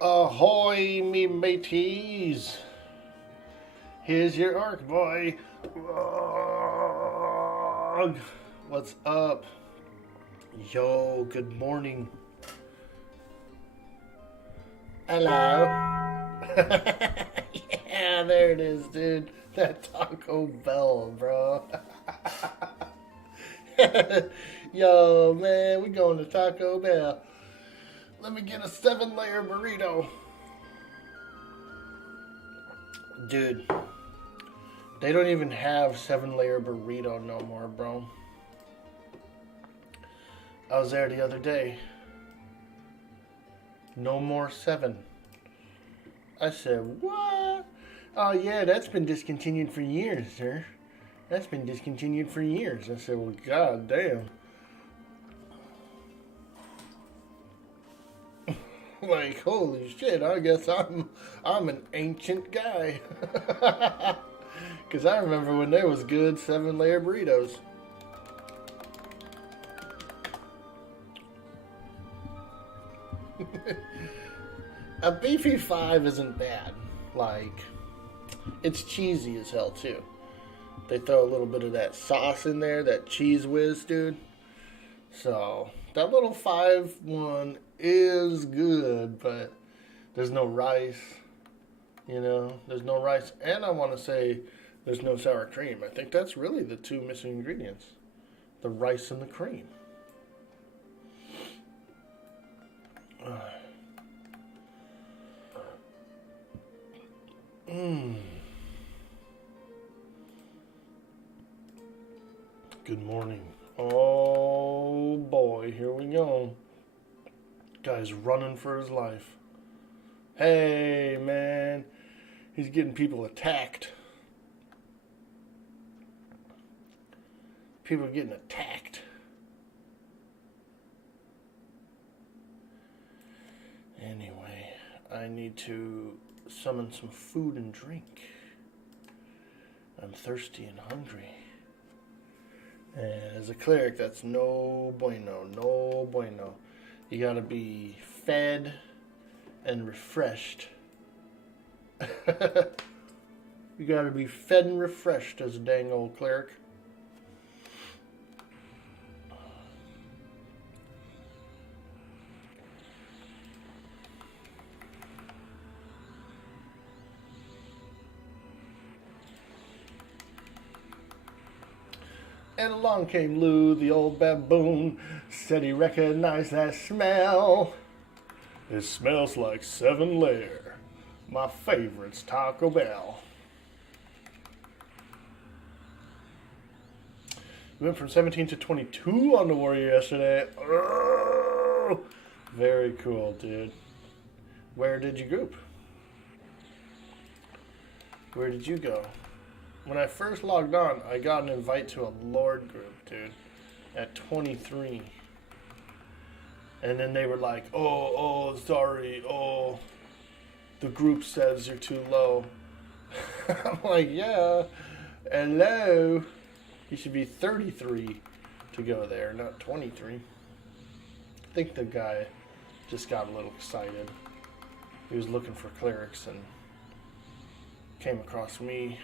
Ahoy, me mateys! Here's your Orke boy. What's up? Yo, good morning. Hello. Yeah, there it is, dude. That Taco Bell, bro. Yo, man, we going to Taco Bell. Let me get a 7-layer burrito. Dude, they don't even have 7-layer burrito no more, bro. I was there the other day. No more 7. I said, what? Oh, yeah, that's been discontinued for years, sir. That's been discontinued for years. I said, well, god damn. Like, holy shit, I guess I'm an ancient guy. Because I remember when there was good 7-layer burritos. A beefy 5 isn't bad. Like, it's cheesy as hell, too. They throw a little bit of that sauce in there, that cheese whiz, dude. So, that little 5-1 is good, but there's no rice. You know, there's no rice. And I want to say there's no sour cream. I think that's really the 2 missing ingredients. The rice and the cream. Good morning. Oh boy, here we go. Guy's running for his life. Hey man, he's getting people attacked. People are getting attacked. Anyway, I need to summon some food and drink. I'm thirsty and hungry. And as a cleric, that's no bueno, no bueno. You gotta be fed and refreshed. You gotta be fed and refreshed as a dang old cleric. And along came Lou, the old baboon, said he recognized that smell. It smells like 7-layer. My favorite's Taco Bell. We went from 17 to 22 on the Warrior yesterday. Oh, very cool, dude. Where did you group? Where did you go? When I first logged on, I got an invite to a Lord group, dude, at 23. And then they were like, oh, sorry, the group says you're too low. I'm like, yeah, hello. You should be 33 to go there, not 23. I think the guy just got a little excited. He was looking for clerics and came across me.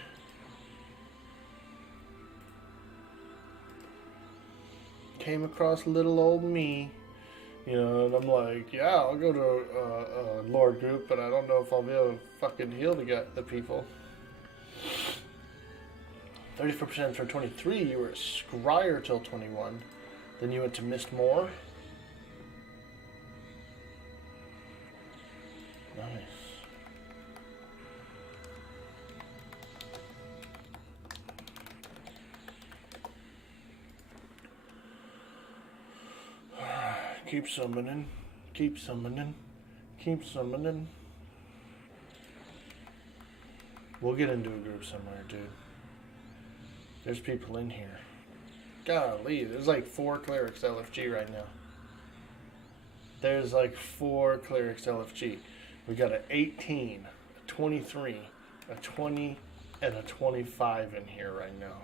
Came across little old me, you know, and I'm like, yeah, I'll go to a Lord group, but I don't know if I'll be able to fucking heal the people. 34% for 23, you were a scryer till 21. Then you went to Mist More. Nice. Keep summoning, keep summoning, keep summoning. We'll get into a group somewhere, dude. There's people in here. Golly, there's like 4 clerics LFG right now. There's like 4 clerics LFG. We got an 18, a 23, a 20, and a 25 in here right now.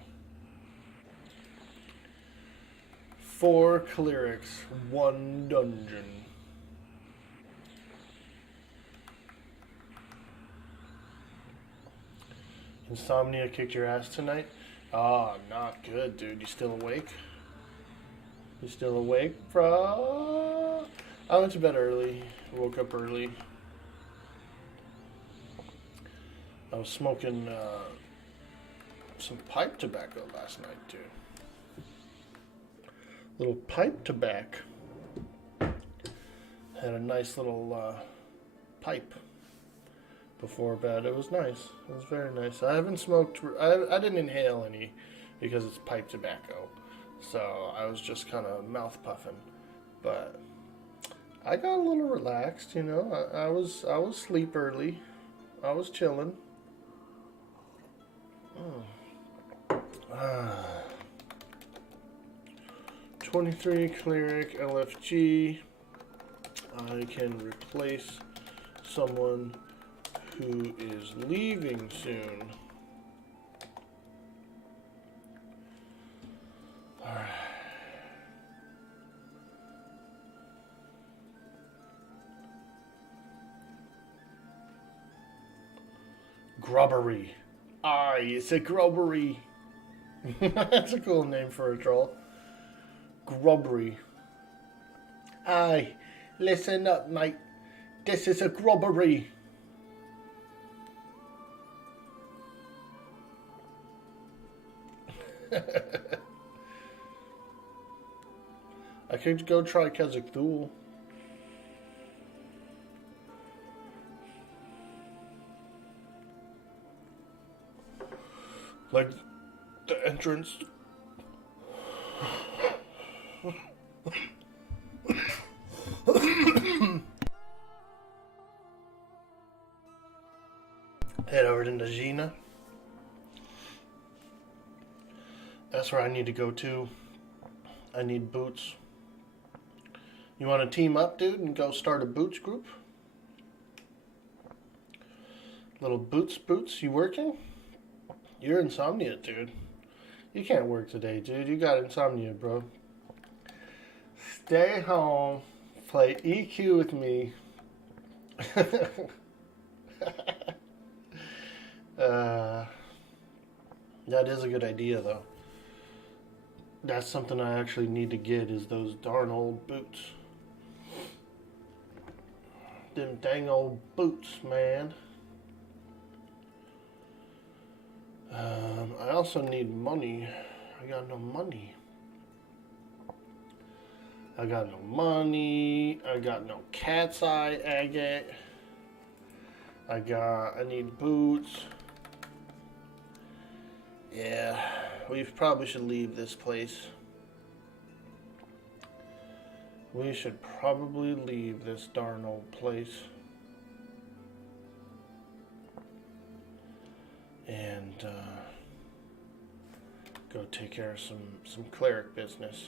4 clerics, 1 dungeon. Insomnia kicked your ass tonight? Ah, not good, dude. You still awake? You still awake, bro? I went to bed early. Woke up early. I was smoking some pipe tobacco last night, dude. Little pipe tobacco. Had a nice little pipe before bed. It was nice. It was very nice. I haven't smoked. I didn't inhale any because it's pipe tobacco. So I was just kind of mouth puffing. But I got a little relaxed, you know. I was asleep early. I was chilling. 23 Cleric LFG. I can replace someone who is leaving soon. Alright. Grubbery. Aye, it's a grubbery. That's a cool name for a troll. Grubbery. Aye, listen up, mate. This is a grubbery. I could go try Kazakh. Like the entrance. Head over to Najina. That's where I need to go to. I need boots. You want to team up, dude, and go start a boots group? Little boots, you working? You're insomnia, dude. You can't work today, dude. You got insomnia, bro. Stay home. Play EQ with me. That is a good idea, though. That's something I actually need to get, is those darn old boots. Them dang old boots, man. I also need money. I got no money. I got no money. I got no cat's eye agate. I need boots. Yeah, we probably should leave this place. We should probably leave this darn old place. And go take care of some cleric business.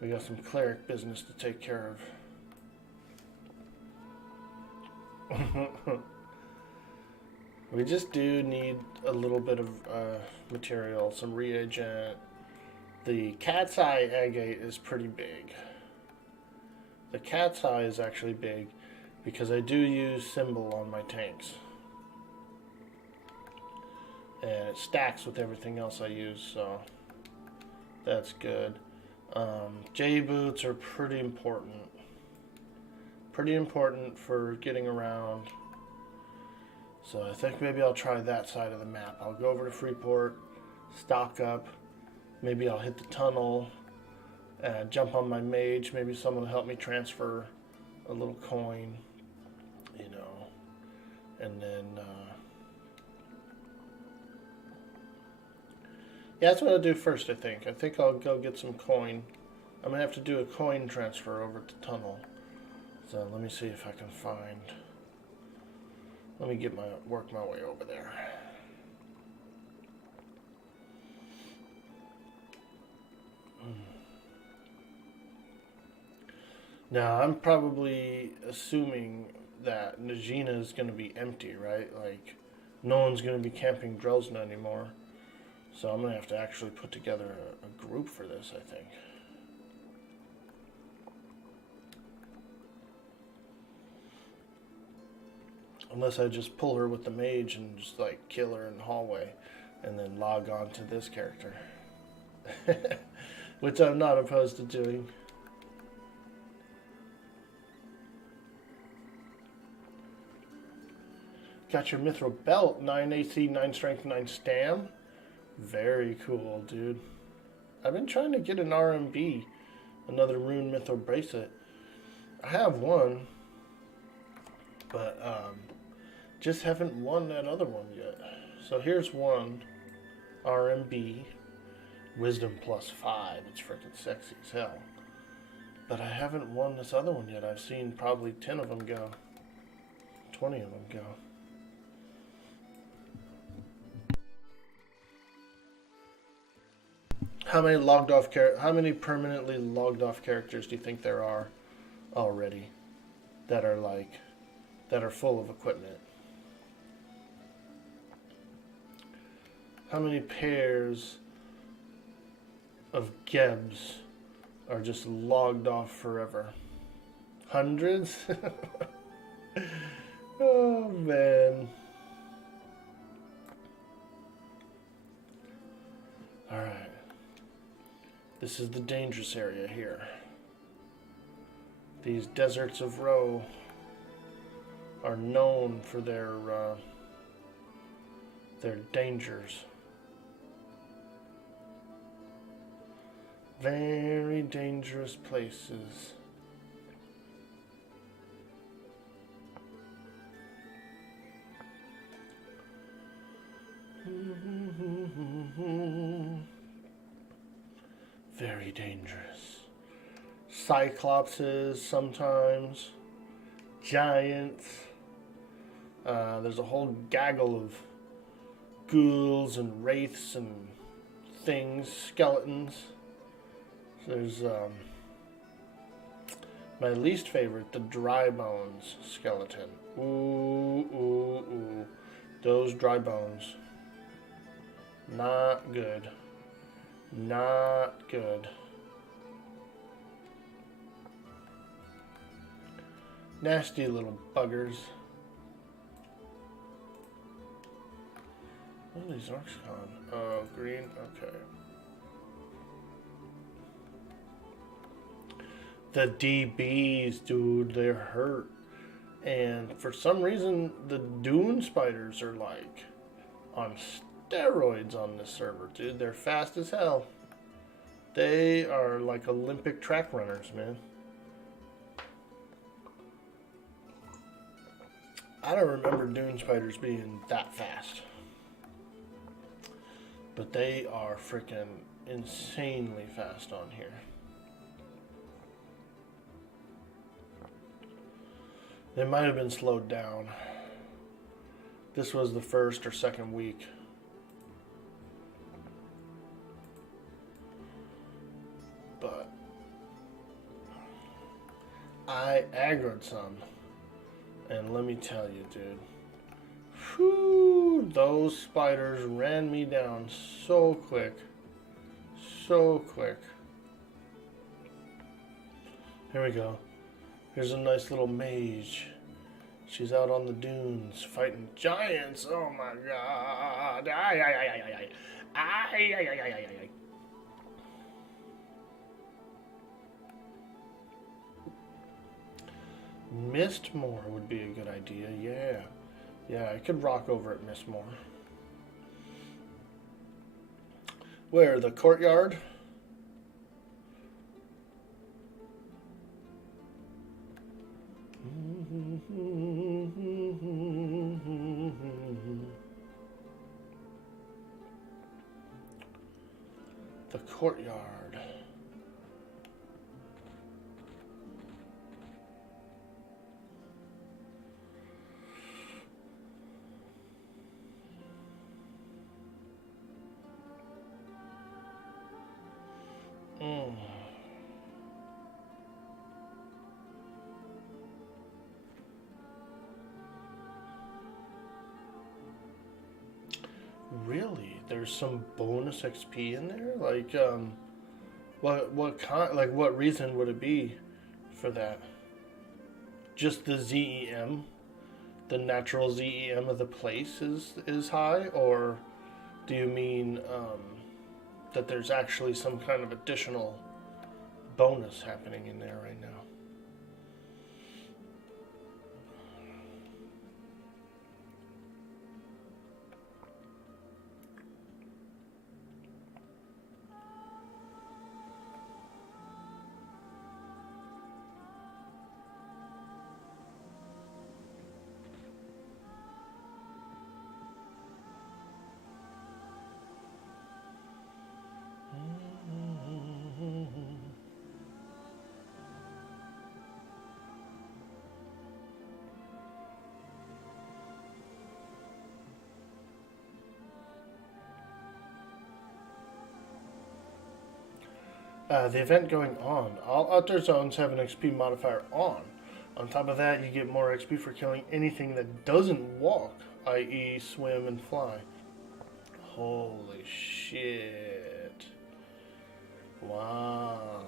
We got some cleric business to take care of. We just do need a little bit of material, some reagent. The cat's eye agate is pretty big. The cat's eye is actually big because I do use symbol on my tanks. And it stacks with everything else I use, so that's good. J boots are pretty important. Pretty important for getting around. So I think maybe I'll try that side of the map. I'll go over to Freeport, stock up. Maybe I'll hit the tunnel, jump on my mage. Maybe someone will help me transfer a little coin, you know. And then, yeah, that's what I'll do first, I think. I think I'll go get some coin. I'm going to have to do a coin transfer over to tunnel. So let me see if I can find... Let me work my way over there. Now, I'm probably assuming that Najina is going to be empty, right? Like, no one's going to be camping Drelsna anymore. So I'm going to have to actually put together a group for this, I think. Unless I just pull her with the mage and just like kill her in the hallway and then log on to this character. Which I'm not opposed to doing. Got your mithril belt, 9 AC, 9 strength, 9 stam. Very cool, dude. I've been trying to get an RMB, another rune mithril bracelet. I have one, but just haven't won that other one yet. So here's one, RMB, wisdom +5. It's freaking sexy as hell. But I haven't won this other one yet. I've seen probably 10 of them go, 20 of them go. How many permanently logged off characters do you think there are already that are full of equipment? How many pairs of Gebs are just logged off forever? Hundreds? Oh man. Alright. This is the dangerous area here. These deserts of Ro are known for their dangers. Very dangerous places. Very dangerous. Cyclopses sometimes. Giants. There's a whole gaggle of ghouls and wraiths and things, skeletons. There's my least favorite, the dry bones skeleton. Ooh, ooh, ooh. Those dry bones. Not good. Not good. Nasty little buggers. What are these orcs on? Oh, green? Okay. The DBs, dude, they're hurt. And for some reason, the dune spiders are like on steroids on this server, dude. They're fast as hell. They are like Olympic track runners, man. I don't remember dune spiders being that fast. But they are freaking insanely fast on here. They might have been slowed down. This was the first or second week. But I aggroed some. And let me tell you, dude. Whew, those spiders ran me down so quick. So quick. Here we go. Here's a nice little mage. She's out on the dunes fighting giants. Oh my god. Ay, ay, ay, ay, ay, ay. Ay, ay, ay, ay, ay, ay. Mistmore would be a good idea, yeah. Yeah, I could rock over at Mistmore. Where, the courtyard? The courtyard. Really? There's some bonus XP in there? Like, what reason would it be for that? Just the ZEM? the natural ZEM of the place is high, or do you mean that there's actually some kind of additional bonus happening in there right now? The event going on. All outdoor zones have an XP modifier on. On top of that, you get more XP for killing anything that doesn't walk, i.e. swim and fly. Holy shit. Wow.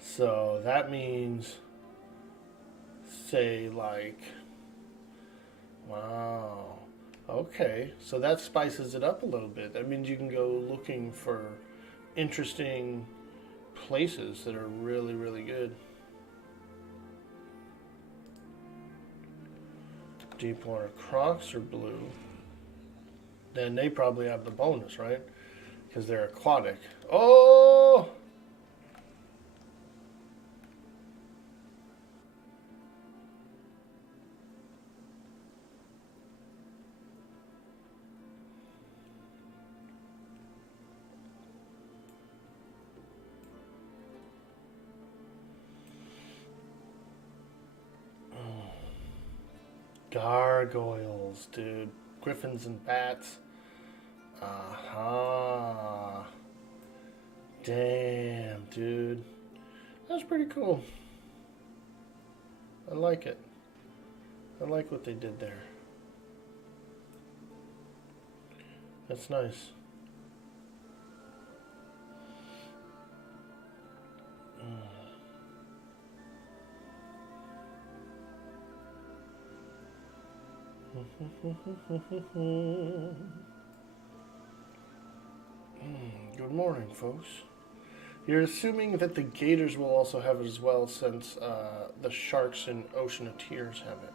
So that means, say, like, wow. Okay, so that spices it up a little bit. That means you can go looking for interesting places that are really, really good. Deep water crocs are blue. Then they probably have the bonus, right? Because they're aquatic. Oh! Gargoyles, dude. Griffins and bats. Aha. Damn, dude. That's pretty cool. I like it. I like what they did there. That's nice. Good morning, folks. You're assuming that the gators will also have it as well, since the sharks in Ocean of Tears have it.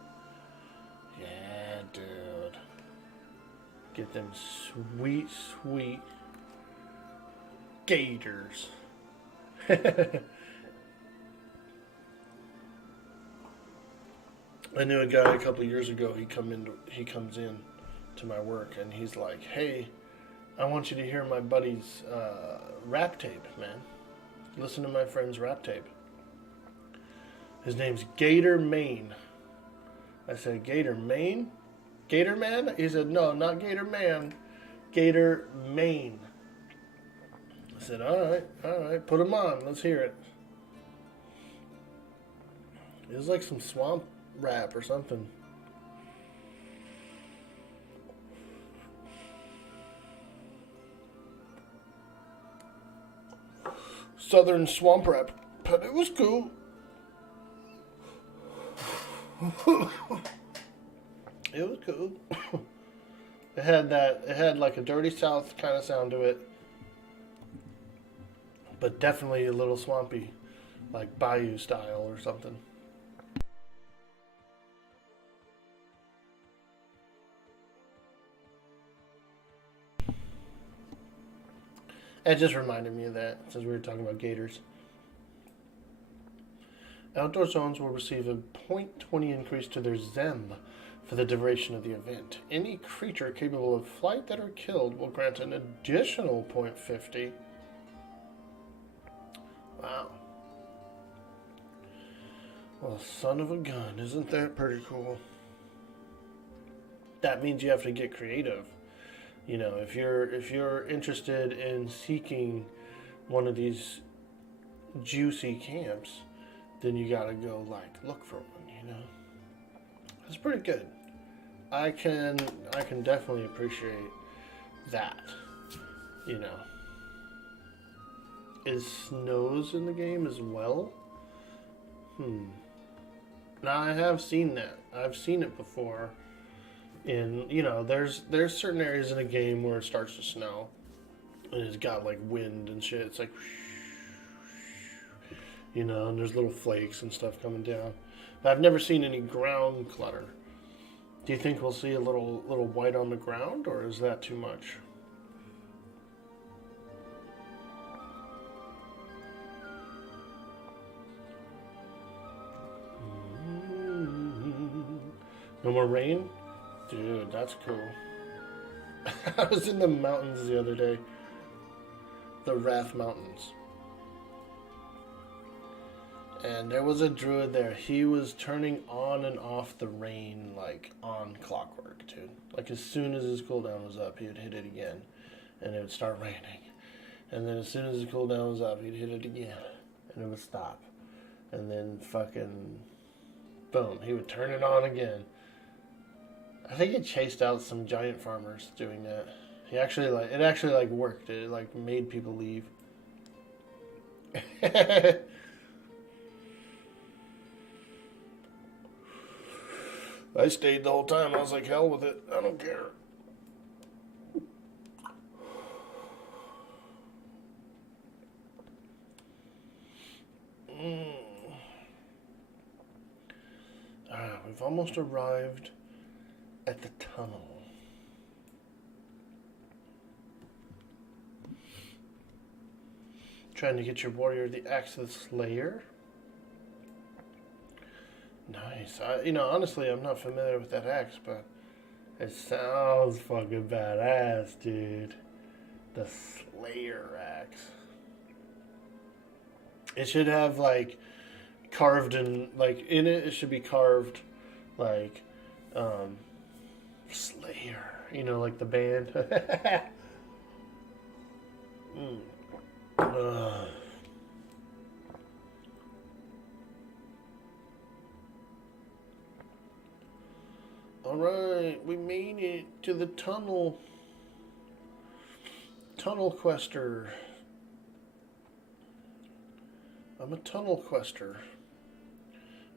Yeah, dude. Get them sweet, sweet gators. I knew a guy a couple years ago. He comes in to my work, and he's like, "Hey, I want you to hear my buddy's rap tape, man. Listen to my friend's rap tape. His name's Gator Maine." I said, "Gator Maine? Gator Man?" He said, "No, not Gator Man. Gator Maine." I said, all right, put him on. Let's hear it. It was like some swamp rap or something. Southern swamp rap, but it was cool. It was cool. It had like a Dirty South kind of sound to it, but definitely a little swampy, like Bayou style or something. It just reminded me of that, since we were talking about gators. Outdoor zones will receive a 0.20 increase to their ZEM for the duration of the event. Any creature capable of flight that are killed will grant an additional 0.50. Wow. Well, son of a gun, isn't that pretty cool? That means you have to get creative. You know, if you're interested in seeking one of these juicy camps, then you gotta go like look for one. You know, it's pretty good. I can definitely appreciate that. You know, is snows in the game as well? Now I have seen that. I've seen it before. In there's certain areas in a game where it starts to snow, and it's got like wind and shit. It's like, and there's little flakes and stuff coming down. But I've never seen any ground clutter. Do you think we'll see a little white on the ground, or is that too much? No more rain? Dude, that's cool. I was in the mountains the other day. The Wrath Mountains. And there was a druid there. He was turning on and off the rain like on clockwork, dude. Like as soon as his cooldown was up, he would hit it again. And it would start raining. And then as soon as his cooldown was up, he'd hit it again. And it would stop. And then fucking boom, he would turn it on again. I think it chased out some giant farmers doing that. It actually worked. It like made people leave. I stayed the whole time. I was like, hell with it. I don't care. We've almost arrived at the tunnel. Trying to get your warrior the Axe of the Slayer. Nice. Honestly, I'm not familiar with that axe, but it sounds fucking badass, dude. The Slayer axe. It should have like carved in it should be carved like Slayer, like the band. Alright, we made it to the tunnel. Tunnel quester. I'm a tunnel quester.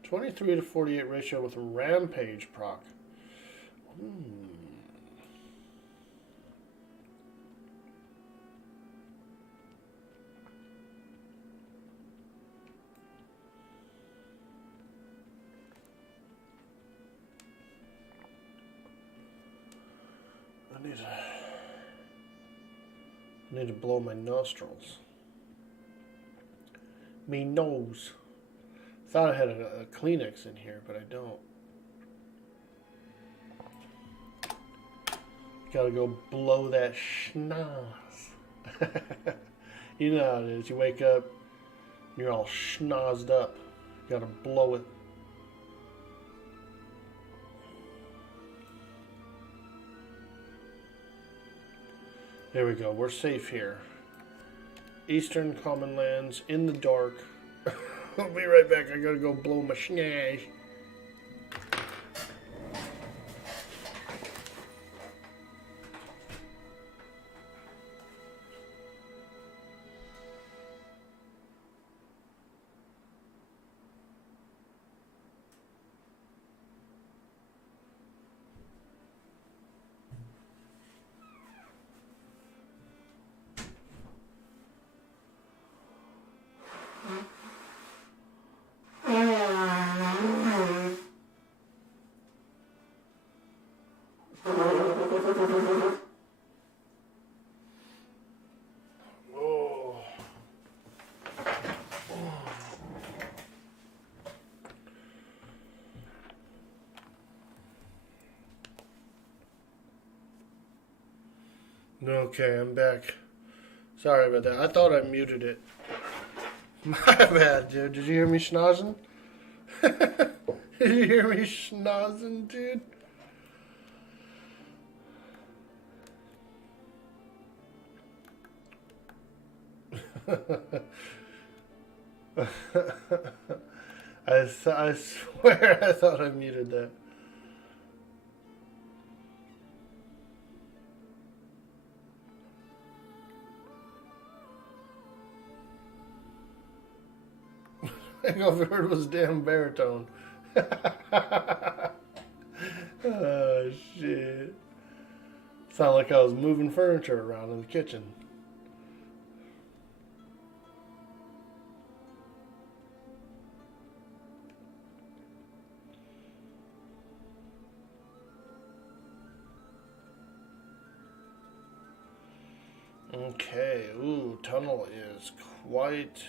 23 to 48 ratio with a rampage proc. I need to blow my nostrils. Me nose. Thought I had a Kleenex in here, but I don't. Gotta go blow that schnoz. You know how it is. You wake up, you're all schnozzed up. Gotta blow it. There we go. We're safe here. Eastern Common Lands in the dark. I'll be right back. I gotta go blow my schnoz. Okay, I'm back. Sorry about that. I thought I muted it. My bad, dude. Did you hear me schnozzing? Did you hear me schnozzing, dude? I swear I thought I muted that. I heard it was damn baritone. Oh, shit. Sound like I was moving furniture around in the kitchen. Okay, ooh, tunnel is quite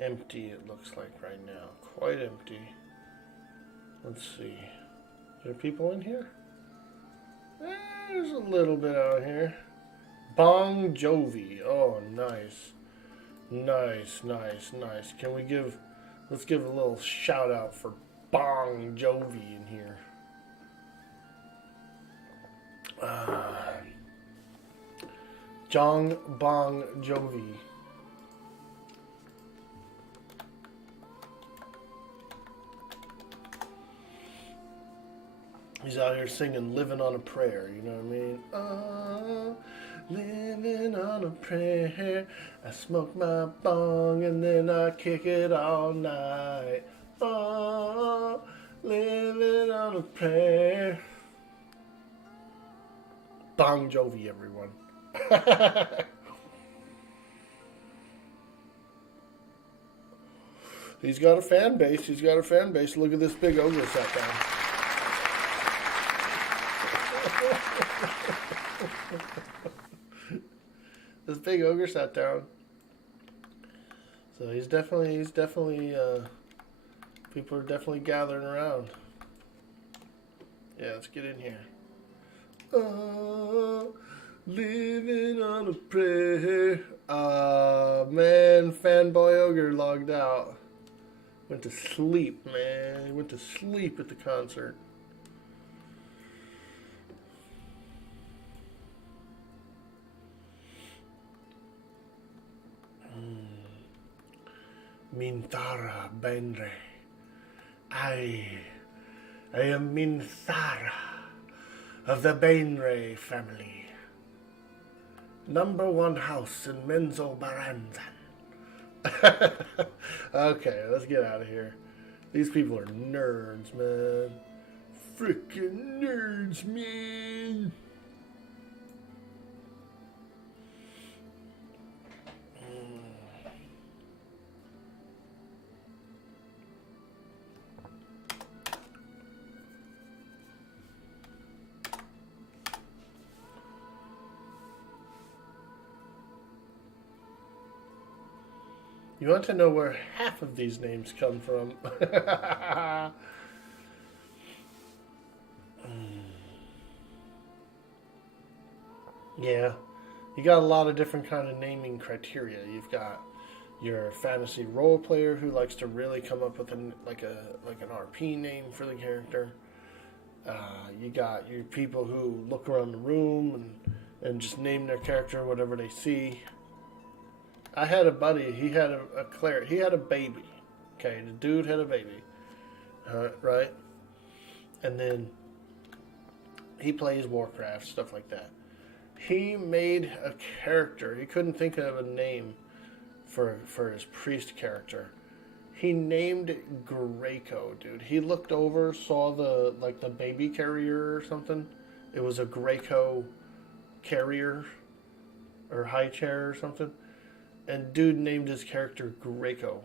empty, it looks like right now. Quite empty. Let's see. Are there people in here? There's a little bit out here. Bon Jovi. Oh, nice. Nice, nice, nice. Let's give a little shout out for Bon Jovi in here. Jong Bon Jovi. He's out here singing Living on a Prayer, you know what I mean? Oh, living on a prayer. I smoke my bong and then I kick it all night. Oh, living on a prayer. Bon Jovi, everyone. He's got a fan base. He's got a fan base. Look at this big ogre sat down. This big ogre sat down. So he's definitely, people are definitely gathering around. Yeah, let's get in here. Oh, living on a prayer. Man, fanboy ogre logged out. Went to sleep, man. He went to sleep at the concert. Mintara Benre. I am Minthara of the Bainray family. #1 house in Menzo Baranzan. Okay, let's get out of here. These people are nerds, man. Freaking nerds, man. You want to know where half of these names come from? Yeah, you got a lot of different kind of naming criteria. You've got your fantasy role player who likes to really come up with an RP name for the character. You got your people who look around the room and just name their character whatever they see. I had a buddy, he had a cleric, he had a baby. Okay, the dude had a baby. Right? And then he plays Warcraft, stuff like that. He made a character. He couldn't think of a name for his priest character. He named it Greco, dude. He looked over, saw the baby carrier or something. It was a Greco carrier or high chair or something. And dude named his character Greco.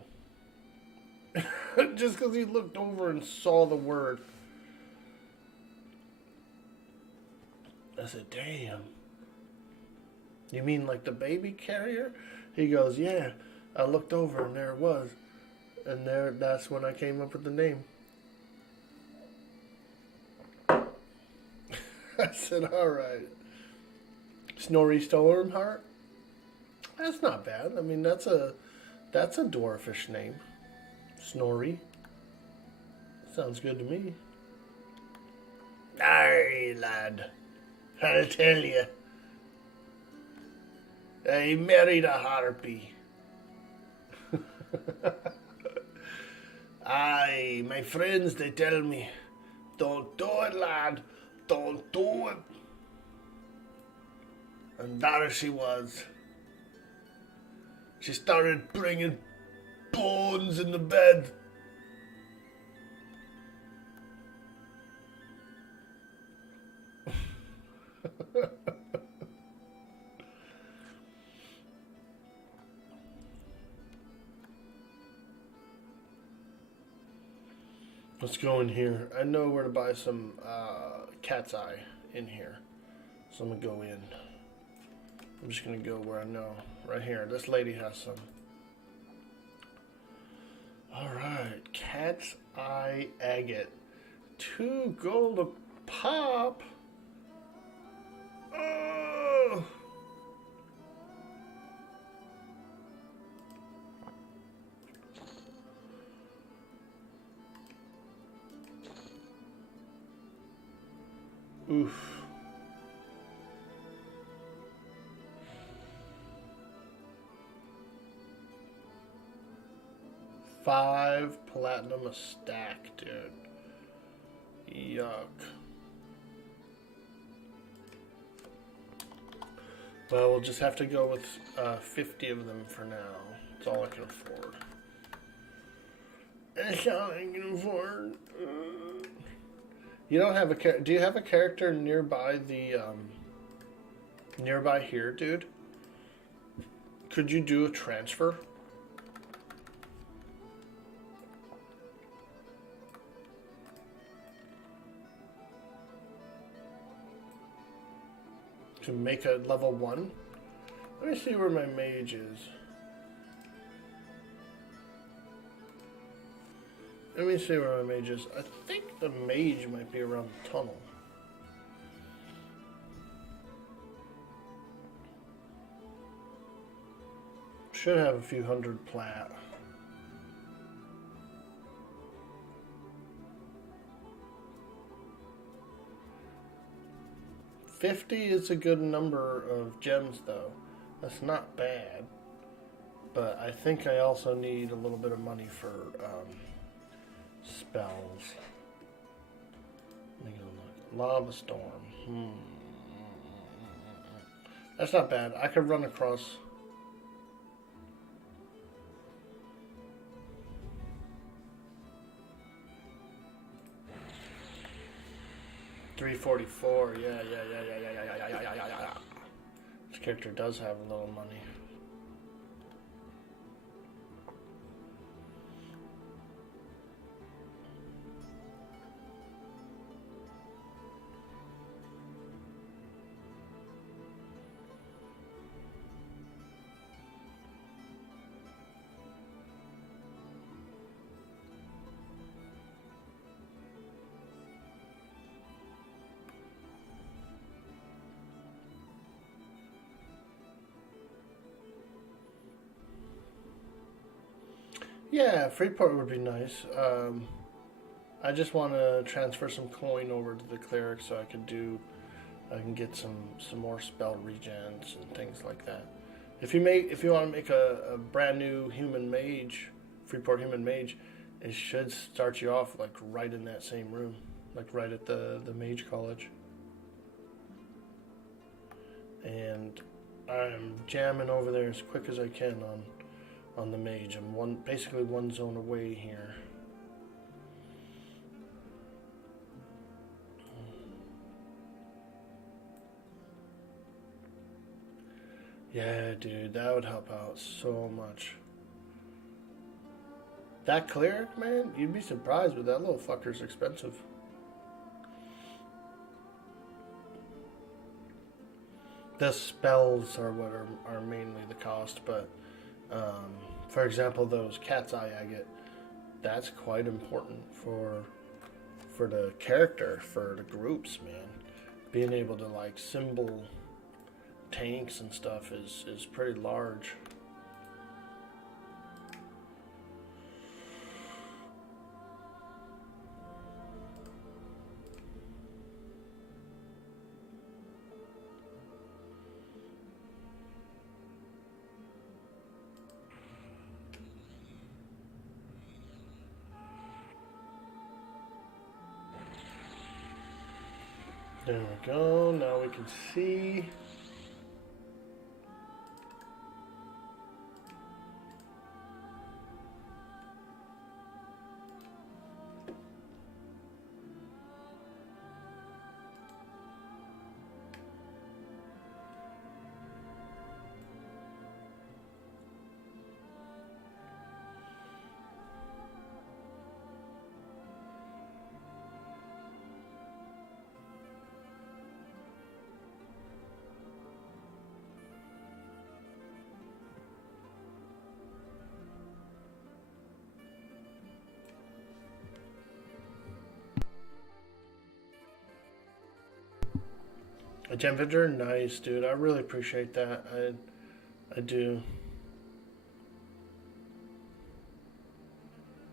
Just because he looked over and saw the word. I said, damn. You mean like the baby carrier? He goes, yeah. I looked over and there it was. And that's when I came up with the name. I said, alright. Snorri Stormheart? That's not bad. I mean, that's a dwarfish name. Snorri. Sounds good to me. Aye, lad. I'll tell you. I married a harpy. Aye, my friends, they tell me, don't do it, lad. Don't do it. And there she was. She started bringing bones in the bed. Let's go in here. I know where to buy some cat's eye in here. So I'm going to go in. I'm just going to go where I know. Right here. This lady has some. Alright. Cat's eye agate. 2 gold a pop. Oh! Oof. $5 platinum a stack, dude. Yuck. Well, we'll just have to go with 50 of them for now. That's all I can afford. That's all I can afford. You don't have a character. Do you have a character nearby the nearby here, dude? Could you do a transfer? To make a level 1? Let me see where my mage is. Let me see where my mage is. I think the mage might be around the tunnel. Should have a few hundred plat. $50 is a good number of gems, though. That's not bad. But I think I also need a little bit of money for spells. Let me go look. Lava Storm. That's not bad. I could run across. $344. Yeah. This character does have a little money. Yeah, Freeport would be nice. I just want to transfer some coin over to the Cleric so I can get some more spell regens and things like that. If you want to make a brand new human mage, Freeport human mage, it should start you off like right in that same room, like right at the mage college. And I'm jamming over there as quick as I can on the mage. I'm basically one zone away here. Yeah, dude, that would help out so much. That Cleric, man, you'd be surprised, but that little fucker's expensive. The spells are what are mainly the cost, but for example, those cat's eye agate, that's quite important for the character, for the groups, man. Being able to like symbol tanks and stuff is pretty large. There we go, now we can see. A gem vendor? Nice, dude. I really appreciate that. I do.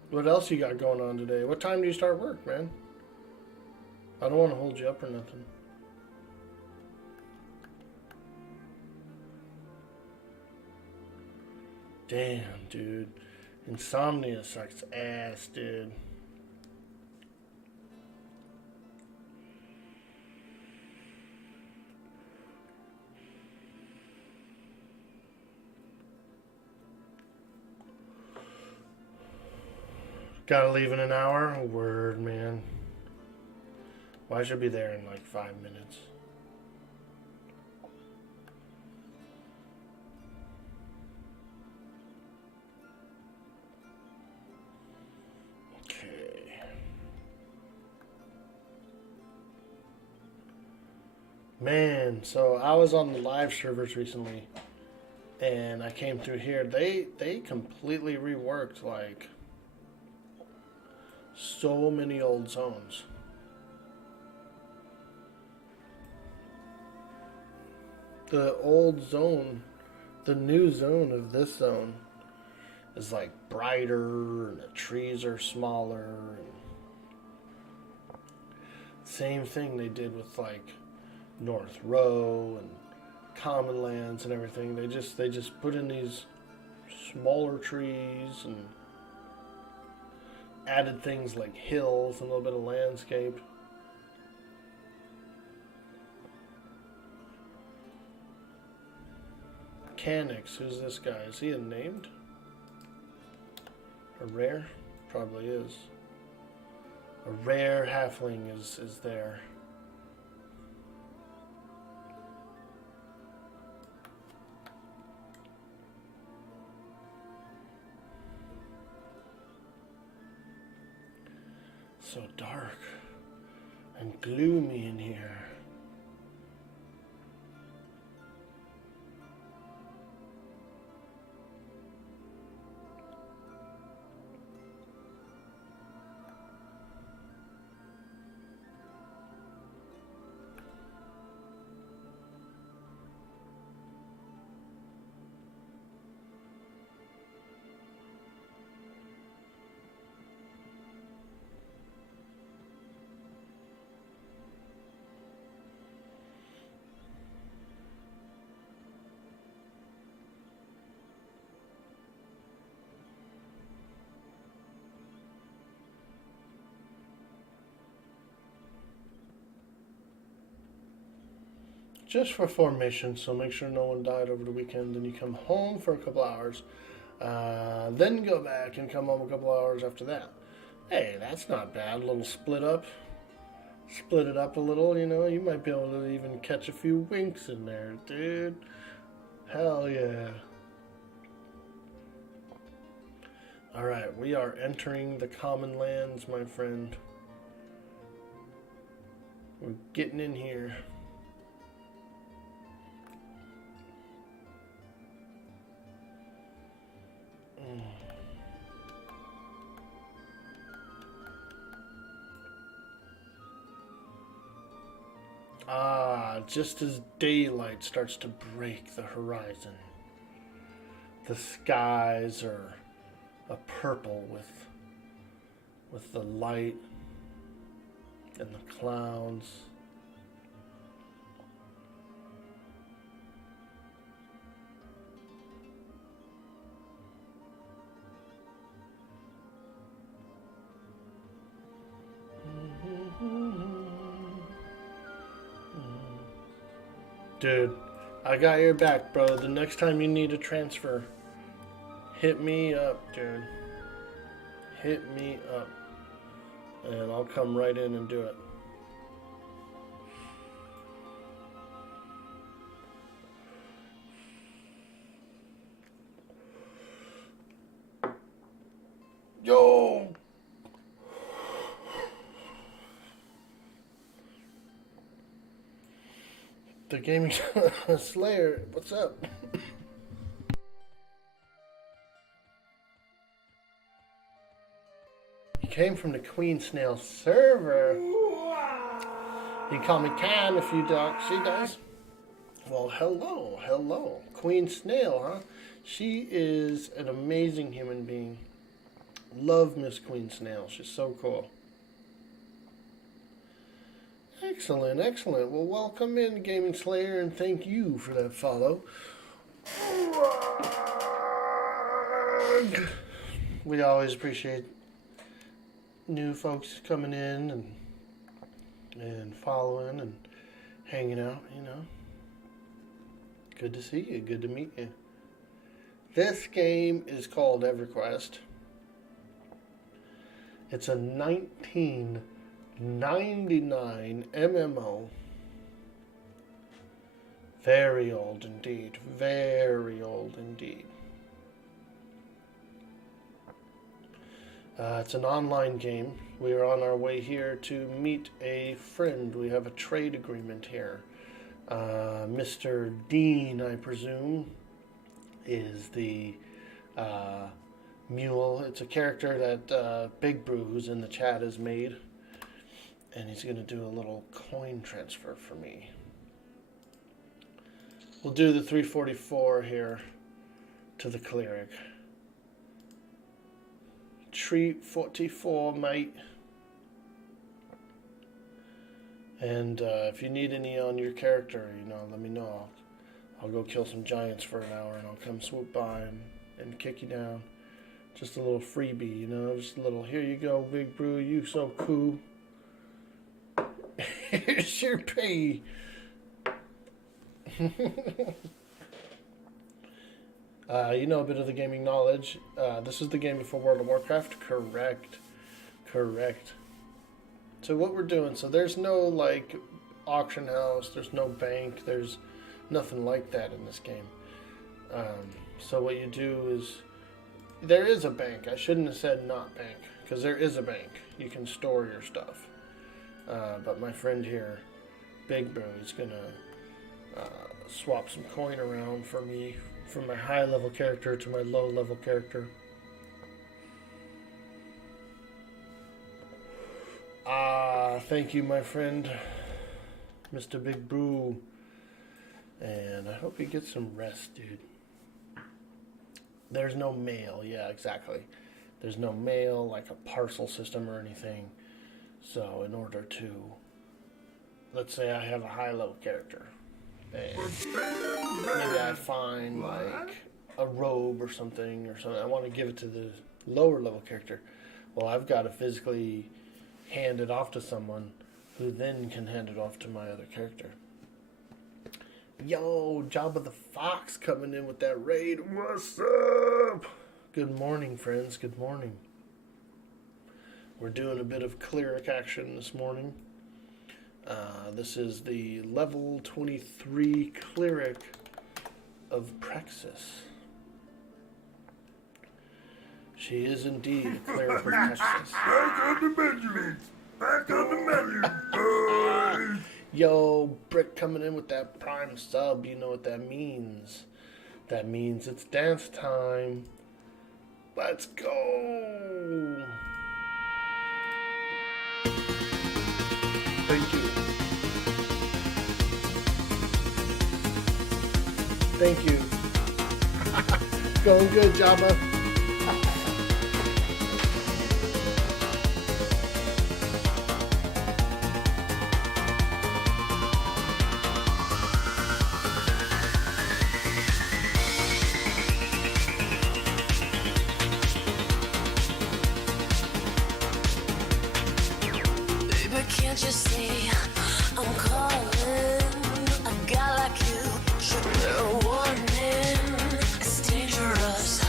What else you got going on today? What time do you start work, man? I don't want to hold you up or nothing. Damn, dude. Insomnia sucks ass, dude. Gotta leave in an hour? Word, man. Well, I should be there in like 5 minutes. Okay. Man, so I was on the live servers recently, and I came through here. They completely reworked like so many old zones. The old zone, the new zone of this zone is like brighter and the trees are smaller. And same thing they did with like North Row and Common Lands and everything. They just put in these smaller trees and added things like hills and a little bit of landscape. Mechanics, who's this guy? Is he named? A rare? Probably is. A rare halfling is there. So dark and gloomy in here. Just for formation, so make sure no one died over the weekend. Then you come home for a couple hours, then go back and come home a couple hours after that. Hey, that's not bad. A little split up. Split it up a little, you know. You might be able to even catch a few winks in there, dude. Hell yeah. Alright, we are entering the Common Lands, my friend. We're getting in here. Just as daylight starts to break the horizon, the skies are a purple with the light and the clouds. Dude, I got your back, bro. The next time you need a transfer, hit me up, dude. Hit me up. And I'll come right in and do it. Yo! The Gaming Slayer, what's up? You came from the Queen Snail server. He call me Can if you don't. She does. Well, hello, hello. Queen Snail, huh? She is an amazing human being. Love Miss Queen Snail. She's so cool. Excellent, excellent. Well, welcome in, Gaming Slayer, and thank you for that follow. We always appreciate new folks coming in and following and hanging out, you know. Good to see you. Good to meet you. This game is called EverQuest. It's a 1999 MMO. Very old indeed. Very old indeed. It's an online game. We are on our way here to meet a friend. We have a trade agreement here. Mr. Dean, I presume, is the mule. It's a character that Big Brew, who's in the chat, has made. And he's going to do a little coin transfer for me. We'll do the 344 here to the Cleric. Treat 44, mate. And if you need any on your character, you know, let me know. I'll go kill some giants for an hour and I'll come swoop by and kick you down. Just a little freebie, you know, just a little, here you go, Big Brew, you so cool. Here's your pay. You know a bit of the gaming knowledge. This is the game before World of Warcraft? Correct. Correct. So what we're doing, so there's no like auction house, there's no bank, there's nothing like that in this game. So what you do is, there is a bank. I shouldn't have said not bank, because there is a bank. You can store your stuff. But my friend here, Big Bro, is going to swap some coin around for me, from my high level character to my low level character. Thank you, my friend, Mr. Big Brew. And I hope you get some rest, dude. There's no mail. Yeah, exactly. There's no mail, like a parcel system or anything. So in order to, let's say I have a high level character, and maybe I find like a robe or something, I want to give it to the lower level character. Well, I've got to physically hand it off to someone who then can hand it off to my other character. Yo, Jabba the Fox coming in with that raid. What's up? Good morning, friends. Good morning. We're doing a bit of Cleric action this morning. This is the level 23 Cleric of Prexus. She is indeed a Cleric of Prexus. Back on the menu! Back on the menu, boys! Yo, Brick coming in with that prime sub. You know what that means. That means it's dance time. Let's go! Thank you. Thank you. Going good, Jabba. Can't you see I'm calling? A guy like you should bear a warning. It's dangerous,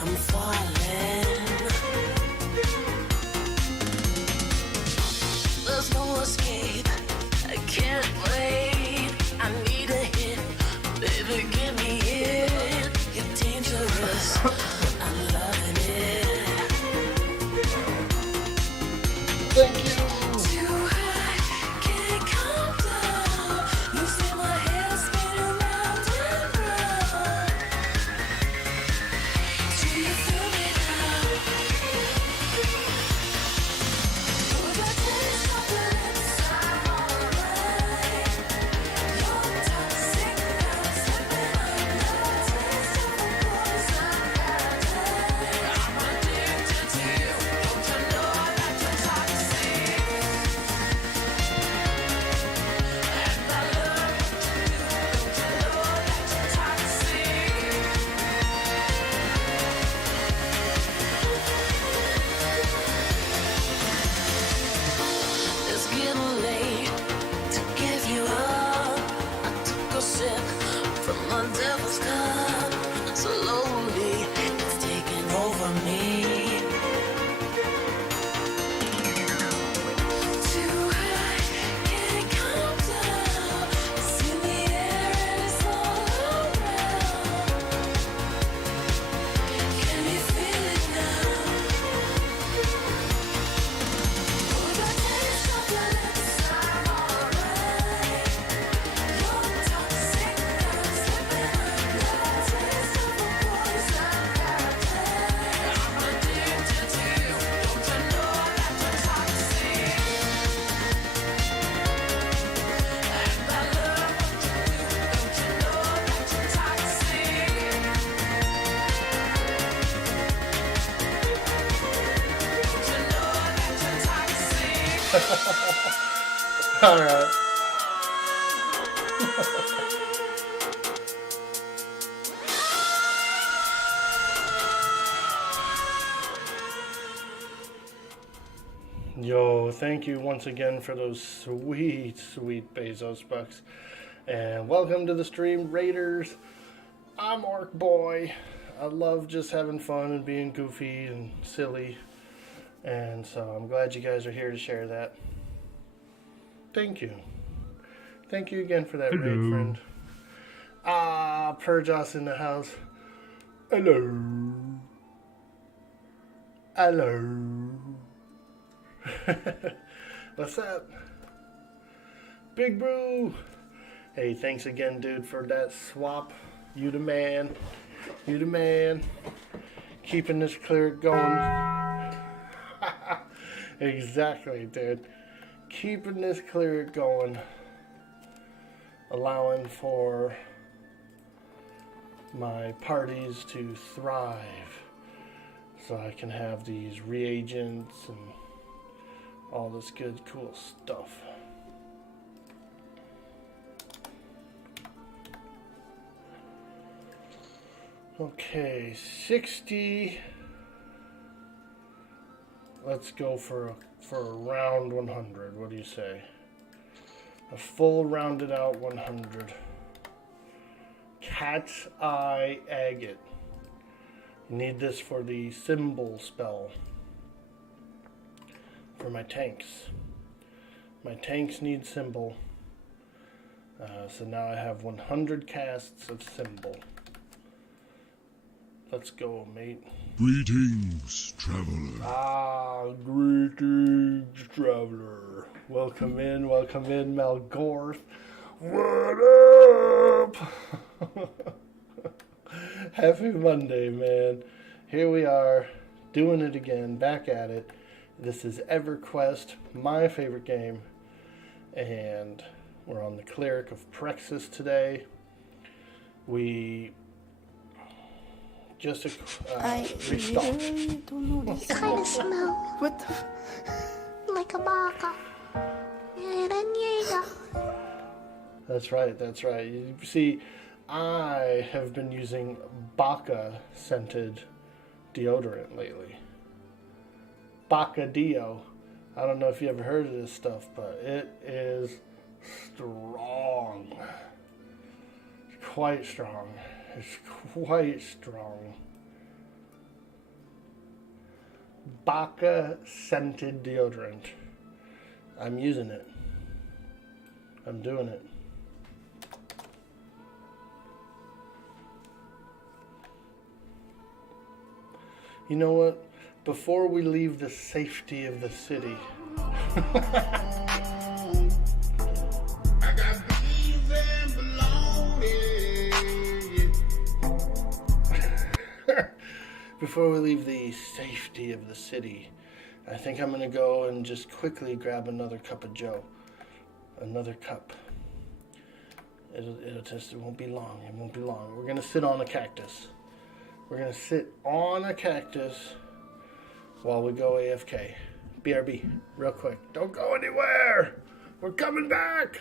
I'm falling. There's no escape, I can't wait. I need a hit, baby, give me it. You're dangerous, I'm loving it. Thank you. All right. Yo, thank you once again for those sweet, sweet Bezos bucks. And welcome to the stream, Raiders. I'm Orc Boy. I love just having fun and being goofy and silly. And so I'm glad you guys are here to share that. Thank you. Thank you again for that raid, friend. Ah, Purjos in the house. Hello. Hello. What's up? Big Brew. Hey, thanks again, dude, for that swap. You the man. You the man. Keeping this cleric going. Exactly, dude. Keeping this cleric going. Allowing for my parties to thrive. So I can have these reagents and all this good, cool stuff. Okay, 60. Let's go for around 100. What do you say? A full rounded out 100. Cat's Eye Agate. Need this for the symbol spell. For my tanks. My tanks need symbol. So now I have 100 casts of symbol. Let's go, mate. Greetings, traveler. Ah, greetings, traveler. Welcome in, Malgorth. What up? Happy Monday, man. Here we are, doing it again, back at it. This is EverQuest, my favorite game. And we're on the Cleric of Prexus today. We just I restocked. really don't know this. Kind of smell What the like a baka. That's right, that's right. You see, I have been using Baka scented deodorant lately. Baka Dio. I don't know if you ever heard of this stuff, but it is strong. It's quite strong. It's quite strong. Baka scented deodorant. I'm using it. I'm doing it. You know what? Before we leave the safety of the city, before we leave the safety of the city, I think I'm gonna go and just quickly grab another cup of Joe. Another cup. It won't be long. It won't be long. We're gonna sit on a cactus. We're gonna sit on a cactus while we go AFK. BRB, real quick. Don't go anywhere. We're coming back.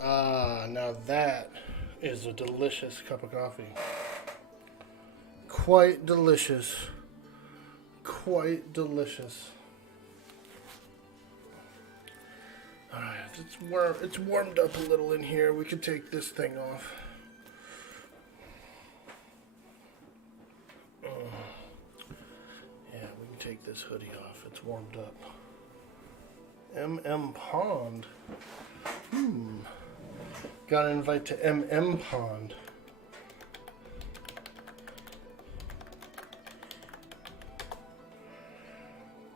Ah, now that is a delicious cup of coffee. Quite delicious. Quite delicious. Alright, it's warmed up a little in here. We could take this thing off. Yeah, we can take this hoodie off. It's warmed up. MM Pond. Got an invite to MM Pond.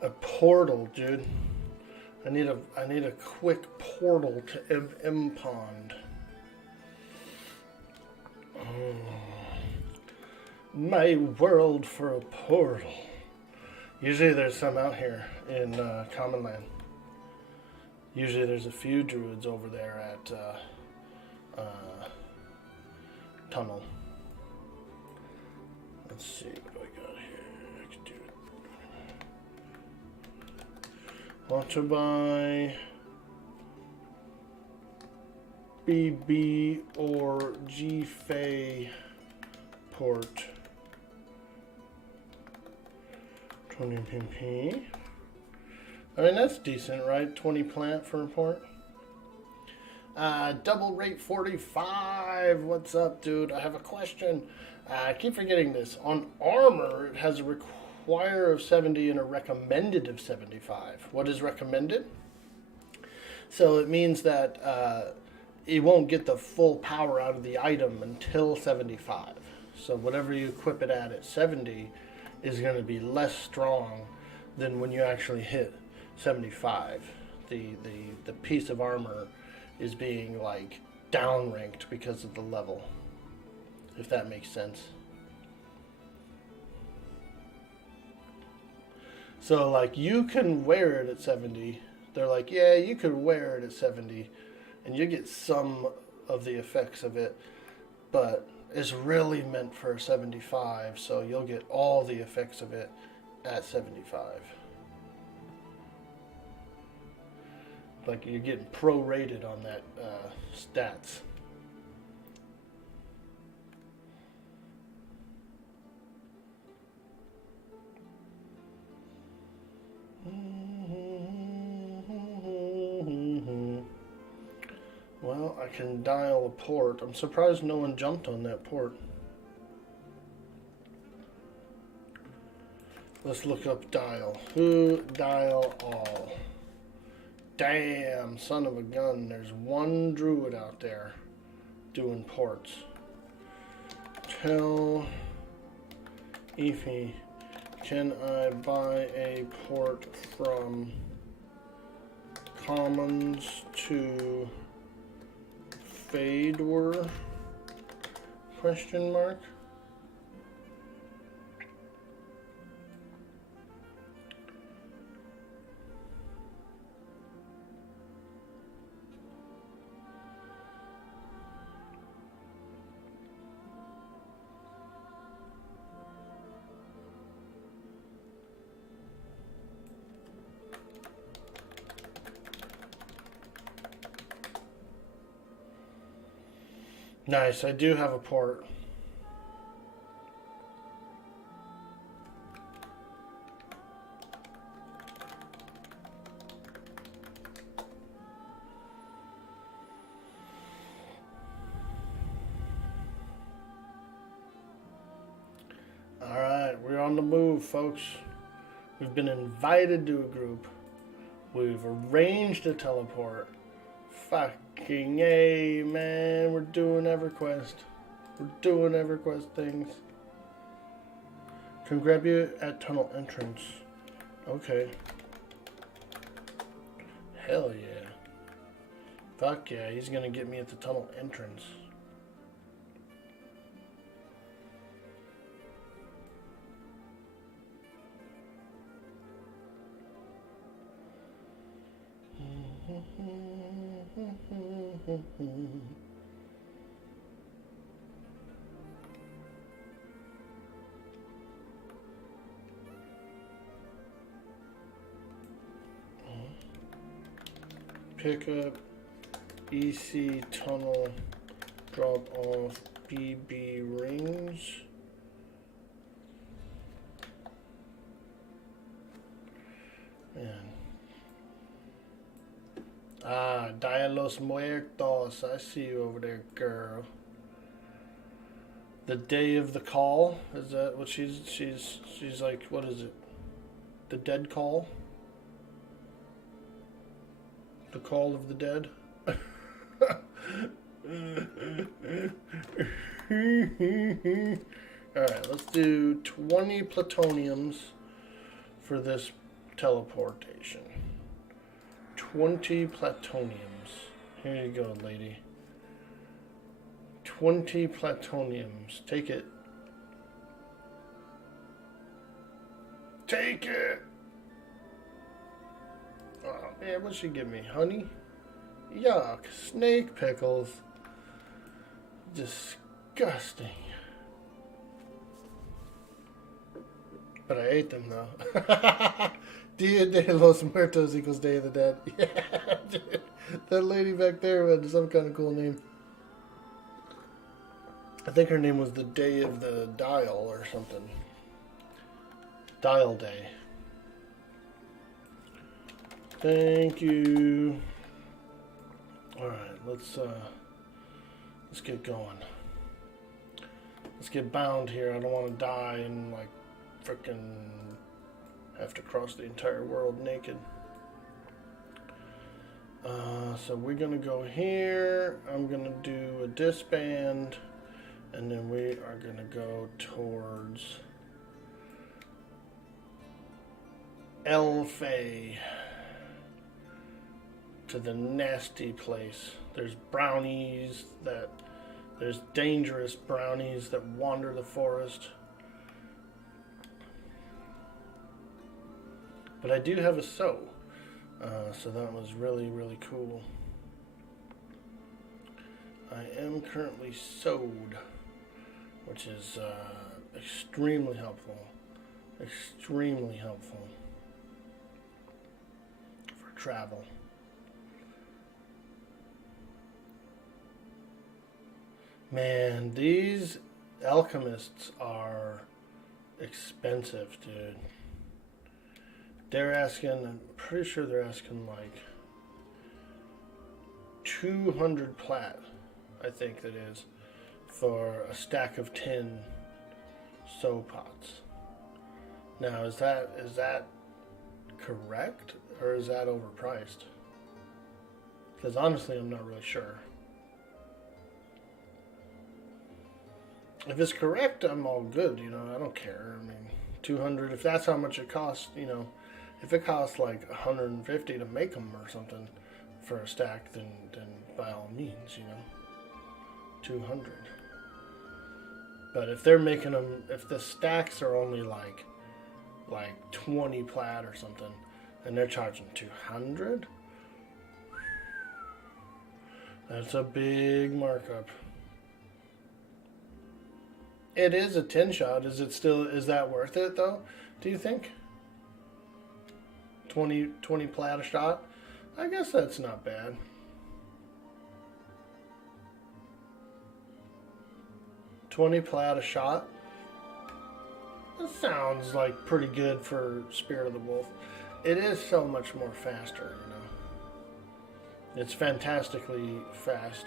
A portal, dude. I need a quick portal to MM Pond. My world for a portal. Usually there's some out here in Common Land. Usually there's a few druids over there at Tunnel. Let's see what I got here. I can do it. Want to buy BB or GFA port. 20 PP. I mean, that's decent, right? 20 plant for a port. Double rate 45. What's up, dude? I have a question. I keep forgetting this. On armor, it has a require of 70 and a recommended of 75. What is recommended? So it means that it won't get the full power out of the item until 75. So whatever you equip it at 70 is going to be less strong than when you actually hit 75. The piece of armor is being like downranked because of the level, if that makes sense. So like you can wear it at 70. They're like, yeah, you could wear it at 70 and you get some of the effects of it, but it's really meant for 75, so you'll get all the effects of it at 75. Like you're getting prorated on that stats. Well, I can dial a port. I'm surprised no one jumped on that port. Let's look up dial. Who dial all? Damn, son of a gun. There's one druid out there doing ports. Tell Efi, can I buy a port from Commons to Fador? Question mark. Nice, I do have a port. Alright, we're on the move, folks. We've been invited to a group. We've arranged a teleport. Fucking A, man. We're doing EverQuest. We're doing EverQuest things. Can grab you at tunnel entrance. Okay. Hell yeah. Fuck yeah, he's gonna get me at the tunnel entrance. Pick up EC tunnel drop off BB rings. Man. Ah, Dia los Muertos. I see you over there, girl. The day of the call? Is that what she's like, what is it? The dead call? The call of the dead? Alright, let's do 20 plutoniums for this teleportation. 20 plutoniums. Here you go, lady. 20 plutoniums. Take it. Take it! Oh man, what'd she give me? Honey? Yuck. Snake pickles. Disgusting. But I ate them though. Dia de los Muertos equals Day of the Dead. Yeah, dude. That lady back there had some kind of cool name. I think her name was the Day of the Dial or something. Dial Day. Thank you. Alright, let's get going. Let's get bound here. I don't want to die and like frickin' have to cross the entire world naked. So we're gonna go here. I'm gonna do a disband, and then we are gonna go towards Elfay, to the nasty place. There's brownies there's dangerous brownies that wander the forest. But I do have a sew, so that was really, really cool. I am currently sewed, which is extremely helpful. Extremely helpful for travel. Man, these alchemists are expensive, dude. They're asking, I'm pretty sure they're asking like 200 plat, I think that is, for a stack of 10 sew pots. Now, is that correct, or is that overpriced? Because honestly, I'm not really sure. If it's correct, I'm all good, you know, I don't care. I mean, 200, if that's how much it costs, you know, if it costs like 150 to make them or something for a stack, then by all means, you know, 200. But if they're making them, if the stacks are only like 20 plat or something, and they're charging 200, that's a big markup. It is a 10 shot. Is that worth it though? Do you think? 20 plat a shot? I guess that's not bad. $20 plat a shot? That sounds like pretty good for Spirit of the Wolf. It is so much more faster, you know. It's fantastically fast.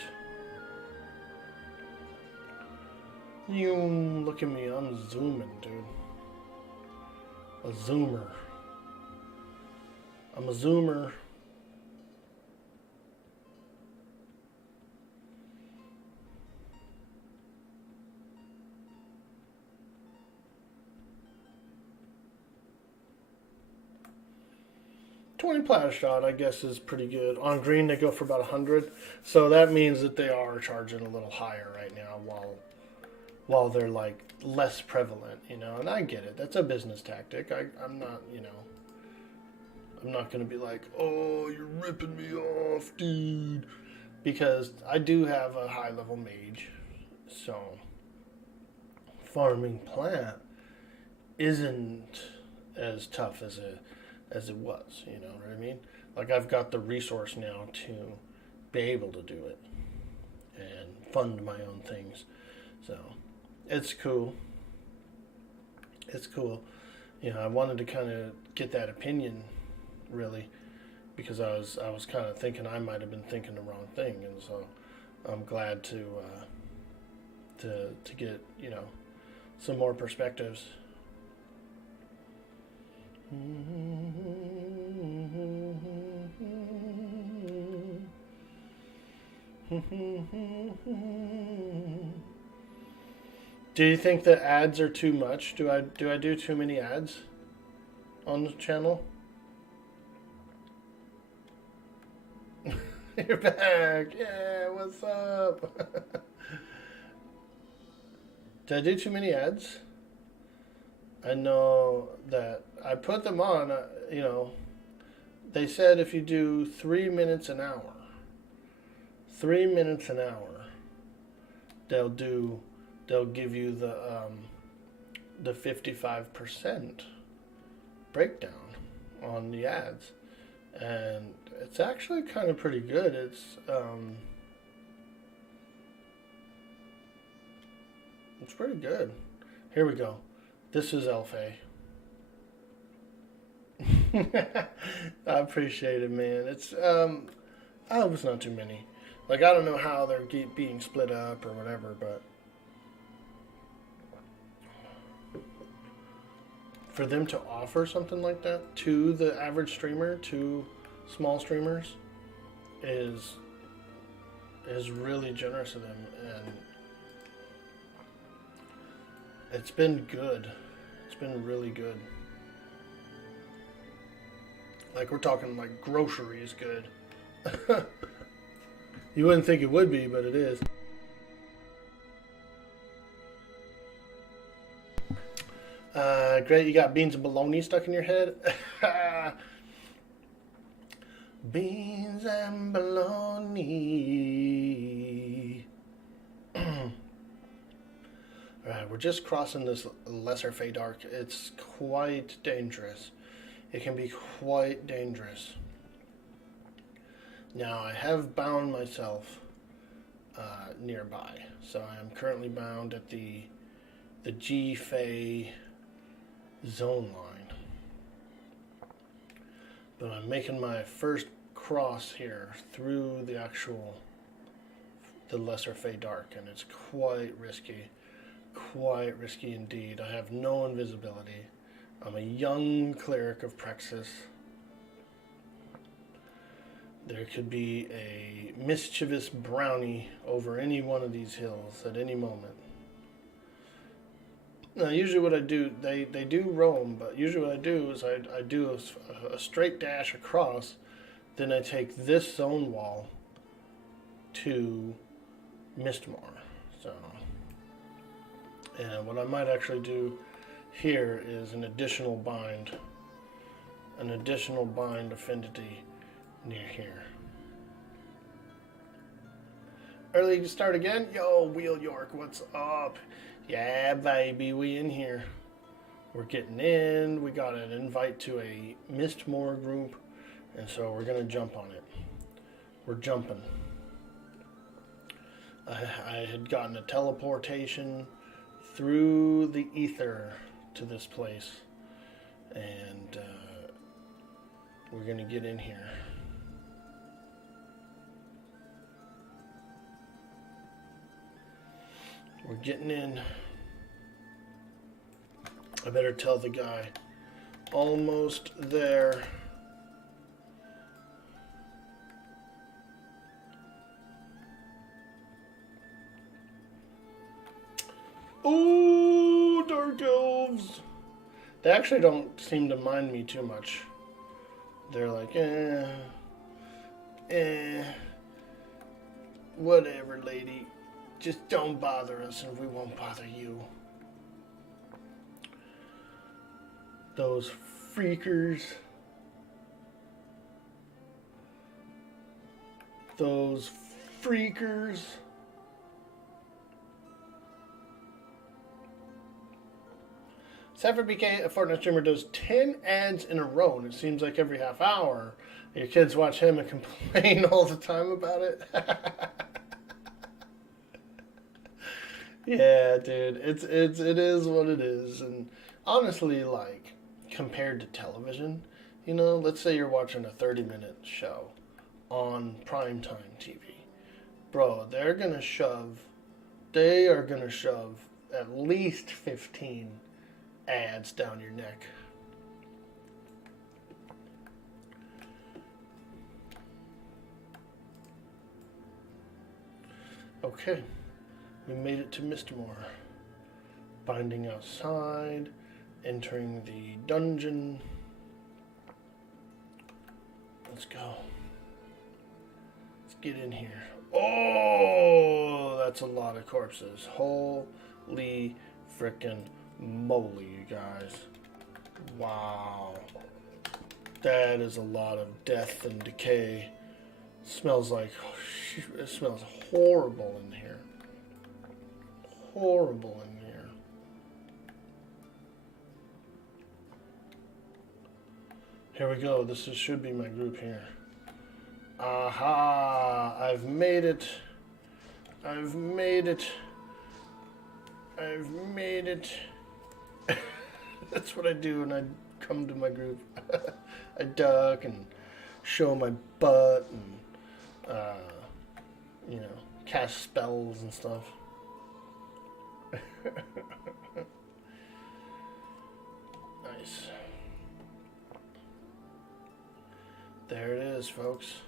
You look at me, I'm zooming, dude. A zoomer. I'm a zoomer. $20 plat a shot, I guess, is pretty good. On green, they go for about 100. So that means that they are charging a little higher right now while they're like less prevalent, you know. And I get it. That's a business tactic. I'm not, you know, I'm not going to be like, oh, you're ripping me off, dude. Because I do have a high-level mage. So farming plant isn't as tough as it was, you know what I mean? Like, I've got the resource now to be able to do it and fund my own things. So it's cool. It's cool. You know, I wanted to kind of get that opinion, really, because I was kind of thinking I might have been thinking the wrong thing, and so I'm glad to get, you know, some more perspectives. Do you think the ads are too much? Do I do too many ads on the channel? You're back. Yeah, what's up? Did I do too many ads? I know that I put them on, you know, they said if you do 3 minutes an hour, 3 minutes an hour, they'll give you the 55% breakdown on the ads. And it's actually kind of pretty good. It's pretty good. Here we go. This is Elfay. I appreciate it, man. It's I hope it's not too many. Like, I don't know how they're being split up or whatever, but for them to offer something like that to the average streamer, to small streamers, is really generous of them, and it's been good. It's been really good. Like, we're talking like groceries good. You wouldn't think it would be, but it is. Great, you got beans and bologna stuck in your head? Beans and bologna. Alright, we're just crossing this Lesser Fade Arc. It's quite dangerous. It can be quite dangerous. Now, I have bound myself nearby. So I am currently bound at the G-Fay zone line. But I'm making my first cross here through the Lesser Fade Arc, and it's quite risky. Quite risky indeed. I have no invisibility. I'm a young cleric of Prexus. There could be a mischievous brownie over any one of these hills at any moment. Now, usually what I do, they do roam, but usually what I do is I do a straight dash across, then I take this zone wall to Mistmore. So, and what I might actually do here is an additional bind affinity near here. Early start again? Yo, Wheel York, what's up? Yeah, baby, we in here. We're getting in. We got an invite to a Mistmore group, and so we're gonna jump on it. We're jumping. I had gotten a teleportation through the ether to this place, and we're gonna get in here. We're getting in. I better tell the guy. Almost there. Ooh, Dark Elves. They actually don't seem to mind me too much. They're like, whatever, lady. Just don't bother us and we won't bother you. Those freakers. Those freakers. Safford BK, a Fortnite streamer, does 10 ads in a row, and it seems like every half hour. Your kids watch him and complain all the time about it. Yeah, dude, it is what it is, and honestly, like compared to television, let's say you're watching a 30-minute show on primetime TV, bro, they are gonna shove at least 15 ads down your neck. Okay, we made it to Mistmore. Binding outside, entering the dungeon. Let's go. Let's get in here. Oh, that's a lot of corpses. Holy frickin' moly, you guys. Wow. That is a lot of death and decay. Smells like, it smells horrible in here. Horrible in here. Here we go. Should be my group here. Aha! I've made it. I've made it. I've made it. That's what I do when I come to my group. I duck and show my butt and cast spells and stuff. Nice. There it is, folks.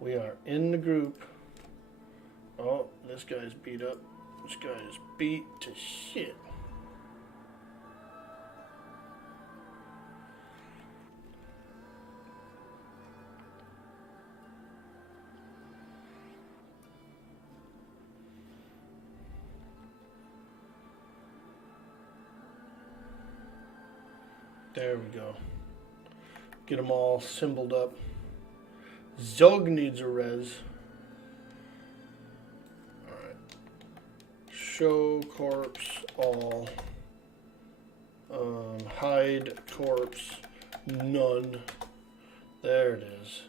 We are in the group. Oh, this guy's beat up. This guy is beat to shit. There we go. Get them all symboled up. Zog needs a res. Alright. Show corpse all. Hide corpse none. There it is.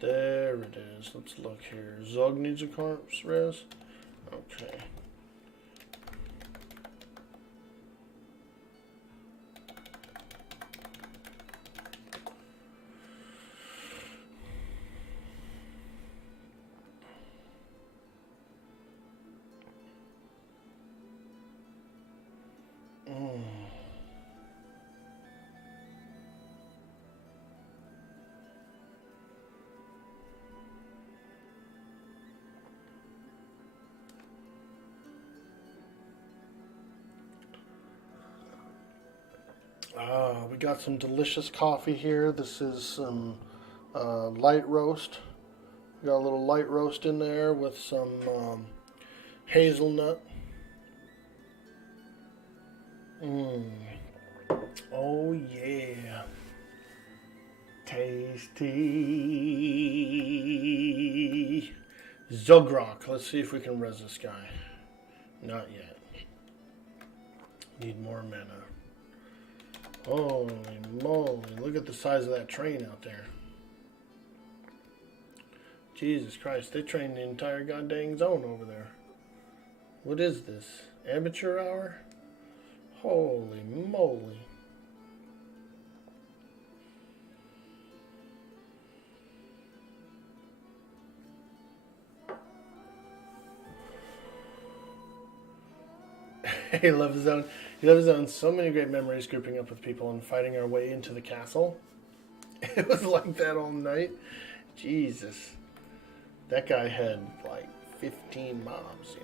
There it is. Let's look here. Zog needs a corpse res. Okay. We got some delicious coffee here. This is some light roast. We got a little light roast in there with some hazelnut. Oh yeah. Tasty. Zogrok. Let's see if we can res this guy. Not yet. Need more mana. Holy moly, look at the size of that train out there. Jesus Christ, they trained the entire goddamn zone over there. What is this? Amateur hour? Holy moly. He loves his own. He loves his own. So many great memories grouping up with people and fighting our way into the castle. It was like that all night. Jesus. That guy had like 15 mobs,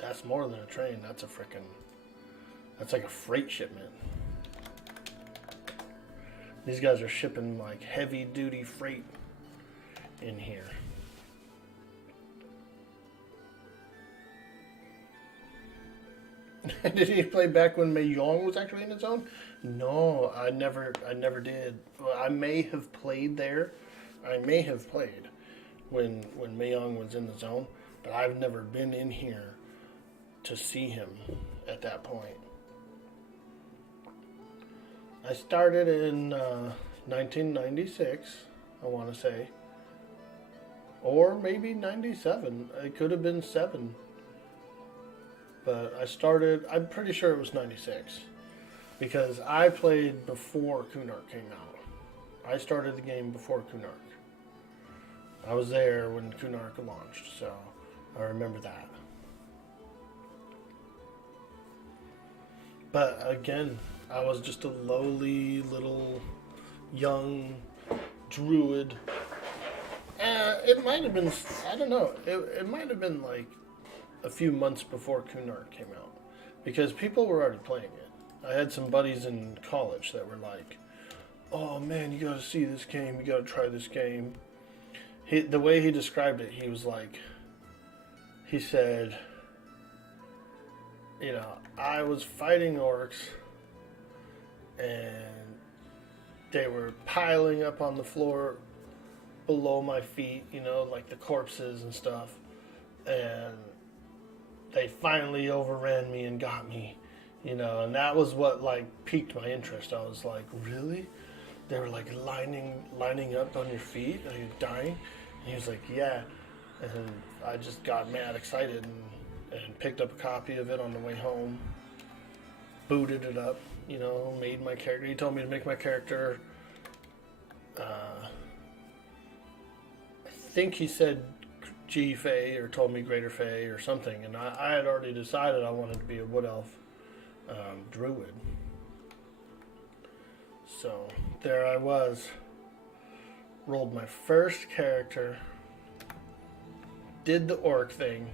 That's more than a train. That's like a freight shipment. These guys are shipping like heavy duty freight in here. Did he play back when Mei Yong was actually in the zone? No, I never did. Well, I may have played there. I may have played when Mei Yong was in the zone, but I've never been in here to see him at that point. I started in 1996, I want to say. Or maybe 97. It could have been 7. But I'm pretty sure it was 96. Because I played before Kunark came out. I started the game before Kunark. I was there when Kunark launched, so I remember that. But again, I was just a lowly little young druid. It might have been, I don't know, it might have been like a few months before Kunark came out. Because people were already playing it. I had some buddies in college that were like, oh man, you gotta see this game, you gotta try this game. The way he described it, he was like, he said, you know, I was fighting orcs and they were piling up on the floor below my feet, you know, like the corpses and stuff. And they finally overran me and got me, you know, and that was what like piqued my interest. I was like, really? They were like lining up on your feet? Are you dying? And he was like, yeah. And I just got mad excited and picked up a copy of it on the way home, booted it up, you know, made my character. He told me to make my character, I think he said G Fey or told me Greater Fey or something, and I had already decided I wanted to be a Wood Elf druid. So there I was, rolled my first character, did the orc thing,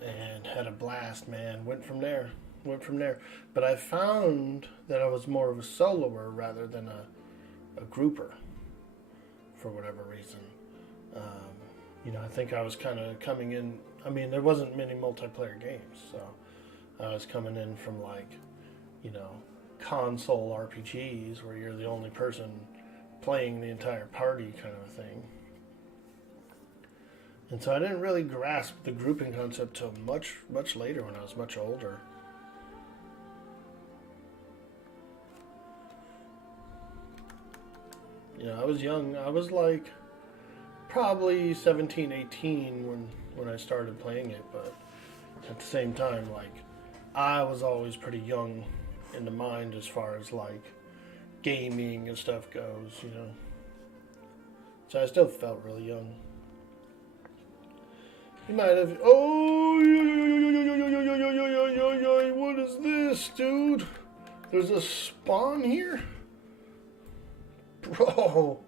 and had a blast, man. Went from there. But I found that I was more of a soloer rather than a grouper, for whatever reason. You know, I think I was kind of coming in. I mean, there wasn't many multiplayer games, so I was coming in from like, you know, console RPGs where you're the only person playing the entire party kind of a thing. And so I didn't really grasp the grouping concept till much later when I was much older. You know, I was young. I was like probably 17, 18 when I started playing it, but at the same time, like, I was always pretty young in the mind as far as like gaming and stuff goes, you know. So I still felt really young. You might have. Oh, what is this, dude? There's a spawn here? Bro.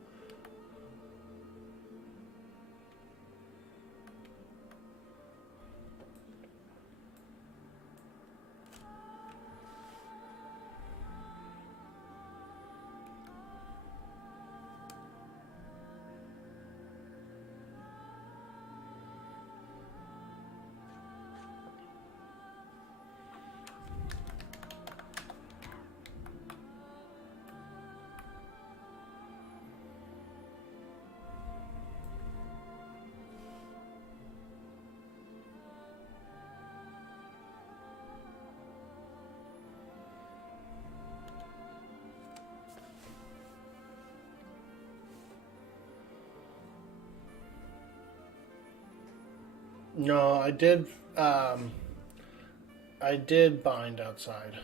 No, I did. I did bind outside.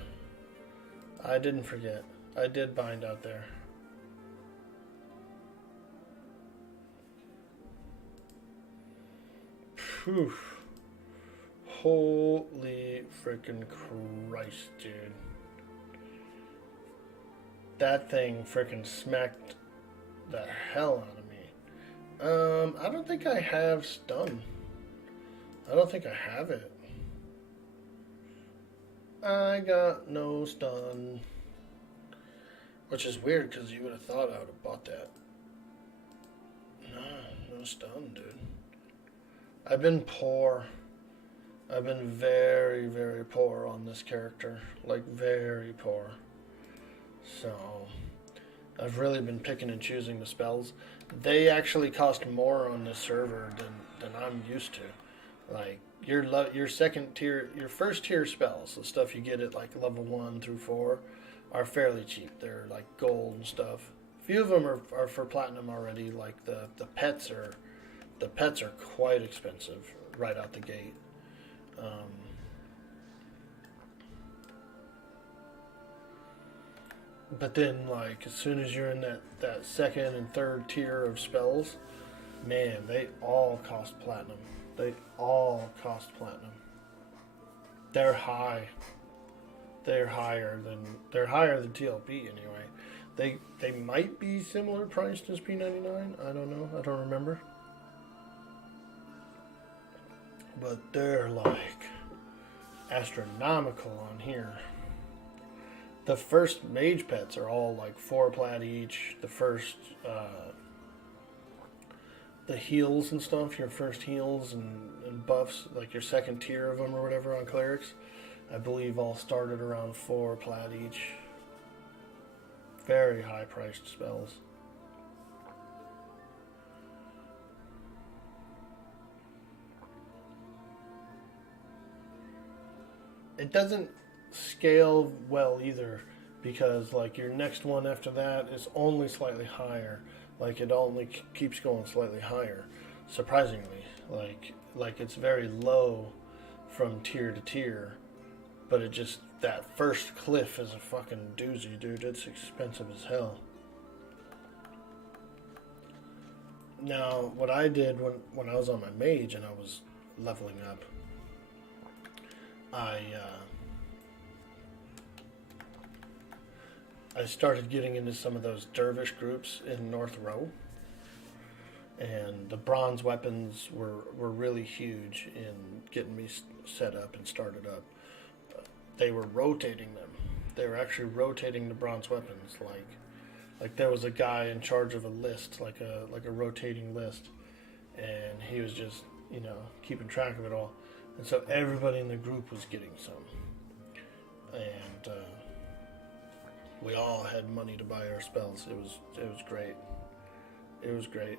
I didn't forget. I did bind out there. Phew. Holy freaking Christ, dude. That thing freaking smacked the hell out of me. I don't think I have stun. I don't think I have it. I got no stun. Which is weird because you would have thought I would have bought that. No stun, dude. I've been poor. I've been very, very poor on this character. Like, very poor. So, I've really been picking and choosing the spells. They actually cost more on this server than I'm used to. Like your second tier, your first tier spells, the stuff you get at like level 1 through 4, are fairly cheap. They're like gold and stuff. A few of them are for platinum already. Like the pets are quite expensive right out the gate. But then, like, as soon as you're in that second and third tier of spells, man, they all cost platinum. They all cost platinum. They're high. They're higher than TLP anyway. They might be similar priced as P99. I don't know. I don't remember. But they're like astronomical on here. The first mage pets are all like 4 plat each. The first, the heals and stuff, your first heals and buffs, like your second tier of them or whatever on clerics, I believe all started around 4 plat each. Very high priced spells. It doesn't scale well either, because like your next one after that is only slightly higher. Like it only keeps going slightly higher, surprisingly. Like it's very low from tier to tier, but it just, that first cliff is a fucking doozy, dude. It's expensive as hell. Now, what I did when I was on my mage and I was leveling up, I started getting into some of those dervish groups in North Row, and the bronze weapons were really huge in getting me set up and started up. They were rotating them. They were actually rotating the bronze weapons. Like there was a guy in charge of a list, like a rotating list, and he was just, keeping track of it all. And so everybody in the group was getting some. And we all had money to buy our spells. It was great. It was great.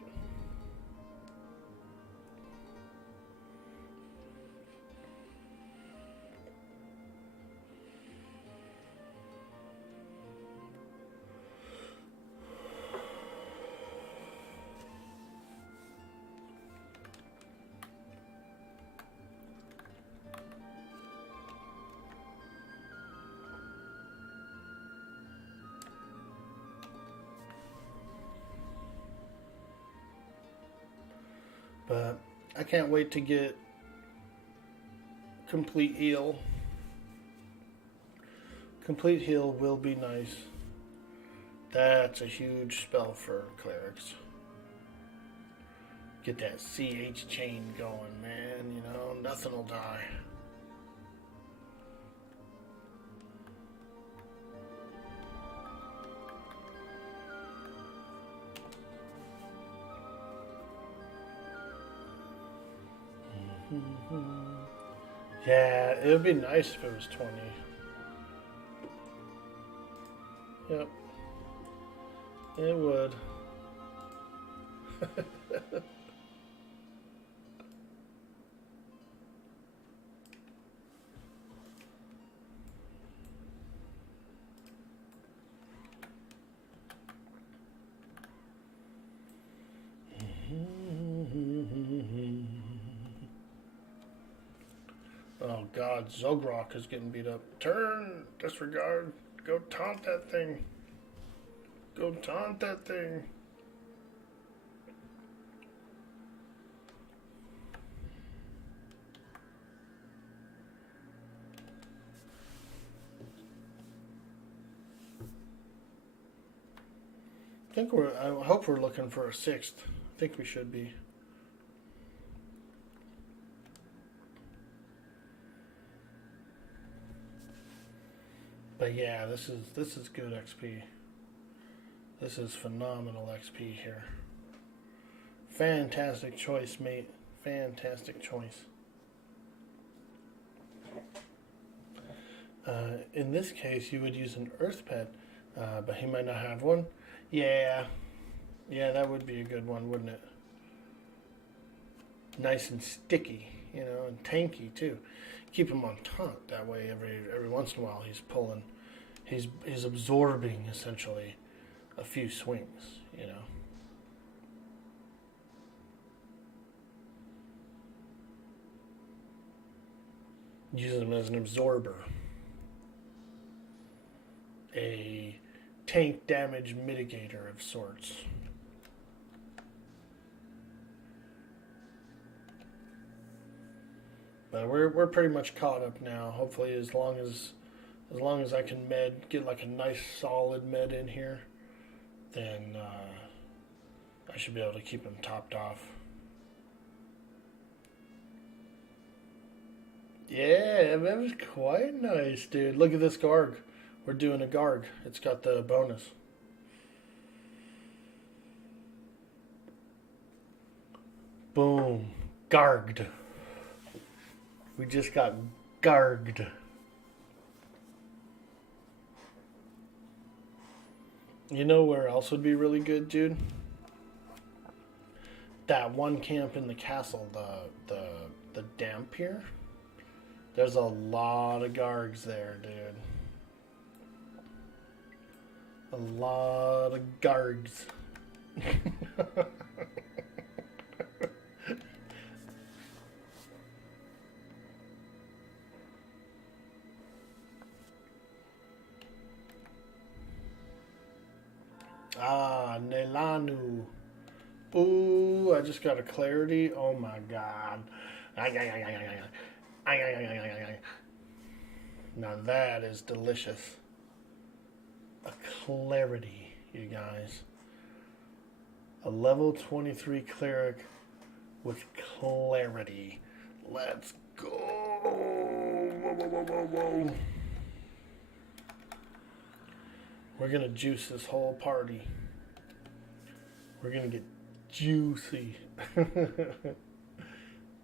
But I can't wait to get Complete Heal. Complete Heal will be nice. That's a huge spell for clerics. Get that CH chain going, man. Nothing will die. Yeah, it would be nice if it was 20. Yep. It would. Oh god, Zogrok is getting beat up. Turn, disregard, go taunt that thing. Go taunt that thing. I hope we're looking for a 6th. I think we should be. But yeah, this is good XP. This is phenomenal XP here. Fantastic choice, mate. Fantastic choice. In this case, you would use an earth pet, but he might not have one. Yeah, that would be a good one, wouldn't it? Nice and sticky. and tanky too. Keep him on taunt. That way, every once in a while, he's pulling, he's absorbing essentially a few swings. Use him as an absorber, a tank damage mitigator of sorts. But we're pretty much caught up now. Hopefully, as long as I can get like a nice solid med in here, then I should be able to keep him topped off. Yeah, that was quite nice, dude. Look at this Garg. We're doing a Garg. It's got the bonus. Boom. Garged. We just got Garged. You know where else would be really good, dude? That one camp in the castle, the damp here. There's a lot of Gargs there, dude. A lot of Gargs. Nelanu. Ooh, I just got a clarity. Oh my god. Now that is delicious. A clarity, you guys. A level 23 cleric with clarity. Let's go. Whoa, whoa, whoa, whoa, whoa. We're gonna juice this whole party. We're gonna get juicy.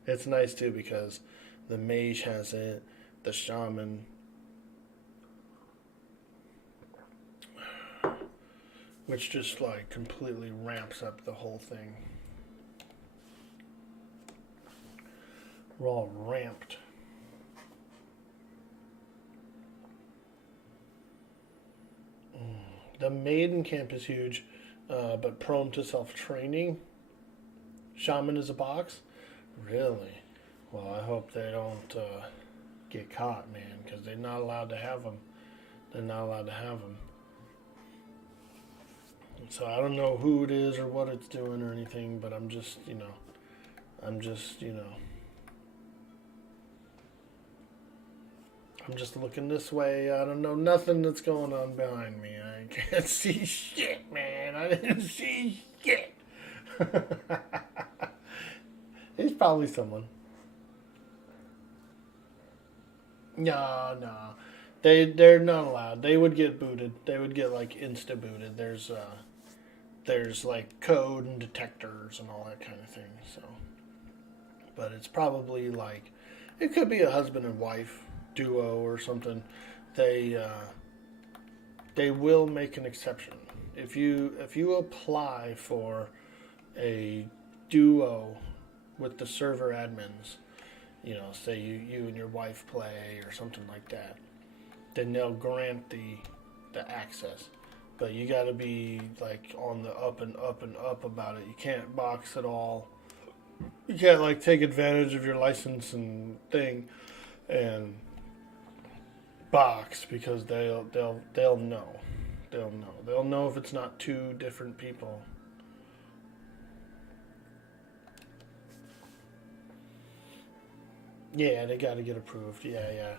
It's nice too because the mage has it, the shaman, which just like completely ramps up the whole thing. We're all ramped. The maiden camp is huge, but prone to self-training. Shaman is a box? Really? Well, I hope they don't get caught, man, because they're not allowed to have them. They're not allowed to have them. So I don't know who it is or what it's doing or anything, but I'm just looking this way. I don't know nothing that's going on behind me. I can't see shit, man. I didn't see shit. It's probably someone. No. They're not allowed. They would get booted. They would get like insta booted. There's like code and detectors and all that kind of thing. So, but it's probably like it could be a husband and wife duo or something. They will make an exception if you apply for a duo with the server admins. Say you and your wife play or something like that, then they'll grant the access. But you got to be like on the up and up and up about it. You can't box at all. You can't like take advantage of your license and thing and box because they'll know. They'll know if it's not two different people. Yeah, they got to get approved. Yeah.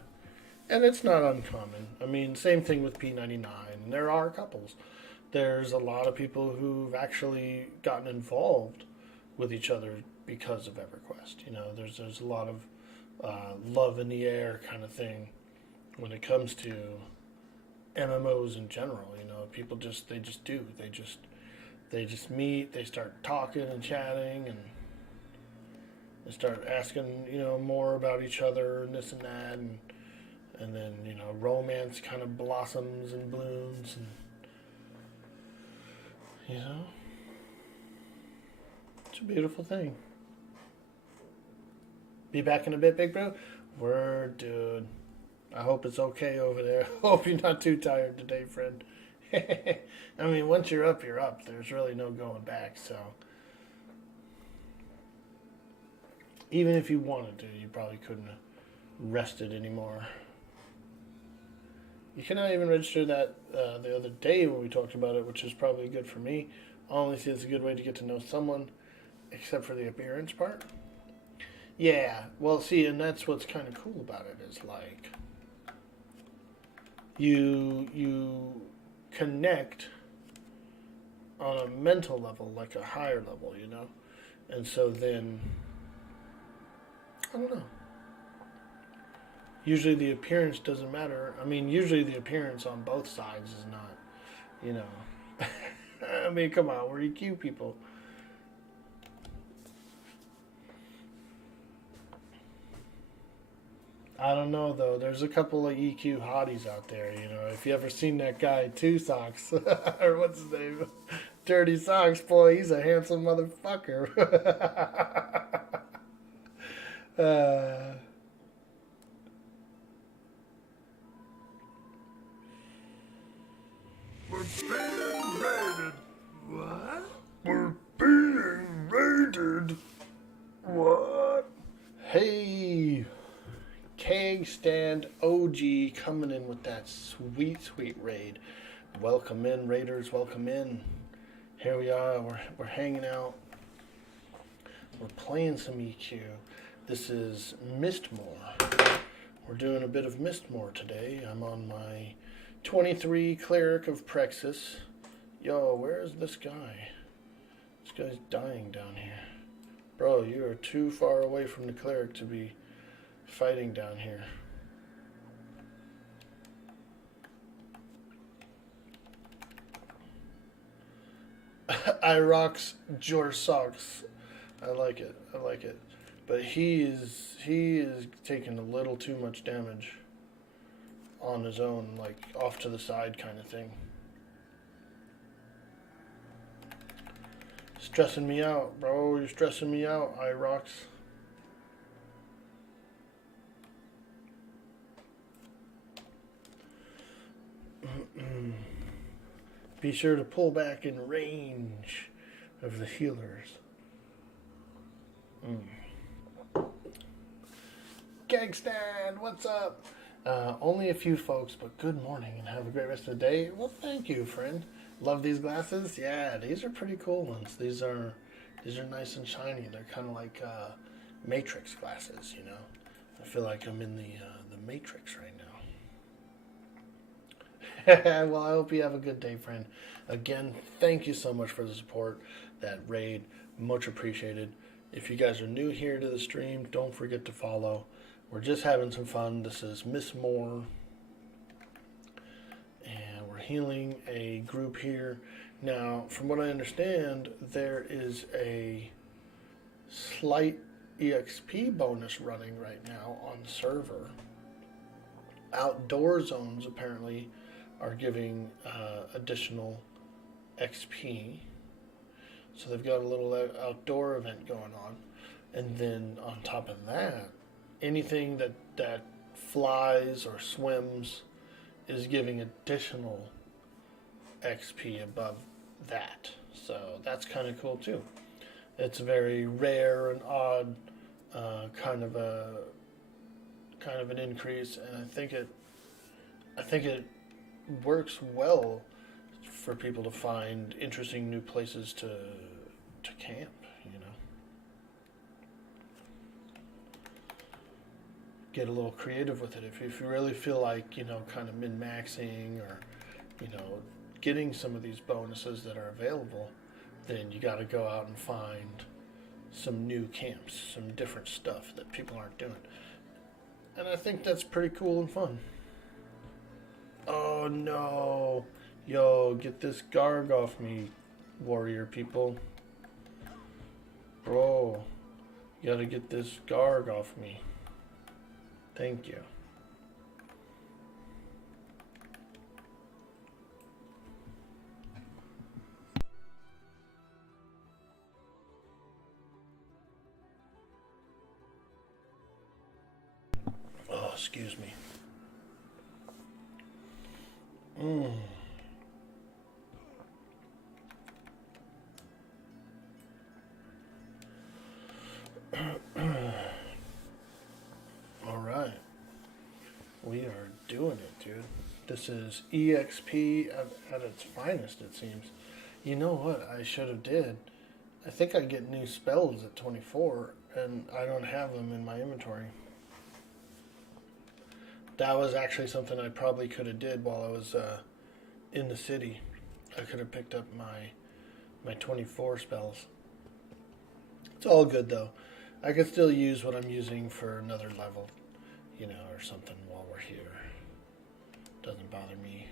And it's not uncommon. I mean, same thing with P99. There are couples. There's a lot of people who've actually gotten involved with each other because of EverQuest. There's a lot of love in the air kind of thing when it comes to MMOs in general. People they just do. They just meet. They start talking and chatting and. They start asking, more about each other and this and that, and then, romance kind of blossoms and blooms, and, it's a beautiful thing. Be back in a bit, big bro. Word, dude. I hope it's okay over there. Hope you're not too tired today, friend. I mean, once you're up, you're up. There's really no going back, so. Even if you wanted to, you probably couldn't have rested anymore. You cannot even register that the other day when we talked about it, which is probably good for me. I only see it's a good way to get to know someone, except for the appearance part. Yeah, well, see, and that's what's kind of cool about it is like you connect on a mental level, like a higher level, you know, and so then I don't know. Usually the appearance doesn't matter. I mean, usually the appearance on both sides is not, you know. I mean, come on, we're EQ people. I don't know though. There's a couple of EQ hotties out there. You know, if you ever seen that guy Two Socks or what's his name, Dirty Socks, boy, he's a handsome motherfucker. We're being raided. What? We're being raided. What? Hey, Keg Stand OG coming in with that sweet, sweet raid. Welcome in, Raiders. Welcome in. Here we are. We're hanging out. We're playing some EQ. This is Mistmore. We're doing a bit of Mistmore today. I'm on my 23 Cleric of Prexus. Yo, where is this guy? This guy's dying down here. Bro, you are too far away from the Cleric to be fighting down here. I rocks your socks. I like it. I like it. But he is taking a little too much damage on his own, like off to the side kind of thing. Stressing me out, bro. You're stressing me out, I rocks. Be sure to pull back in range of the healers. Gangstand, what's up? Only a few folks, but good morning and have a great rest of the day. Well, thank you, friend. Love these glasses. Yeah, these are pretty cool ones. These are nice and shiny. They're kind of like Matrix glasses, you know. I feel like I'm in the Matrix right now. Well, I hope you have a good day, friend. Again, thank you so much for the support, that raid. Much appreciated. If you guys are new here to the stream, don't forget to follow. We're just having some fun. This is Miss Moore. And we're healing a group here. Now, from what I understand, there is a slight EXP bonus running right now on the server. Outdoor zones apparently are giving additional XP. So they've got a little outdoor event going on. And then on top of that, anything that flies or swims is giving additional XP above that. So that's kind of cool too. It's very rare and odd kind of an increase, and I think it works well for people to find interesting new places to camp, you know. Get a little creative with it. If you really feel like, you know, kind of min-maxing or, you know, getting some of these bonuses that are available, then you got to go out and find some new camps, some different stuff that people aren't doing. And I think that's pretty cool and fun. Oh no. Yo, get this Garg off me, warrior people. Bro, you gotta get this Garg off me. Thank you. excuse me. All right. We are doing it, dude. This is EXP at its finest, it seems. You know what I should have did? I think I get new spells at 24, and I don't have them in my inventory. That was actually something I probably could have did while I was in the city. I could have picked up my 24 spells. It's all good, though. I could still use what I'm using for another level, you know, or something while we're here. Doesn't bother me.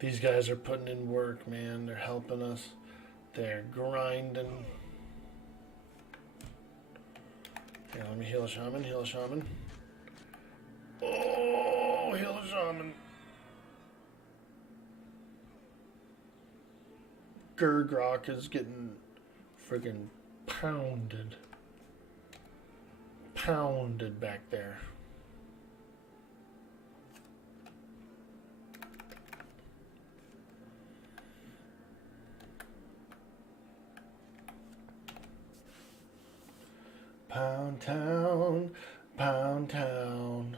These guys are putting in work, man. They're helping us. They're grinding. Okay, let me heal a shaman, heal a shaman. Oh, heal a shaman. Gurgrok is getting friggin' pounded. Pounded back there. Pound Town, Pound Town.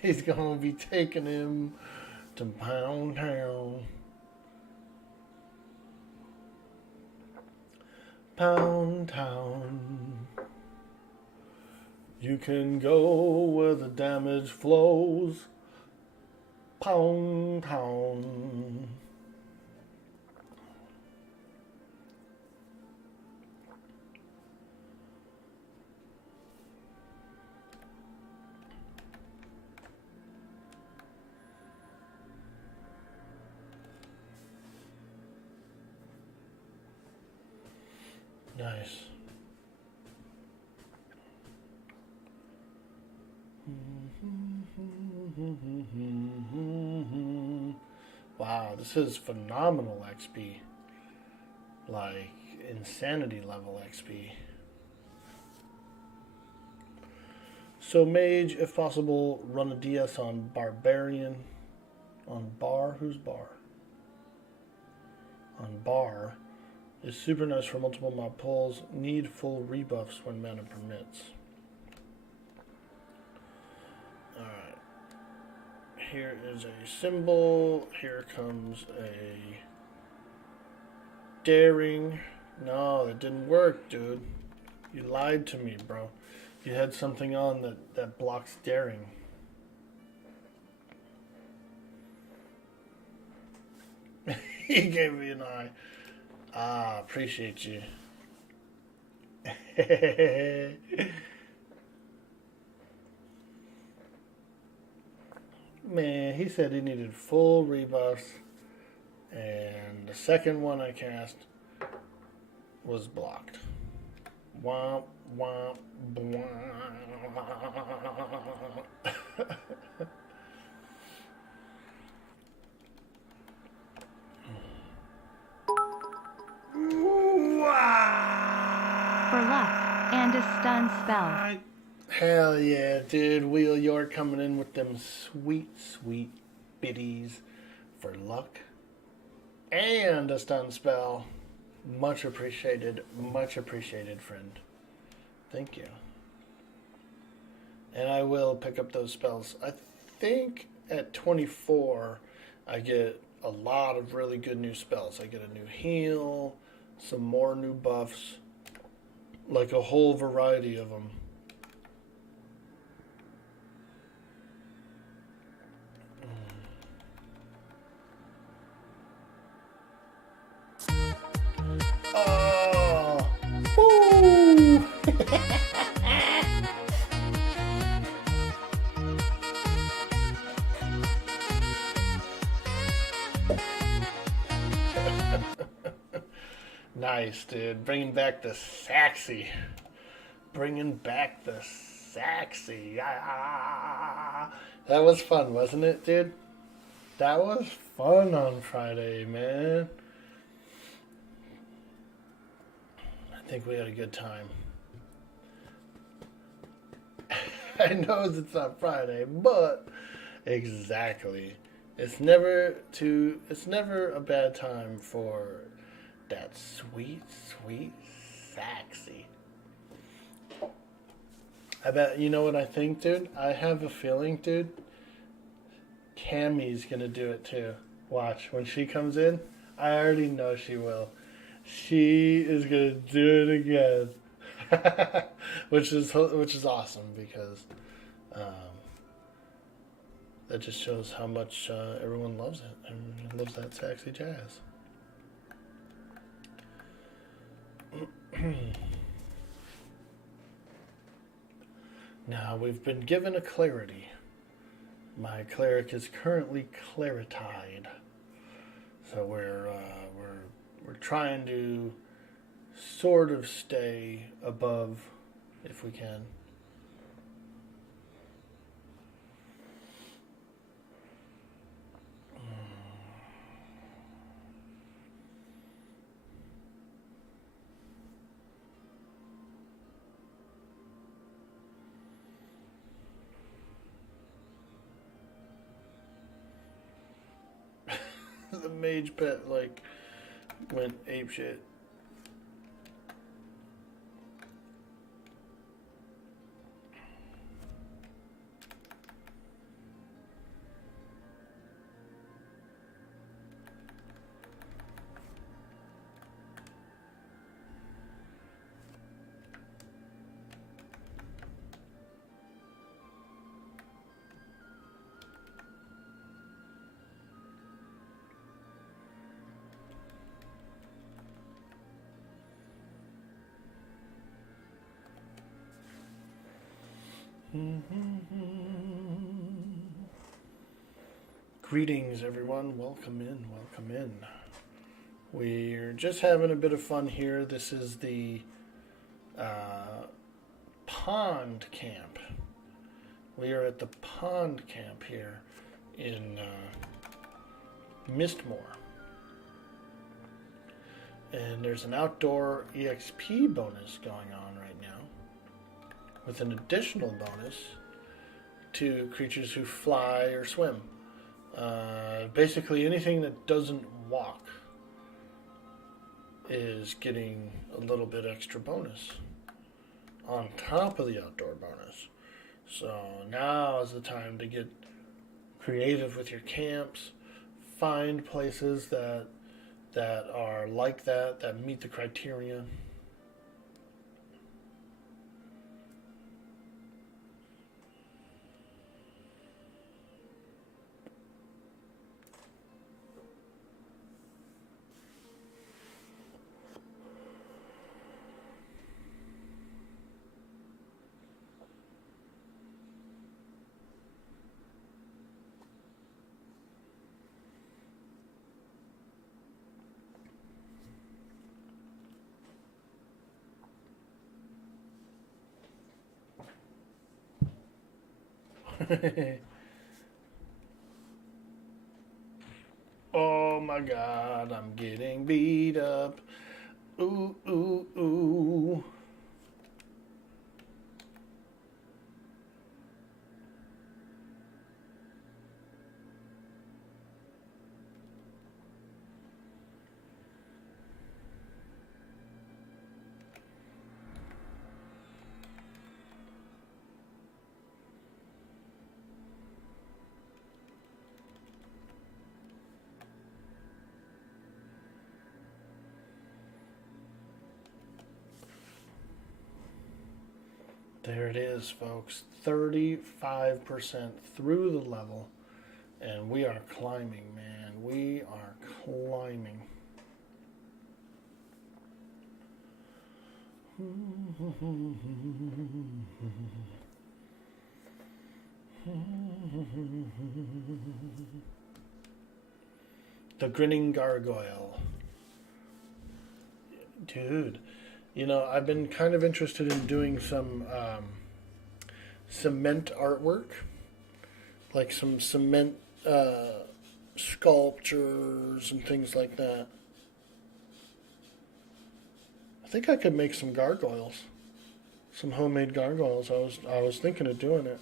He's gonna be taking him to Pound Town. Pound Town. You can go where the damage flows. Pound Town. Nice. Wow, this is phenomenal XP. Like, insanity level XP. So mage, if possible, run a DS on barbarian. On bar? Who's bar? On bar. Is super nice for multiple mob pulls. Need full rebuffs when mana permits. Alright. Here is a symbol. Here comes a daring. No, that didn't work, dude. You lied to me, bro. You had something on that blocks daring. He gave me an eye. Ah, appreciate you. Man, he said he needed full rebuffs, and the second one I cast was blocked. Womp, womp, womp. For luck and a stun spell. Hell yeah, dude. Wheel York coming in with them sweet, sweet biddies for luck and a stun spell. Much appreciated, friend. Thank you. And I will pick up those spells. I think at 24, I get a lot of really good new spells. I get a new heal, some more new buffs, like a whole variety of them. Oh, woo! Nice, dude. Bringing back the sexy. Bringing back the sexy. Ah. That was fun, wasn't it, dude? That was fun on Friday, man. I think we had a good time. I know it's not Friday, but exactly. It's never a bad time for that sweet, sweet sexy. I bet, you know what I think, dude? I have a feeling, dude, Cammy's gonna do it too. Watch, when she comes in, I already know she will. She is gonna do it again. which is awesome because that just shows how much everyone loves it. Everyone loves that sexy jazz. Now we've been given a clarity. My cleric is currently claritied, so we're trying to sort of stay above if we can. The mage pet like went ape shit. Greetings, everyone. Welcome in. Welcome in. We're just having a bit of fun here. This is the pond camp. We are at the pond camp here in Mistmore. And there's an outdoor EXP bonus going on right now, with an additional bonus to creatures who fly or swim. Basically, anything that doesn't walk is getting a little bit extra bonus on top of the outdoor bonus. So now is the time to get creative with your camps, find places that are like that meet the criteria. Oh my god, I'm getting beat up. Ooh, ooh, ooh. There it is, folks. 35% through the level. And we are climbing, man. We are climbing. The Grinning Gargoyle. Dude, you know, I've been kind of interested in doing some cement artwork, like some cement sculptures and things like that. I think I could make some gargoyles, some homemade gargoyles. I was thinking of doing it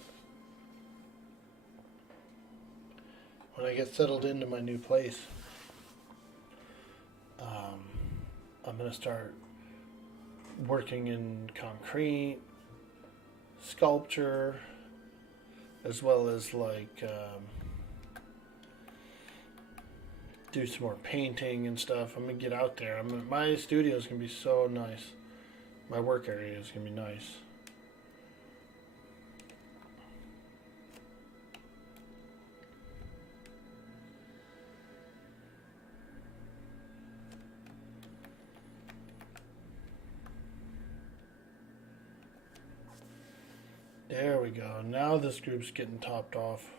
when I get settled into my new place. I'm gonna start working in concrete, sculpture, as well as like do some more painting and stuff. I'm gonna get out there. My studio is gonna be so nice. My work area is gonna be nice. There we go. Now this group's getting topped off.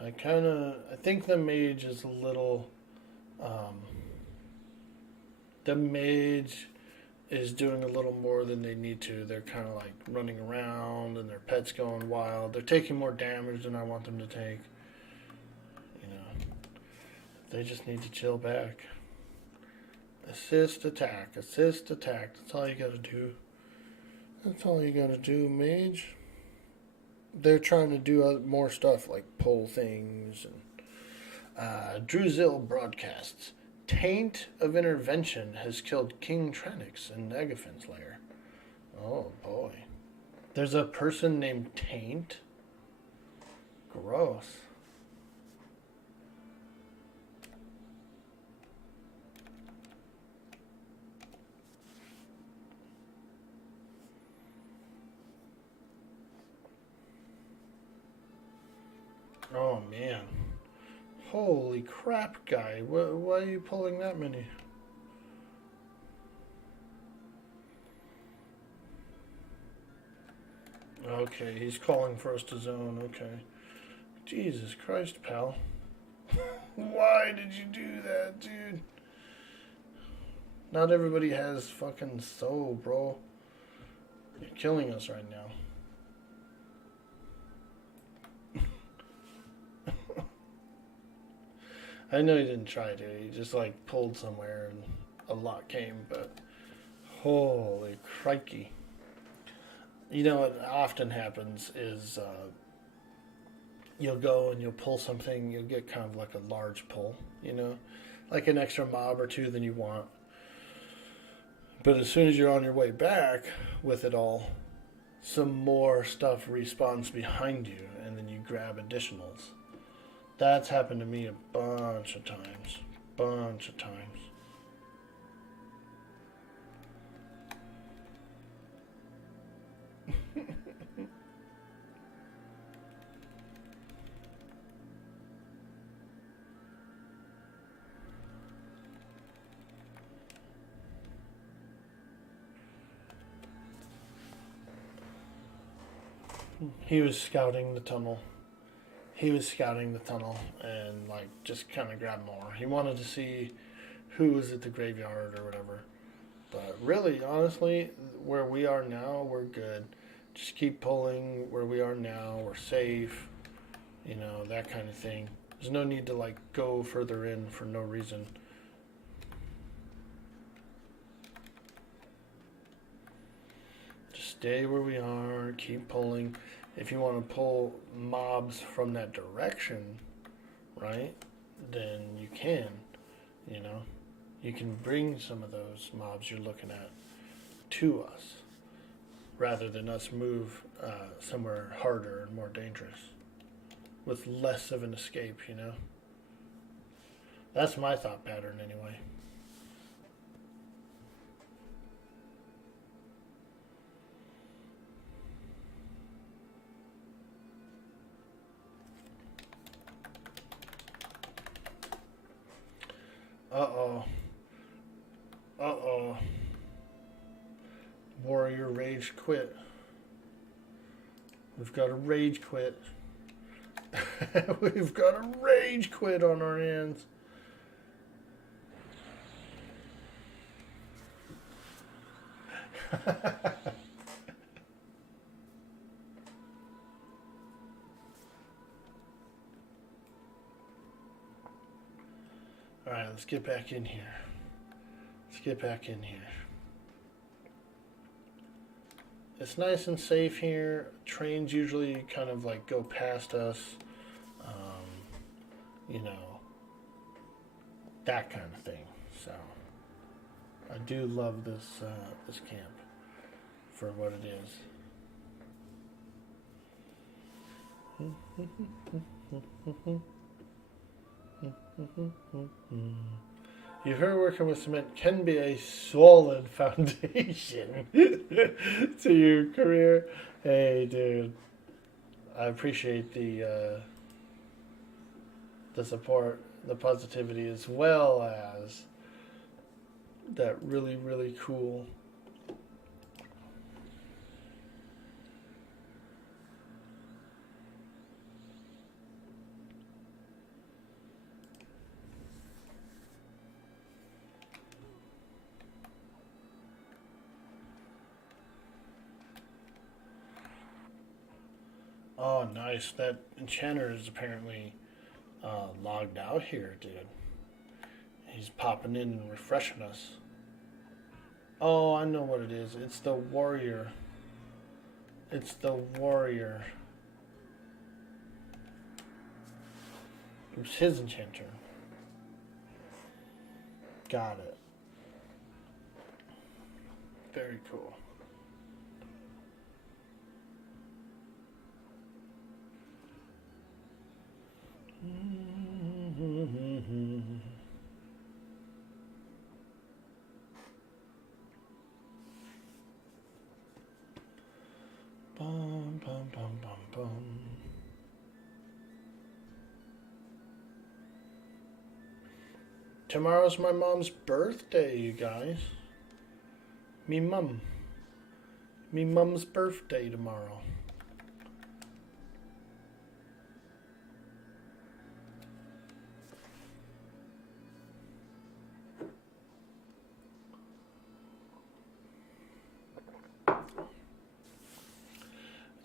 I think the mage is a little, the mage is doing a little more than they need to. They're kind of like running around and their pet's going wild. They're taking more damage than I want them to take. You know, they just need to chill back. Assist, attack, assist, attack. That's all you gotta do. That's all you gotta do, mage. They're trying to do more stuff like pull things. And Druzil broadcasts. Taint of Intervention has killed King Trenix in Negafin's lair. Oh boy. There's a person named Taint? Gross. Oh man. Holy crap, guy. Why are you pulling that many? Okay, he's calling for us to zone. Okay. Jesus Christ, pal. Why did you do that, dude? Not everybody has fucking soul, bro. You're killing us right now. I know he didn't try to. He just like pulled somewhere and a lot came, but holy crikey. You know what often happens is you'll go and you'll pull something, you'll get kind of like a large pull, you know, like an extra mob or two than you want. But as soon as you're on your way back with it all, some more stuff respawns behind you and then you grab additionals. That's happened to me a bunch of times. Bunch of times. He was scouting the tunnel. He was scouting the tunnel and like just kind of grabbed more. He wanted to see who was at the graveyard or whatever. But really, honestly, where we are now, we're good. Just keep pulling where we are now. We're safe. You know, that kind of thing. There's no need to like go further in for no reason. Just stay where we are. Keep pulling. If you want to pull mobs from that direction, right, then you can, you know. You can bring some of those mobs you're looking at to us, rather than us move somewhere harder and more dangerous, with less of an escape, you know. That's my thought pattern anyway. Uh-oh. Uh-oh. Warrior rage quit. We've got a rage quit. We've got a rage quit on our hands. Alright, let's get back in here. Let's get back in here. It's nice and safe here. Trains usually kind of like go past us. You know, that kind of thing. So, I do love this this camp for what it is. You've heard working with cement can be a solid foundation to your career. Hey, dude, I appreciate the support, the positivity, as well as that really, really cool. Oh, nice. That enchanter is apparently logged out here, dude. He's popping in and refreshing us. Oh, I know what it is. It's the warrior. It's the warrior. It was his enchanter. Got it. Very cool. Bum, bum, bum, bum, bum. Tomorrow's my mom's birthday, you guys. Me mum's birthday tomorrow.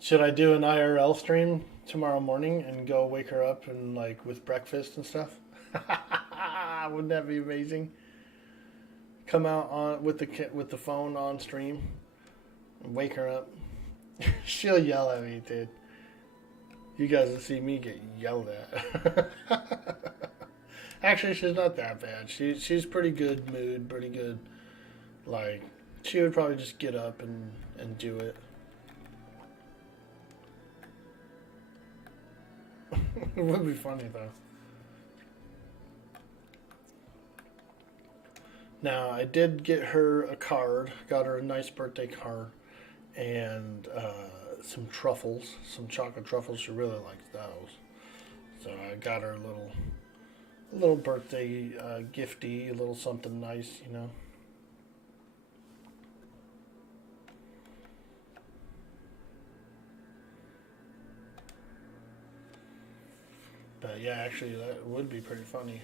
Should I do an IRL stream tomorrow morning and go wake her up and like with breakfast and stuff? Wouldn't that be amazing? Come out on with the phone on stream and wake her up. She'll yell at me, dude. You guys will see me get yelled at. Actually, she's not that bad. She's pretty good mood, pretty good. Like, she would probably just get up and do it. It would be funny though. Now, I did get her a card, got her a nice birthday card, and some truffles, some chocolate truffles. She really likes those. So I got her a little birthday gifty, a little something nice, you know. But yeah, actually, that would be pretty funny.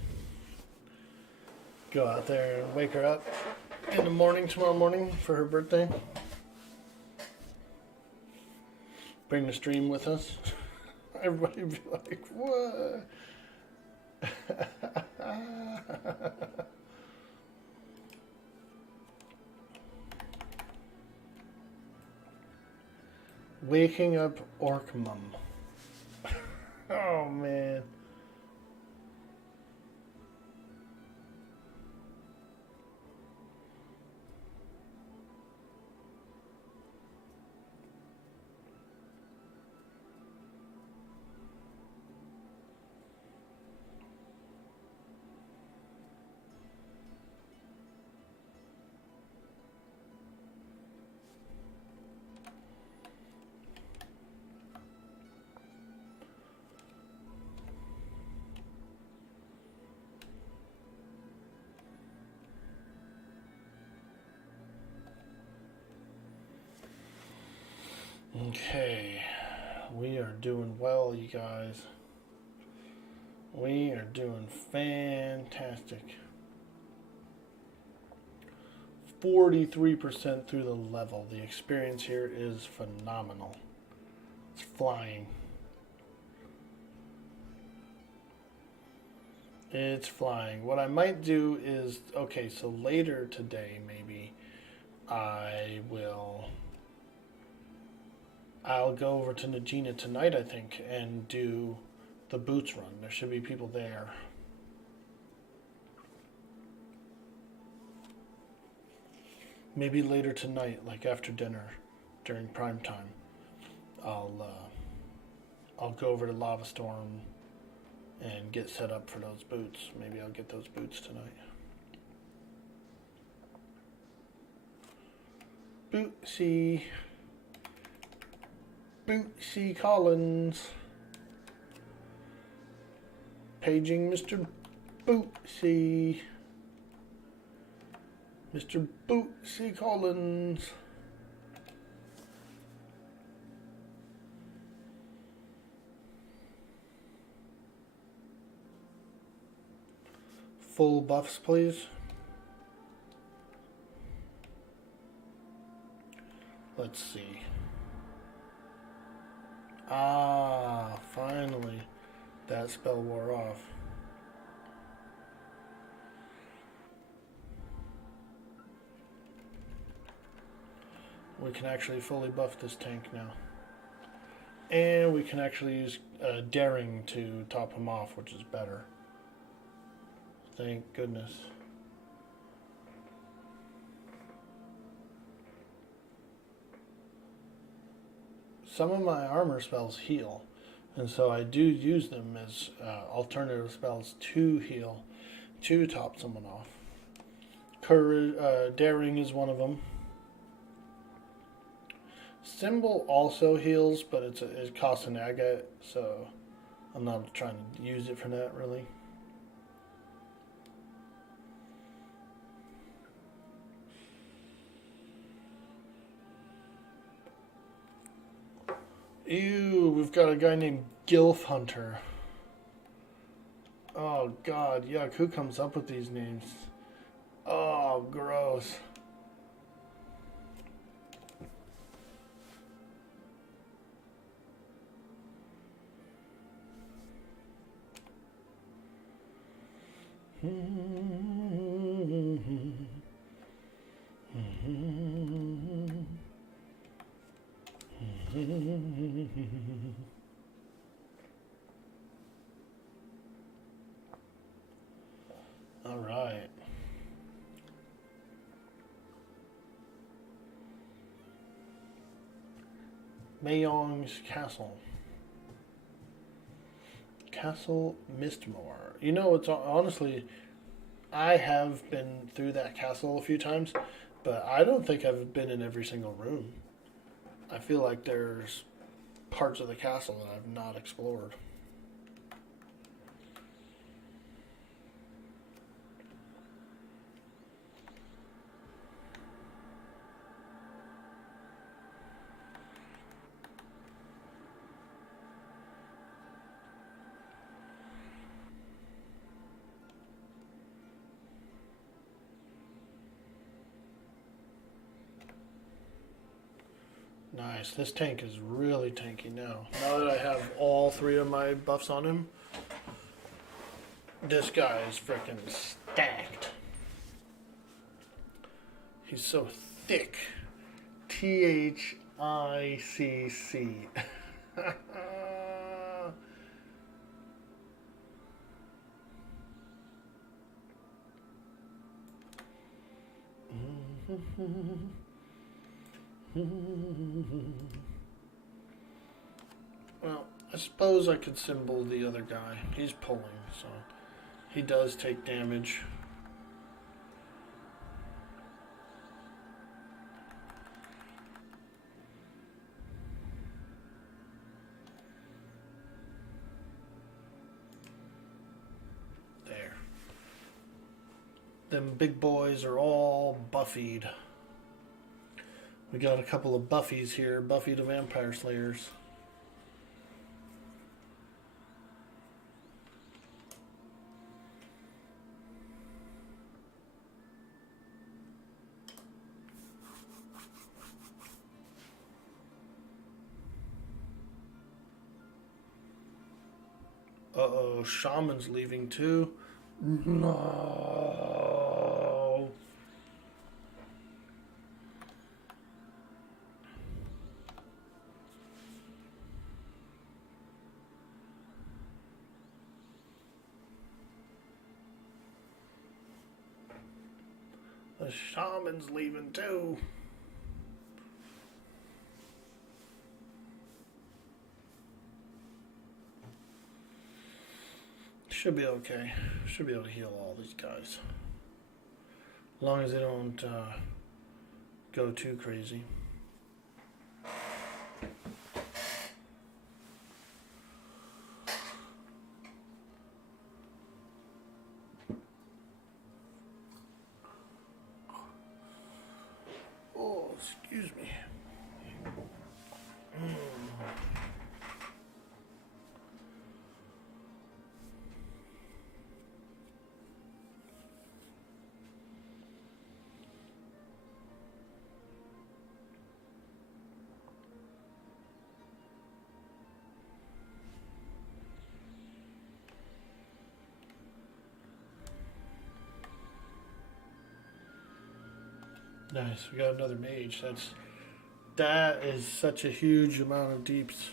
Go out there and wake her up in the morning, tomorrow morning, for her birthday. Bring the stream with us. Everybody would be like, what? Waking up Orc Mum. Oh, man. Okay, we are doing well, you guys. We are doing fantastic. 43% through the level. The experience here is phenomenal. It's flying. It's flying. What I might do is, okay, so later today maybe I'll go over to Najina tonight, I think, and do the boots run. There should be people there. Maybe later tonight, like after dinner, during prime time, I'll go over to Lava Storm and get set up for those boots. Maybe I'll get those boots tonight. Bootsy Collins. Paging Mr. Bootsy. Mr. Bootsy Collins. Full buffs, please. Let's see. Ah, finally. That spell wore off. We can actually fully buff this tank now. And we can actually use Daring to top him off, which is better. Thank goodness. Some of my armor spells heal, and so I do use them as alternative spells to heal, to top someone off. Courage, Daring is one of them. Symbol also heals, but it costs an agate, so I'm not trying to use it for that really. Ew, we've got a guy named Gilf Hunter. Oh god, yuck, who comes up with these names? Oh, gross. All right. Mayong's Castle. Castle Mistmore. You know, it's honestly, I have been through that castle a few times, but I don't think I've been in every single room. I feel like there's parts of the castle that I've not explored. Nice. This tank is really tanky now. Now that I have all three of my buffs on him, this guy is freaking stacked. He's so thick. THICC. Well, I suppose I could symbol the other guy. He's pulling, so he does take damage. There. Them big boys are all buffied. We got a couple of buffies here. Buffy the Vampire Slayers. Uh-oh, Shaman's leaving too. No. The Shaman's leaving too. Should be okay. Should be able to heal all these guys. As long as they don't go too crazy. Oh, excuse me. Nice, we got another mage. That is such a huge amount of deeps.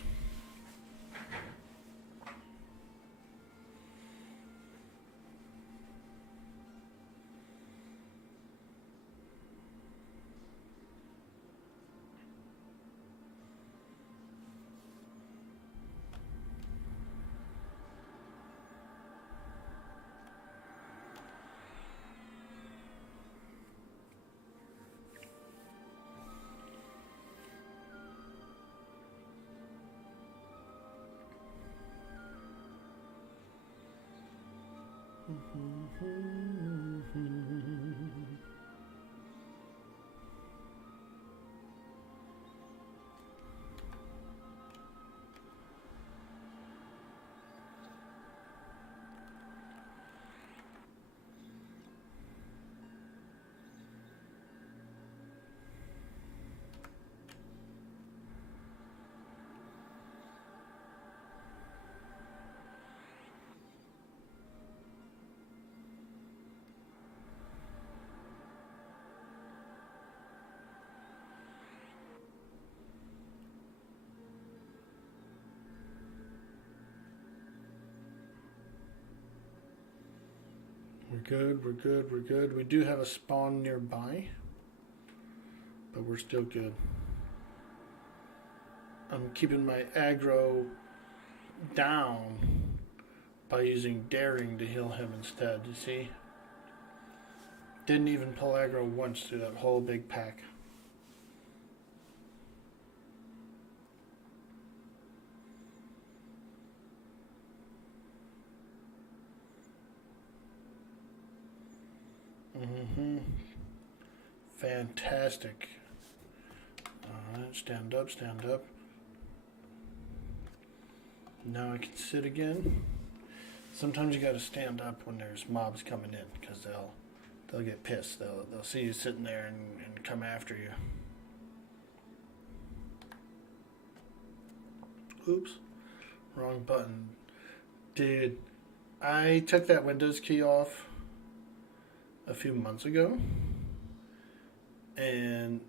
We're good, we're good, we're good. We do have a spawn nearby, but we're still good. I'm keeping my aggro down by using daring to heal him instead, you see? Didn't even pull aggro once through that whole big pack. Fantastic. Alright, stand up, stand up. Now I can sit again. Sometimes you gotta stand up when there's mobs coming in, because they'll get pissed. They'll see you sitting there and come after you. Oops. Wrong button. Dude, I took that Windows key off a few months ago, and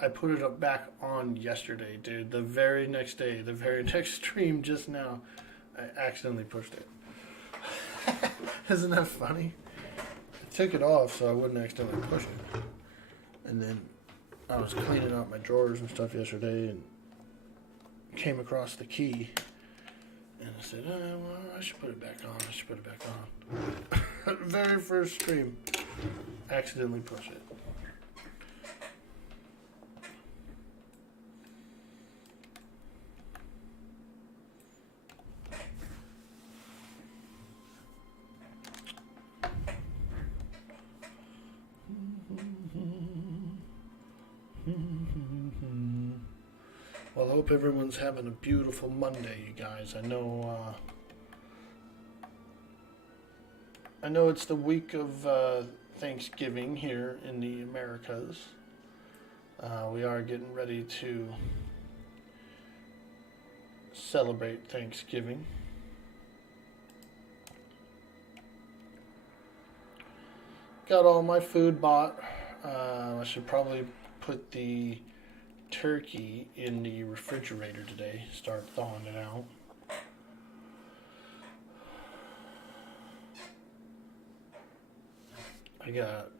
I put it up back on yesterday, dude. The very next day, the very next stream just now, I accidentally pushed it. Isn't that funny? I took it off so I wouldn't accidentally push it. And then I was cleaning out my drawers and stuff yesterday and came across the key. And I said, oh, well, I should put it back on. I should put it back on. Very first stream, accidentally push it. Well, I hope everyone's having a beautiful Monday, you guys. I know it's the week of Thanksgiving here in the Americas. We are getting ready to celebrate Thanksgiving. Got all my food bought. I should probably put the turkey in the refrigerator today. Start thawing it out. I got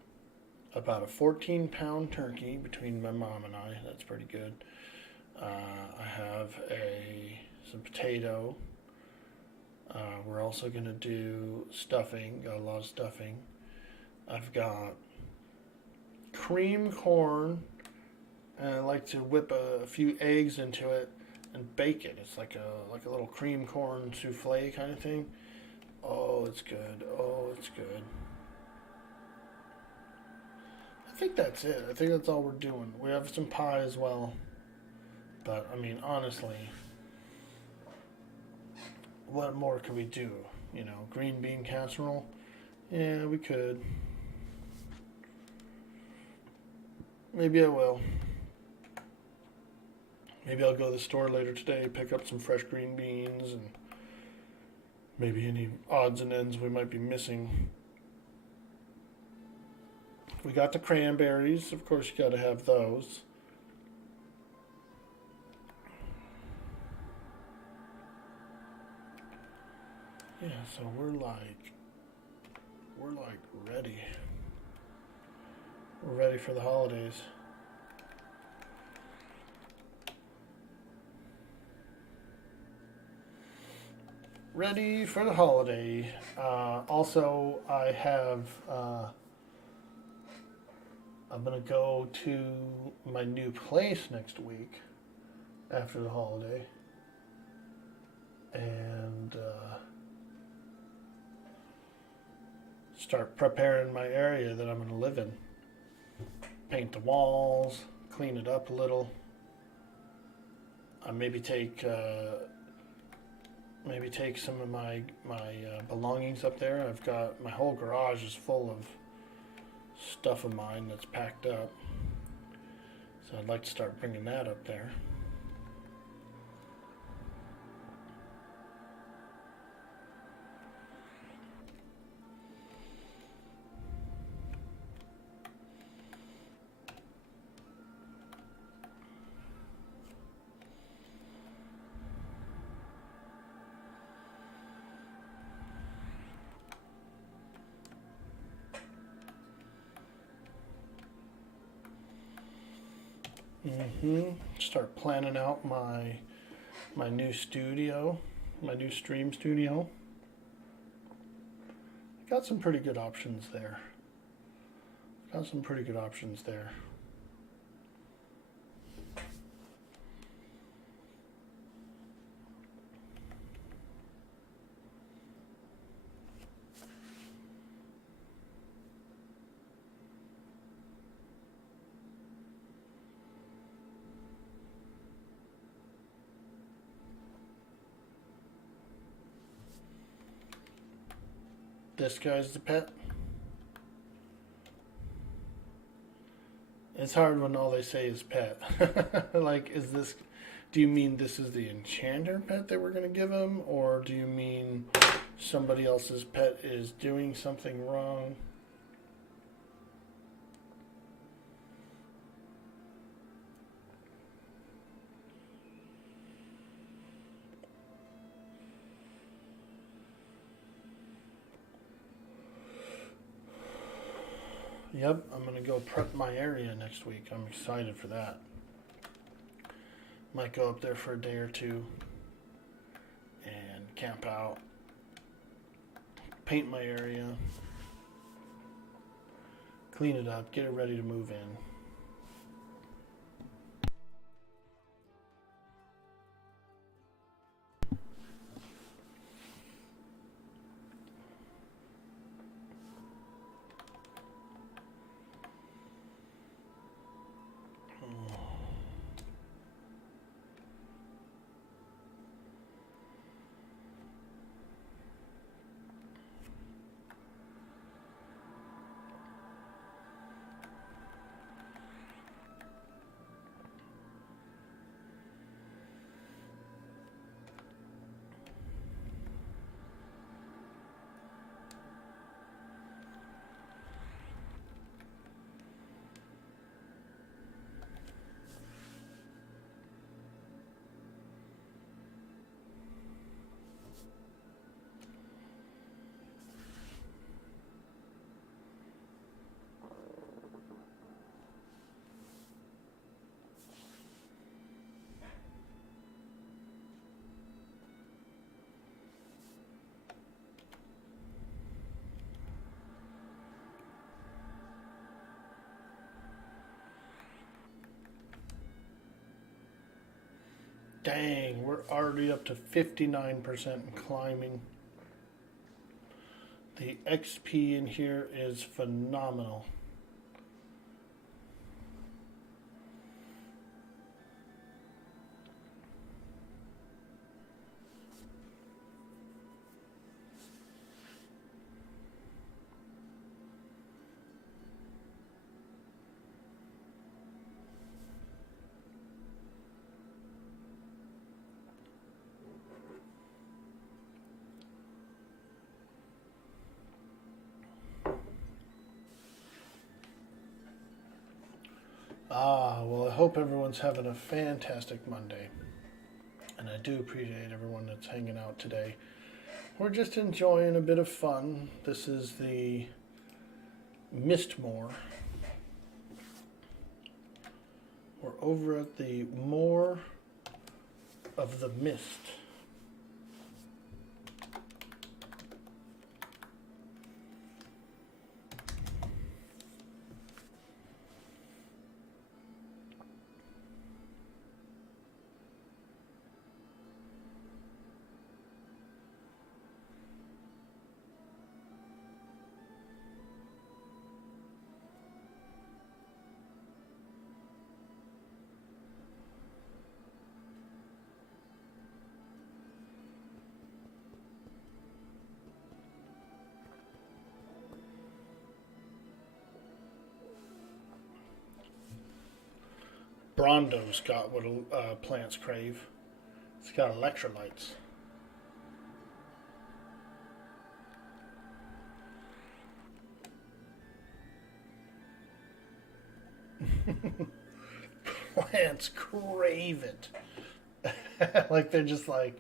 about a 14-pound turkey between my mom and I. That's pretty good. I have some potato. We're also going to do stuffing. Got a lot of stuffing. I've got cream corn, and I like to whip a few eggs into it and bake it. It's like a little cream corn souffle kind of thing. Oh, it's good. Oh, it's good. I think that's it. I think that's all we're doing. We have some pie as well. But, I mean, honestly, what more could we do? You know, green bean casserole? Yeah, we could. Maybe I will. Maybe I'll go to the store later today, pick up some fresh green beans, and maybe any odds and ends we might be missing. We got the cranberries. Of course, you got to have those. Yeah, so we're like ready. We're ready for the holidays. Ready for the holiday. Also, I have. I'm gonna go to my new place next week after the holiday, and start preparing my area that I'm gonna live in. Paint the walls, clean it up a little. Maybe take some of my belongings up there. I've got my whole garage is full of stuff of mine that's packed up, so I'd like to start bringing that up there. Start planning out my new studio, my new stream studio. Got some pretty good options there. This guy's the pet. It's hard when all they say is pet. Like, do you mean this is the enchanter pet that we're going to give him? Or do you mean somebody else's pet is doing something wrong? Yep, I'm going to go prep my area next week. I'm excited for that. Might go up there for a day or two and camp out, paint my area, clean it up, get it ready to move in. Dang, we're already up to 59% in climbing. The XP in here is phenomenal. Well, I hope everyone's having a fantastic Monday. And I do appreciate everyone that's hanging out today. We're just enjoying a bit of fun. This is the Mistmore. We're over at the Moor of the Mist. Brondo's got what plants crave. It's got electrolytes. Plants crave it. Like they're just like,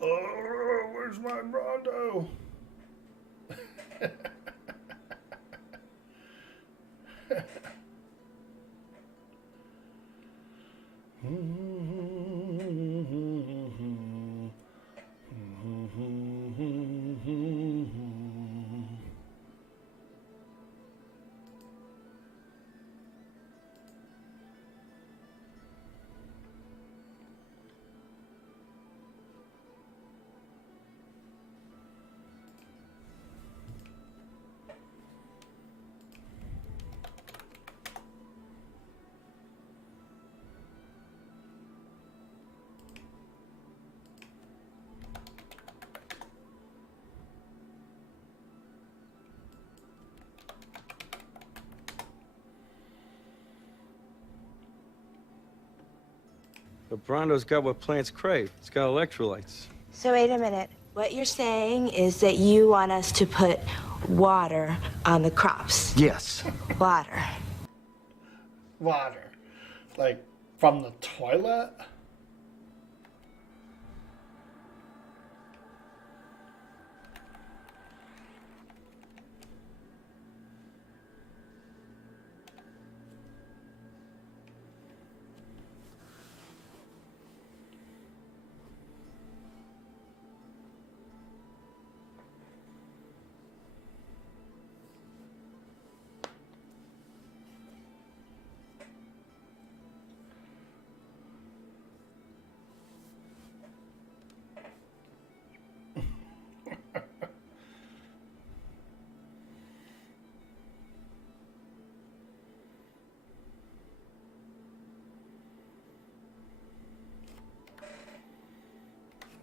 oh, where's my Brondo? But Brondo's got what plants crave. It's got electrolytes. So wait a minute. What you're saying is that you want us to put water on the crops. Yes. Water. Water. Like from the toilet?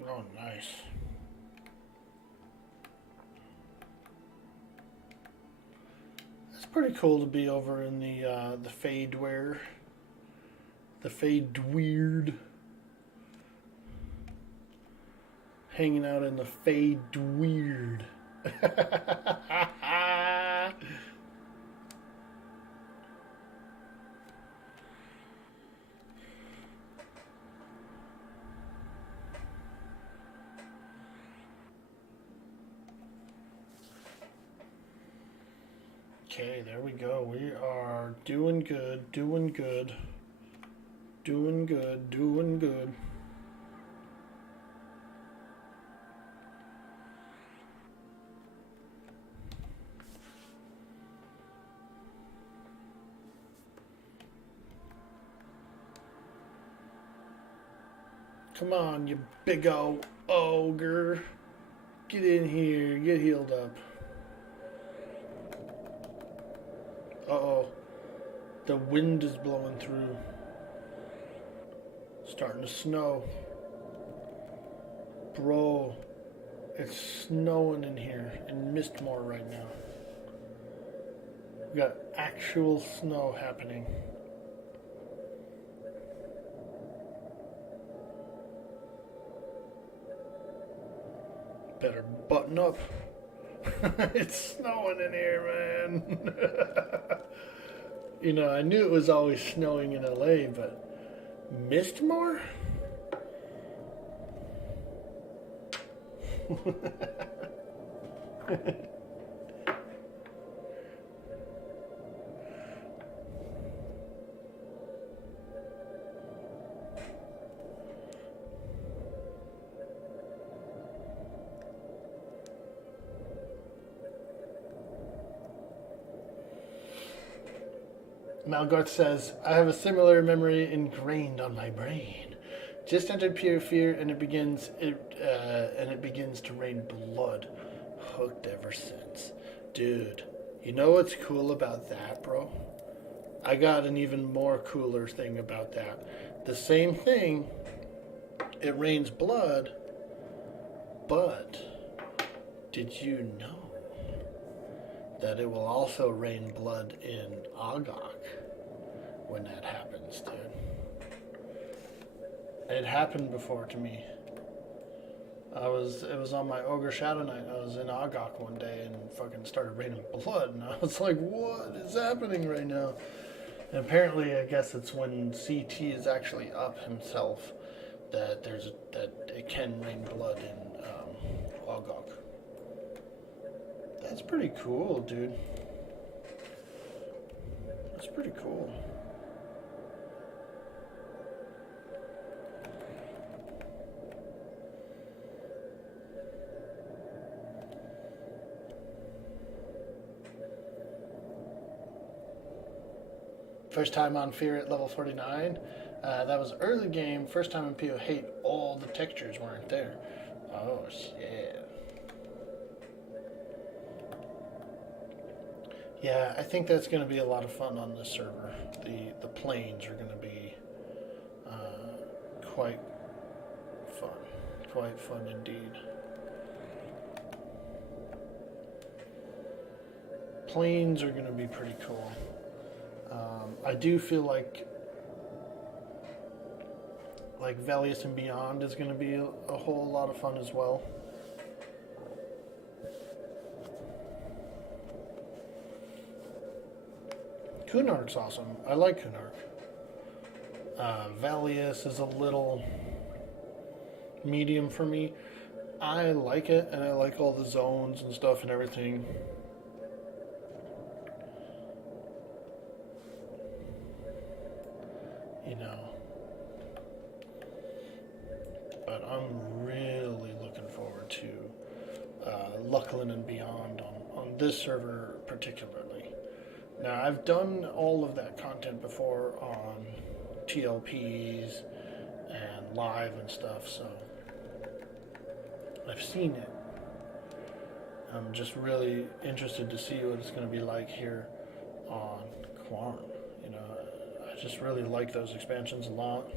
Oh, nice. It's pretty cool to be over in the Fade-ware. The Fade-weird. Hanging out in the Fade-weird. Okay, there we go. We are doing good, doing good, doing good, doing good. Come on, you big old ogre. Get in here. Get healed up. Uh-oh. The wind is blowing through. Starting to snow. Bro, it's snowing in here in Mistmore right now. We got actual snow happening. Better button up. It's snowing in here, man. You know, I knew it was always snowing in LA, but Mistmore? Malgarth says, I have a similar memory ingrained on my brain. Just entered pure fear and it begins to rain blood. Hooked ever since. Dude, you know what's cool about that, bro? I got an even more cooler thing about that. The same thing, it rains blood, but did you know that it will also rain blood in Agok when that happens, dude? It happened before to me. It was on my Ogre Shadow Night. I was in Agok one day and fucking started raining blood, and I was like, what is happening right now? And apparently, I guess it's when CT is actually up himself that it can rain blood in Agok. That's pretty cool, dude. That's pretty cool. First time on Fear at level 49. That was early game. First time in PO Hate. All the textures weren't there. Oh, yeah. Yeah, I think that's going to be a lot of fun on this server. The planes are going to be quite fun. Quite fun indeed. Planes are going to be pretty cool. I do feel like Velius and Beyond is going to be a whole lot of fun as well. Kunark's awesome. I like Kunark. Valius is a little medium for me. I like it, and I like all the zones and stuff and everything. You know. But I'm really looking forward to Lucklin and Beyond on this server particularly. Now, I've done all of that content before on TLPs and live and stuff, so I've seen it. I'm just really interested to see what it's going to be like here on Quarm. You know, I just really like those expansions a lot.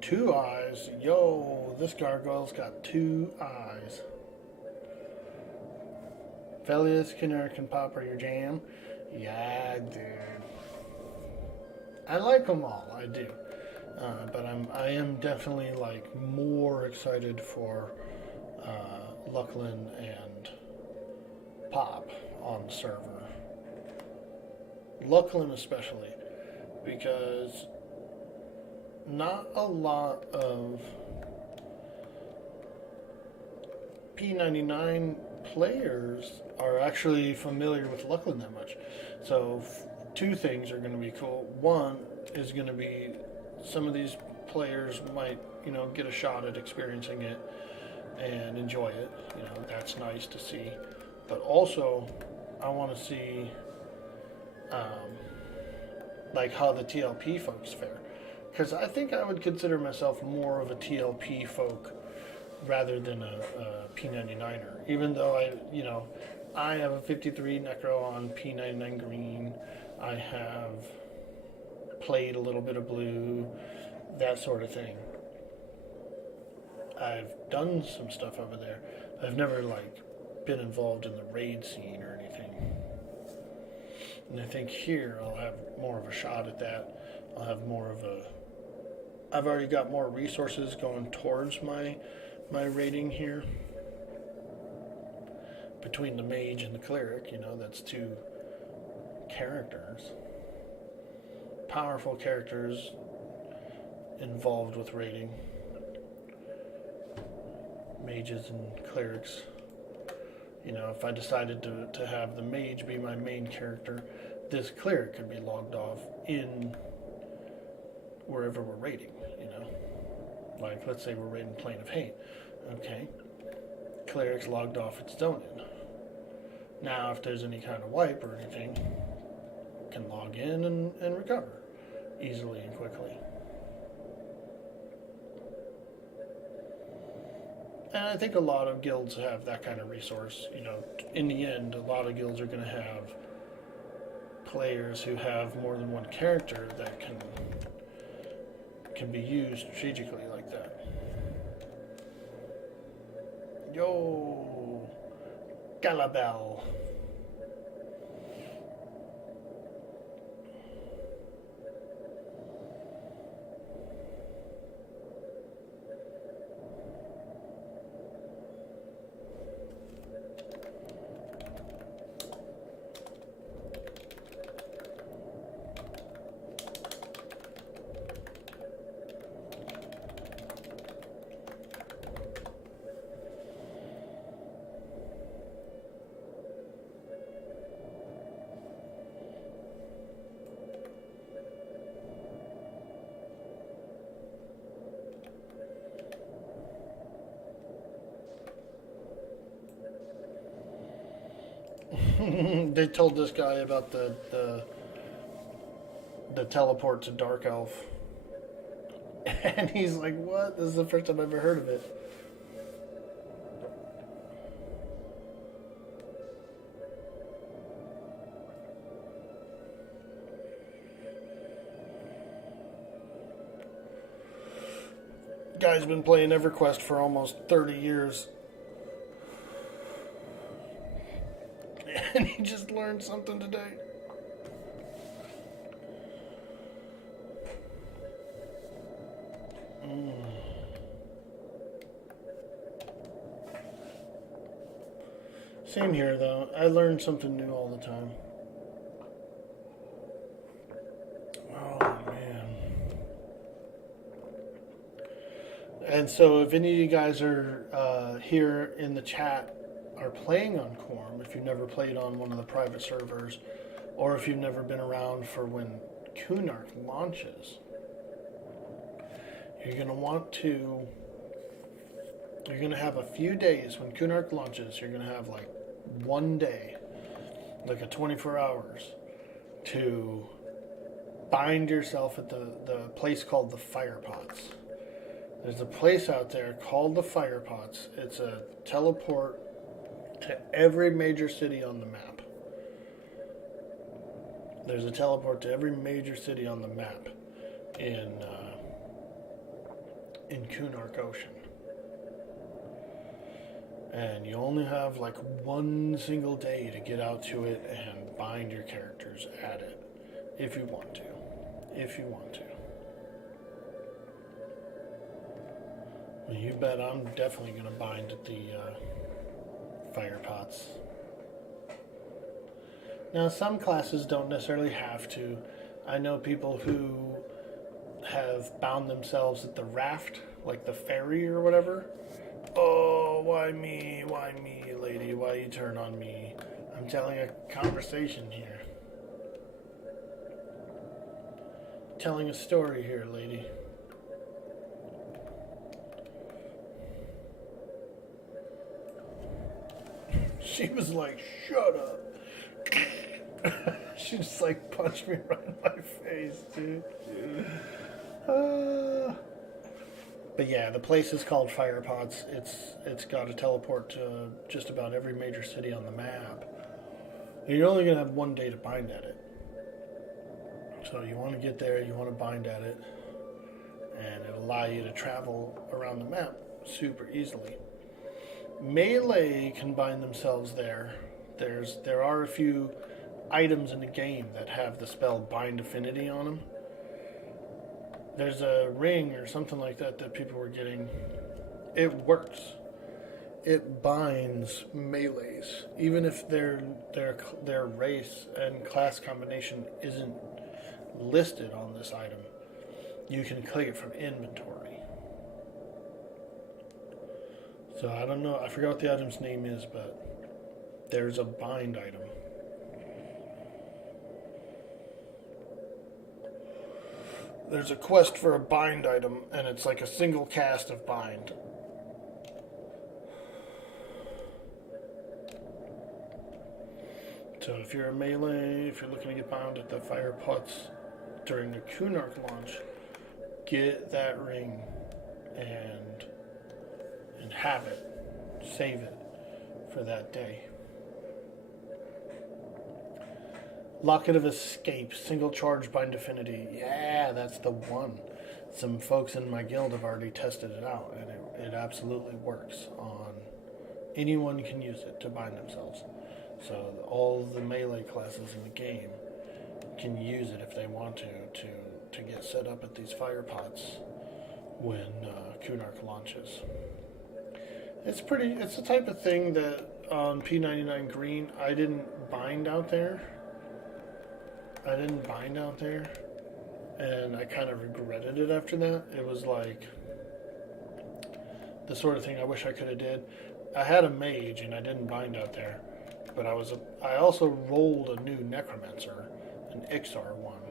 Two eyes. Yo, this gargoyle's got two eyes. Velius, Kineric, and Pop are your jam? Yeah, dude. I like them all. I do. But I am definitely like more excited for Lucklin and Pop on the server. Lucklin especially, because not a lot of P99 players are actually familiar with Lucklin that much. So two things are going to be cool. One is going to be some of these players might, get a shot at experiencing it and enjoy it. That's nice to see. But also, I want to see like how the TLP folks fare. Because I think I would consider myself more of a TLP folk rather than a P99er. Even though I have a 53 Necro on P99 green. I have played a little bit of blue, that sort of thing. I've done some stuff over there. I've never been involved in the raid scene or anything. And I think here I'll have more of a shot at that. I'll have more of a... I've already got more resources going towards my raiding here. Between the mage and the cleric, that's two characters. Powerful characters involved with raiding. Mages and clerics. If I decided to have the mage be my main character, this cleric could be logged off in wherever we're raiding, Like, let's say we're raiding Plane of Hate. Okay. Cleric's logged off its zone in. Now, if there's any kind of wipe or anything, can log in and recover easily and quickly. And I think a lot of guilds have that kind of resource. In the end, a lot of guilds are going to have players who have more than one character that can be used strategically like that. Yo, Galabel. They told this guy about the teleport to Dark Elf. And he's like, what? This is the first time I've ever heard of it. Guy's been playing EverQuest for almost 30 years. And he just learned something today. Same here, though. I learn something new all the time. Oh, man. And so if any of you guys are here in the chat are playing on Quarm, if you've never played on one of the private servers, or if you've never been around for when Kunark launches, you're going to have a few days when Kunark launches. You're going to have like one day, like a 24 hours, to bind yourself at the place called the Firepots. There's a place out there called the Firepots. It's a teleport to every major city on the map. There's a teleport to every major city on the map in Kunark Ocean. And you only have like one single day to get out to it and bind your characters at it. If you want to. You bet I'm definitely going to bind at the fire pots. Now, some classes don't necessarily have to. I know people who have bound themselves at the raft, like the ferry or whatever. Oh, why me, lady? Why you turn on me? I'm telling a conversation here. Telling a story here, lady. She was like, shut up. She just like punched me right in my face, dude. But yeah, the place is called Fire Pots. It's got a teleport to just about every major city on the map. And you're only gonna have one day to bind at it. So you want to get there, you want to bind at it, and it'll allow you to travel around the map super easily. Melee can bind themselves there. There are a few items in the game that have the spell Bind Affinity on them. There's a ring or something like that that people were getting. It works. It binds melees, even if their race and class combination isn't listed on this item. You can click it from inventory. So I don't know. I forgot what the item's name is, but there's a bind item. There's a quest for a bind item, and it's like a single cast of bind. So if you're a melee, if you're looking to get bound at the fire pots during the Kunark launch, get that ring and have it. Save it for that day. Locket of Escape, single charge bind affinity. Yeah, that's the one. Some folks in my guild have already tested it out, and it absolutely works. Anyone can use it to bind themselves. So all the melee classes in the game can use it if they want to get set up at these fire pots when Kunark launches. It's the type of thing that on P99 Green I didn't bind out there. And I kind of regretted it after that. It was like the sort of thing I wish I could have did. I had a mage and I didn't bind out there, but I also rolled a new necromancer, an Ixar one,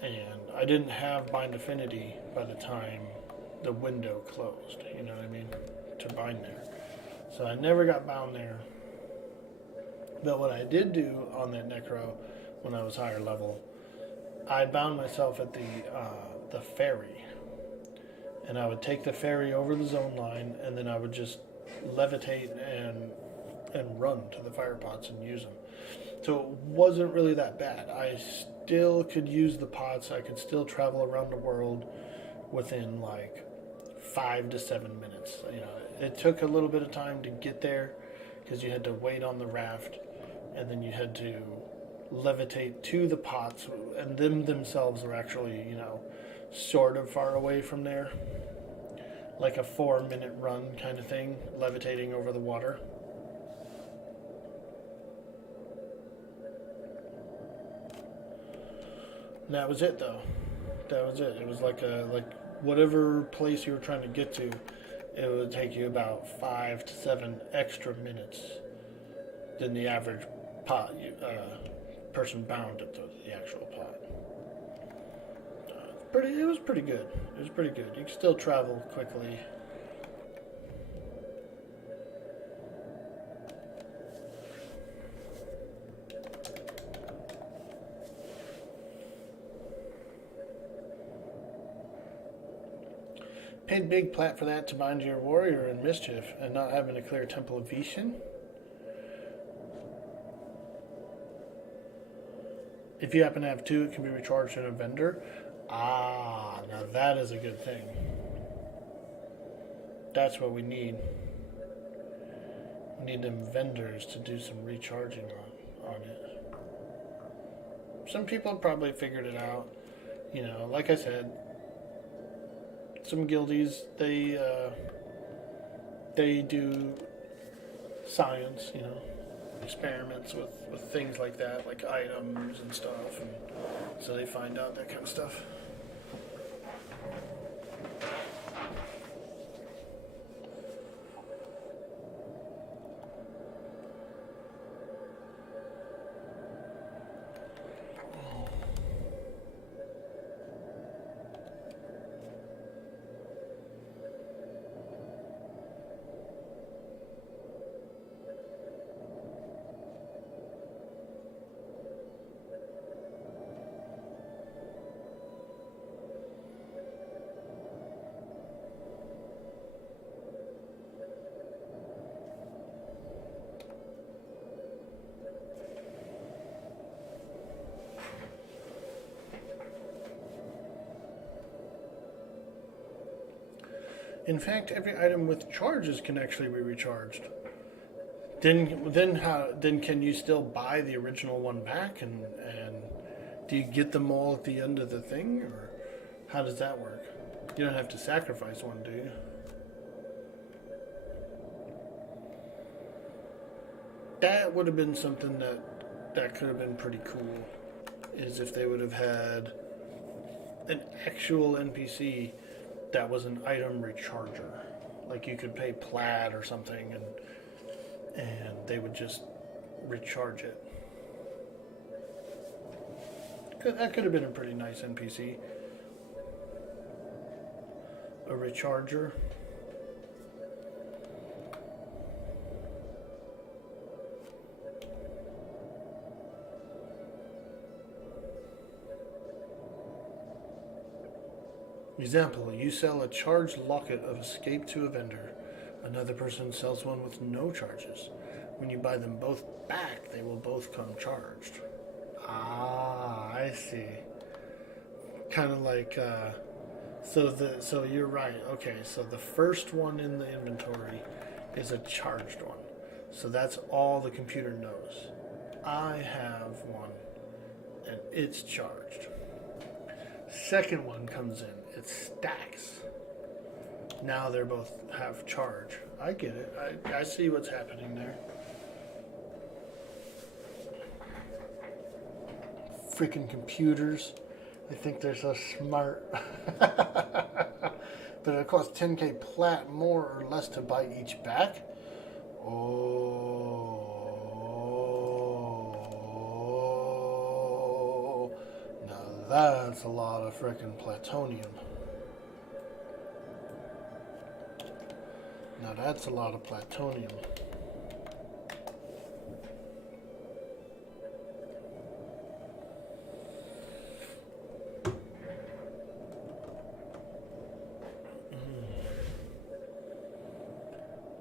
and I didn't have bind affinity by the time the window closed. You know what I mean? To bind there, so I never got bound there. But what I did do on that necro when I was higher level, I bound myself at the ferry, and I would take the ferry over the zone line, and then I would just levitate and run to the fire pots and use them. So it wasn't really that bad. I still could use the pots. I could still travel around the world within like 5 to 7 minutes. You know, it took a little bit of time to get there because you had to wait on the raft, and then you had to levitate to the pots, and them themselves are actually, you know, sort of far away from there, like a 4-minute run kind of thing, levitating over the water. And that was it, though. That was it. It was like whatever place you were trying to get to, it would take you about 5 to 7 extra minutes than the average pot person bound at the actual pot. It was pretty good. It was pretty good. You can still travel quickly. Paid big plat for that to bind your warrior in mischief and not having to clear Temple of Vishan. If you happen to have 2, it can be recharged in a vendor. Ah, now that is a good thing. That's what we need. We need them vendors to do some recharging on it. Some people probably figured it out. You know, like I said, some guildies, they do science, you know, experiments with things like that, like items and stuff, and so they find out that kind of stuff. In fact, every item with charges can actually be recharged. Then can you still buy the original one back, and do you get them all at the end of the thing, or how does that work? You don't have to sacrifice one, do you? That would have been something that could have been pretty cool, is if they would have had an actual NPC that was an item recharger. Like you could pay plaid or something, and they would just recharge it. That could have been a pretty nice NPC. A recharger. Example, you sell a charged locket of escape to a vendor. Another person sells one with no charges. When you buy them both back, they will both come charged. Ah, I see. Kind of like, so you're right. Okay, so the first one in the inventory is a charged one. So that's all the computer knows. I have one, and it's charged. Second one comes in. It stacks. Now they're both have charge. I get it. I see what's happening there. Freaking computers. They think they're so smart. But it costs 10k plat more or less to buy each back. Oh. Now that's a lot of freaking plutonium. Now that's a lot of plutonium.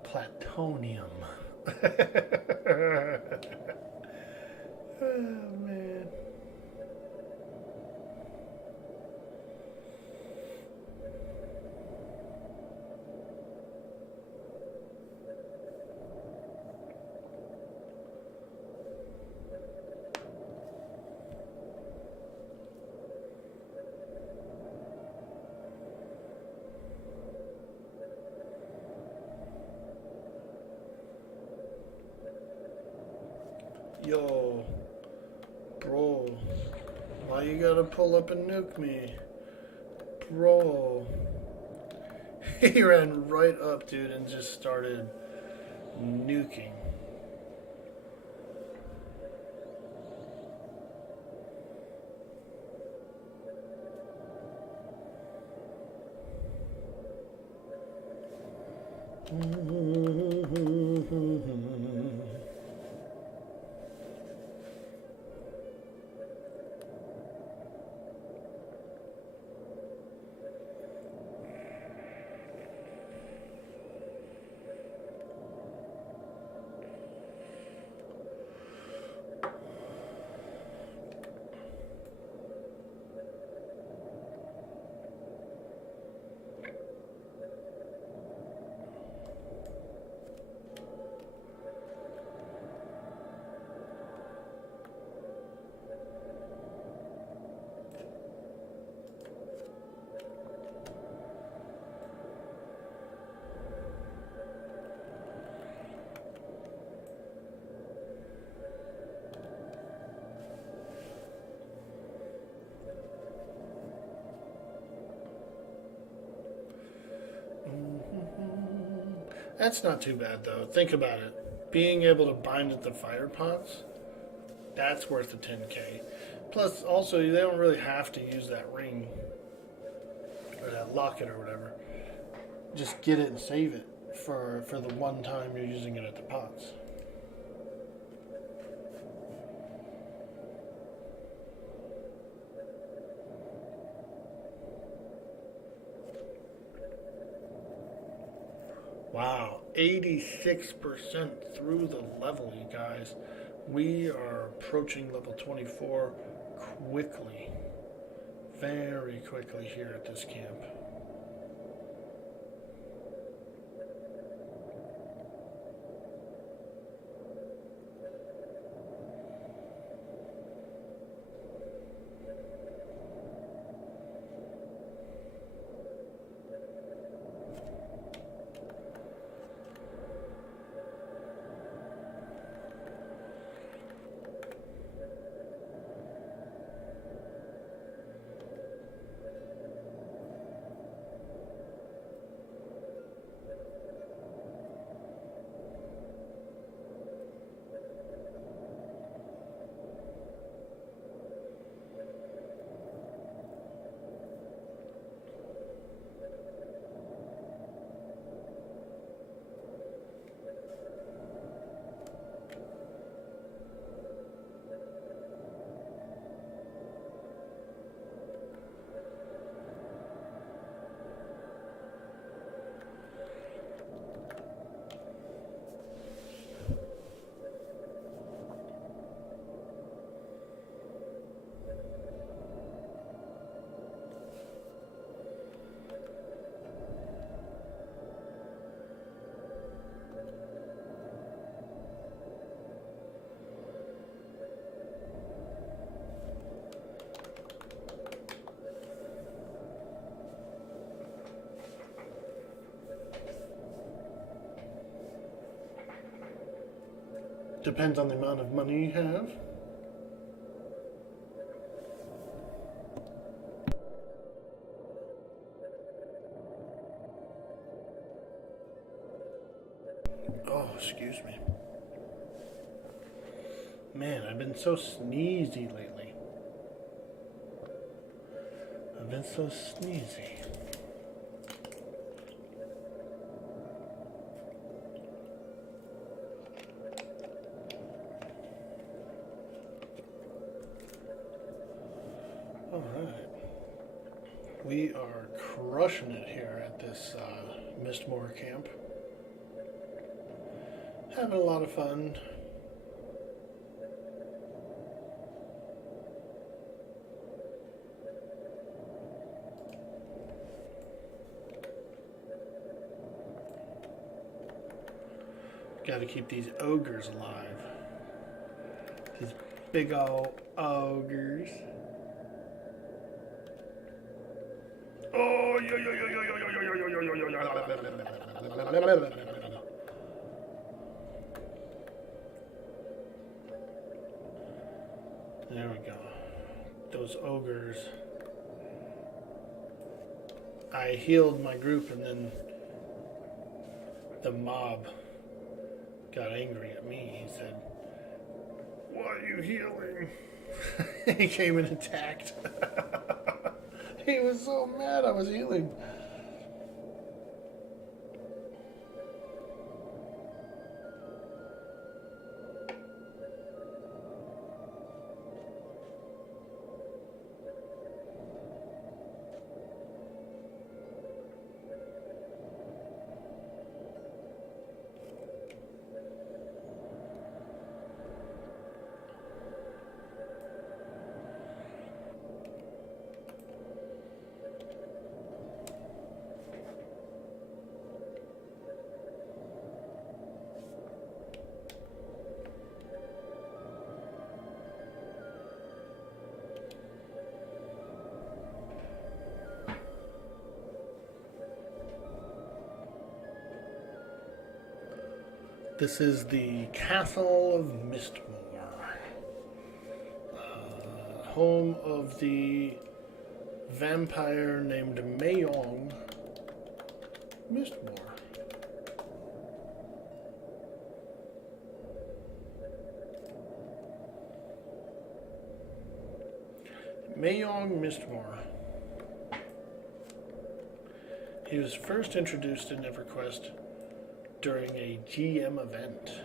Plutonium. Oh, man. Yo, bro, why you gotta pull up and nuke me? Bro. He ran right up, dude, and just started nuking. That's not too bad, though. Think about it. Being able to bind at the fire pots, that's worth the 10k. Plus, also, they don't really have to use that ring or that locket or whatever. Just get it and save it for the one time you're using it at the pots. Wow, 86% through the level, you guys. We are approaching level 24 quickly. Very quickly here at this camp. Depends on the amount of money you have. Oh, excuse me. Man, I've been so sneezy lately. I've been so sneezy. Alright. We are crushing it here at this Mistmore camp. Having a lot of fun. Got to keep these ogres alive. These big old ogres. Oh, yo, yo, yo, yo, yo, yo, yo, yo, yo, yo, yo, yo. There we go. Those ogres. I healed my group and then the mob got angry at me. He said, "Why are you healing?" He came and attacked. He was so mad I was healing. This is the Castle of Mistmore, home of the vampire named Mayong Mistmore. Mayong Mistmore. He was first introduced in EverQuest during a GM event.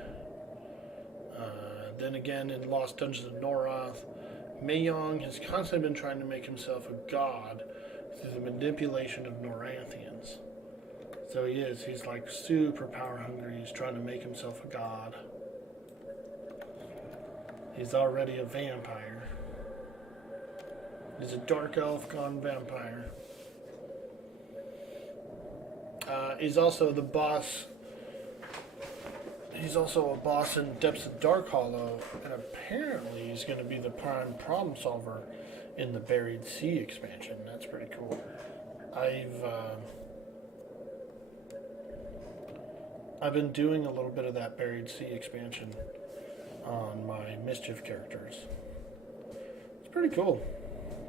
Then again in Lost Dungeons of Noroth, Mayong has constantly been trying to make himself a god through the manipulation of Noranthians. So he's like super power hungry, he's trying to make himself a god. He's already a vampire. He's a dark elf gone vampire. He's also the boss. He's also a boss in Depths of Dark Hollow, and apparently he's going to be the prime problem solver in the Buried Sea expansion. That's pretty cool. I've been doing a little bit of that Buried Sea expansion on my Mischief characters. It's pretty cool.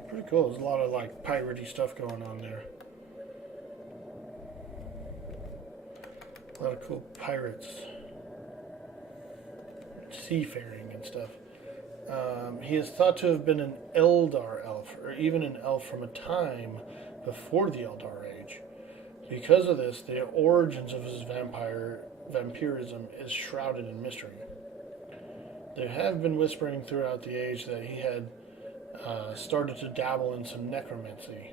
Pretty cool. There's a lot of like piratey stuff going on there. A lot of cool pirates. Seafaring and stuff. He is thought to have been an Eldar elf, or even an elf from a time before the Eldar Age. Because of this, the origins of his vampirism is shrouded in mystery. There have been whisperings throughout the age that he had started to dabble in some necromancy.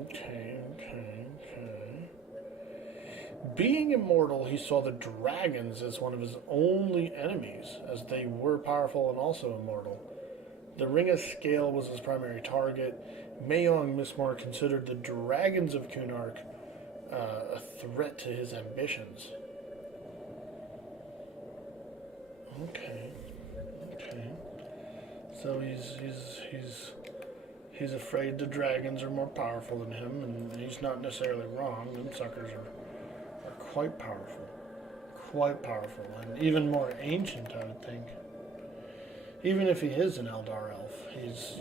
Okay. Being immortal, he saw the dragons as one of his only enemies, as they were powerful and also immortal. The Ring of Scale was his primary target. Mayong Mistmore considered the dragons of Kunark a threat to his ambitions. Okay. So he's afraid the dragons are more powerful than him, and he's not necessarily wrong. Them suckers are quite powerful, and even more ancient, I would think. Even if he is an Eldar elf, he's,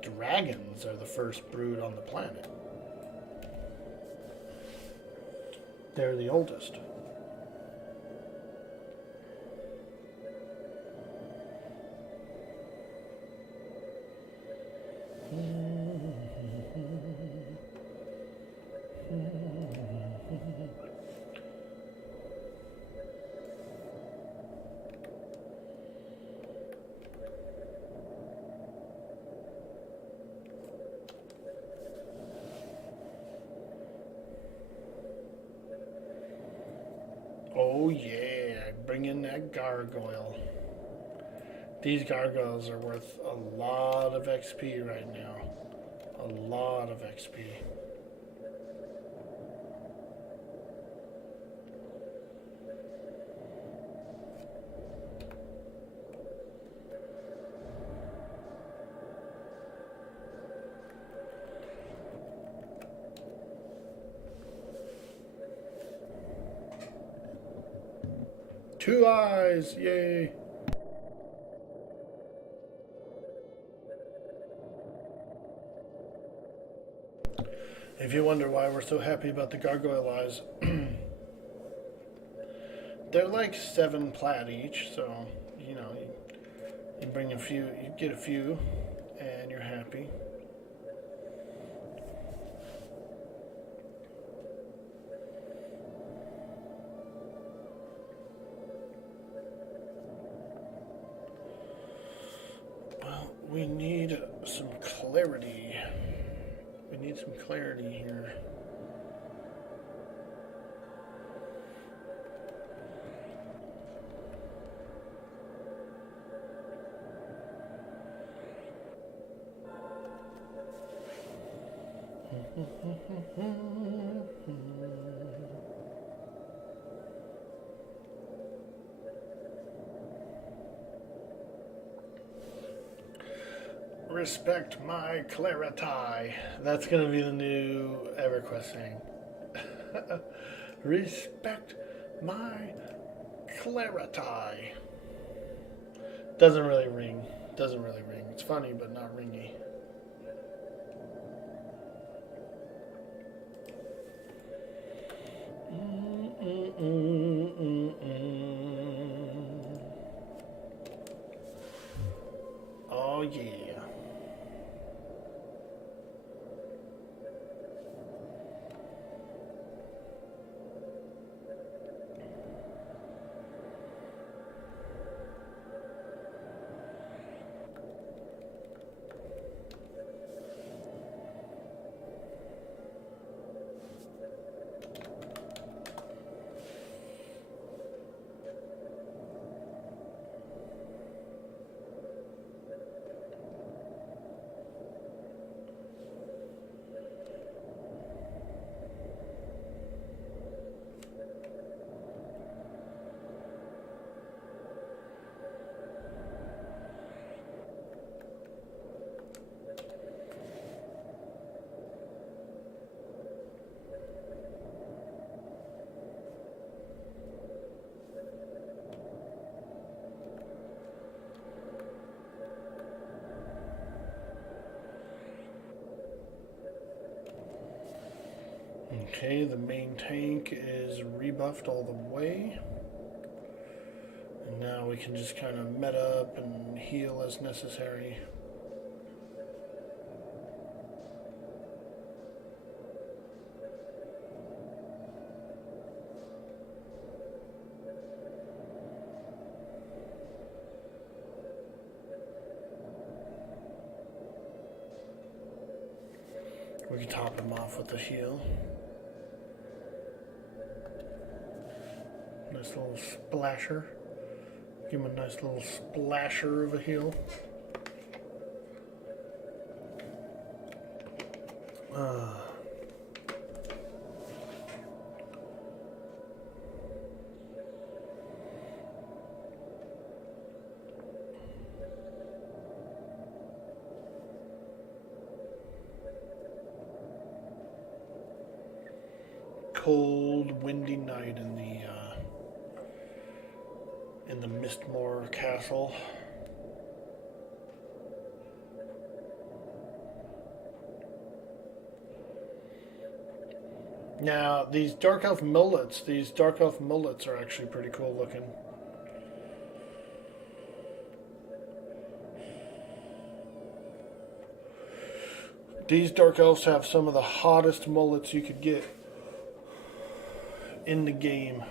dragons are the first brood on the planet. They're the oldest. Oh yeah, bring in that gargoyle. These gargoyles are worth a lot of XP right now. A lot of XP. Two eyes, yay! If you wonder why we're so happy about the gargoyle eyes, they're like 7 plat each, so, you bring a few, you get a few, and you're happy. Well, we need some clarity. We need some clarity here. Respect my clarity. That's going to be the new EverQuest saying. Respect my clarity. Doesn't really ring. It's funny, but not ringy. Oh yeah. Okay, the main tank is rebuffed all the way. And now we can just kind of meta up and heal as necessary. We can top him off with a heal. Nice little splasher. Give him a nice little splasher of a heal. Cold, windy night in the Mistmore Castle. Now, these dark elf mullets are actually pretty cool looking. These dark elves have some of the hottest mullets you could get in the game.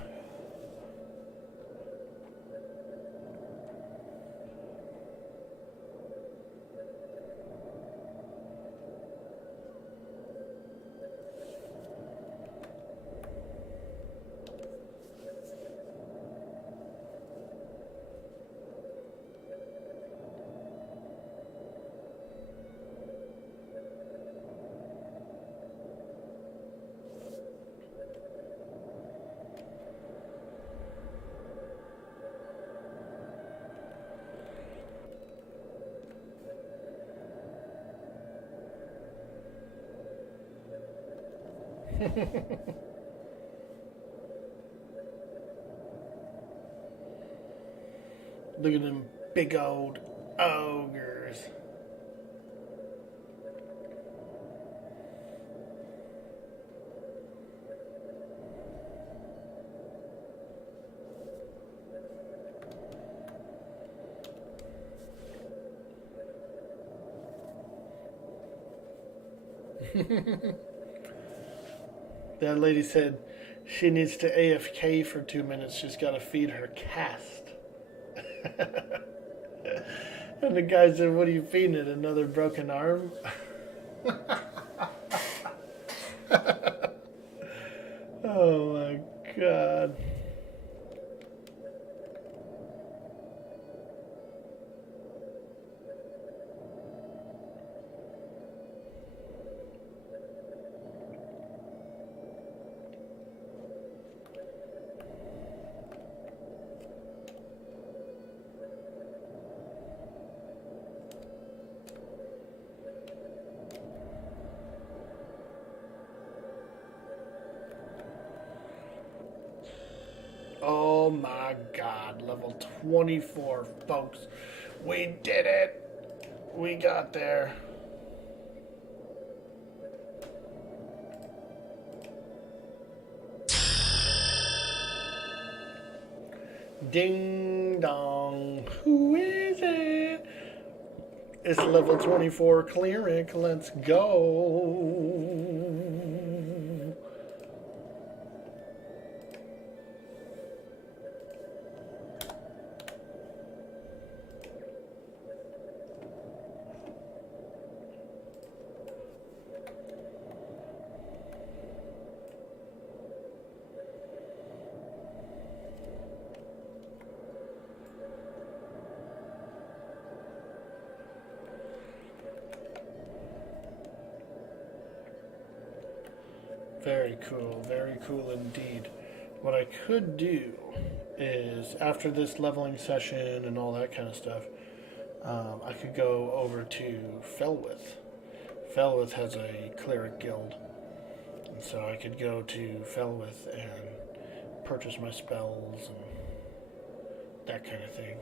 Look at them big old ogres. That lady said she needs to AFK for 2 minutes. She's got to feed her cast. And the guy said, what are you feeding it? Another broken arm? Oh my God. Oh my God, level 24, folks. We did it. We got there. Ding dong. Who is it? It's level 24 Cleric. Let's go. Very cool indeed. What I could do is, after this leveling session and all that kind of stuff, I could go over to Felwith. Felwith has a cleric guild, and so I could go to Felwith and purchase my spells and that kind of thing.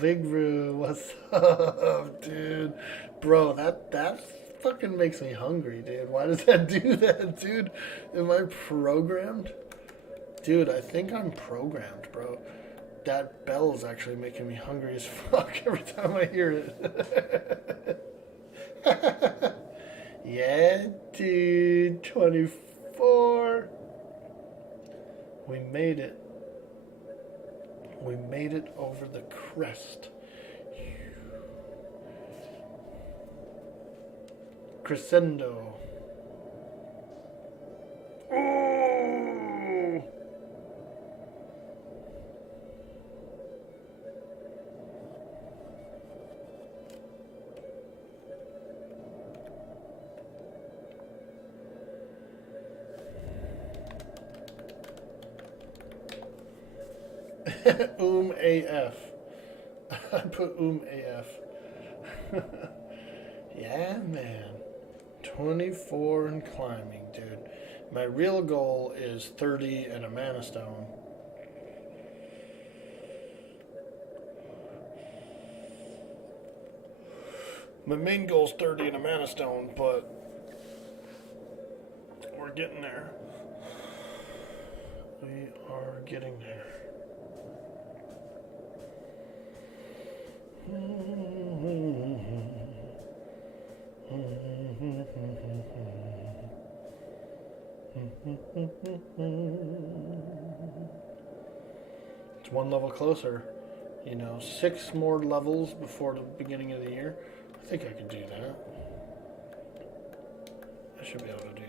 Big Roo, what's up, dude? Bro, that fucking makes me hungry, dude. Why does that do that, dude? Am I programmed? Dude, I think I'm programmed, bro. That bell is actually making me hungry as fuck every time I hear it. Yeah, dude. 24. We made it. We made it over the crest. Crescendo. Oh! AF. I put AF. Yeah, man. 24 and climbing, dude. My real goal is 30 and a mana stone. My main goal is 30 and a mana stone, but we're getting there. We are getting there. It's one level closer, 6 more levels before the beginning of the year. I think I can do that. I should be able to do that.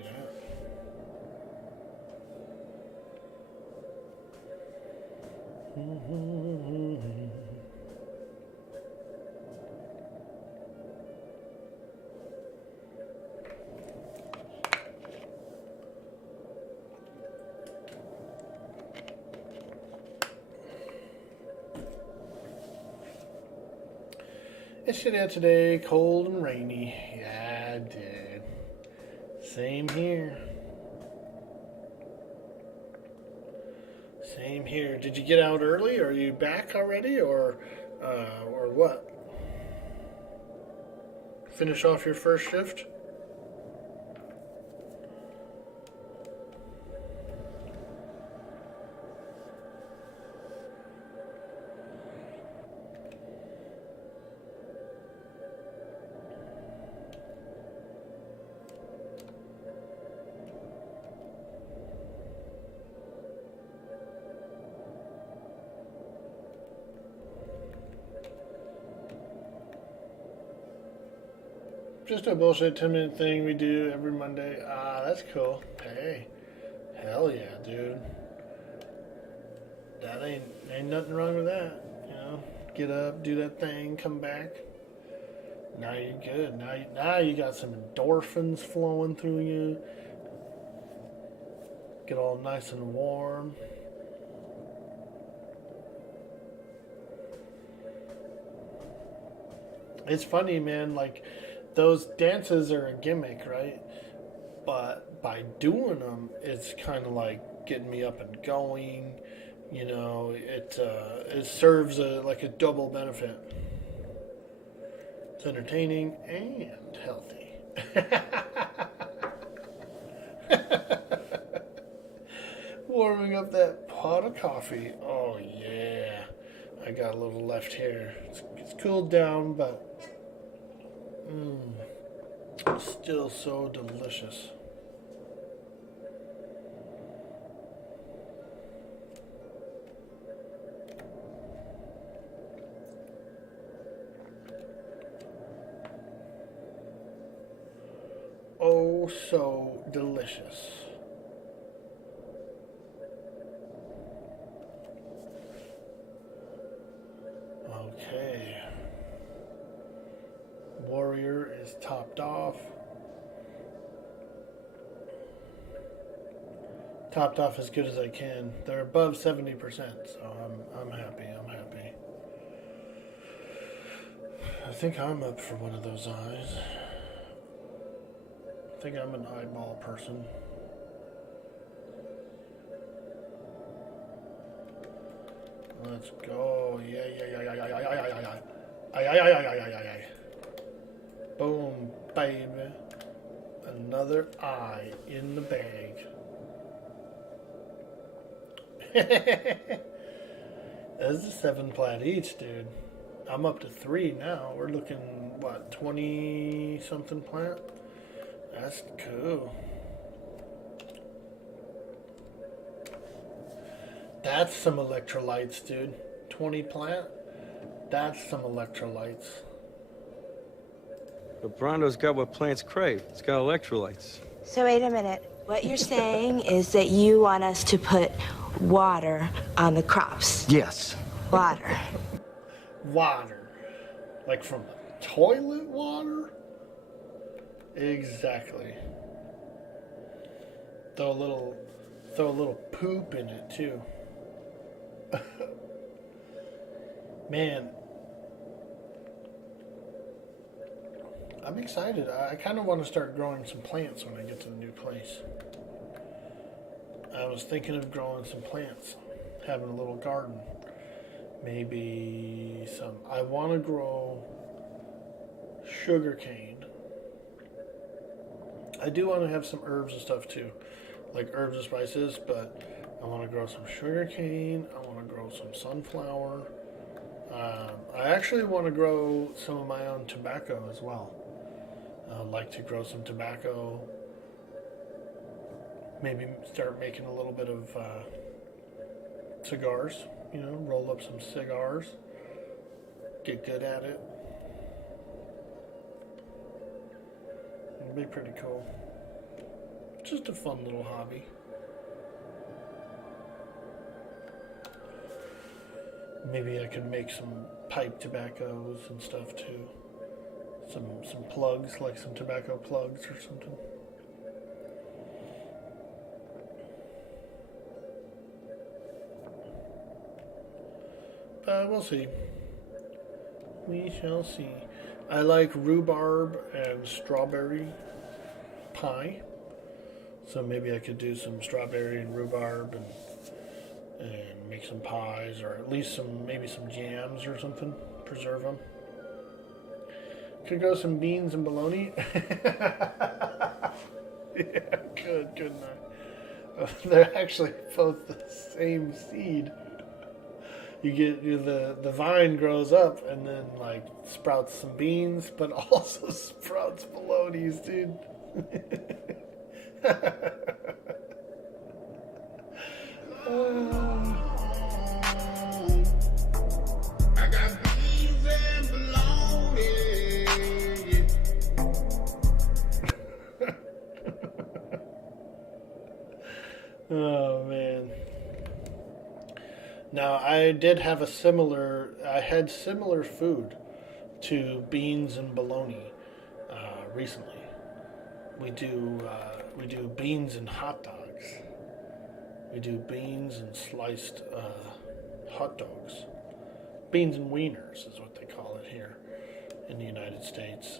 It's shit out today, cold and rainy. Yeah, dude. Same here. Same here. Did you get out early? Are you back already, or what? Finish off your first shift? Just a bullshit 10-minute thing we do every Monday. Ah, that's cool. Hey, hell yeah, dude. That ain't nothing wrong with that. Get up, do that thing, come back. Now you're good. Now you got some endorphins flowing through you. Get all nice and warm. It's funny, man. Like, those dances are a gimmick, right? But by doing them, it's kind of like getting me up and going, You know, it serves like a double benefit. It's entertaining and healthy. Warming up that pot of coffee. Oh yeah, I got a little left here. It's cooled down, but still so delicious. Oh, so delicious. Okay. Warrior is topped off. Topped off as good as I can. They're above 70%, so I'm happy. I'm happy. I think I'm up for one of those eyes. I think I'm an eyeball person. Let's go. Yeah. Boom, baby. Another eye in the bag. That's a 7 plat each, dude. I'm up to 3 now. We're looking, what, 20 something plat? That's cool. That's some electrolytes, dude. 20 plat? That's some electrolytes. But Brondo's got what plants crave. It's got electrolytes. So wait a minute. What you're saying is that you want us to put water on the crops. Yes. Water. Water. Like from the toilet water? Exactly. Throw a little poop in it too. Man, I'm excited. I kind of want to start growing some plants when I get to the new place. I was thinking of growing some plants, having a little garden. Maybe some. I want to grow sugar cane. I do want to have some herbs and stuff too, like herbs and spices, but I want to grow some sugar cane. I want to grow some sunflower. I actually want to grow some of my own tobacco as well. I'd like to grow some tobacco. Maybe start making a little bit of cigars, you know, roll up some cigars. Get good at it. It'd be pretty cool. Just a fun little hobby. Maybe I could make some pipe tobaccos and stuff too. Some plugs, like some tobacco plugs or something. But we'll see. We shall see. I like rhubarb and strawberry pie. So maybe I could do some strawberry and rhubarb and make some pies, or at least maybe some jams or something. Preserve them. Could grow some beans and bologna. Yeah, couldn't I? They're actually both the same seed. You get the vine grows up and then like sprouts some beans, but also sprouts bolognas, dude. I got beans and bologna. Oh man. Now I did have I had similar food to beans and bologna recently. We do beans and hot dogs. We do beans and sliced hot dogs. Beans and wieners is what they call it here in the United States.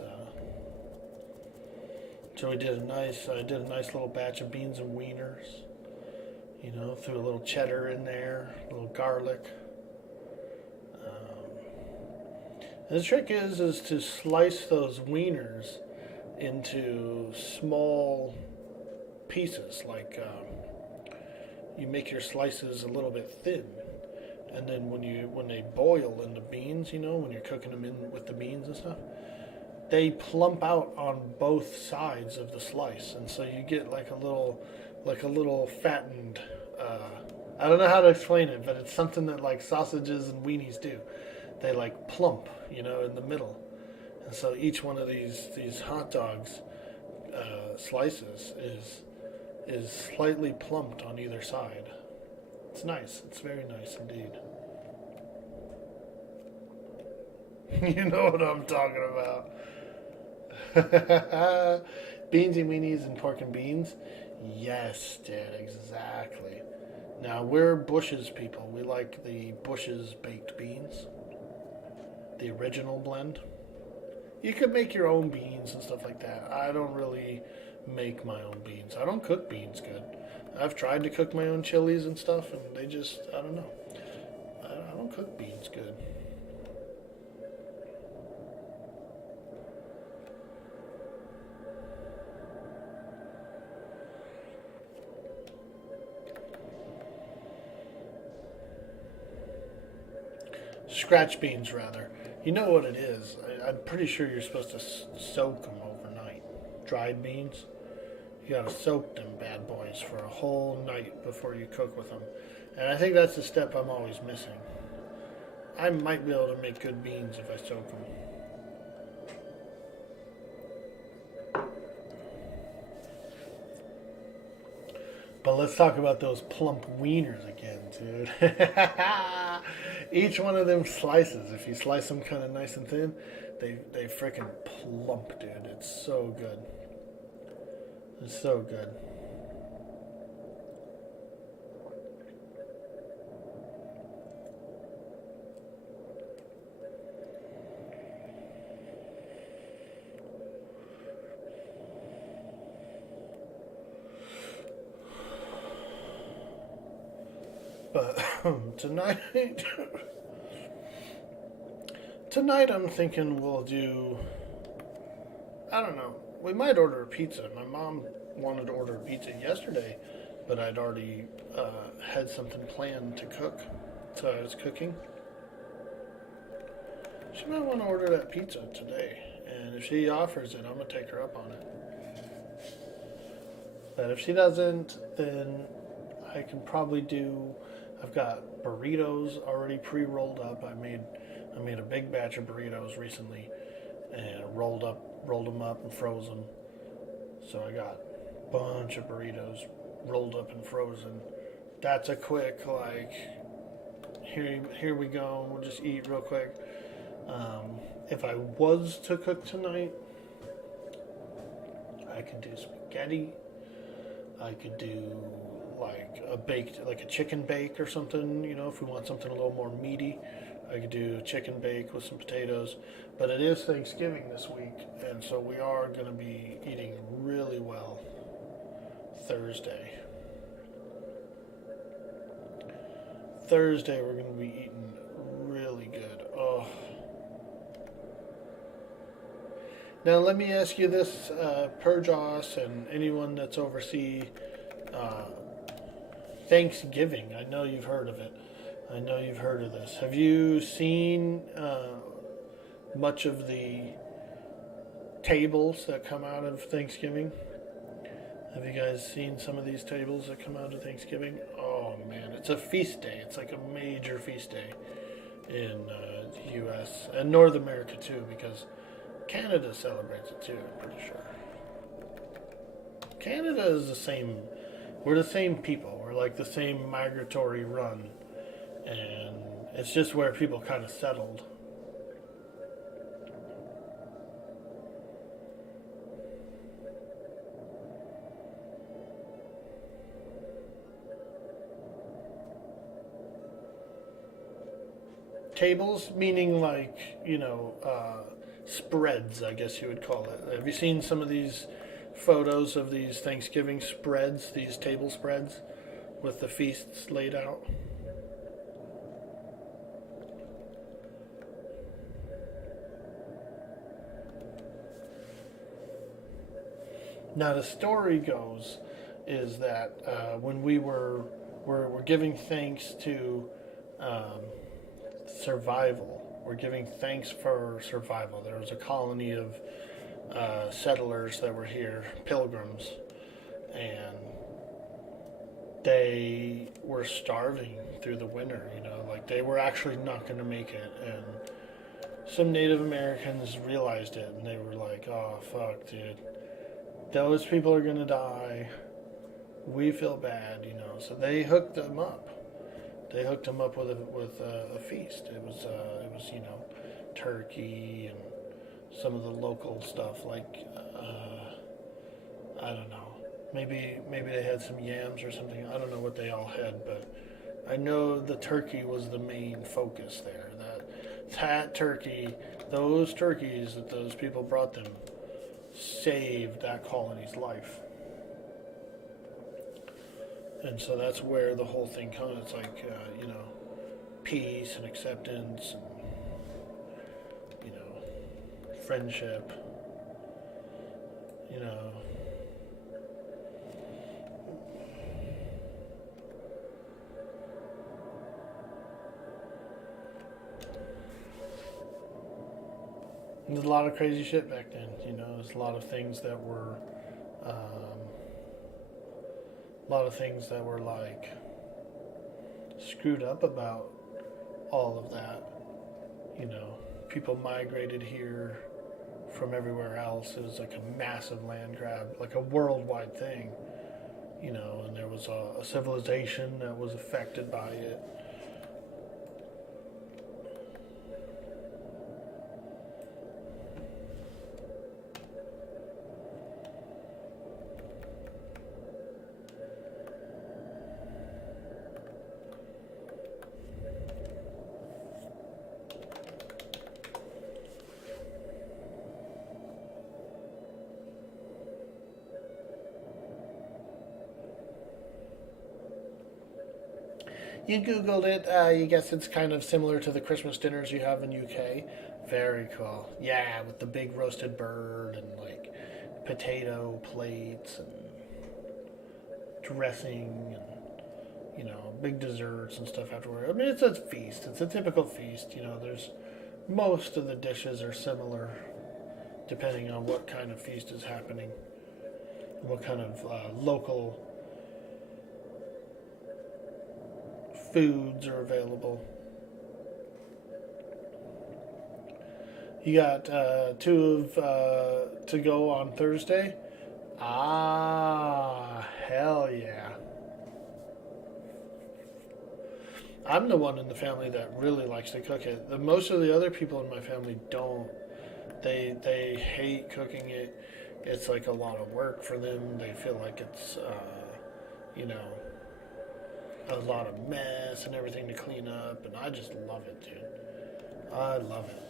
So I did a nice little batch of beans and wieners. You know, threw a little cheddar in there, a little garlic. And the trick is to slice those wieners into small pieces. Like you make your slices a little bit thin, and then when they boil in the beans, when you're cooking them in with the beans and stuff, they plump out on both sides of the slice, and so you get like a little fattened. I don't know how to explain it, but it's something that like sausages and weenies do. They like plump, in the middle, and so each one of these hot dogs slices is slightly plumped on either side. It's nice. It's very nice indeed. You know what I'm talking about. Beansy weenies and pork and beans. Yes, Dad, exactly. Now, we're Bush's people. We like the Bush's baked beans. The original blend. You could make your own beans and stuff like that. I don't really make my own beans. I don't cook beans good. I've tried to cook my own chilies and stuff, and they just, I don't know. I don't cook beans good. Scratch beans, rather. You know what it is. I'm pretty sure you're supposed to soak them overnight. Dried beans. You gotta soak them bad boys for a whole night before you cook with them. And I think that's the step I'm always missing. I might be able to make good beans if I soak them. But let's talk about those plump wieners again, dude. Each one of them slices, if you slice them kind of nice and thin, they freaking plump, dude. It's so good. It's so good. But tonight I'm thinking we'll do, I don't know, we might order a pizza. My mom wanted to order a pizza yesterday, but I'd already had something planned to cook, so I was cooking. She might want to order that pizza today, and if she offers it, I'm going to take her up on it. But if she doesn't, then I can probably do, I've got burritos already pre-rolled up. I made a big batch of burritos recently and rolled them up and froze them. So I got a bunch of burritos rolled up and frozen. That's a quick, like, here we go, we'll just eat real quick. If I was to cook tonight, I could do spaghetti. I could do like a chicken bake or something, if we want something a little more meaty. I could do a chicken bake with some potatoes. But it is Thanksgiving this week, and so we are going to be eating really well Thursday. Thursday we're going to be eating really good. Oh. Now let me ask you this, Perjos and anyone that's overseas Thanksgiving. I know you've heard of it. I know you've heard of this. Have you seen much of the tables that come out of Thanksgiving? Have you guys seen some of these tables that come out of Thanksgiving? Oh man, it's a feast day. It's like a major feast day in the U.S. and North America too, because Canada celebrates it too, I'm pretty sure. Canada is the same. We're the same people. We're like the same migratory run. And it's just where people kind of settled. Tables, meaning like, spreads, I guess you would call it. Have you seen some of these photos of these Thanksgiving spreads, these table spreads with the feasts laid out? Now the story goes is that when we're giving thanks to survival. We're giving thanks for survival. There was a colony of settlers that were here, pilgrims, and they were starving through the winter, you know, like they were actually not going to make it. And some Native Americans realized it, and they were like, oh, fuck, dude. Those people are going to die. We feel bad, you know. So they hooked them up. They hooked them up with a feast. It was you know, turkey and some of the local stuff, like I don't know. Maybe they had some yams or something. I don't know what they all had, but I know the turkey was the main focus there. That turkey, those turkeys that those people brought them, saved that colony's life. And so that's where the whole thing comes. It's like, you know, peace and acceptance and, you know, friendship, you know. There's a lot of crazy shit back then, you know. There's a lot of things that were, like screwed up about all of that. You know, people migrated here from everywhere else. It was like a massive land grab, like a worldwide thing. You know, and there was a civilization that was affected by it. You Googled it. You guess it's kind of similar to the Christmas dinners you have in UK. Very cool. Yeah, with the big roasted bird and like potato plates and dressing and, you know, big desserts and stuff afterward. I mean, it's a feast. It's a typical feast. You know, there's most of the dishes are similar depending on what kind of feast is happening, what kind of local foods are available. You got two of to go on Thursday. Ah, hell yeah. I'm the one in the family that really likes to cook it. Most of the other people in my family don't. They hate cooking it. It's like a lot of work for them. They feel like it's, you know, a lot of mess and everything to clean up, and I just love it, dude. I love it.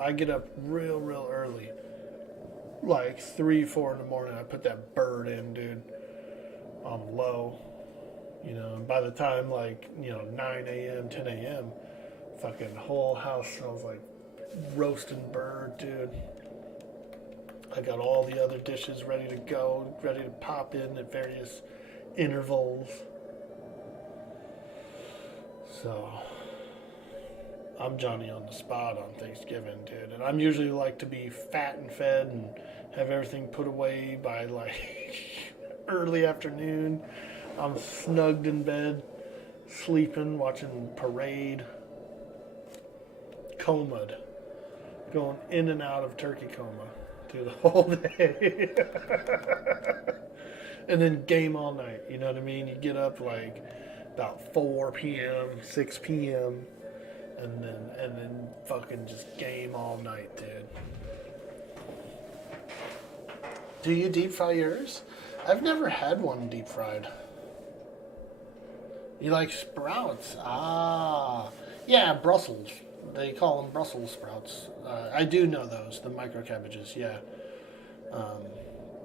I get up real early, like 3, 4 in the morning. I put that bird in, dude, on low, you know, and by the time, like, you know, 9 a.m., 10 a.m., fucking whole house smells like roasting bird, dude. I got all the other dishes ready to go, ready to pop in at various intervals. So, I'm Johnny on the spot on Thanksgiving, dude. And I'm usually like to be fat and fed and have everything put away by like early afternoon. I'm snugged in bed, sleeping, watching Parade. Comaed. Going in and out of turkey coma through the whole day. And then game all night, you know what I mean? You get up like about 4 p.m., 6 p.m., and then fucking just game all night, dude. Do you deep fry yours? I've never had one deep fried. You like sprouts? Ah. Yeah, Brussels. They call them Brussels sprouts. I do know those, the micro cabbages, yeah.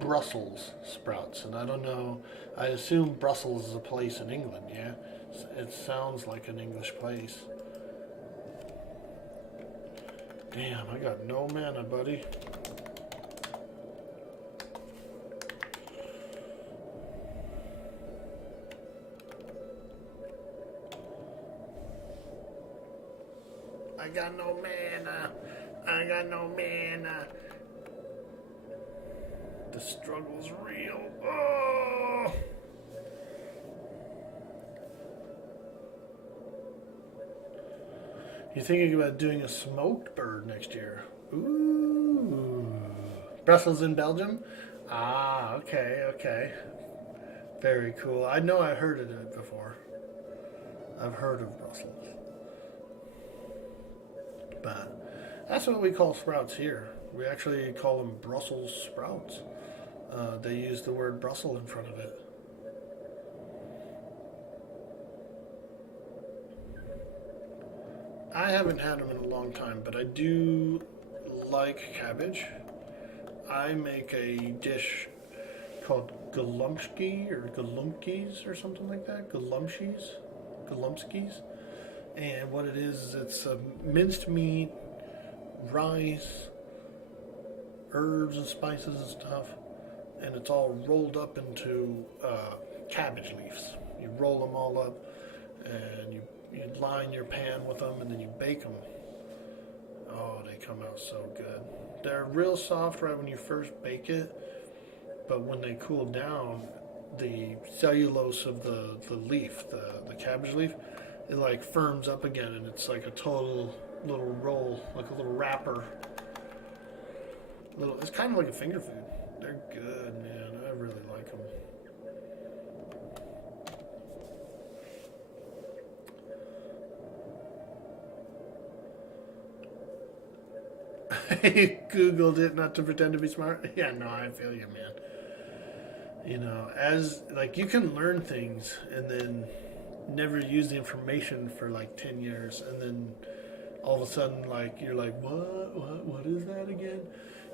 Brussels sprouts. And I don't know, I assume Brussels is a place in England, yeah? It sounds like an English place. Damn, I got no mana, buddy. I got no mana. I got no mana. The struggle's real. Oh! You're thinking about doing a smoked bird next year. Ooh. Brussels in Belgium? Ah, okay, okay. Very cool. I know I heard of it before. I've heard of Brussels. But that's what we call sprouts here. We actually call them Brussels sprouts. They use the word Brussels in front of it. I haven't had them in a long time, but I do like cabbage. I make a dish called galumski or galumkis or something like that. Galumskis. And what it is it's minced meat, rice, herbs and spices and stuff, and it's all rolled up into cabbage leaves. You roll them all up, and you line your pan with them, and then you bake them. Oh, they come out so good. They're real soft right when you first bake it, but when they cool down, the cellulose of the leaf, the cabbage leaf, it like firms up again, and it's like a total little roll, like a little wrapper. It's kind of like a finger food. They're good, man. I really like them. I Googled it not to pretend to be smart. Yeah, no, I feel you, man. You know, as like you can learn things and then never use the information for like 10 years, and then all of a sudden, like you're like, what is that again?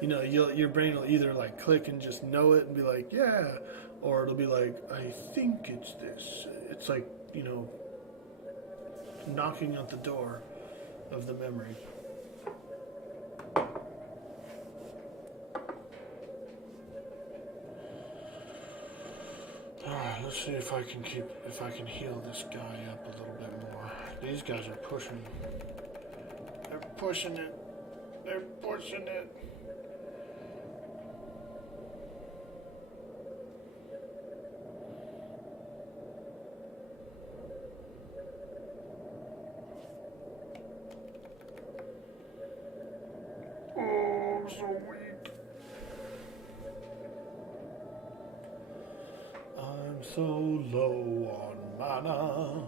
You know, your brain will either like click and just know it and be like, yeah, or it'll be like, I think it's this. It's like, you know, knocking at the door of the memory. Alright, let's see if I can heal this guy up a little bit more. These guys are pushing. They're pushing it. They're pushing it. Oh, I'm so weak. I'm so low on mana.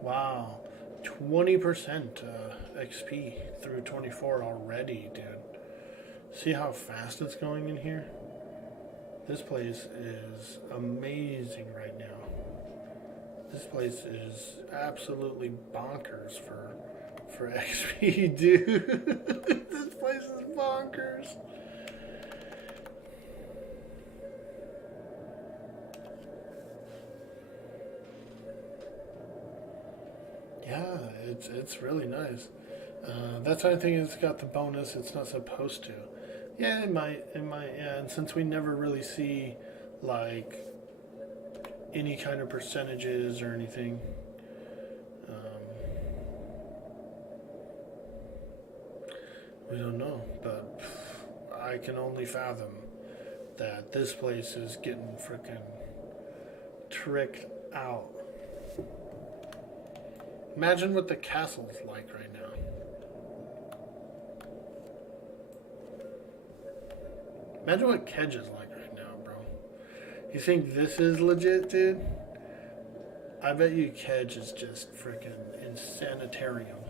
Wow, 20% XP through 24 already, dude. See how fast it's going in here? This place is amazing right now. This place is absolutely bonkers for XP, dude. This place is bonkers. Yeah, it's really nice. That's the only thing it's got the bonus. It's not supposed to. Yeah, it might. Yeah, and since we never really see like any kind of percentages or anything, we don't know. But I can only fathom that this place is getting freaking tricked out. Imagine what the castle's like right now. Imagine what Kedge is like right now, bro. You think this is legit, dude? I bet you Kedge is just freaking insanitarium.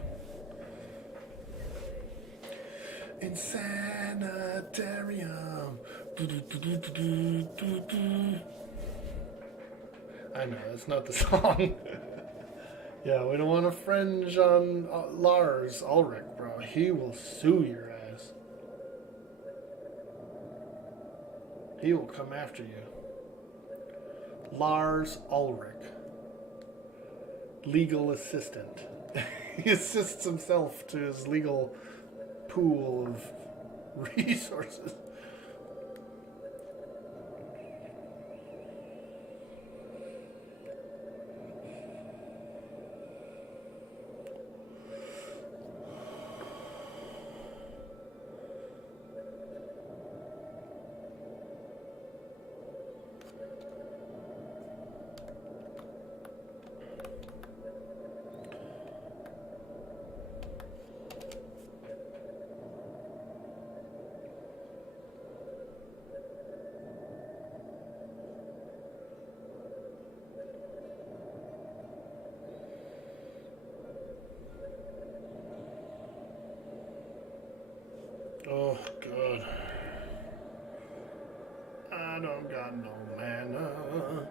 Insanitarium. I know, that's not the song. Yeah, we don't want to fringe on Lars Ulrich, bro. Oh, he will sue your ass. He will come after you. Lars Ulrich. Legal assistant. He assists himself to his legal pool of resources. Oh, God. I don't got no mana.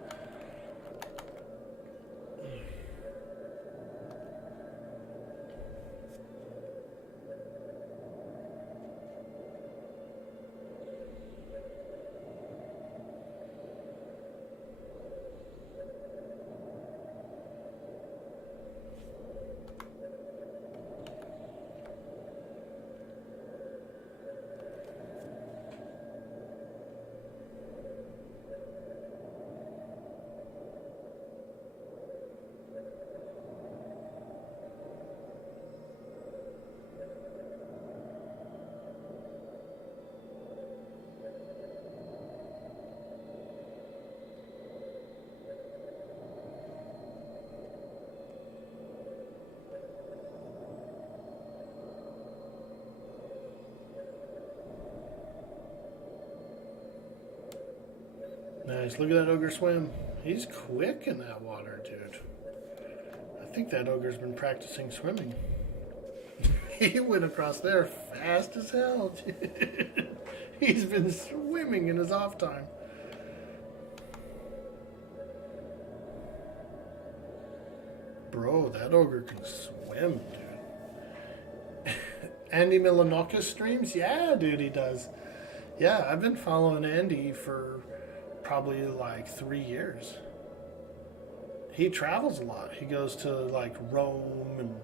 Nice. Look at that ogre swim. He's quick in that water, dude. I think that ogre's been practicing swimming. He went across there fast as hell, dude. He's been swimming in his off time. Bro, that ogre can swim, dude. Andy Milanokis streams? Yeah, dude, he does. Yeah, I've been following Andy for probably like 3 years. He travels a lot. He goes to like Rome and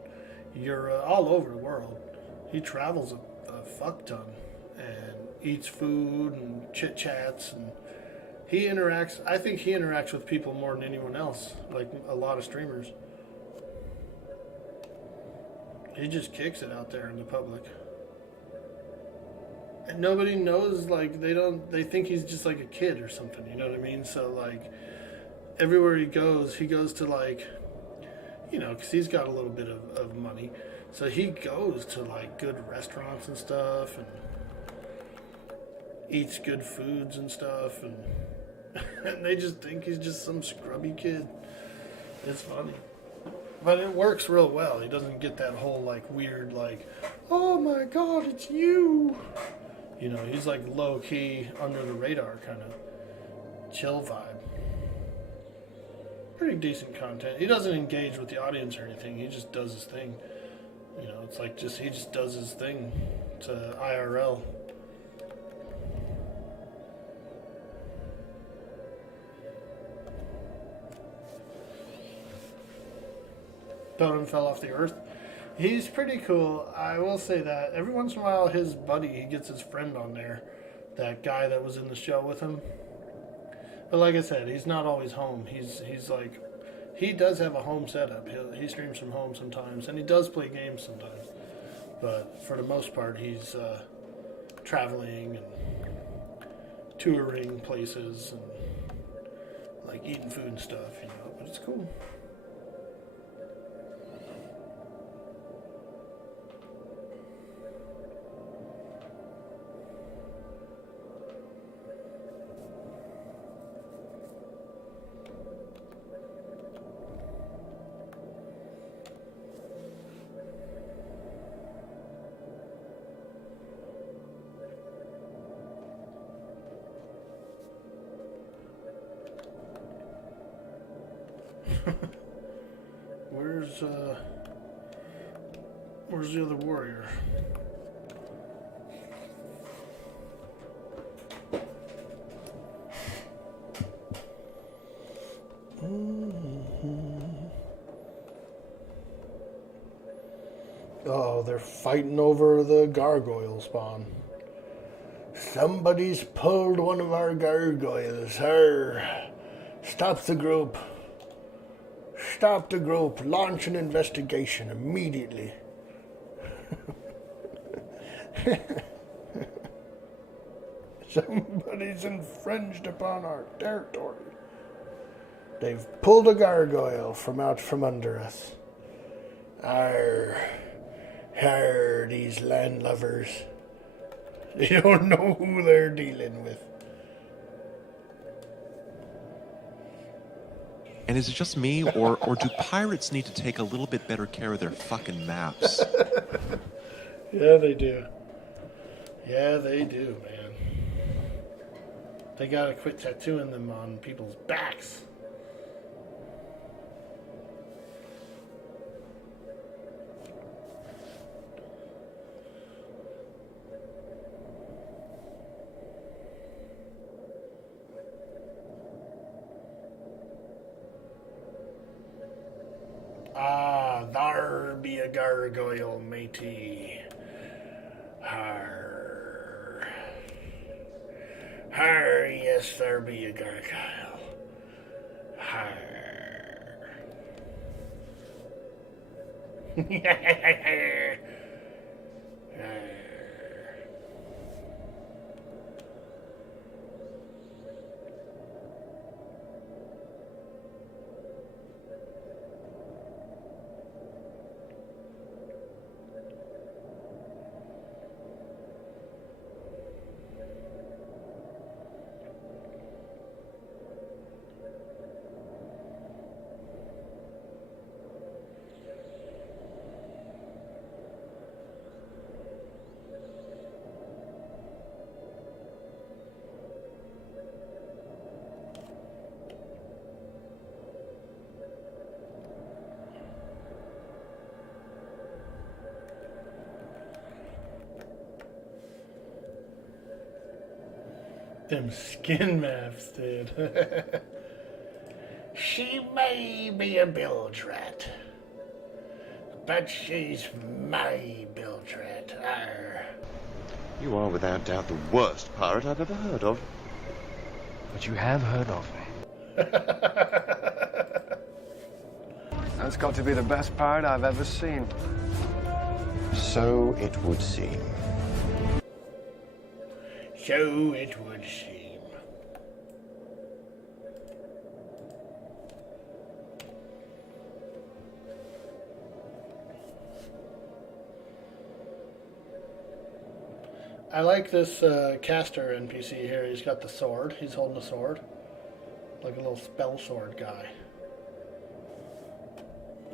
Europe, all over the world. He travels a fuck ton and eats food and chit chats, and he interacts. I think he interacts with people more than anyone else, like a lot of streamers. He just kicks it out there in the public. And nobody knows, like, they think he's just like a kid or something, you know what I mean? So, like, everywhere he goes to, like, you know, because he's got a little bit of money. So he goes to, like, good restaurants and stuff and eats good foods and stuff. And, and they just think he's just some scrubby kid. It's funny. But it works real well. He doesn't get that whole, like, weird, like, oh my God, it's you. You know, he's like low-key, under the radar kind of chill vibe. Pretty decent content. He doesn't engage with the audience or anything. He just does his thing. You know, it's like he just does his thing to IRL. Totem fell off the earth. He's pretty cool. I will say that. Every once in a while, his buddy, he gets his friend on there. That guy that was in the show with him. But like I said, he's not always home. He's like, he does have a home setup. He streams from home sometimes, and he does play games sometimes. But for the most part, he's traveling and touring places and like eating food and stuff, you know. But it's cool. Where's the other warrior? Oh, they're fighting over the gargoyle spawn. Somebody's pulled one of our gargoyles. Stop the group. Stop the group. Launch an investigation immediately. Somebody's infringed upon our territory. They've pulled a gargoyle from out from under us. Arr, these landlubbers. They don't know who they're dealing with. And is it just me, or do pirates need to take a little bit better care of their fucking maps? Yeah, they do. Yeah, they do, man. They gotta quit tattooing them on people's backs. Ah, there be a gargoyle, matey. Har. Har, yes, there be a gargoyle. Har. Them skin maps, dude. She may be a bilge rat, but she's my bilge rat. Arr. You are without doubt the worst pirate I've ever heard of. But you have heard of me. That's got to be the best pirate I've ever seen. So it would seem. So it would seem. I like this caster NPC here. He's got the sword. He's holding a sword. Like a little spell sword guy.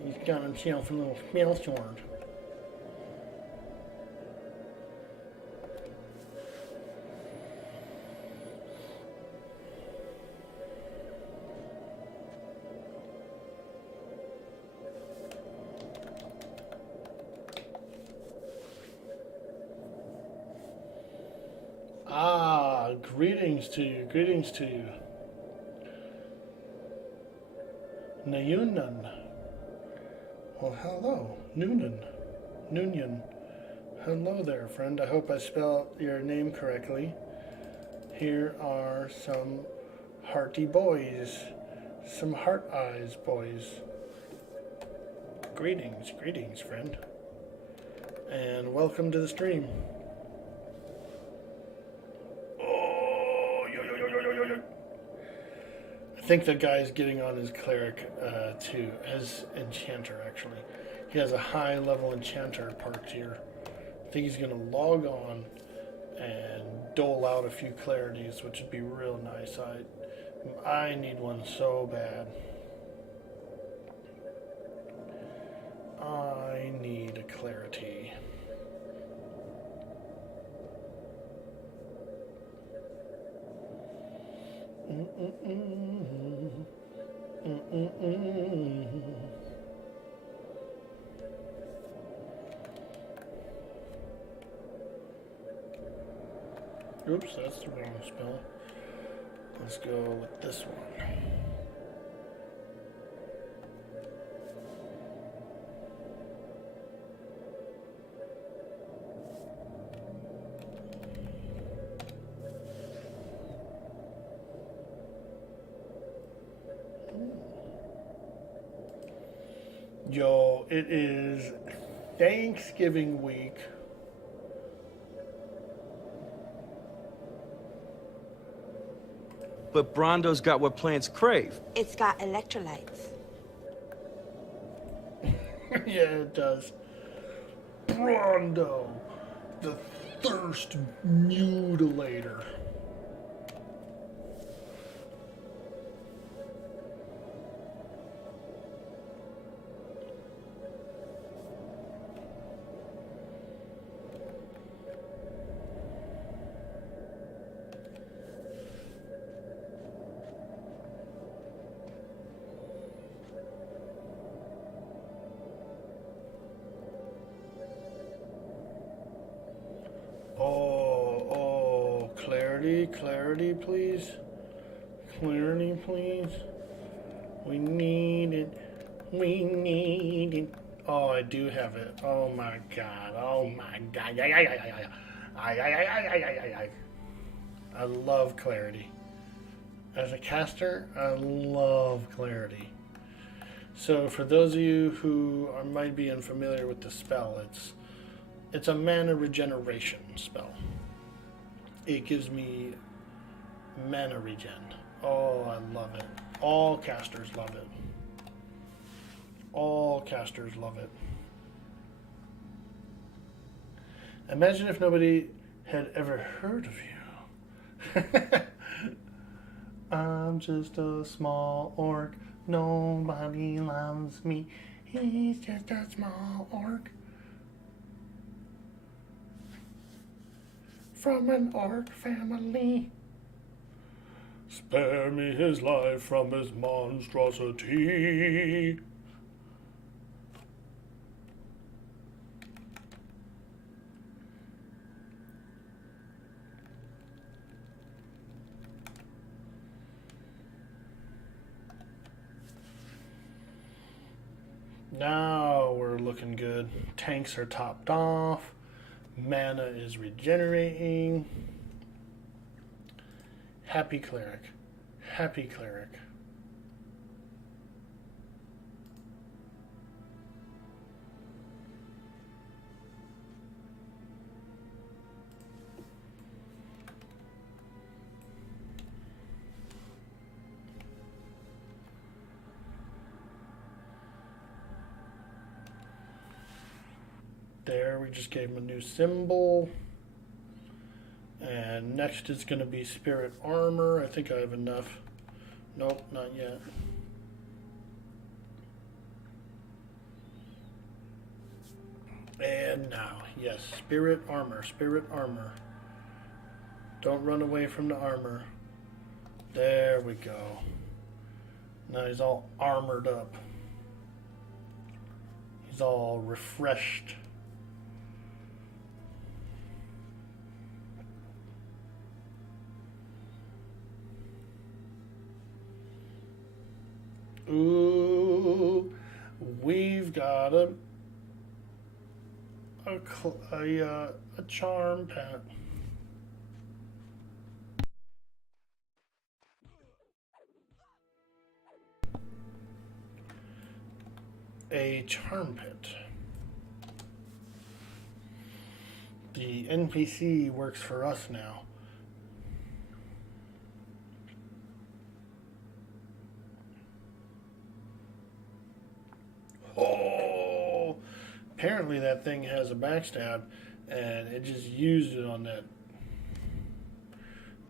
He's got himself a little spell sword. Ah, greetings to you, greetings to you. Nayunan. Well, hello, Noonian. Hello there, friend. I hope I spelled your name correctly. Here are some hearty boys. Some heart eyes boys. Greetings, friend. And welcome to the stream. I think the guy's getting on his cleric too, as enchanter actually. He has a high level enchanter parked here. I think he's gonna log on and dole out a few clarities, which would be real nice. I need one so bad. I need a clarity. Oops, that's the wrong spell. Let's go with this one. Yo, it is Thanksgiving week. But Brondo's got what plants crave. It's got electrolytes. Yeah, it does. Brondo, the thirst mutilator. Clarity, please. Clarity, please. We need it. We need it. Oh, I do have it. Oh my god. Oh my god. I love clarity. As a caster, I love clarity. So for those of you who might be unfamiliar with the spell, it's a mana regeneration spell. It gives me mana regen. Oh, I love it. All casters love it. All casters love it. Imagine if nobody had ever heard of you. I'm just a small orc. Nobody loves me. He's just a small orc. From an orc family. Spare me his life from his monstrosity. Now we're looking good. Tanks are topped off. Mana is regenerating. Happy Cleric. Happy Cleric. There, we just gave him a new symbol. And next is going to be Spirit Armor. I think I have enough. Nope, not yet. And now, yes, Spirit Armor, Spirit Armor. Don't run away from the armor. There we go. Now he's all armored up. He's all refreshed. Ooh, we've got a charm pet. A charm pet. The NPC works for us now. Oh, apparently that thing has a backstab, and it just used it on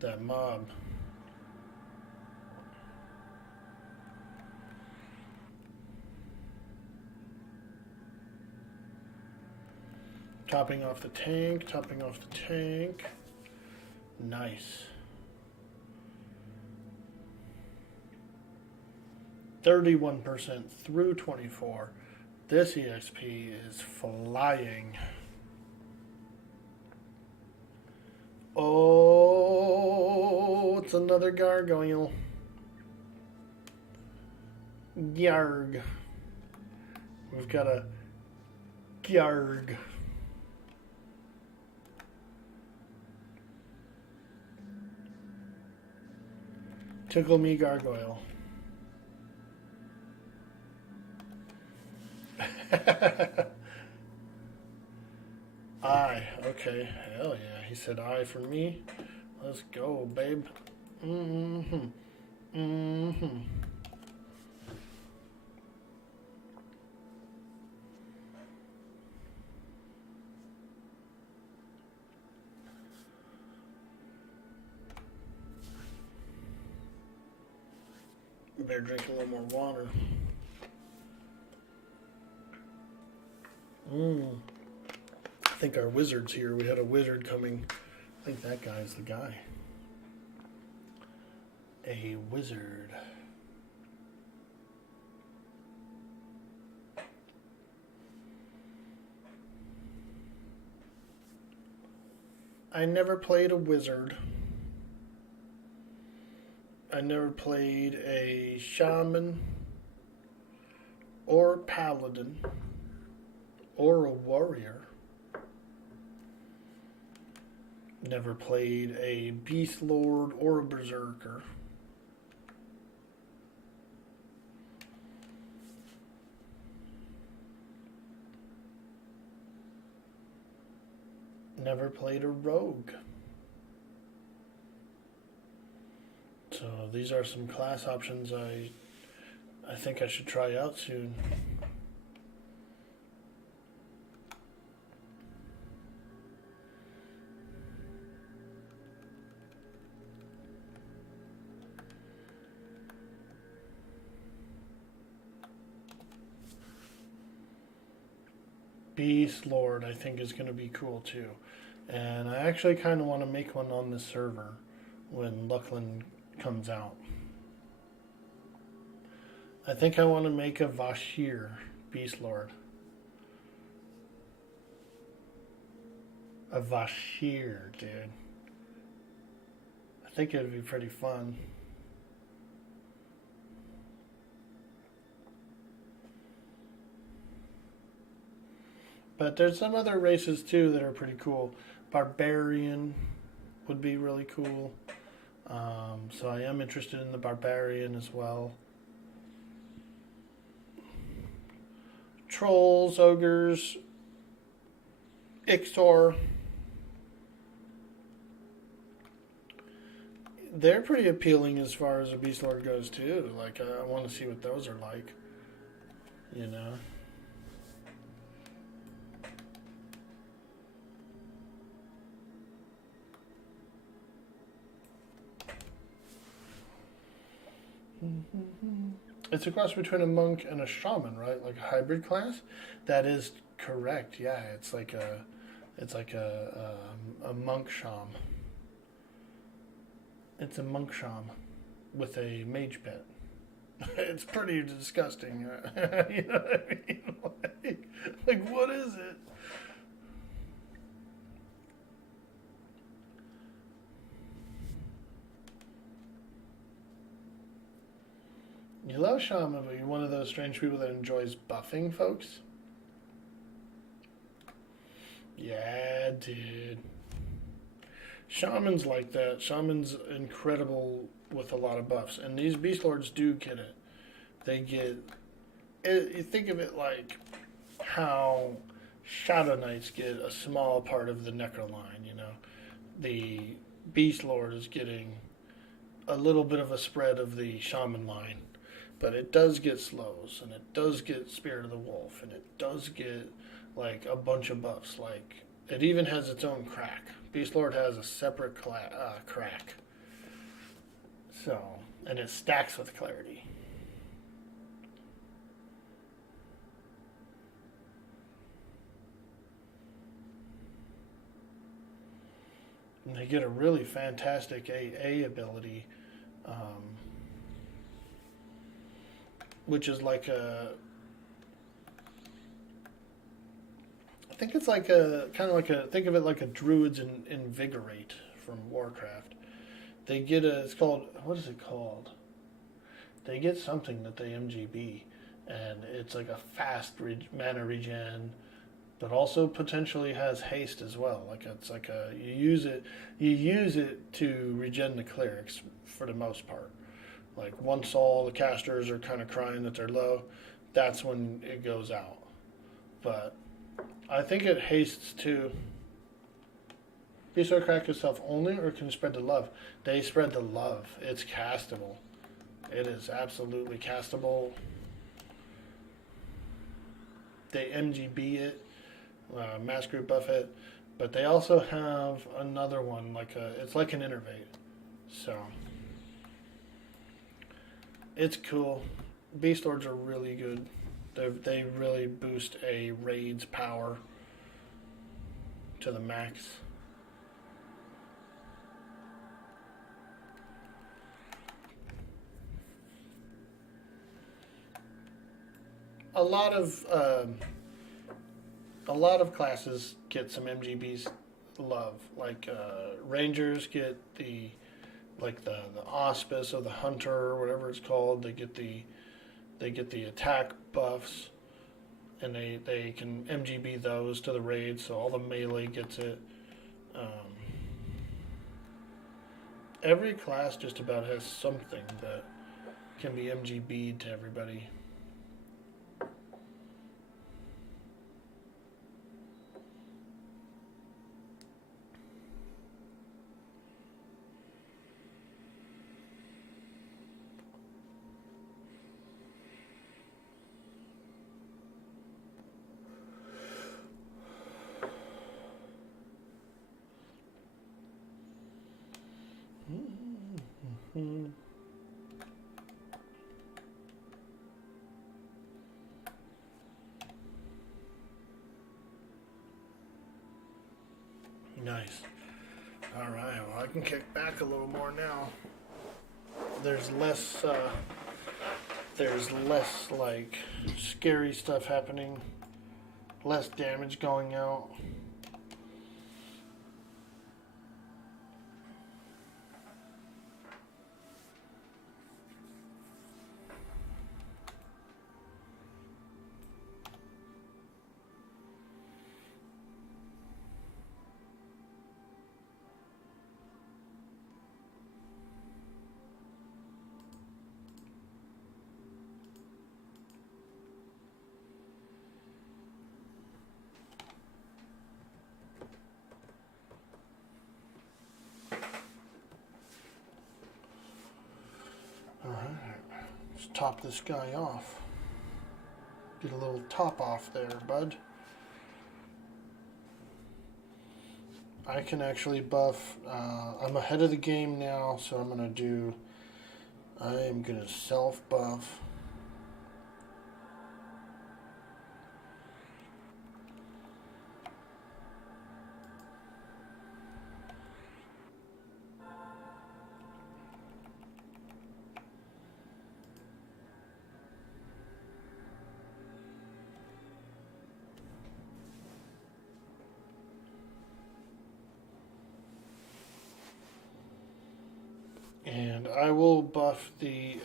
that mob. Topping off the tank, topping off the tank. Nice. 31% through 24. This EXP is flying. Oh. It's another gargoyle. Yarg. We've got a Yarg. Tickle me gargoyle. I. Okay. Hell yeah. He said I for me. Let's go, babe. Mm-hmm. Mm-hmm. Better drink a little more water. I think our wizard's here. We had a wizard coming. I think that guy's the guy. A wizard. I never played a wizard. I never played a shaman or paladin or a warrior. Never played a beast lord or a berserker. Never played a rogue. So these are some class options I think I should try out soon. Beast Lord I think is going to be cool too. And I actually kind of want to make one on this server when Luckland comes out. I think I want to make a Vashir Beast Lord. A Vashir, dude. I think it would be pretty fun. But there's some other races too that are pretty cool. Barbarian would be really cool. So I am interested in the Barbarian as well. Trolls, Ogres, Ixtor. They're pretty appealing as far as a Beast Lord goes too. Like, I want to see what those are like. You know? It's a cross between a monk and a shaman, right? Like a hybrid class. That is correct. Yeah, it's like a monk sham. It's a monk sham with a mage pet. It's pretty disgusting. You know what I mean? Like what is it? You love shaman, but you're one of those strange people that enjoys buffing folks? Yeah, dude. Shaman's like that. Shaman's incredible with a lot of buffs. And these Beast Lords do get it. They get... you think of it like how Shadow Knights get a small part of the Necro line, you know? The Beast Lord is getting a little bit of a spread of the Shaman line. But it does get slows, and it does get Spirit of the Wolf, and it does get, like, a bunch of buffs. Like, it even has its own crack. Beast Lord has a separate crack. So, and it stacks with clarity. And they get a really fantastic AA ability, which is like a, I think it's like a, kind of like a, think of it like a Druid's Invigorate from Warcraft. They get it's called, what is it called? They get something that they MGB, and it's like a fast mana regen, but also potentially has haste as well. Like it's like you use it to regen the clerics for the most part. Like once all the casters are kind of crying that they're low, that's when it goes out. But I think it hastes too. Beast or crack itself only, or can spread the love? They spread the love. It's castable. It is absolutely castable. They MGB it, mass group buff it, but they also have another one, it's like an innervate. So it's cool. Beast Lords are really good. They really boost a raid's power to the max. A lot of classes get some MGB's love. Like Rangers get the Auspice or the Hunter or whatever it's called. They get the attack buffs, and they can MGB those to the raid. So all the melee gets it. Every class just about has something that can be MGB'd to everybody. Nice. All right. Well, I can kick back a little more now. There's less like scary stuff happening. Less damage going out. Let's top this guy off. Get a little top off there, bud. I can actually buff. I'm ahead of the game now, so I am gonna self buff. And I will buff the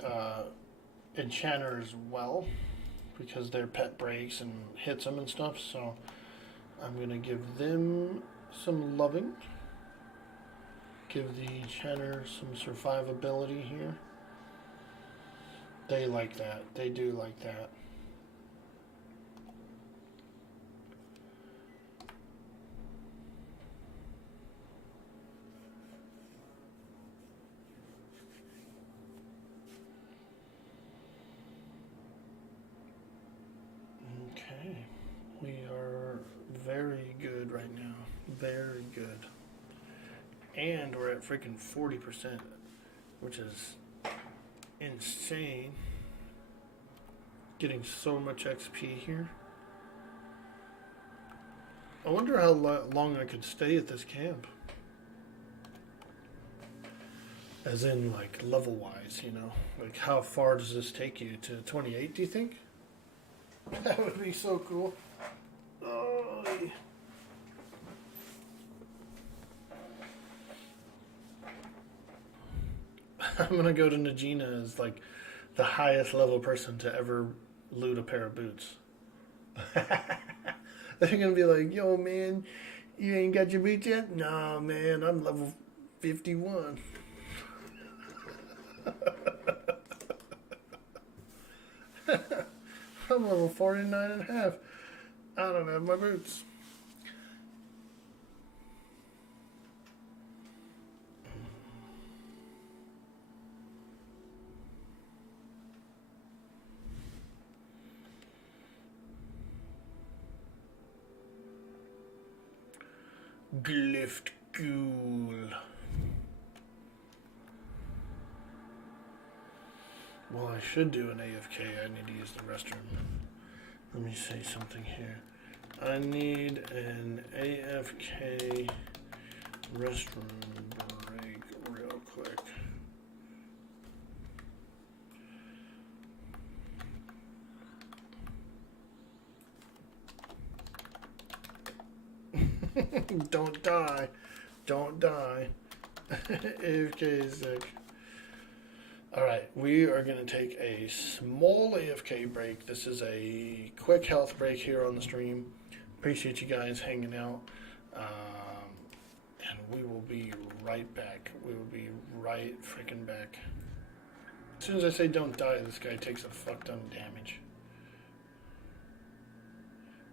enchanter as well, because their pet breaks and hits them and stuff, so I'm going to give them some loving. Give the enchanter some survivability here. They like that. They do like that. Okay, we are very good right now. Very good. And we're at freaking 40%, which is insane. Getting so much XP here. I wonder how long I could stay at this camp. As in, like, level-wise, you know? Like, how far does this take you? To 28, do you think? That would be so cool. Oh, yeah. I'm gonna go to Najina as like the highest level person to ever loot a pair of boots. They're gonna be like, yo man, you ain't got your boots yet? Nah man, I'm level 51. I'm level 49 and a half. I don't have my boots. Glift Ghoul. Well, I should do an AFK. I need to use the restroom. Let me say something here. I need an AFK restroom break real quick. Don't die. Don't die. AFK is sick. Alright, we are going to take a small AFK break. This is a quick health break here on the stream. Appreciate you guys hanging out. And we will be right back. We will be right freaking back. As soon as I say don't die, this guy takes a fuck ton of damage.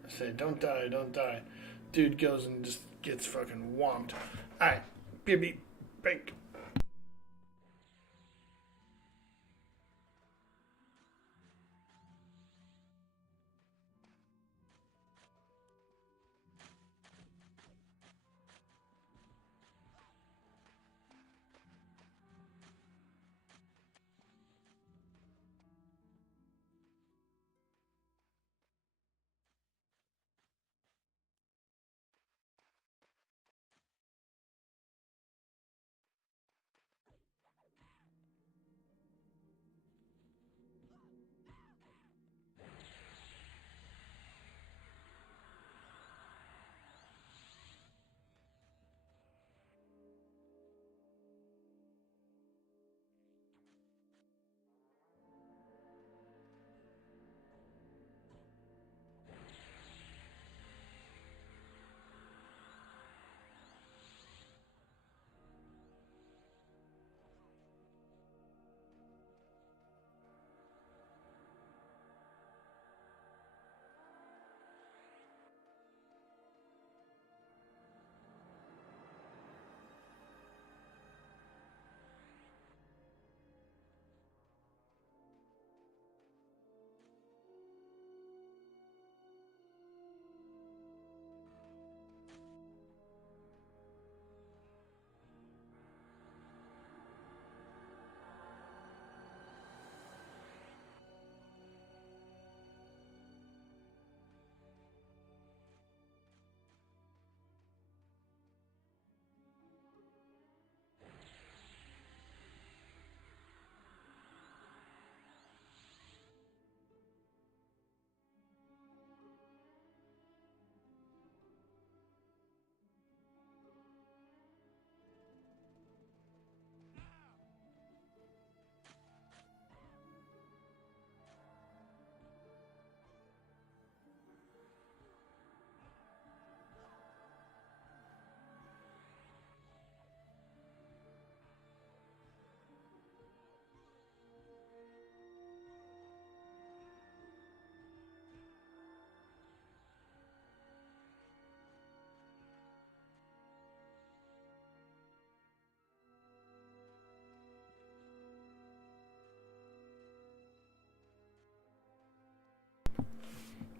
I say don't die, don't die. Dude goes and just gets fucking whomped. Alright, beep beep, break.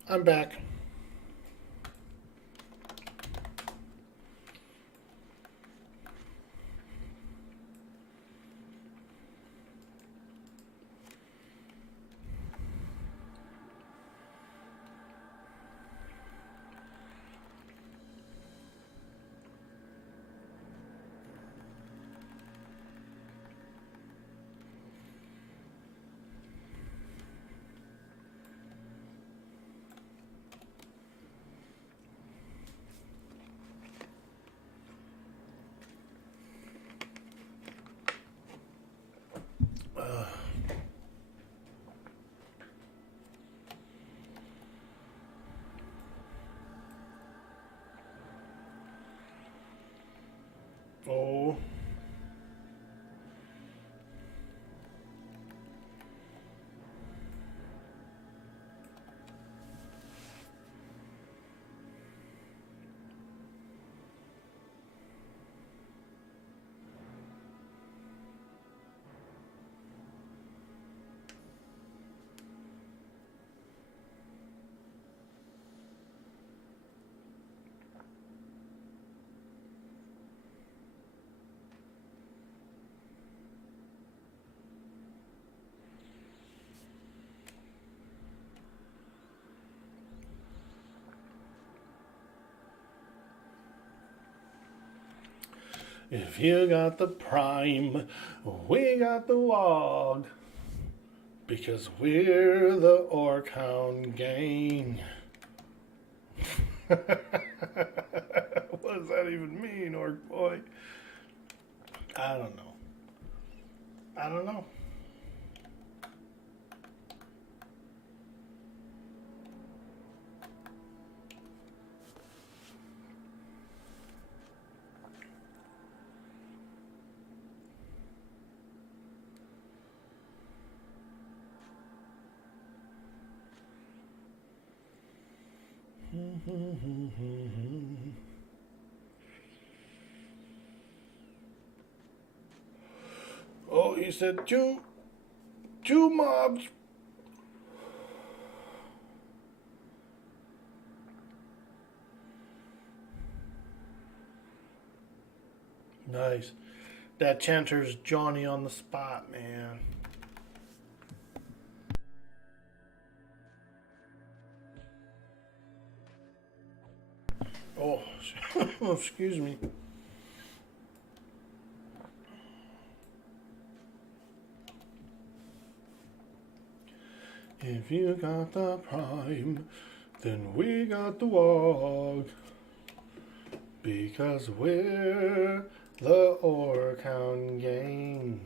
I'm back. Oh. If you got the prime, we got the wog. Because we're the Orc Hound gang. What does that even mean, Orc boy? I don't know. I don't know. Oh, he said two mobs. Nice. That chanter's Johnny on the spot, man. Oh, excuse me. If you got the prime, then we got the wog. Because we're the Orc Hound gang.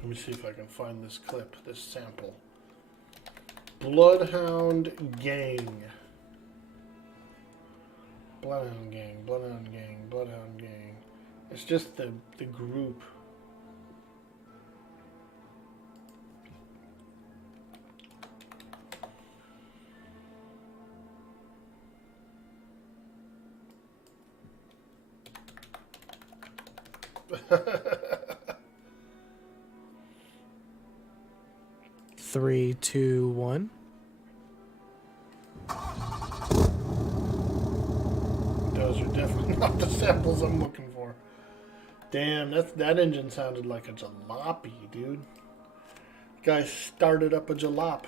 Let me see if I can find this clip, this sample. Bloodhound gang. Bloodhound gang, Bloodhound gang, Bloodhound gang. It's just the group. Three, two, one. Those are definitely not the samples I'm looking for. Damn, that engine sounded like a jalopy, dude. Guy started up a jalop.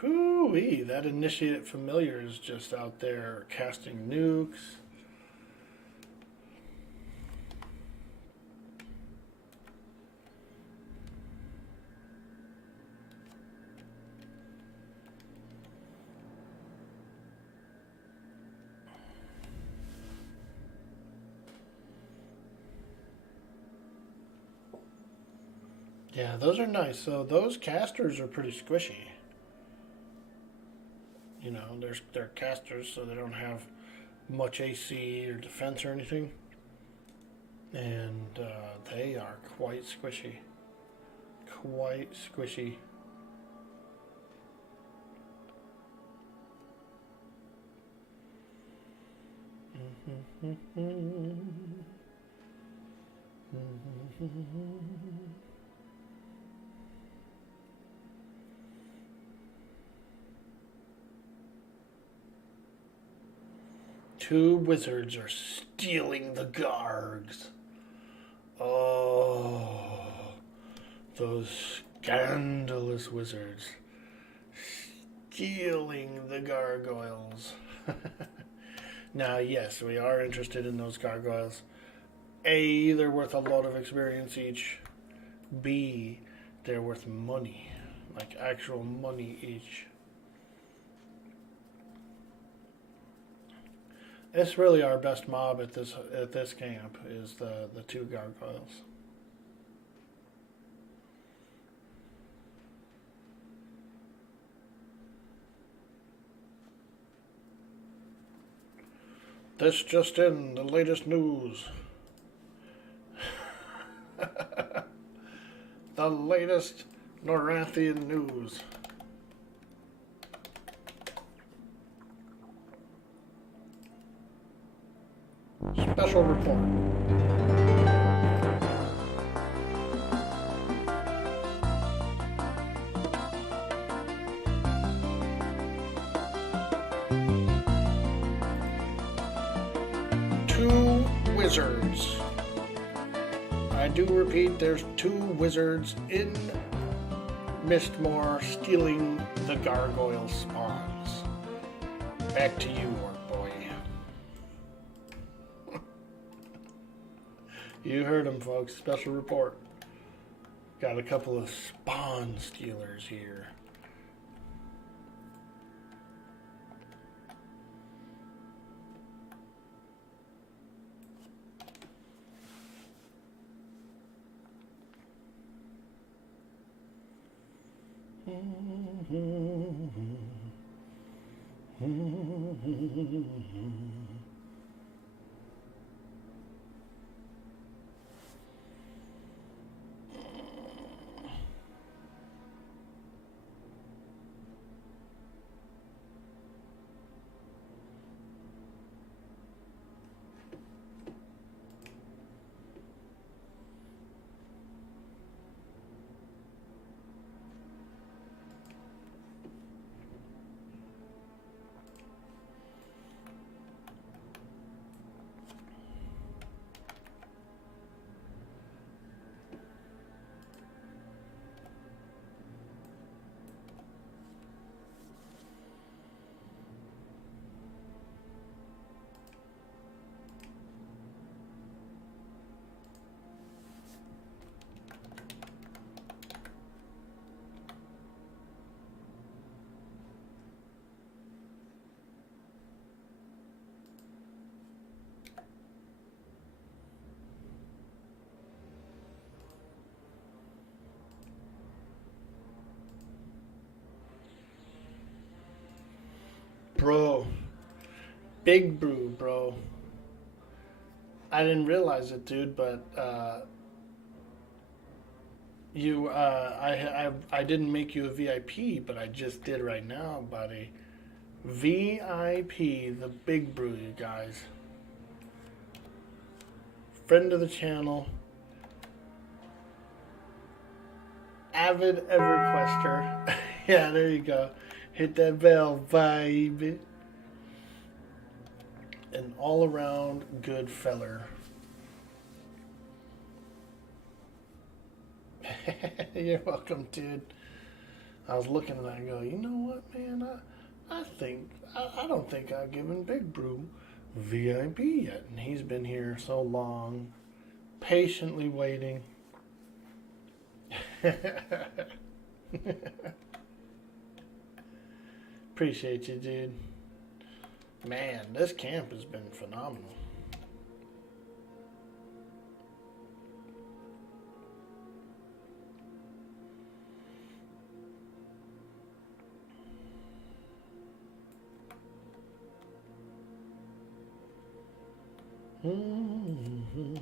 Whoo-wee, that initiated familiar is just out there casting nukes. Yeah, those are nice. So those casters are pretty squishy. You know, they're casters, so they don't have much AC or defense or anything. And they are quite squishy. Quite squishy. Two wizards are stealing the Gargs. Oh, those scandalous wizards stealing the gargoyles. Now, yes, we are interested in those gargoyles. A, they're worth a lot of experience each. B, they're worth money, like actual money each. It's really our best mob at this camp is the two gargoyles. This just in, the latest news. The latest Norathian news. Special report. Two wizards. I do repeat, there's two wizards in Mistmore stealing the gargoyle spawns. Back to you, Orc boy. You heard him, folks. Special report. Got a couple of spawn stealers here. Bro. Big brew, bro. I didn't realize it, dude, but I didn't make you a VIP, but I just did right now, buddy. VIP, the Big Brew, you guys. Friend of the channel. Avid EverQuester. Yeah, there you go. Hit that bell, vibe. An all-around good feller. You're welcome, dude. I was looking and I go, you know what, man? I don't think I've given Big Brew VIP yet. And he's been here so long, patiently waiting. Appreciate you, dude. Man, this camp has been phenomenal. Mm-hmm.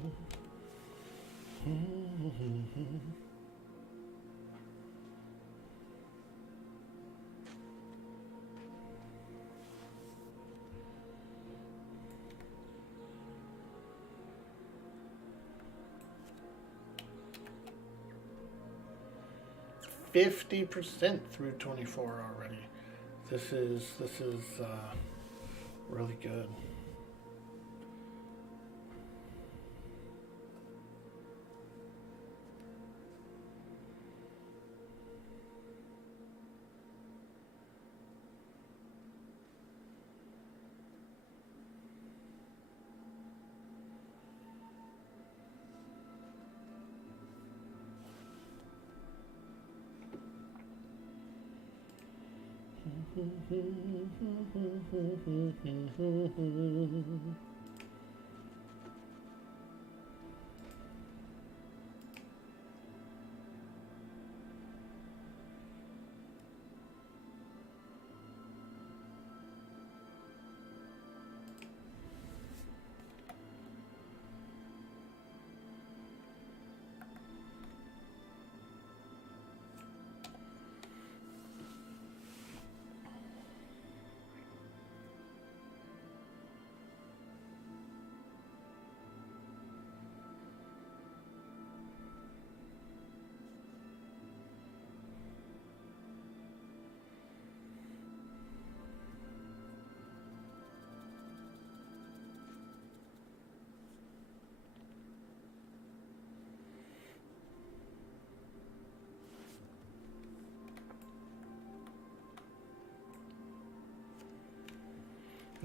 50% through 24 already. This is really good.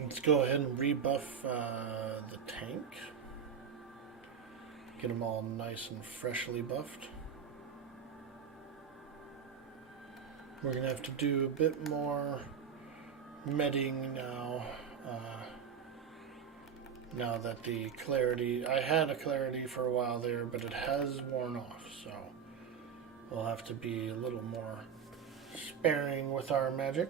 Let's go ahead and rebuff the tank. Get them all nice and freshly buffed. We're going to have to do a bit more medding now. Now that the clarity... I had a clarity for a while there, but it has worn off, so we'll have to be a little more sparing with our magic.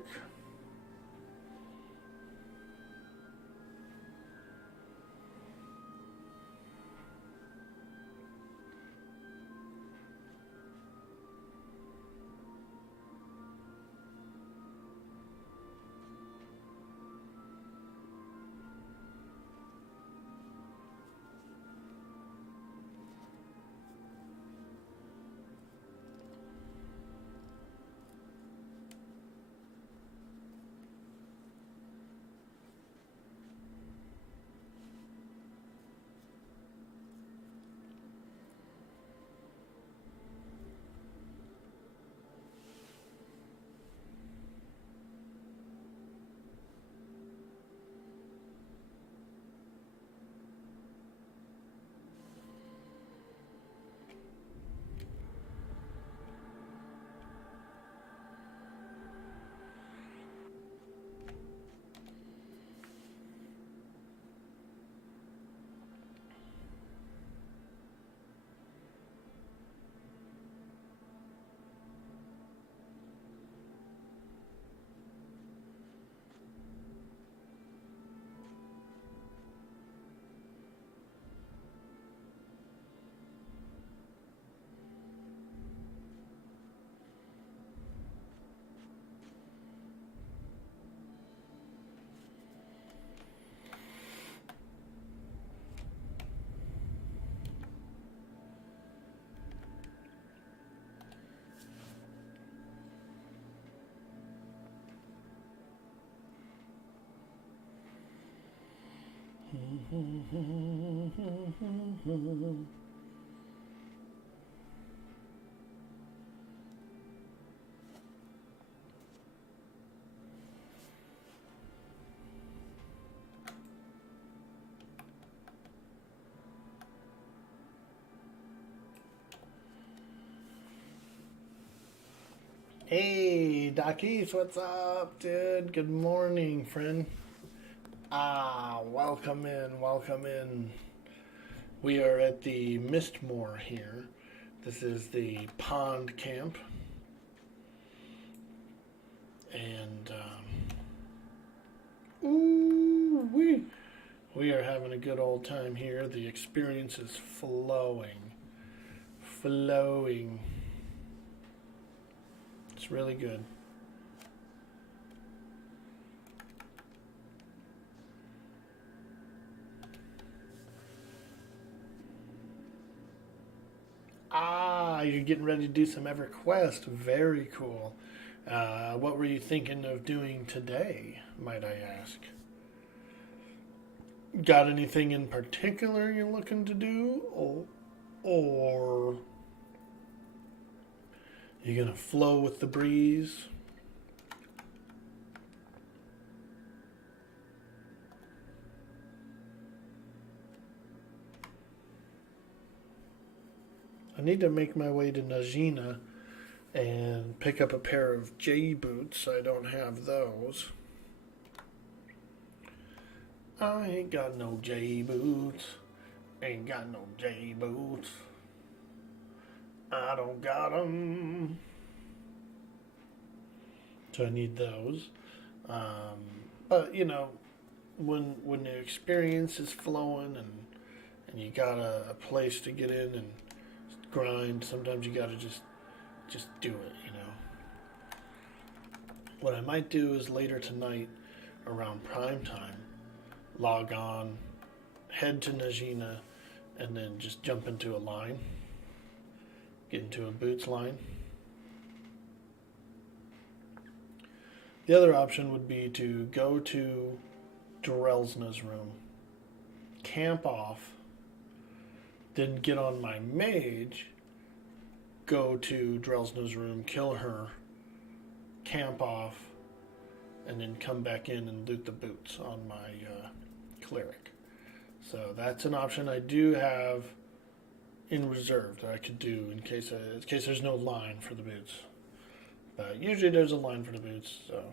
Hey, Doc East, what's up, dude? Good morning, friend. Welcome in, welcome in. We are at the Mistmoor here. This is the pond camp. And, we are having a good old time here. The experience is flowing. It's really good. You're getting ready to do some EverQuest. Very cool. What were you thinking of doing today, might I ask? Got anything in particular you're looking to do? Or you gonna flow with the breeze? I need to make my way to Najina and pick up a pair of J boots. I don't have those. I ain't got no J boots. Ain't got no J boots. I don't got 'em. So I need those. But you know, when the experience is flowing and you got a place to get in and grind, sometimes you gotta just do it, you know. What I might do is later tonight, around prime time, log on, head to Najina, and then just jump into a line, get into a boots line. The other option would be to go to Drelsna's room, camp off, then get on my mage, go to Drelsna's room, kill her, camp off, and then come back in and loot the boots on my cleric. So that's an option I do have in reserve that I could do in case there's no line for the boots. But usually there's a line for the boots, so.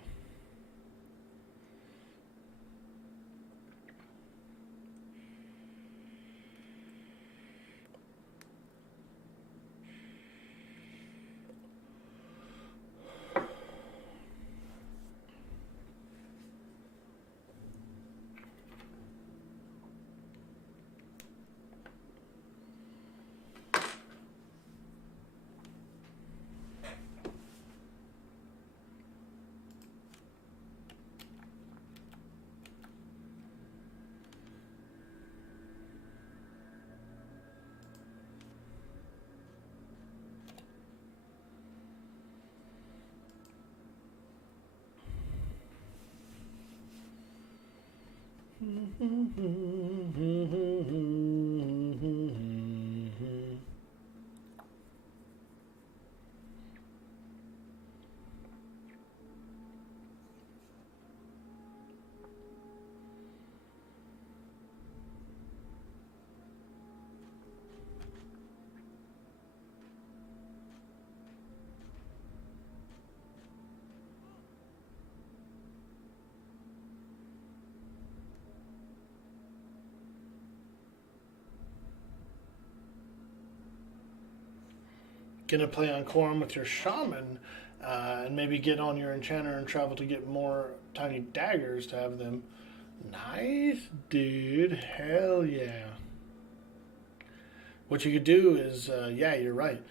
Gonna play on Quarm with your shaman, and maybe get on your enchanter and travel to get more tiny daggers to have them. Nice, dude. Hell yeah. What you could do is, yeah, you're right.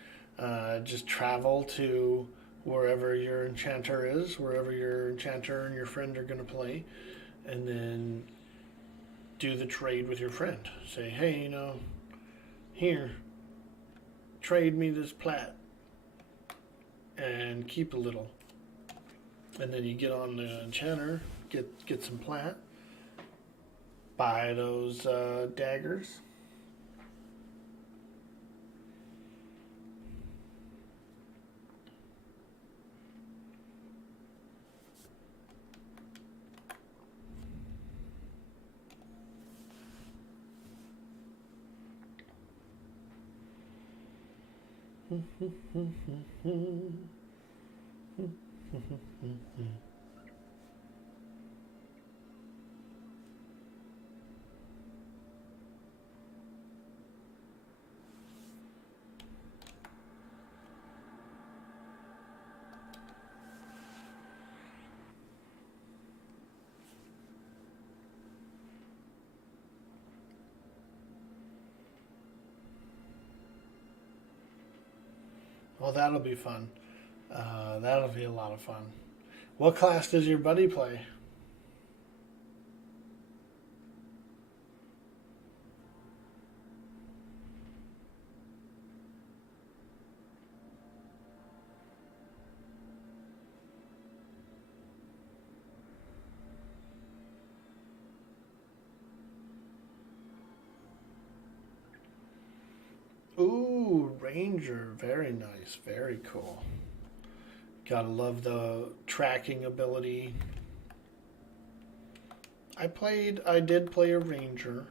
Just travel to wherever your enchanter is, wherever your enchanter and your friend are gonna play, and then do the trade with your friend. Say, hey, you know, here, trade me this plat and keep a little. And then you get on the enchanter, get some plat, buy those daggers. Well, that'll be fun. That'll be a lot of fun. What class does your buddy play? Ooh, Ranger. Very nice. Very cool. Gotta love the tracking ability. I did play a Ranger.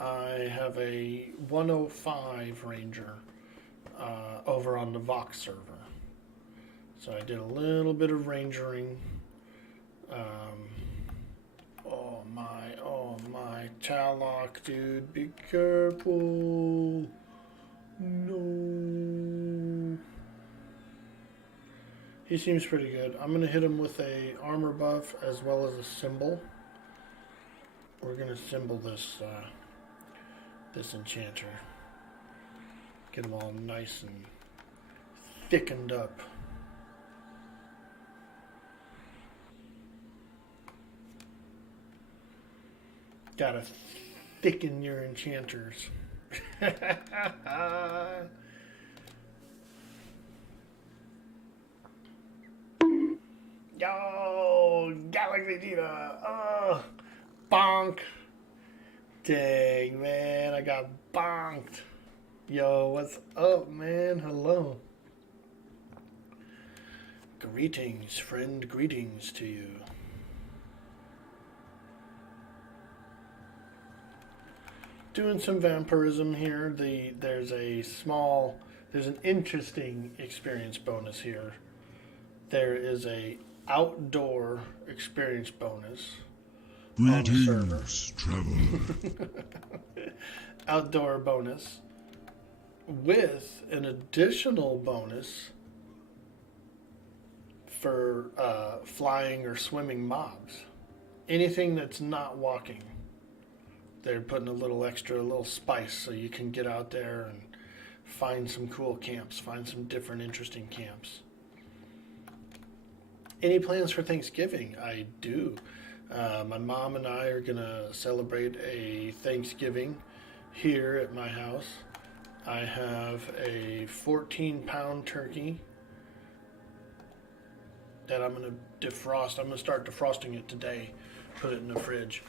I have a 105 Ranger. over on the Vox server. So I did a little bit of rangering. Oh my, Tallock, dude, be careful. No. He seems pretty good. I'm gonna hit him with a armor buff as well as a symbol. We're gonna symbol this this enchanter. Get him all nice and thickened up. Gotta thicken your enchanters. Yo, Galaxy Dita. Oh, bonk. Dang, man, I got bonked. Yo, what's up, man? Hello. Greetings, friend. Greetings to you. Doing some vampirism here. There's an interesting experience bonus here. There is a outdoor experience bonus on the server. Traveler. Outdoor bonus with an additional bonus for flying or swimming mobs. Anything that's not walking. They're putting a little spice so you can get out there and find some cool camps, find some different interesting camps. Any plans for Thanksgiving? I do. My mom and I are going to celebrate a Thanksgiving here at my house. I have a 14-pound turkey that I'm going to defrost. I'm going to start defrosting it today, put it in the fridge.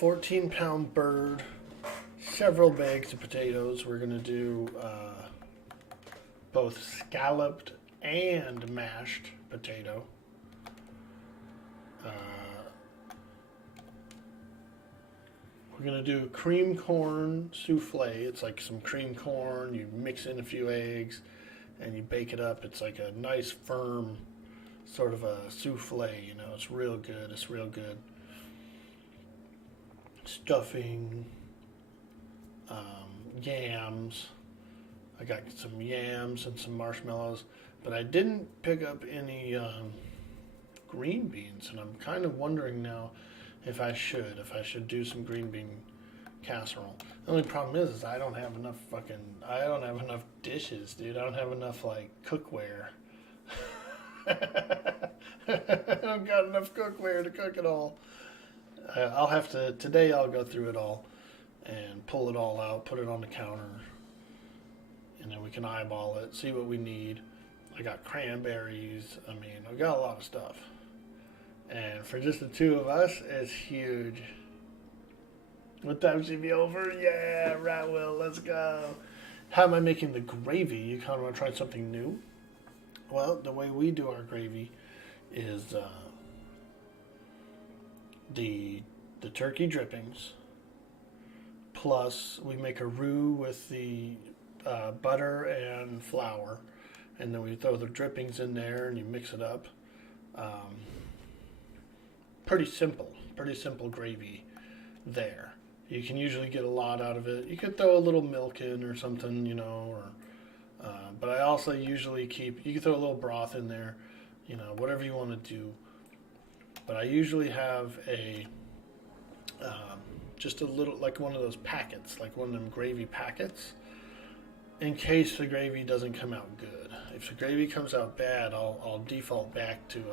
14-pound bird, several bags of potatoes. We're going to do both scalloped and mashed potato. We're going to do cream corn souffle. It's like some cream corn. You mix in a few eggs and you bake it up. It's like a nice firm sort of a souffle, you know. It's real good. It's real good. Stuffing, yams. I got some yams and some marshmallows, but I didn't pick up any green beans, and I'm kind of wondering now if I should do some green bean casserole. The only problem is I don't have enough dishes, dude. I don't have enough like cookware. I don't got enough cookware to cook it all. I'll have to, today I'll go through it all and pull it all out, put it on the counter, and then we can eyeball it, see what we need. I got cranberries. I mean, I've got a lot of stuff. And for just the two of us, it's huge. What time should be over? Yeah, right, Will, let's go. How am I making the gravy? You kind of want to try something new? Well, the way we do our gravy is the turkey drippings, plus we make a roux with the butter and flour, and then we throw the drippings in there and you mix it up. Pretty simple gravy there. You can usually get a lot out of it. You could throw a little milk in or something, you know, or but I also usually you can throw a little broth in there, you know, whatever you want to do. But I usually have just a little, like one of those packets, like one of them gravy packets, in case the gravy doesn't come out good. If the gravy comes out bad, I'll default back to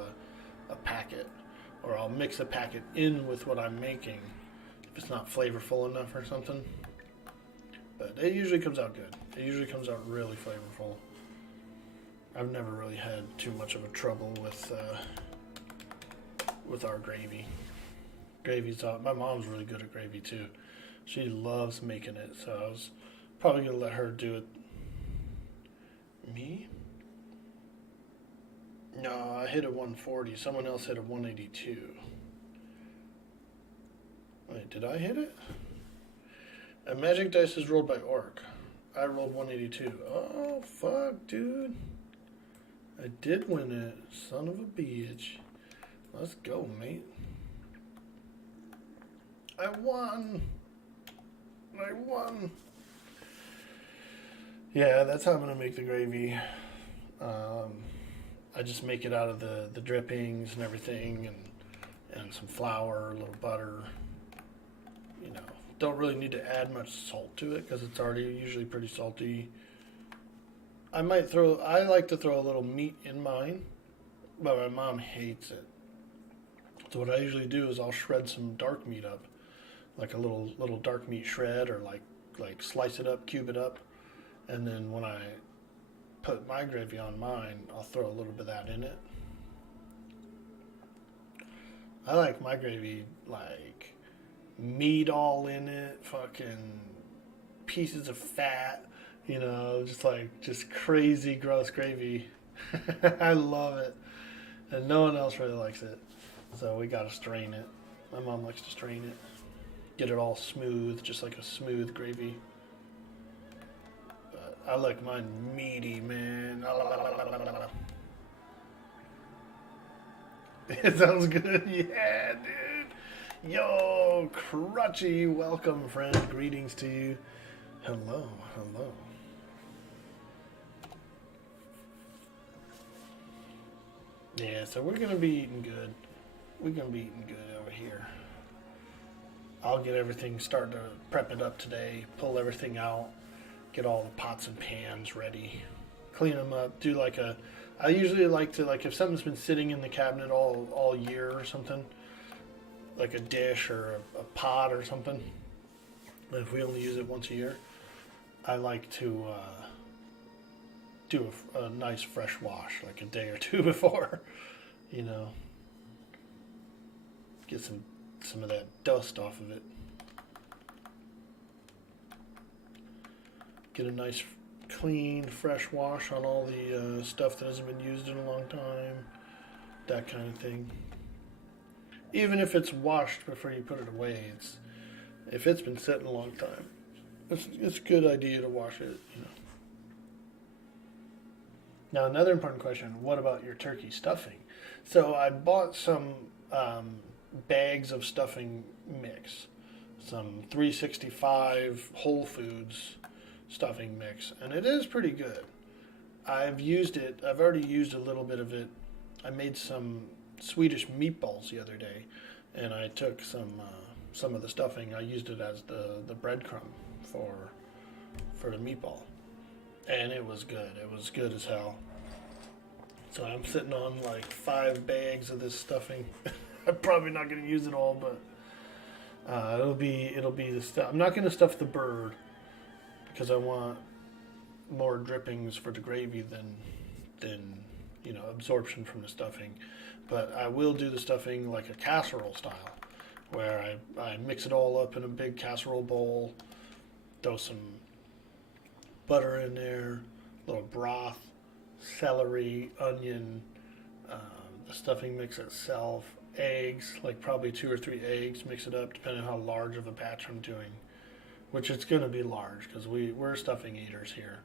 a packet, or I'll mix a packet in with what I'm making if it's not flavorful enough or something. But it usually comes out good. It usually comes out really flavorful. I've never really had too much of a trouble with our gravy. My mom's really good at gravy too. She loves making it, so I was probably gonna let her do it. Me? No, I hit a 140. Someone else hit a 182. Wait, did I hit it? A magic dice is rolled by Orke. I rolled 182. Oh, fuck, dude. I did win it. Son of a bitch. Let's go, mate. I won. I won. Yeah, that's how I'm going to make the gravy. I just make it out of the drippings and everything, and some flour, a little butter. You know, don't really need to add much salt to it because it's already usually pretty salty. I like to throw a little meat in mine, but my mom hates it. So what I usually do is I'll shred some dark meat up, like a little dark meat shred, or like slice it up, cube it up, and then when I put my gravy on mine, I'll throw a little bit of that in it. I like my gravy like meat all in it, fucking pieces of fat, you know, just crazy gross gravy. I love it, and no one else really likes it, so we gotta strain it. My mom likes to strain it, get it all smooth, just like a smooth gravy. I like mine meaty, man. It sounds good. Yeah, dude. Yo, Crutchy, welcome, friend. Greetings to you. Hello, hello. Yeah, so we're going to be eating good. We're going to be eating good over here. I'll get everything, start to prep it up today, pull everything out. Get all the pots and pans ready, clean them up, do I usually like to, if something's been sitting in the cabinet all year or something, like a dish or a pot or something, if we only use it once a year, I like to do a nice fresh wash, like a day or two before, you know, get some of that dust off of it. Get a nice, clean, fresh wash on all the stuff that hasn't been used in a long time. That kind of thing. Even if it's washed before you put it away, if it's been sitting a long time, it's a good idea to wash it, you know. Now, another important question, what about your turkey stuffing? So I bought some bags of stuffing mix. Some 365 Whole Foods stuffing mix, and it is pretty good. I've already used a little bit of it. I made some Swedish meatballs the other day, and I took some of the stuffing. I used it as the breadcrumb for the meatball, and it was good. It was good as hell. So I'm sitting on like 5 bags of this stuffing. I'm probably not going to use it all, but it'll be the stuff. I'm not going to stuff the bird, because I want more drippings for the gravy than you know, absorption from the stuffing. But I will do the stuffing like a casserole style, where I mix it all up in a big casserole bowl, throw some butter in there, a little broth, celery, onion, the stuffing mix itself, eggs, like probably 2 or 3 eggs, mix it up depending on how large of a batch I'm doing. Which it's going to be large, because we're stuffing eaters here.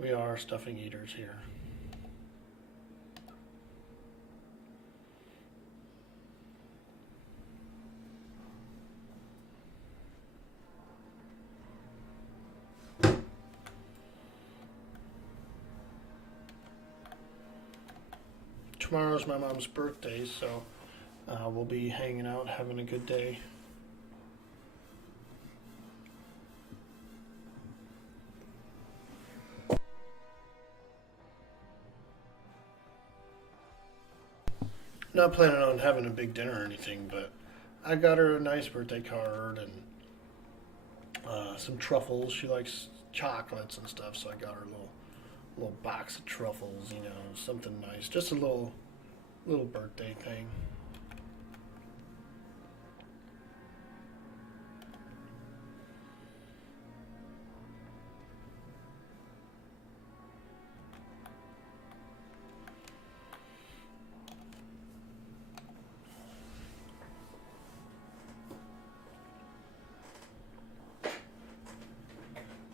We are stuffing eaters here. Tomorrow's my mom's birthday, so we'll be hanging out, having a good day. Not planning on having a big dinner or anything, but I got her a nice birthday card and some truffles. She likes chocolates and stuff, so I got her a little box of truffles, you know, something nice. Just a little birthday thing.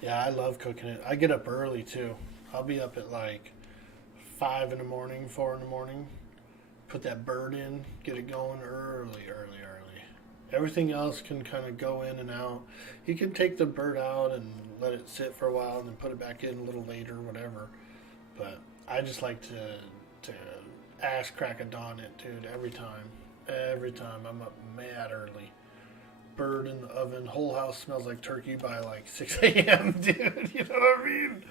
Yeah, I love cooking it. I get up early too. I'll be up at like 5 in the morning, 4 in the morning. Put that bird in, get it going early. Everything else can kind of go in and out. You can take the bird out and let it sit for a while and then put it back in a little later, whatever. But I just like to ass crack a dawn it, dude, every time. Every time. I'm up mad early. Bird in the oven. Whole house smells like turkey by like 6 a.m., dude. You know what I mean?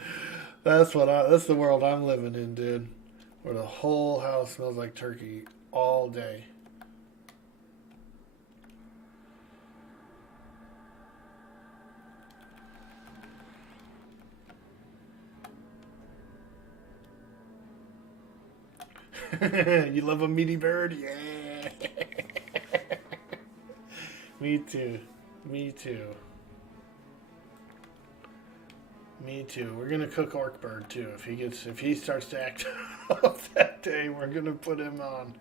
That's the world I'm living in, dude. Where the whole house smells like turkey all day. You love a meaty bird? Yeah. Me too. Me too. Me too. We're gonna cook Orc Bird too. If he starts to act up that day, we're gonna put him on.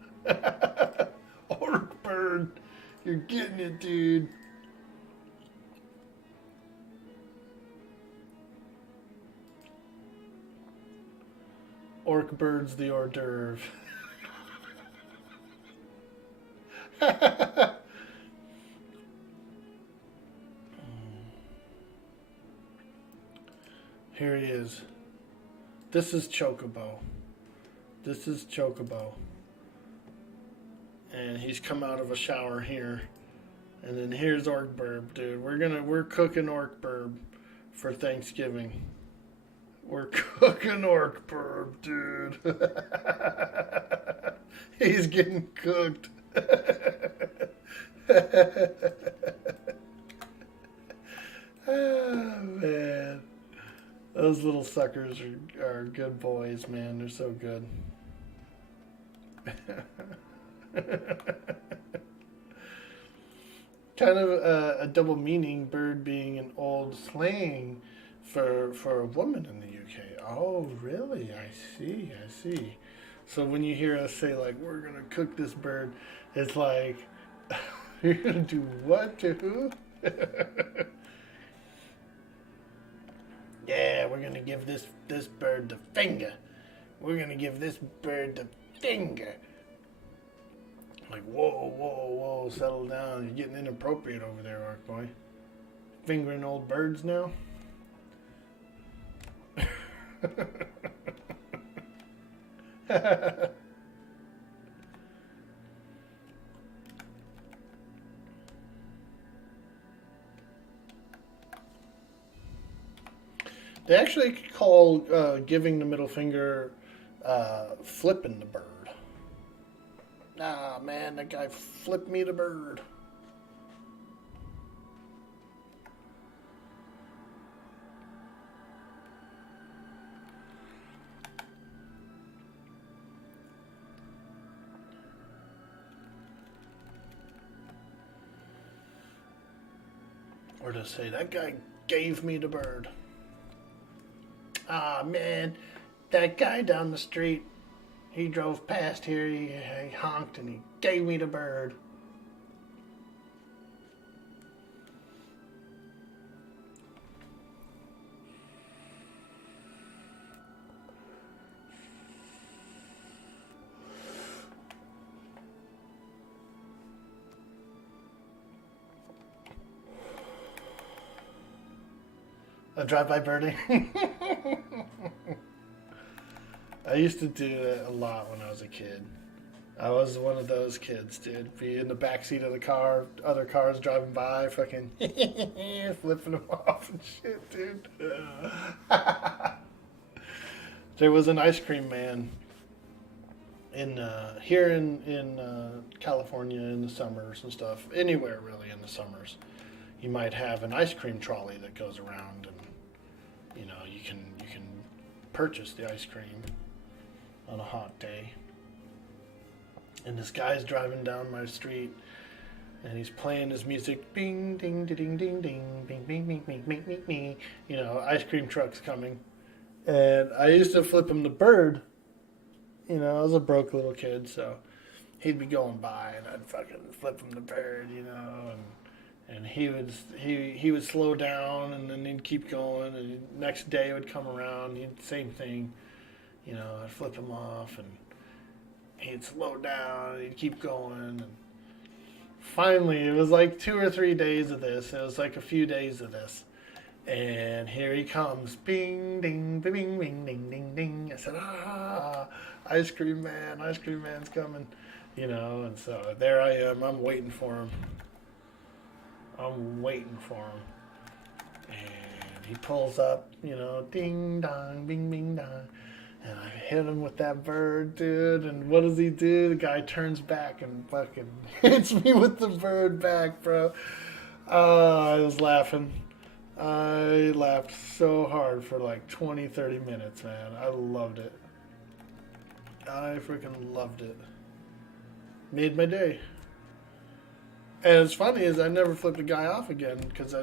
Orc Bird, you're getting it, dude. Orc Bird's the hors d'oeuvre. Here he is. This is Chocobo. And he's come out of a shower here. And then here's Orc Burb, dude. We're cooking Orc Burb for Thanksgiving. We're cooking Orc Burb, dude. He's getting cooked. Oh, man. Those little suckers are good boys, man. They're so good. Kind of a double meaning, bird being an old slang for a woman in the UK. Oh, really? I see. So when you hear us say, like, we're going to cook this bird, it's like, you're going to do what to who? Yeah, we're going to give this bird the finger. We're going to give this bird the finger. Like, whoa, settle down. You're getting inappropriate over there, Ark Boy. Fingering old birds now? They actually call giving the middle finger flipping the bird. Nah, man, that guy flipped me the bird. Or to say, that guy gave me the bird. Ah, man, that guy down the street, he drove past here, he honked and he gave me the bird. A drive-by birding. I used to do that a lot when I was a kid. I was one of those kids, dude. Be in the backseat of the car, other cars driving by, fucking flipping them off and shit, dude. There was an ice cream man here in California in the summers and stuff. Anywhere really in the summers, you might have an ice cream trolley that goes around, and you can purchase the ice cream on a hot day. And this guy's driving down my street, and he's playing his music, bing, ding, ding, ding, ding, bing, bing, bing, bing, bing, bing, bing. Ice cream truck's coming. And I used to flip him the bird. I was a broke little kid, so he'd be going by, and I'd fucking flip him the bird, And he would slow down, and then he'd keep going, and the next day would come around, same thing. You know, I'd flip him off, and he'd slow down, and he'd keep going, and finally, it was like 2 or 3 days of this. It was like a few days of this. And here he comes. Bing, ding, bing, bing, ding, ding, ding. I said, ice cream man's coming. You know, and so there I am. I'm waiting for him. And he pulls up, you know, ding, dong, bing, bing, dong. And I hit him with that bird, dude. And what does he do? The guy turns back and fucking hits me with the bird back, bro. I was laughing. I laughed so hard for like 20, 30 minutes, man. I loved it. I freaking loved it. Made my day. And it's funny is I never flipped a guy off again because I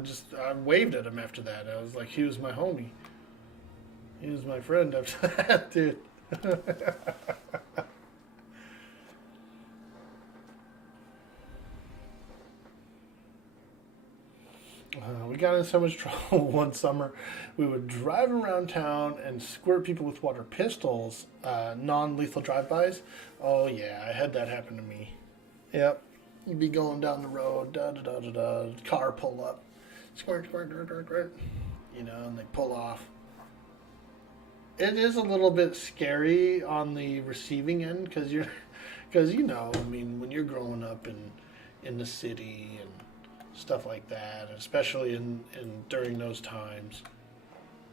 waved at him after that. I was like, he was my homie. He was my friend after that, dude. We got in so much trouble one summer. We would drive around town and squirt people with water pistols, non-lethal drive-bys. Oh yeah, I had that happen to me. Yep. You'd be going down the road, da-da-da-da-da, car pull up, squirt, squirt, squirt, squirt, squirt, you know, and they pull off. It is a little bit scary on the receiving end because you know, I mean, when you're growing up in the city and stuff like that, especially during those times,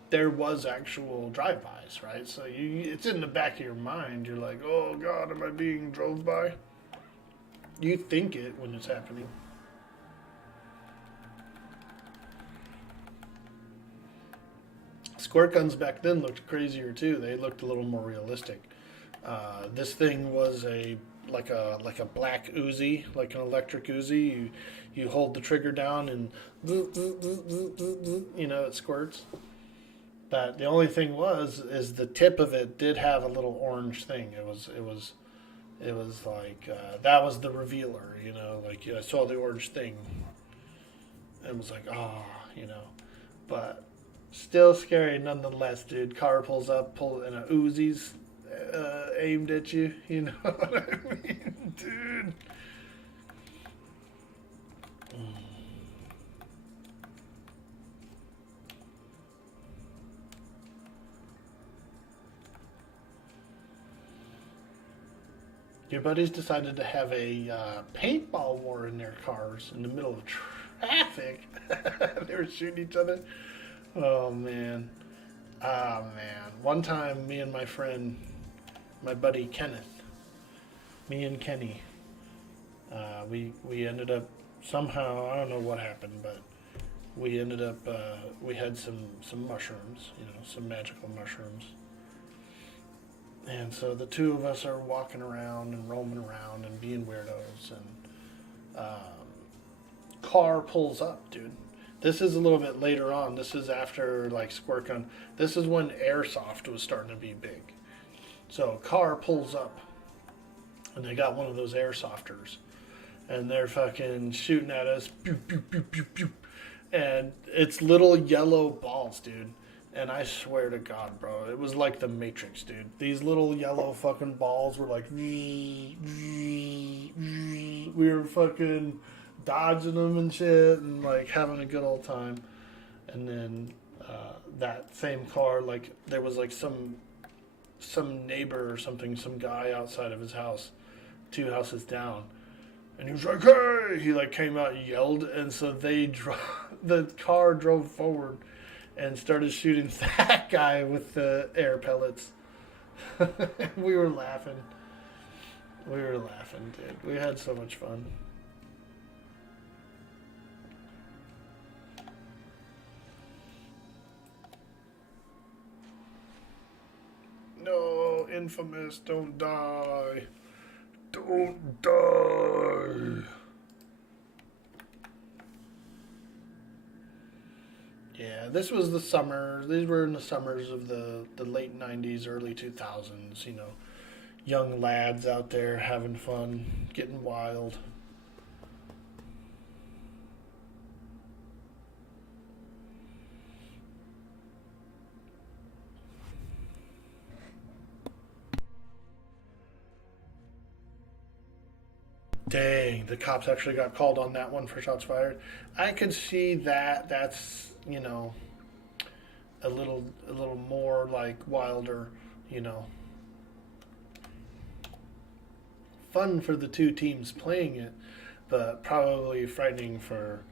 there was actual drive-bys, right? So it's in the back of your mind. You're like, oh God, am I being drove by? You think it when it's happening. Squirt guns back then looked crazier too. They looked a little more realistic. This thing was like a black Uzi, like an electric Uzi. You hold the trigger down and you know it squirts. But the only thing is the tip of it did have a little orange thing. It was like that was the revealer, you know. Like I saw the orange thing and was like, you know. But still scary nonetheless, dude. Car pulls up, and a Uzi's aimed at you. You know what I mean, dude? Your buddies decided to have a paintball war in their cars in the middle of traffic. They were shooting each other. Oh, man. One time, me and my friend, my buddy Kenneth, me and Kenny, we ended up somehow, I don't know what happened, but we ended up, we had some mushrooms, you know, some magical mushrooms. And so the two of us are walking around and roaming around and being weirdos, and car pulls up, dude. This is a little bit later on. This is after like squirt gun. This is when airsoft was starting to be big. So car pulls up, and they got one of those airsofters, and they're fucking shooting at us, pew, pew, pew, pew, pew. And it's little yellow balls, dude. And I swear to God, bro, it was like the Matrix, dude. These little yellow fucking balls were like, we were fucking dodging them and shit and like having a good old time. And then that same car, like there was like some neighbor or something, some guy outside of his house, 2 houses down. And he was like, hey! He like came out and yelled, and so the car drove forward and started shooting that guy with the air pellets. We were laughing. Dude. We had so much fun. No, Infamous, don't die. Don't die. Yeah, this was the summer. These were in the summers of the late 90s, early 2000s, you know. Young lads out there having fun, getting wild. Dang, the cops actually got called on that one for shots fired. I could see that. That's, you know, a little more like wilder, you know. Fun for the two teams playing it, but probably frightening for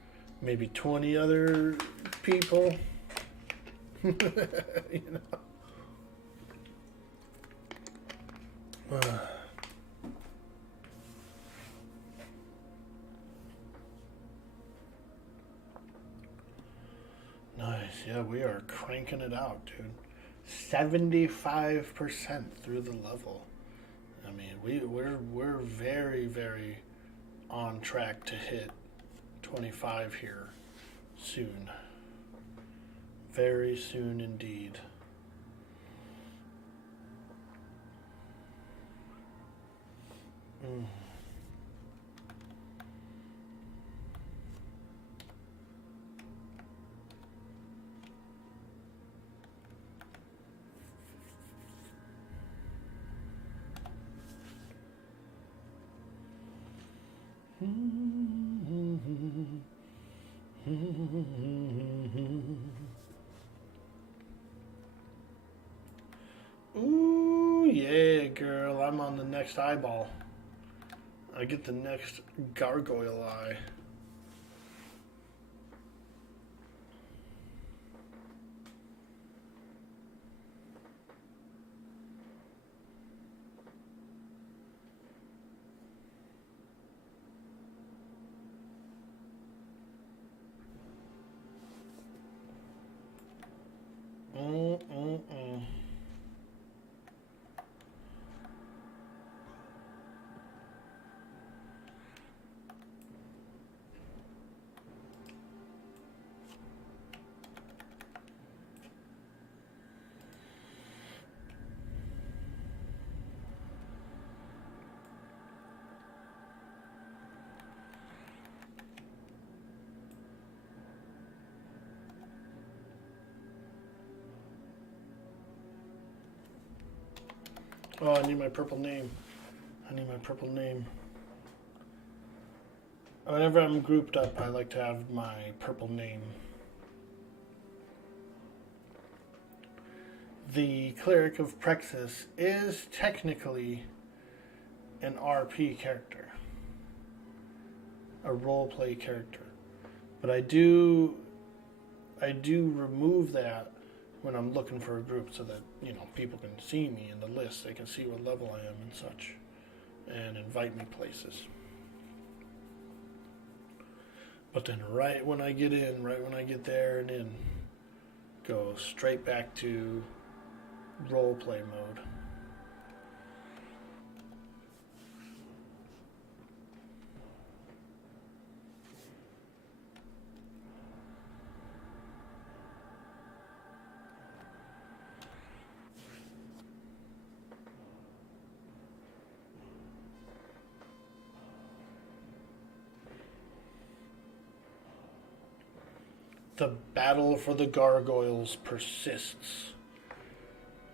maybe 20 other people. You know. Nice. Yeah, we are cranking it out, dude. 75% through the level. I mean, we're very, very on track to hit 25 here soon. Very soon indeed. Ooh, yeah, girl. I'm on the next eyeball. I get the next gargoyle eye. Oh, I need my purple name. I need my purple name. Whenever I'm grouped up, I like to have my purple name. The Cleric of Prexus is technically an RP character, a roleplay character, but I do remove that when I'm looking for a group so that, you know, people can see me in the list. They can see what level I am and such, and invite me places. But then right when I get there and in, go straight back to roleplay mode. The battle for the gargoyles persists.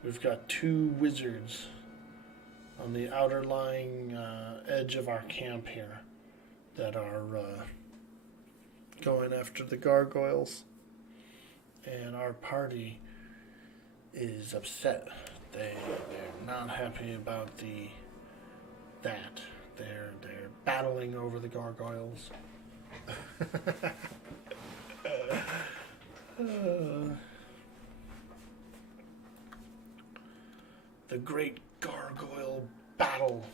We've got two wizards on the outer lying edge of our camp here that are going after the gargoyles, and our party is upset. They're not happy about that. They're battling over the gargoyles. The great gargoyle battle.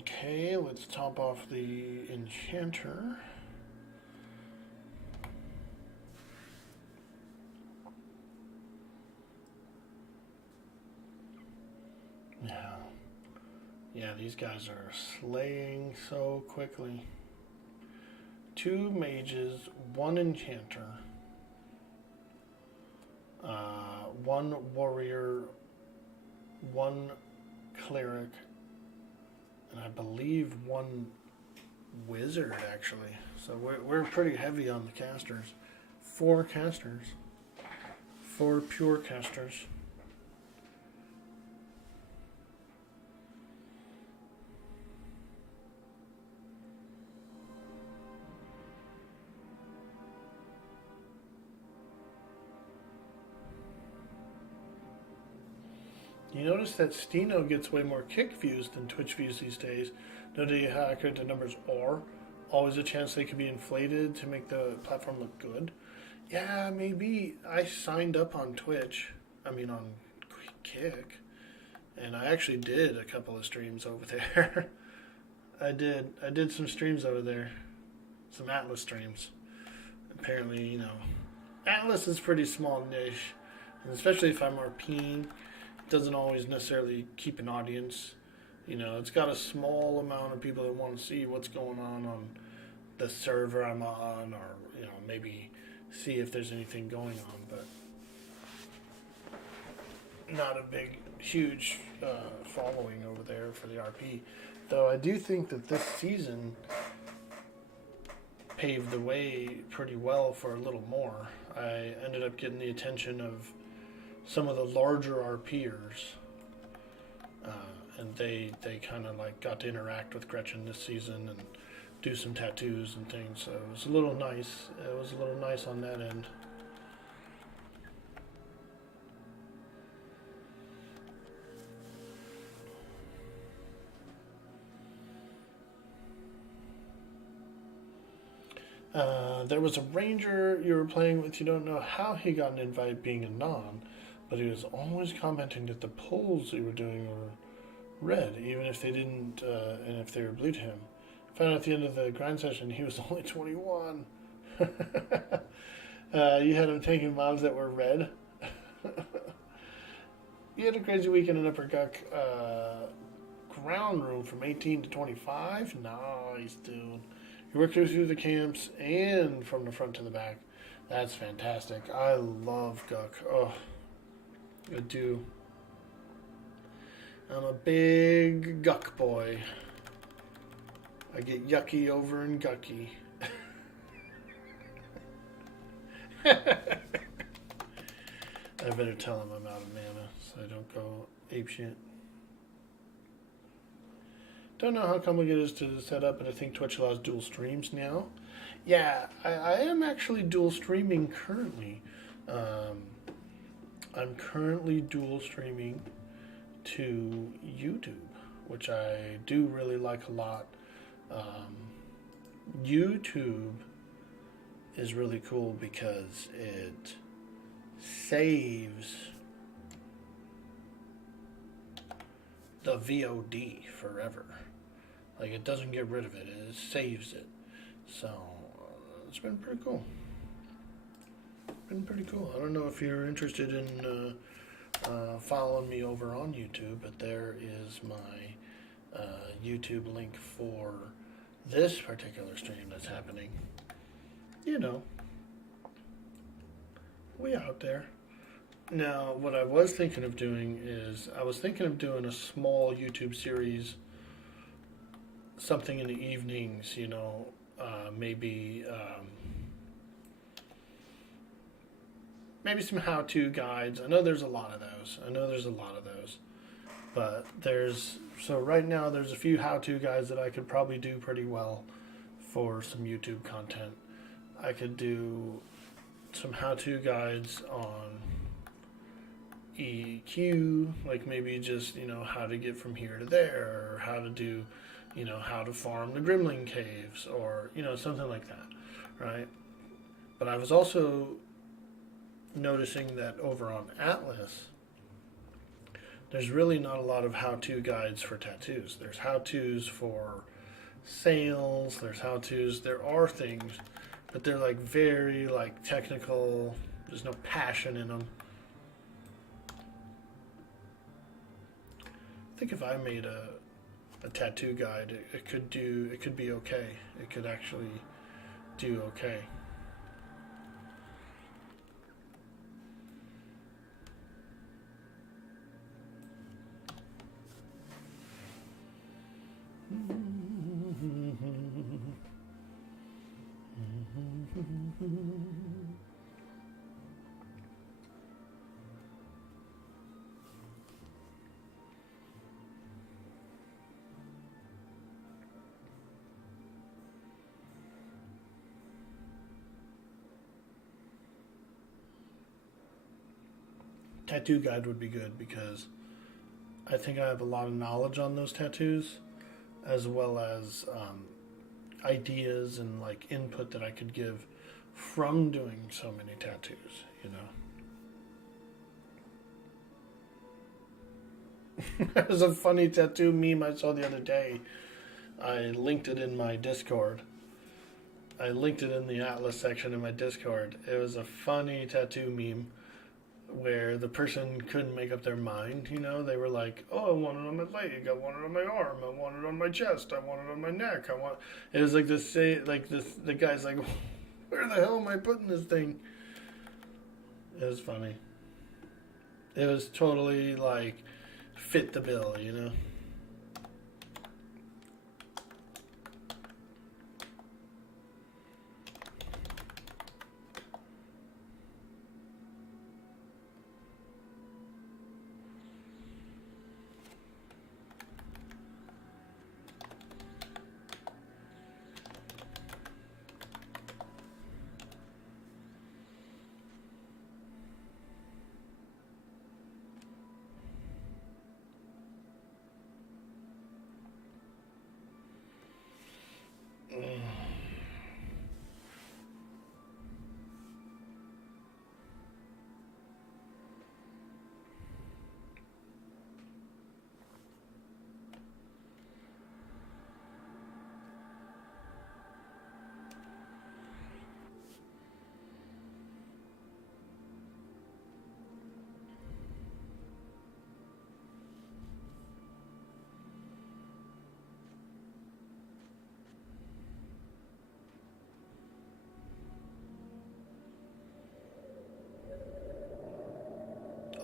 Okay, let's top off the enchanter. Yeah, these guys are slaying so quickly. 2 mages, 1 enchanter, 1 warrior, 1 cleric, and I believe 1 wizard, actually. So we're pretty heavy on the casters. 4 casters. 4 pure casters. You notice that Steno gets way more kick views than Twitch views these days. Notice how accurate the numbers are. Always a chance they could be inflated to make the platform look good. Yeah, maybe. I signed up on Twitch. I mean on Kick. And I actually did a couple of streams over there. I did some streams over there. Some Atlas streams. Apparently, you know, Atlas is pretty small niche. And especially if I'm RPing. Doesn't always necessarily keep an audience. You know, it's got a small amount of people that want to see what's going on the server I'm on, or, you know, maybe see if there's anything going on, but not a big, huge following over there for the RP. Though I do think that this season paved the way pretty well for a little more. I ended up getting the attention of some of the larger RPers, and they kind of like got to interact with Gretchen this season and do some tattoos and things. So it was a little nice. It was a little nice on that end. There was a ranger you were playing with. You don't know how he got an invite being a non, but he was always commenting that the polls you were doing were red, even if they didn't, and if they were blue to him. Found out at the end of the grind session he was only 21. You had him taking mobs that were red. You had a crazy weekend in Upper Guck ground room from 18 to 25. Nice, dude. You worked through the camps and from the front to the back. That's fantastic. I love Guck. Oh, I do. I'm a big Guck boy. I get yucky over in Gucky. I better tell him I'm out of mana so I don't go apeshit. Don't know how complicated it is to set up, but I think Twitch allows dual streams now. Yeah, I am actually dual streaming currently. I'm currently dual streaming to YouTube, which I do really like a lot. YouTube is really cool because it saves the VOD forever. Like, it doesn't get rid of it, it saves it. So, it's been pretty cool. Been pretty cool. I don't know if you're interested in following me over on YouTube, but there is my YouTube link for this particular stream that's happening. You know, we out there. Now, what I was thinking of doing is, I was thinking of doing a small YouTube series, something in the evenings, you know, maybe some how-to guides. I know there's a lot of those. But so right now there's a few how-to guides that I could probably do pretty well for some YouTube content. I could do some how-to guides on EQ, like maybe just, you know, how to get from here to there, or how to do, you know, how to farm the Grimling Caves, or, you know, something like that, right? But I was also noticing that over on Atlas, there's really not a lot of how-to guides for tattoos. There's how-tos for sales, there's how-tos, there are things, but they're like very like technical, there's no passion in them. I think if I made a a tattoo guide, it could be okay. It could actually do okay. Tattoo guide would be good because I think I have a lot of knowledge on those tattoos, as well as ideas and like input that I could give from doing so many tattoos, you know. There's a funny tattoo meme I saw the other day. I linked it in my Discord. I linked it in the Atlas section in my Discord. It was a funny tattoo meme where the person couldn't make up their mind, you know. They were like, oh, I want it on my leg, I want it on my arm, I want it on my chest, I want it on my neck, it was like this, the guy's like, where the hell am I putting this thing? It was funny. It was totally like fit the bill, you know.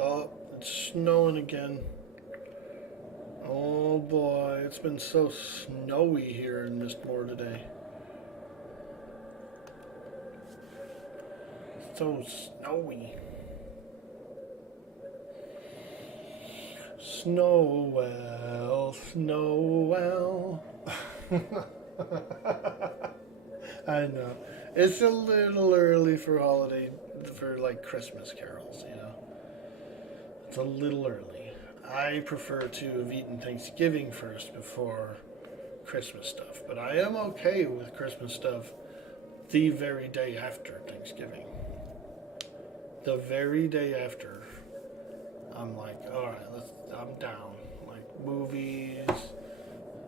Oh, it's snowing again. Oh boy, it's been so snowy here in Mistmore today. So snowy. Snowwell, Snowwell. I know. It's a little early for like Christmas carols, you know. It's a little early. I prefer to have eaten Thanksgiving first before Christmas stuff, but I am okay with Christmas stuff the very day after Thanksgiving. The very day after, I'm like, all right, I'm down. Like movies,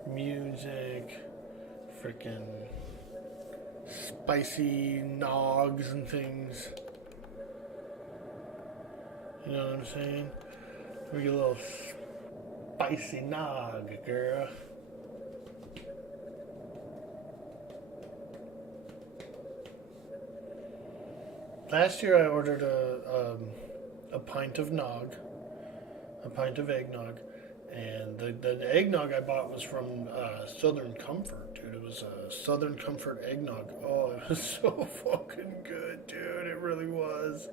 music, freaking spicy nogs and things. You know what I'm saying? We get a little spicy nog, girl. Last year I ordered a pint of nog, a pint of eggnog, and the eggnog I bought was from Southern Comfort, dude. It was a Southern Comfort eggnog. Oh, it was so fucking good, dude. It really was.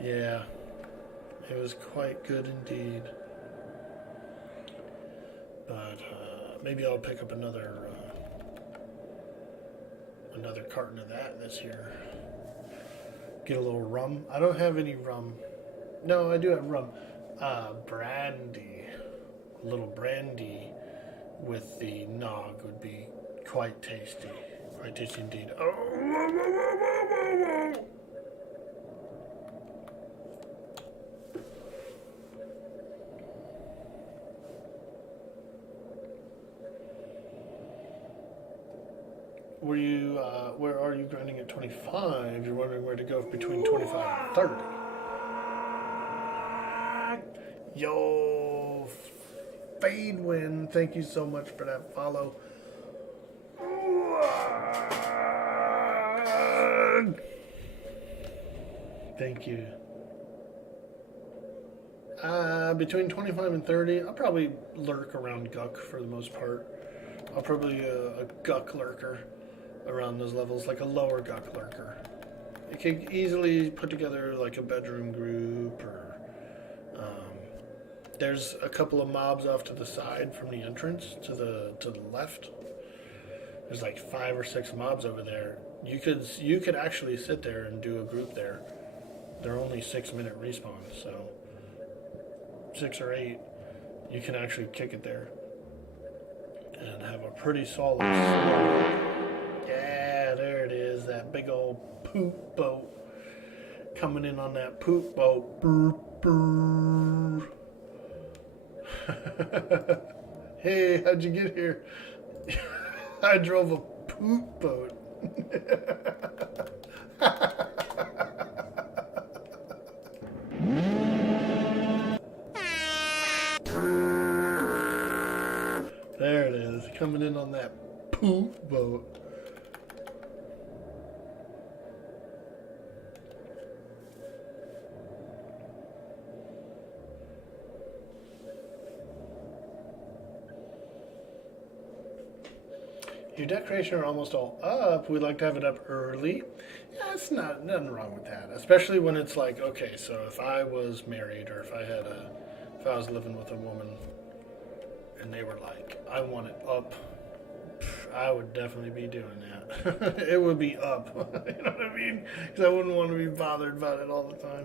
Yeah. It was quite good indeed. But maybe I'll pick up another carton of that this year. Get a little rum. I don't have any rum. No, I do have rum. Brandy. A little brandy with the nog would be quite tasty. Quite tasty indeed. Oh, whoa, whoa, whoa, whoa, whoa, whoa. Where are you grinding at 25? You're wondering where to go between 25 and 30. Yo, Fadewin, thank you so much for that follow. Thank you. Between 25 and 30, I'll probably lurk around Guck for the most part. I'll probably a Guck lurker around those levels, like a lower Guck lurker. You can easily put together like a bedroom group, or there's a couple of mobs off to the side from the entrance to the left. There's like 5 or 6 mobs over there. You could actually sit there and do a group there. They're only 6-minute respawns, so 6 or 8, you can actually kick it there and have a pretty solid slow. Yeah, there it is, that big old poop boat coming in on that poop boat. Brr, brr. Hey, how'd you get here? I drove a poop boat. There it is, coming in on that poop boat. Your decorations are almost all up. We'd like to have it up early. Yeah, it's nothing wrong with that. Especially when it's like, okay, so if I was married or if I was living with a woman and they were like, I want it up, I would definitely be doing that. It would be up. You know what I mean? Because I wouldn't want to be bothered about it all the time.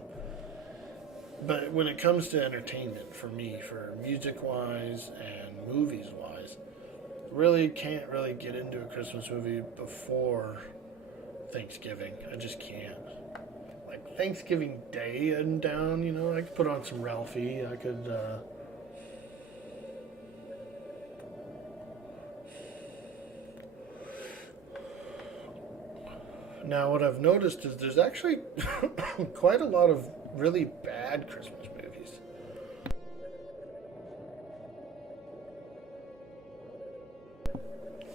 But when it comes to entertainment, for me, for music-wise and movies-wise, really can't really get into a Christmas movie before Thanksgiving. I just can't. Like Thanksgiving Day and down, you know, I could put on some Ralphie. I could, Now what I've noticed is there's actually quite a lot of really bad Christmas movies.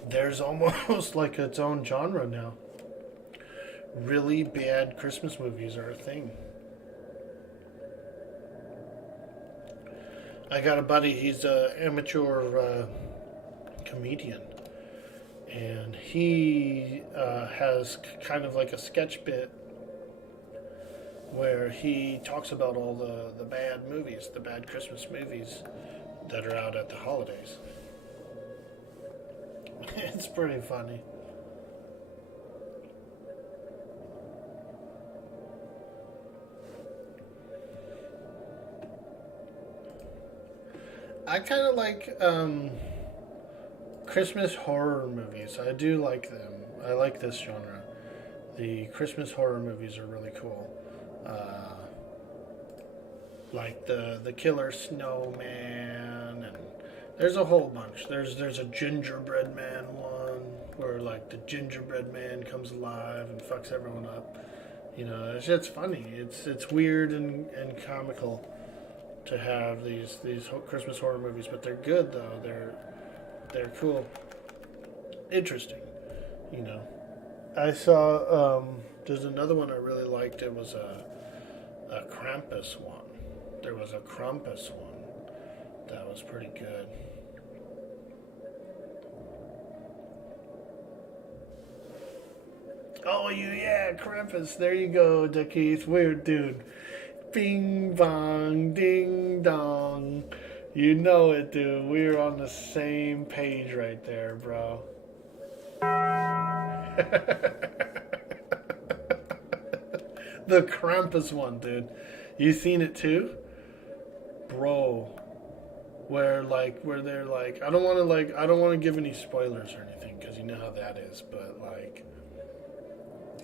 There's almost like its own genre now. Really bad Christmas movies are a thing. I got a buddy, he's an amateur comedian. And he has kind of like a sketch bit where he talks about all the bad movies, the bad Christmas movies that are out at the holidays. It's pretty funny. I kind of like Christmas horror movies. I do like them. I like this genre. The Christmas horror movies are really cool. Like the Killer Snowman, and there's a whole bunch. There's a Gingerbread Man one where like the gingerbread man comes alive and fucks everyone up. You know, it's funny. It's weird and comical to have these Christmas horror movies, but they're good though. They're cool, interesting. You know, I saw there's another one I really liked. It was a Krampus one. There was a Krampus one that was pretty good. Oh, yeah, Krampus. There you go, Keith. Weird dude. Bing bong, ding dong. You know it, dude. We're on the same page right there, bro. The Krampus one, dude. You seen it too? Bro. Where they're like, I don't want to give any spoilers or anything, because you know how that is, but like,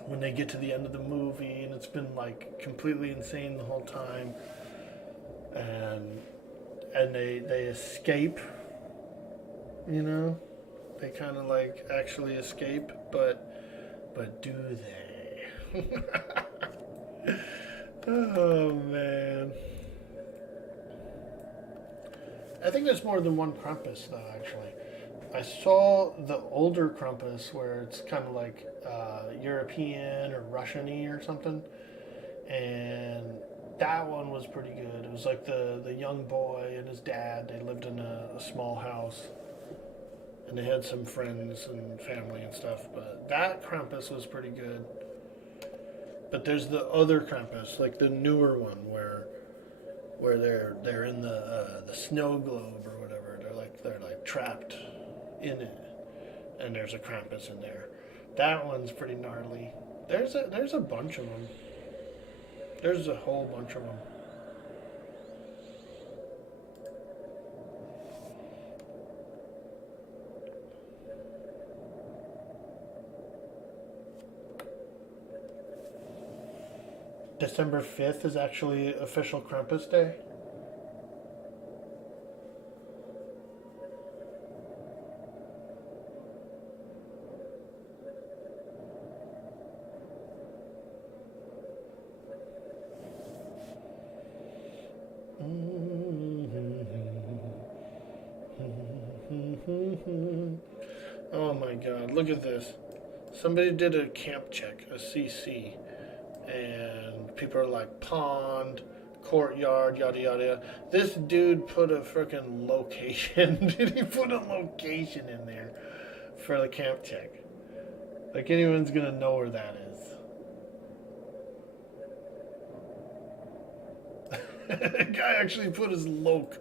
when they get to the end of the movie and it's been like completely insane the whole time, and they escape, you know, they kind of like actually escape, but do they? Oh man. I think there's more than one Krampus, though, actually. I saw the older Krampus where it's kind of like European or Russian-y or something. And that one was pretty good. It was like the young boy and his dad. They lived in a small house. And they had some friends and family and stuff. But that Krampus was pretty good. But there's the other Krampus, like the newer one, where they're in the snow globe or whatever. They're like trapped in it, and there's a Krampus in there. That one's pretty gnarly. There's a bunch of them. There's a whole bunch of them. December 5th is actually official Krampus Day. Oh my god, look at this. Somebody did a camp check, a CC, and people are like pond, courtyard, yada yada yada. This dude put a freaking location. Did he put a location in there for the camp check? Like anyone's gonna know where that is. The guy actually put his loc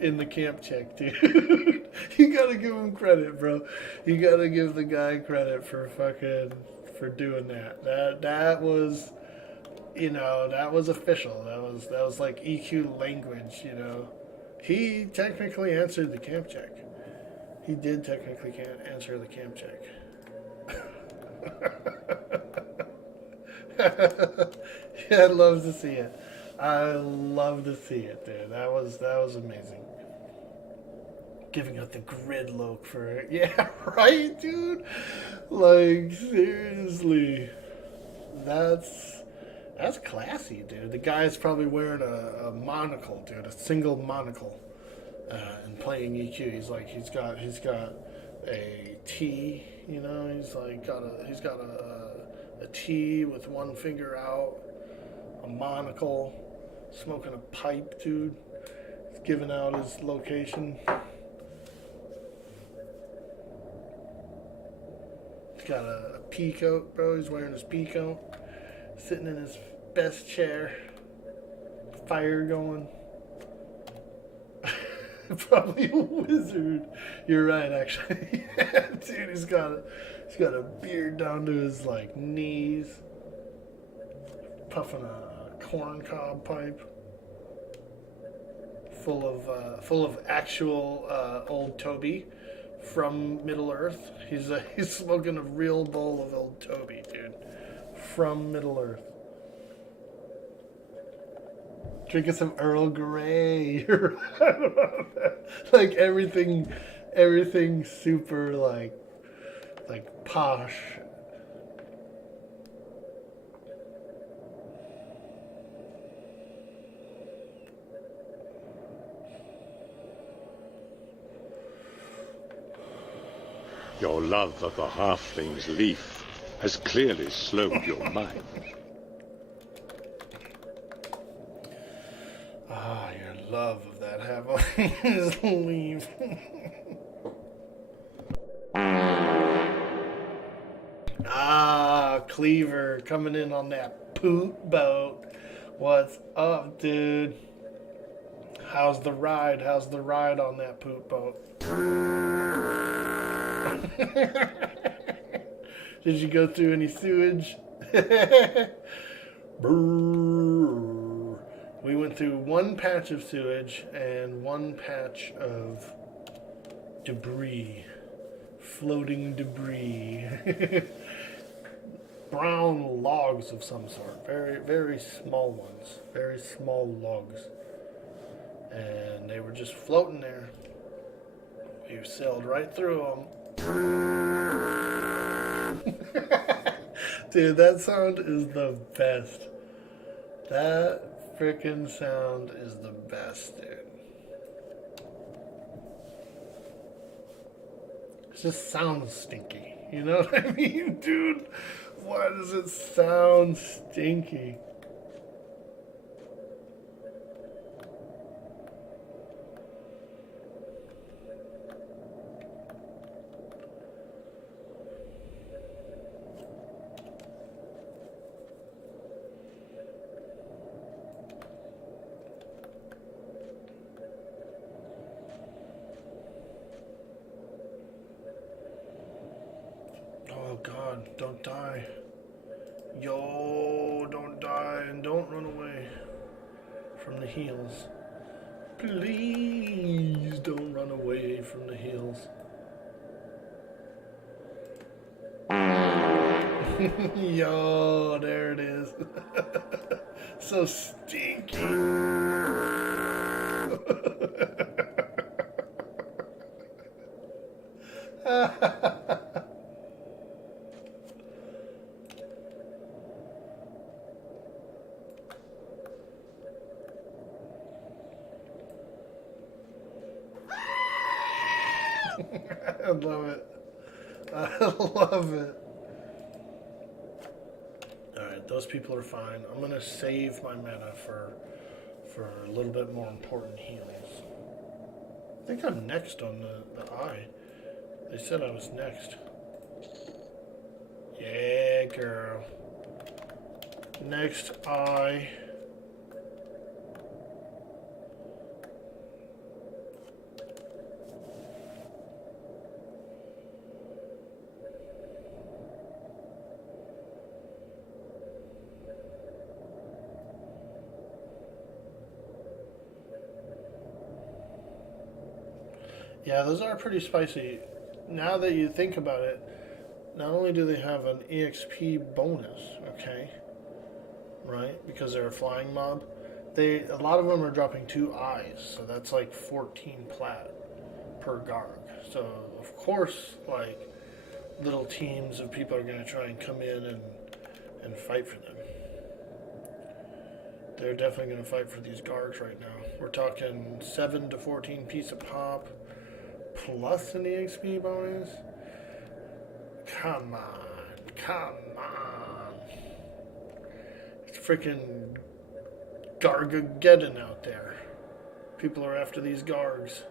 in the camp check, dude. You gotta give him credit, bro. You gotta give the guy credit for doing that. That was, you know, that was official. That was like EQ language, you know. He technically answered the camp check. He did technically answer the camp check. Yeah, I'd love to see it. I love to see it, dude. That was amazing. Giving out the grid loc for it. Yeah, right, dude? Like, seriously. That's classy, dude. The guy's probably wearing a monocle, dude. A single monocle. And playing EQ. He's got a T, you know, he's got a T with one finger out, a monocle, smoking a pipe, dude. He's giving out his location. He's got a pea coat, bro. He's wearing his pea coat, sitting in his best chair, fire going. Probably a wizard. You're right, actually. Yeah, dude, he's got a beard down to his like knees, puffing a corn cob pipe, full of actual old Toby from Middle Earth. He's smoking a real bowl of old Toby, dude, from Middle Earth. Drinking some Earl Grey. Like everything super like posh. Your love of the halfling's leaf has clearly slowed your mind. Ah, your love of that halfling's leaf. Ah, Cleaver coming in on that poop boat. What's up, dude? How's the ride? How's the ride on that poop boat? Did you go through any sewage? Brrr. We went through one patch of sewage and one patch of debris. Floating debris. Brown logs of some sort. Very, very small ones. Very small logs. And they were just floating there. We sailed right through them. Dude, that sound is the best. That freaking sound is the best, dude. just sounds stinky. You know what I mean, dude? Why does it sound stinky? Oh God, don't die. Yo, don't die and don't run away from the heels. Please don't run away from the heels. Yo, there it is. So stinky. I love it. I love it. Alright, those people are fine. I'm gonna save my mana for a little bit more important heals. I think I'm next on the eye. They said I was next. Yeah, girl. Next eye. Yeah, those are pretty spicy. Now that you think about it, not only do they have an EXP bonus, okay, right, because they're a flying mob, a lot of them are dropping 2 eyes, so that's like 14 plat per Garg. So, of course, like, little teams of people are going to try and come in and fight for them. They're definitely going to fight for these Gargs right now. We're talking 7 to 14 piece a pop, plus an EXP bonus? Come on. Come on. It's freaking Gargageddon out there. People are after these Gargs.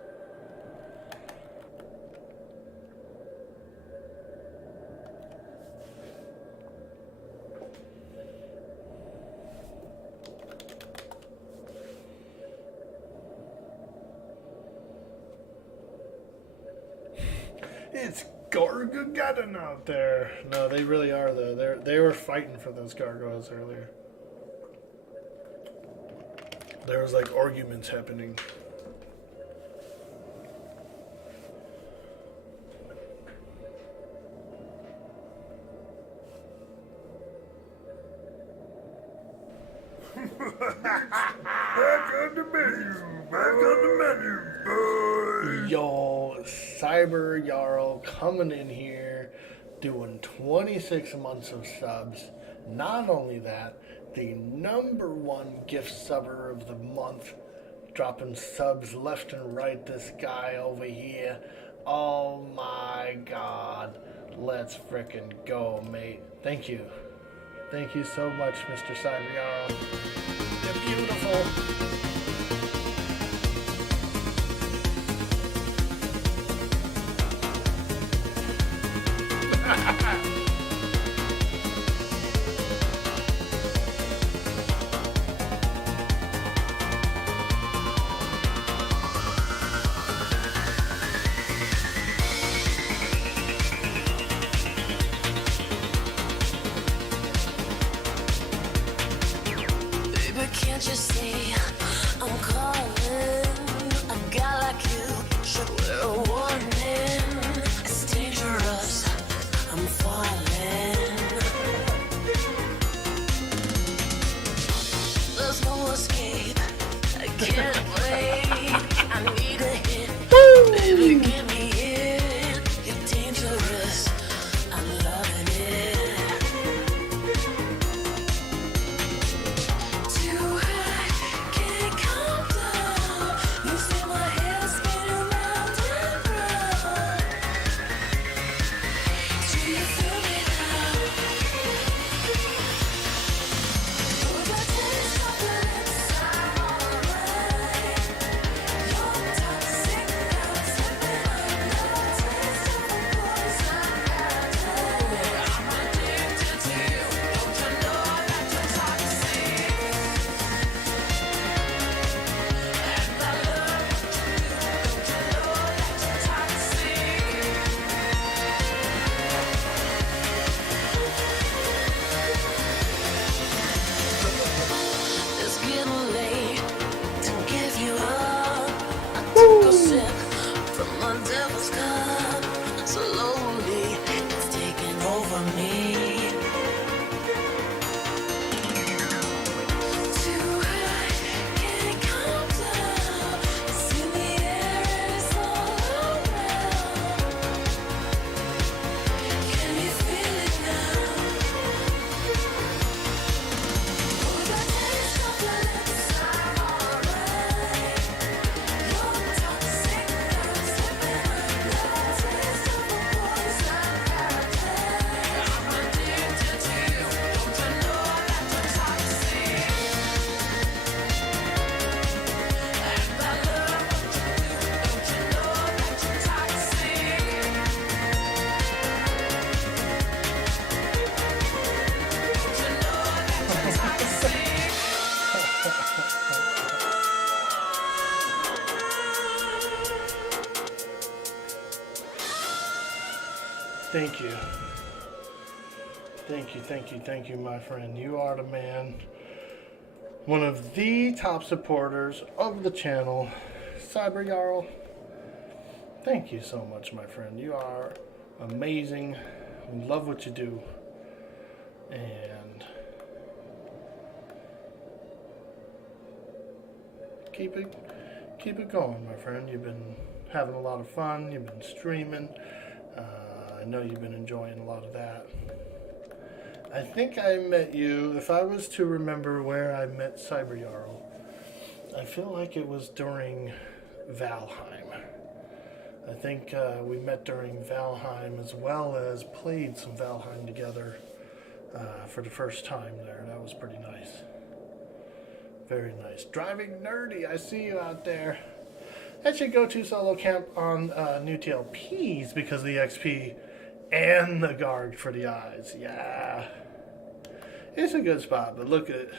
It's Gargageddon out there. No, they really are though. They were fighting for those gargoyles earlier. There was like arguments happening. Back on the menu. Back on the menu, boys. Yo, Cyber Jarl coming in here, doing 26 months of subs. Not only that, the #1 gift subber of the month, dropping subs left and right. This guy over here. Oh my God. Let's frickin' go, mate. Thank you. Thank you so much, Mr. Cyber Jarl. You're beautiful. Baby, can't you see I'm calling? A guy like you should wear a warning. It's dangerous, I'm falling. There's no escape, I can't wait. I need a hit, baby, give me it. You're dangerous, I'm loving it. Too high, can't come down. You see my hair spinning round and round. Thank you. Thank you, my friend. You are the man. One of the top supporters of the channel, Cyber Jarl. Thank you so much, my friend. You are amazing. We love what you do. And keep it going, my friend. You've been having a lot of fun. You've been streaming. I know you've been enjoying a lot of that. I think I met you, if I was to remember where I met Cyber Jarl, I feel like it was during Valheim. I think we met during Valheim as well as played some Valheim together for the first time there. That was pretty nice. Very nice. Driving Nerdy, I see you out there. I should go to solo camp on new TLPs because of the XP and the Garg for the eyes. Yeah. It's a good spot, but look at it.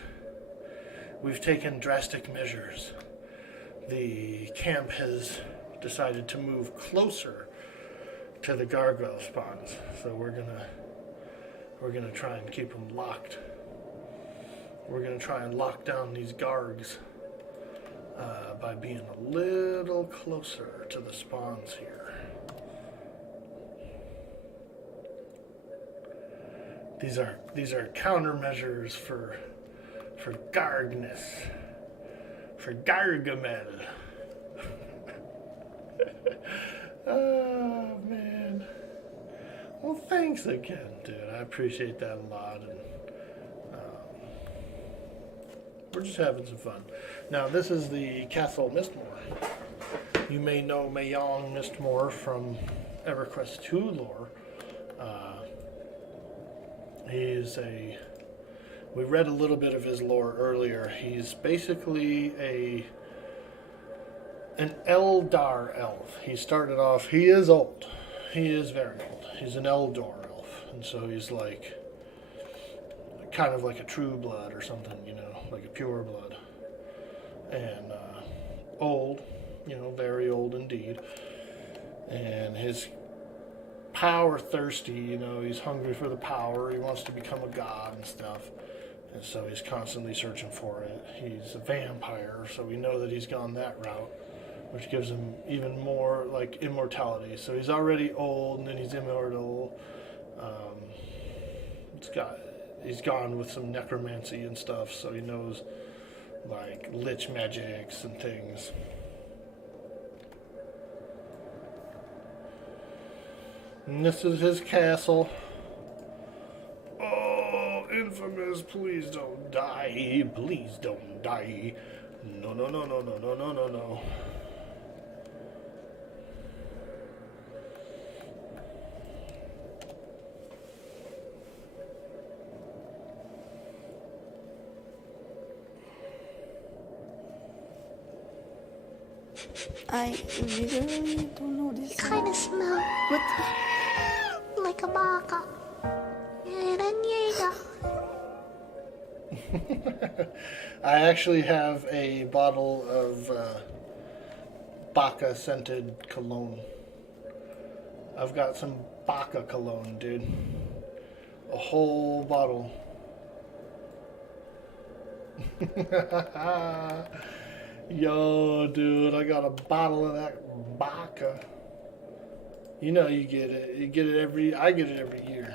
We've taken drastic measures. The camp has decided to move closer to the gargoyle spawns, so we're gonna try and keep them locked. We're gonna try and lock down these Gargs by being a little closer to the spawns here. These are countermeasures for Gargness, for Gargamel. Oh man. Well, thanks again, dude. I appreciate that a lot, and we're just having some fun. Now, this is the Castle Mistmore. You may know Mayong Mistmore from EverQuest 2 lore. We read a little bit of his lore earlier. He's basically an Eldar elf. He started off, he is old. He is very old. He's an Eldar elf. And so he's like, kind of like a true blood or something, you know, like a pure blood. And old, you know, very old indeed. And his power thirsty, you know, he's hungry for the power, he wants to become a god and stuff, and so he's constantly searching for it. He's a vampire, so we know that he's gone that route, which gives him even more like immortality. So he's already old and then he's immortal. He's gone with some necromancy and stuff, so he knows like lich magics and things. And this is his castle. Oh, infamous, please don't die. Please don't die. No, no, no, no, no, no, no, no, no. I literally don't know this. Kind of smell What? like a baka. I actually have a bottle of Baka scented cologne. I've got some Baka cologne, dude. A whole bottle. Yo, dude, I got a bottle of that Baka. You know you get it. I get it every year.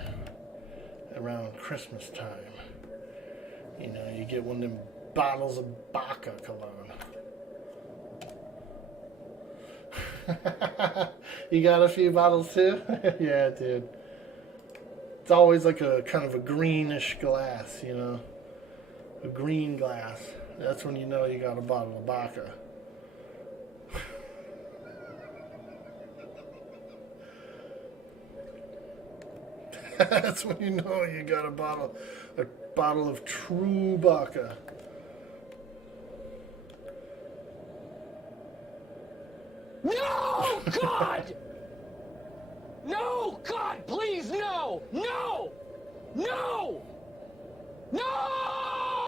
Around Christmas time. You know, you get one of them bottles of Baka cologne. You got a few bottles too? Yeah, dude. It's always like a kind of a greenish glass, you know? A green glass. That's when you know you got a bottle of Baka. That's when you know you got a bottle of true Baka. No, God! No, God, please, no! No! No! No!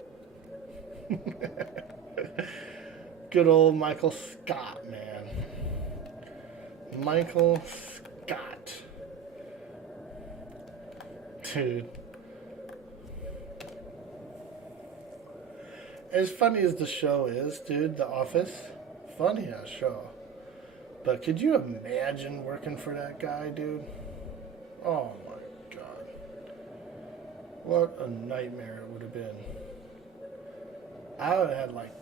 Good old Michael Scott, man. Michael Scott. Dude. As funny as the show is, dude, The Office, funny ass show. But could you imagine working for that guy, dude? Oh my god. What a nightmare it would have been. I would have had like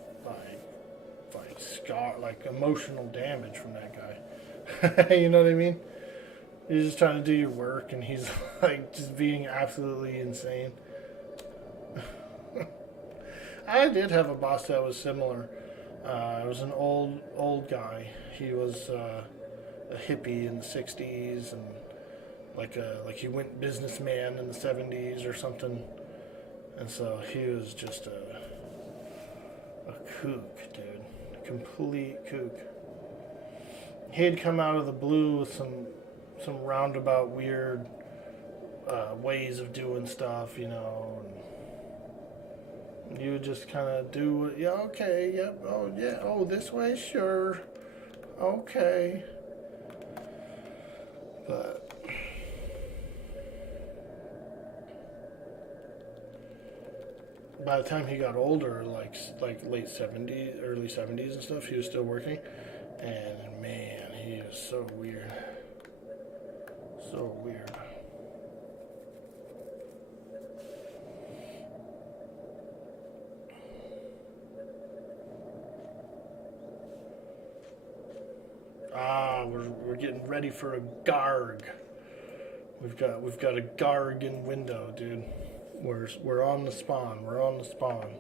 emotional damage from that guy. You know what I mean? You're just trying to do your work and he's like just being absolutely insane. I did have a boss that was similar. It was an old guy. He was a hippie in the 60s and like he went businessman in the 70s or something. And so he was just a kook, dude. A complete kook. He'd come out of the blue with some roundabout weird ways of doing stuff, you know. And you would just kind of do it. Yeah, okay, yep, oh, yeah, oh, this way, sure, okay. But by the time he got older, like late 70s, early 70s and stuff, he was still working. And man, he was so weird. So weird. We're getting ready for a garg. We've got a garg in window, dude. We're on the spawn. We're on the spawn.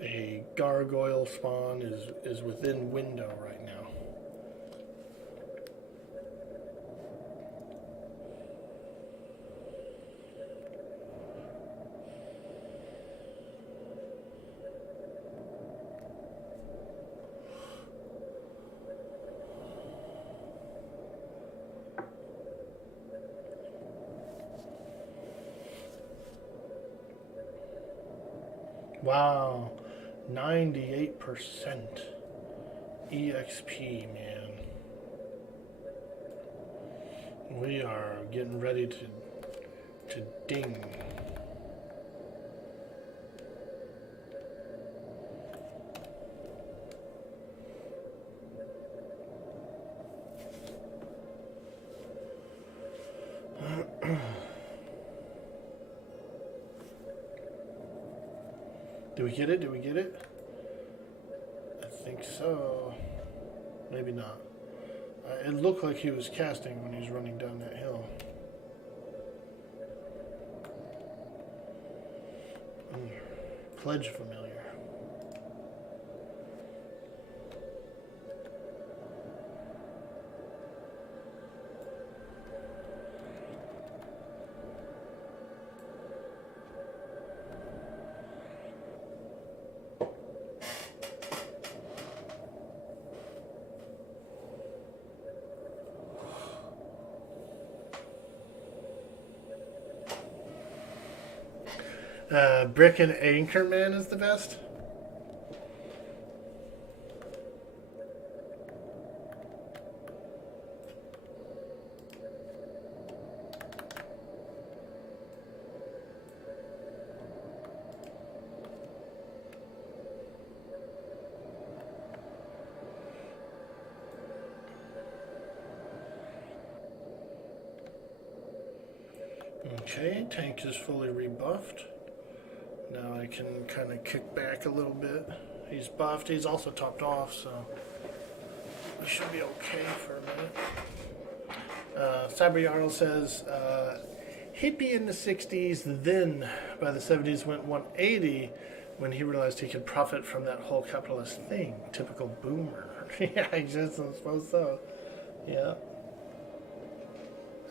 A gargoyle spawn is within window right now. Wow, 98% EXP, man. We are getting ready to ding. Do we get it? Do we get it? I think so. Maybe not. It looked like he was casting when he was running down that hill. Pledge familiar. Brick and Anchorman is the best. Okay, tank is fully rebuffed. Now I can kind of kick back a little bit. He's buffed. He's also topped off, so we should be okay for a minute. Cyber Jarl says, hippie in the 60s, then by the 70s went 180 when he realized he could profit from that whole capitalist thing. Typical boomer. Yeah, I just suppose so. Yeah.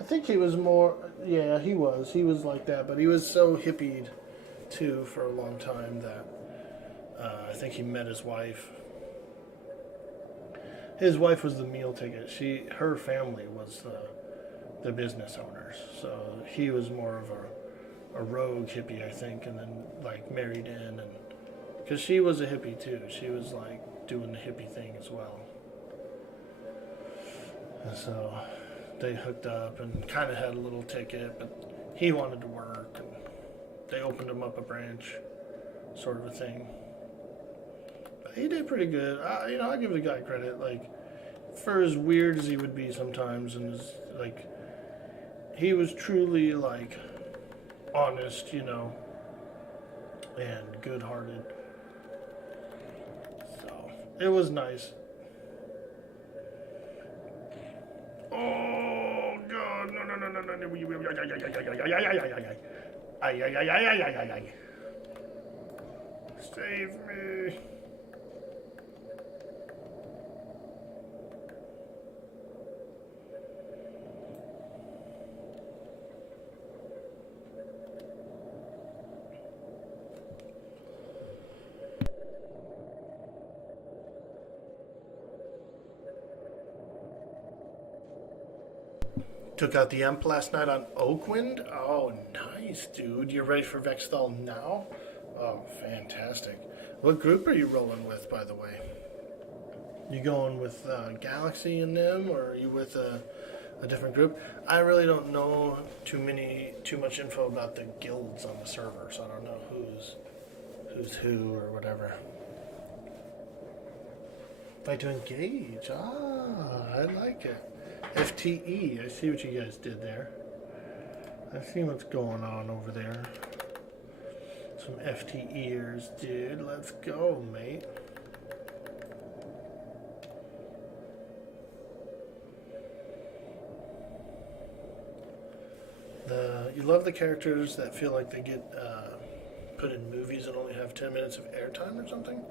I think he was more, yeah, he was like that, but he was so hippied too for a long time that I think he met his wife. His wife was the meal ticket. Her family was the business owners, so he was more of a rogue hippie, I think, and then like married in, and because she was a hippie too. She was like doing the hippie thing as well, and so they hooked up and kind of had a little ticket, but he wanted to work, and they opened him up a branch, sort of a thing. But he did pretty good. I give the guy credit, like, for as weird as he would be sometimes, and as, like, he was truly, like, honest, you know, and good-hearted. So, it was nice. Oh, God, no. Save me. Took out the Imp last night on Oakwind. Oh, nice, dude. You're ready for Vexthal now? Oh, fantastic. What group are you rolling with, by the way? You going with Galaxy and them, or are you with a different group? I really don't know too much info about the guilds on the server, so I don't know who's who or whatever. Fight to engage. I like it. FTE. I see what you guys did there. I see what's going on over there. Some FTEers, dude. Let's go, mate. You love the characters that feel like they get put in movies and only have 10 minutes of airtime or something?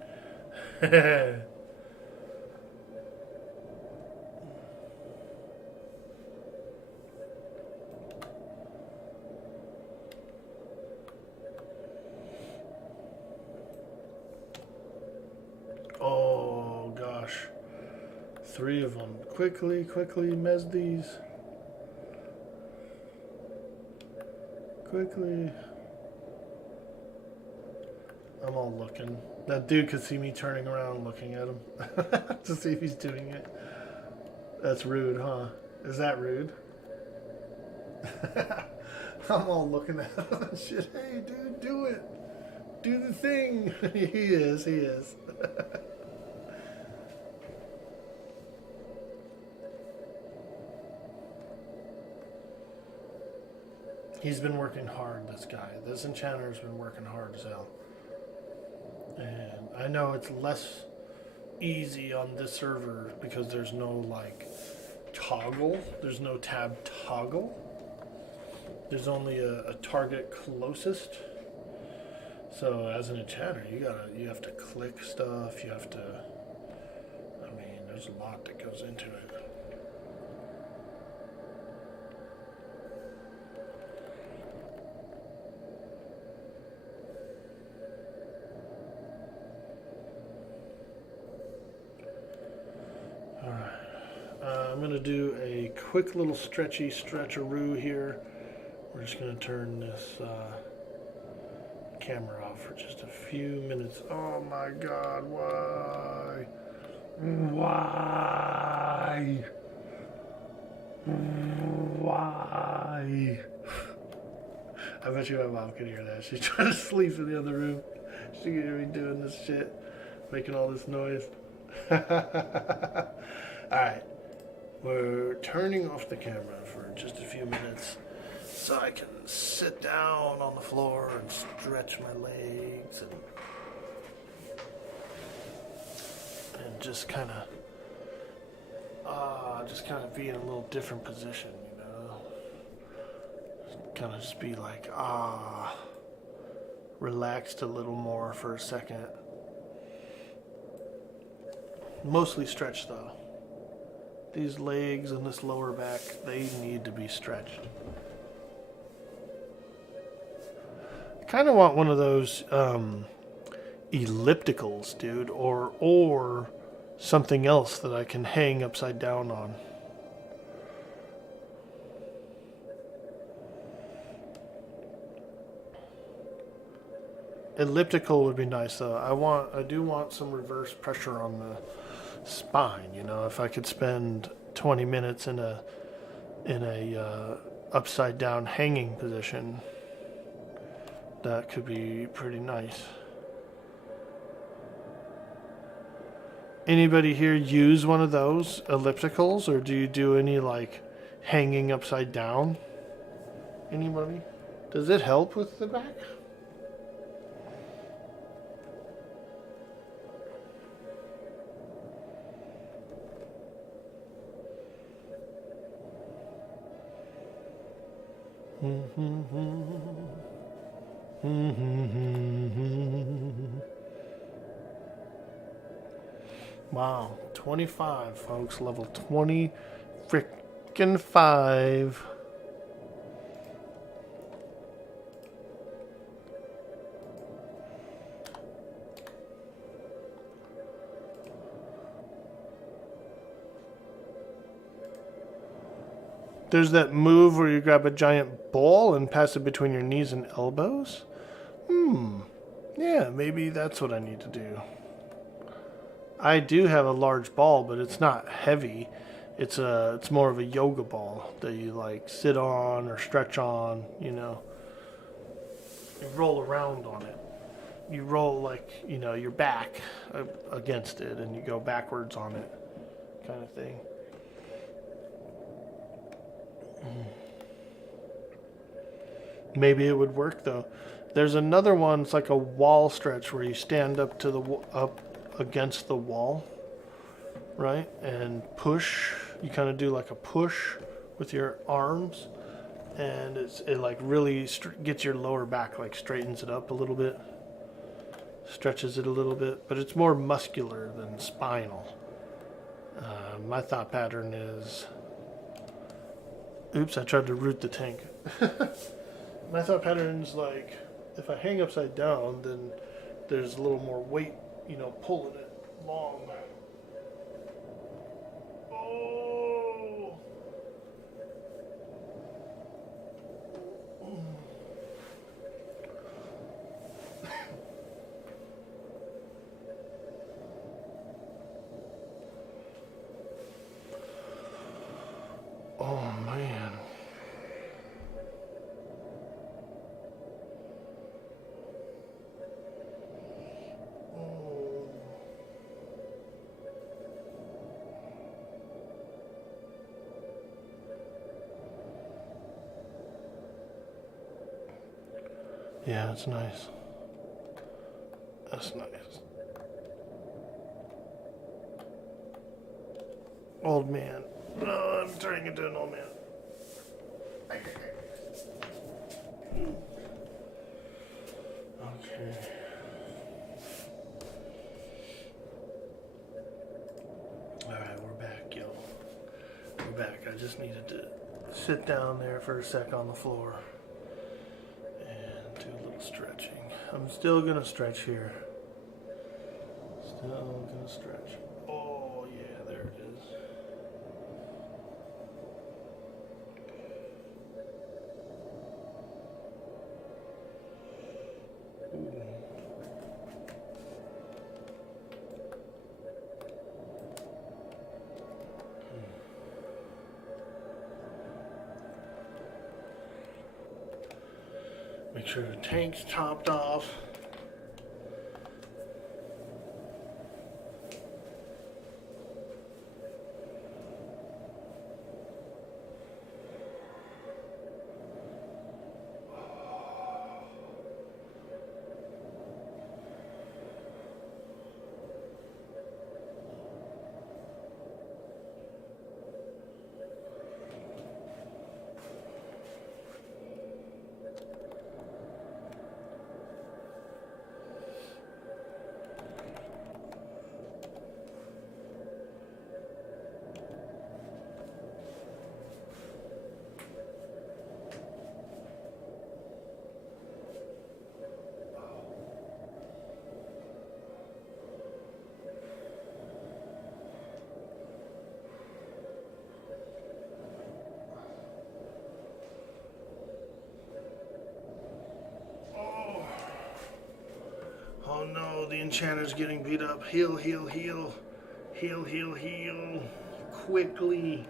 Oh, gosh. 3 of them. Quickly, mez these. Quickly. I'm all looking. That dude could see me turning around looking at him to see if he's doing it. That's rude, huh? Is that rude? I'm all looking at him and shit. Hey, dude, do it. Do the thing. He is. He's been working hard, this guy. This enchanter's been working hard as hell. And I know it's less easy on this server because there's no, like, toggle. There's no tab toggle. There's only a target closest. So as an enchanter, you have to click stuff. You have to. I mean, there's a lot that goes into it. I'm going to do a quick little stretcheroo here. We're just going to turn this camera off for just a few minutes. Oh my God, why? Why? Why? I bet you my mom can hear that. She's trying to sleep in the other room. She can hear me doing this shit, making all this noise. Alright. We're turning off the camera for just a few minutes so I can sit down on the floor and stretch my legs and just kind of be in a little different position, you know. Kind of just be like, relaxed a little more for a second. Mostly stretched though. These legs and this lower back, they need to be stretched. I kind of want one of those ellipticals, dude, or something else that I can hang upside down on. Elliptical would be nice though. I do want some reverse pressure on the spine, you know. If I could spend 20 minutes in a upside down hanging position. That could be pretty nice. Anybody here use one of those ellipticals, or do you do any like hanging upside down? Anybody? Does it help with the back? Wow, 25, folks. Level 20 frickin' 5. There's that move where you grab a giant ball and pass it between your knees and elbows. Yeah, maybe that's what I need to do. I do have a large ball, but it's not heavy. It's more of a yoga ball that you like sit on or stretch on, you know. You roll around on it. You roll like, you know, your back against it and you go backwards on it, kind of thing. Maybe it would work though. There's another one. It's like a wall stretch where you stand up to the up against the wall, right, and push. You kind of do like a push with your arms, and it like really gets your lower back, like straightens it up a little bit, stretches it a little bit, but it's more muscular than spinal. My thought pattern is. Oops, I tried to root the tank. My thought pattern is like, if I hang upside down, then there's a little more weight, you know, pulling it long. Oh! Oh, man. Yeah, it's nice. That's nice. Old man. No, I'm turning into an old man. Okay. Alright, we're back, yo. We're back. I just needed to sit down there for a sec on the floor. Do a little stretching. I'm still gonna stretch here. Still gonna stretch. Oh yeah, there it is. Ooh. Make sure the tank's topped off. Oh no, the enchanter's getting beat up. Heal, heal, heal. Heal, heal, heal. Quickly.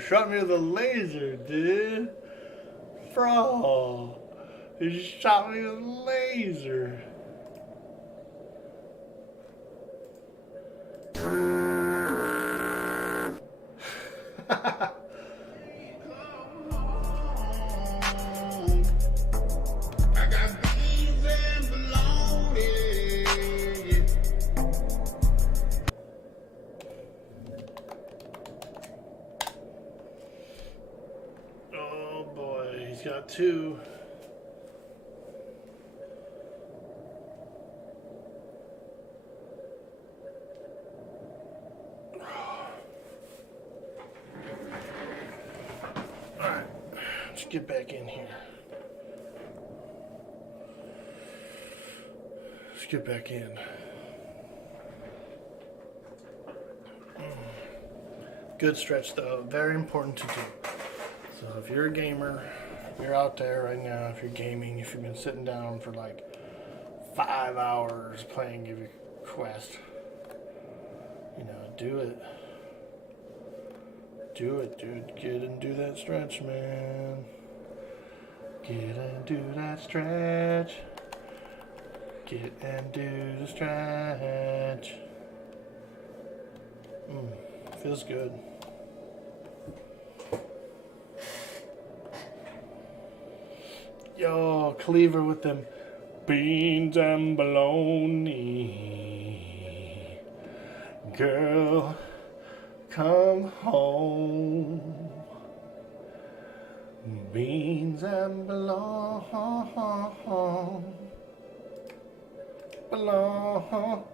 shot me with a laser, dude. Bro. You shot me with a laser. Oh boy, he's got two. Alright, let's get back in here. Let's get back in. Good stretch though, very important to do. So if you're a gamer, if you're out there right now, if you're gaming, if you've been sitting down for like 5 hours playing your quest, you know, do it. Do it, dude. Get and do that stretch, man. Get and do that stretch. Get and do the stretch. Feels good. Yo, Cleaver with them beans and bologna. Girl, come home. Beans and bologna. Bologna.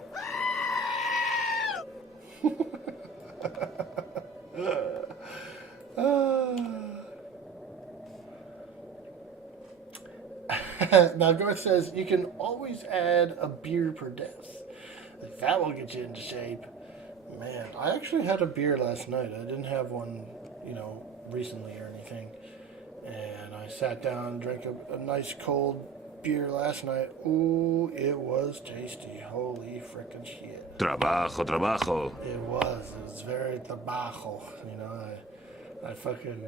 Now Garth says you can always add a beer per death. That will get you into shape. Man, I actually had a beer last night. I didn't have one, you know, recently or anything. And I sat down and drank a nice cold beer last night. Ooh, it was tasty. Holy frickin' shit. Trabajo. It was very trabajo, you know. I fucking,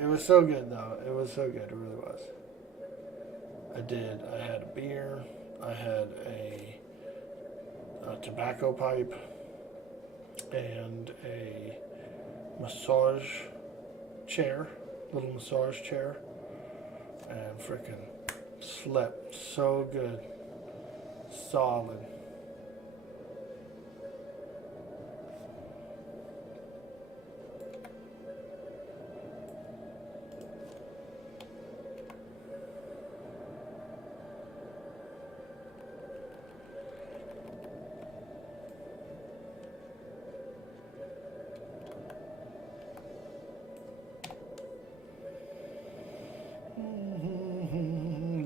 it was so good though. It was so good, it really was. I had a beer, I had a tobacco pipe, and a massage chair, little massage chair, and frickin' slept so good. Solid.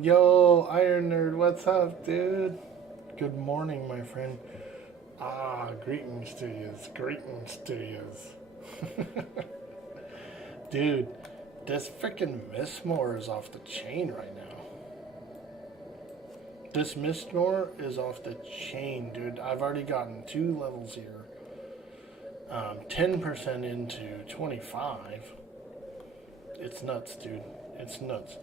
Yo, Iron Nerd, what's up, dude? Good morning, my friend. Greetings to yous. Greetings to yous. Dude, this freaking Mistmore is off the chain right now. This Mistmore is off the chain, dude. I've already gotten 2 levels here. 10% into 25. It's nuts, dude. It's nuts.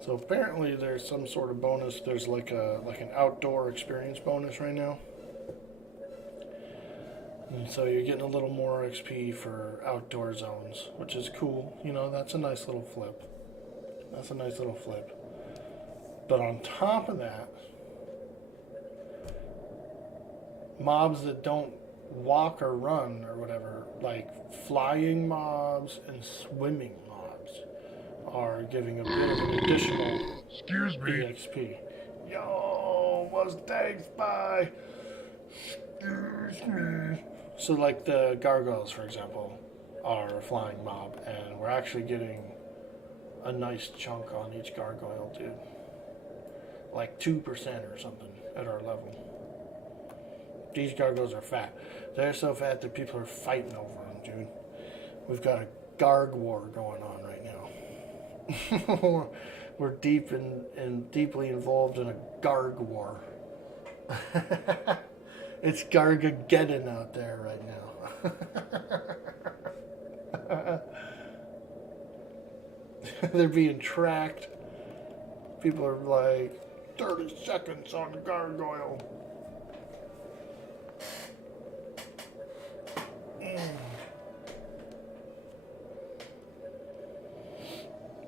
So apparently there's some sort of bonus. There's like an outdoor experience bonus right now. And so you're getting a little more XP for outdoor zones, which is cool. You know, that's a nice little flip. That's a nice little flip. But on top of that, mobs that don't walk or run or whatever, like flying mobs and swimming mobs, are giving a bit of an additional EXP. Yo, what's thanks, bye. Excuse me. So like the gargoyles, for example, are a flying mob, and we're actually getting a nice chunk on each gargoyle, dude. Like 2% or something at our level. These gargoyles are fat. They're so fat that people are fighting over them, dude. We've got a garg war going on right now. We're deeply involved in a garg war. It's Gargageddon out there right now. They're being tracked. People are like, 30 seconds on the gargoyle.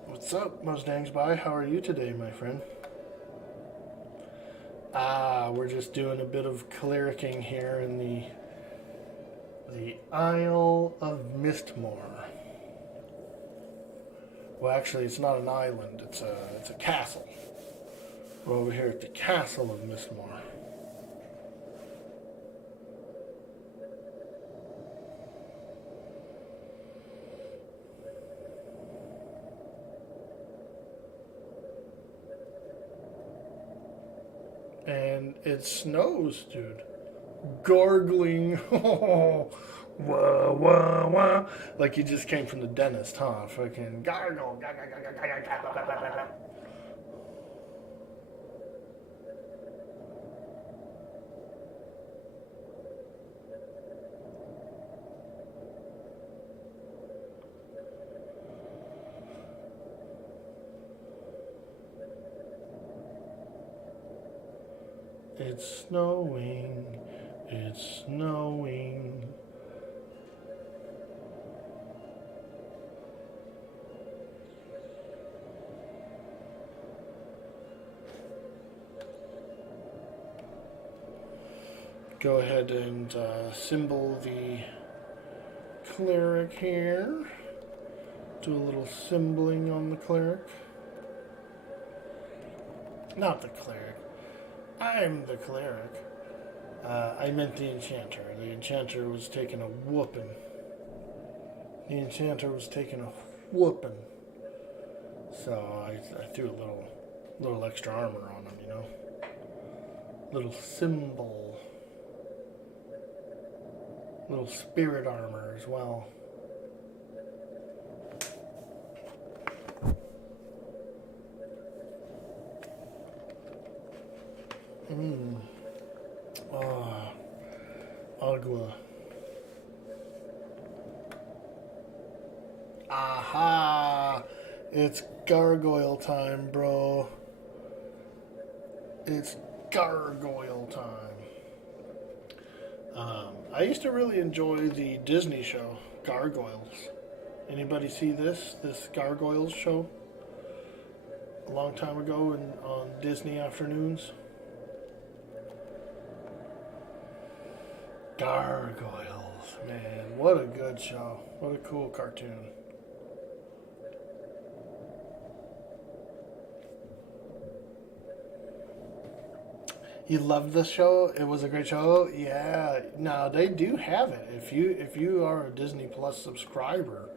What's up, Mustangs by? How are you today, my friend? We're just doing a bit of clericing here in the Isle of Mistmore. Well, actually, it's not an island. It's a castle. We're over here at the Castle of Mistmore. And it snows, dude. Gargling. Wah, wah, wah. Like you just came from the dentist, huh? Fucking gargle. It's snowing. It's snowing. Go ahead and symbol the cleric here. Do a little symboling on the cleric. Not the cleric. I'm the cleric. I meant the enchanter. The enchanter was taking a whooping. The enchanter was taking a whooping. So I threw a little extra armor on him, you know? Little symbol. Little spirit armor as well. Agua. Aha! It's gargoyle time, bro. It's gargoyle time. I used to really enjoy the Disney show, Gargoyles. Anybody see this Gargoyles show? A long time ago on Disney afternoons. Gargoyles, man, what a good show. What a cool cartoon. You loved this show? It was a great show? Yeah. No, they do have it. If you are a Disney Plus subscriber,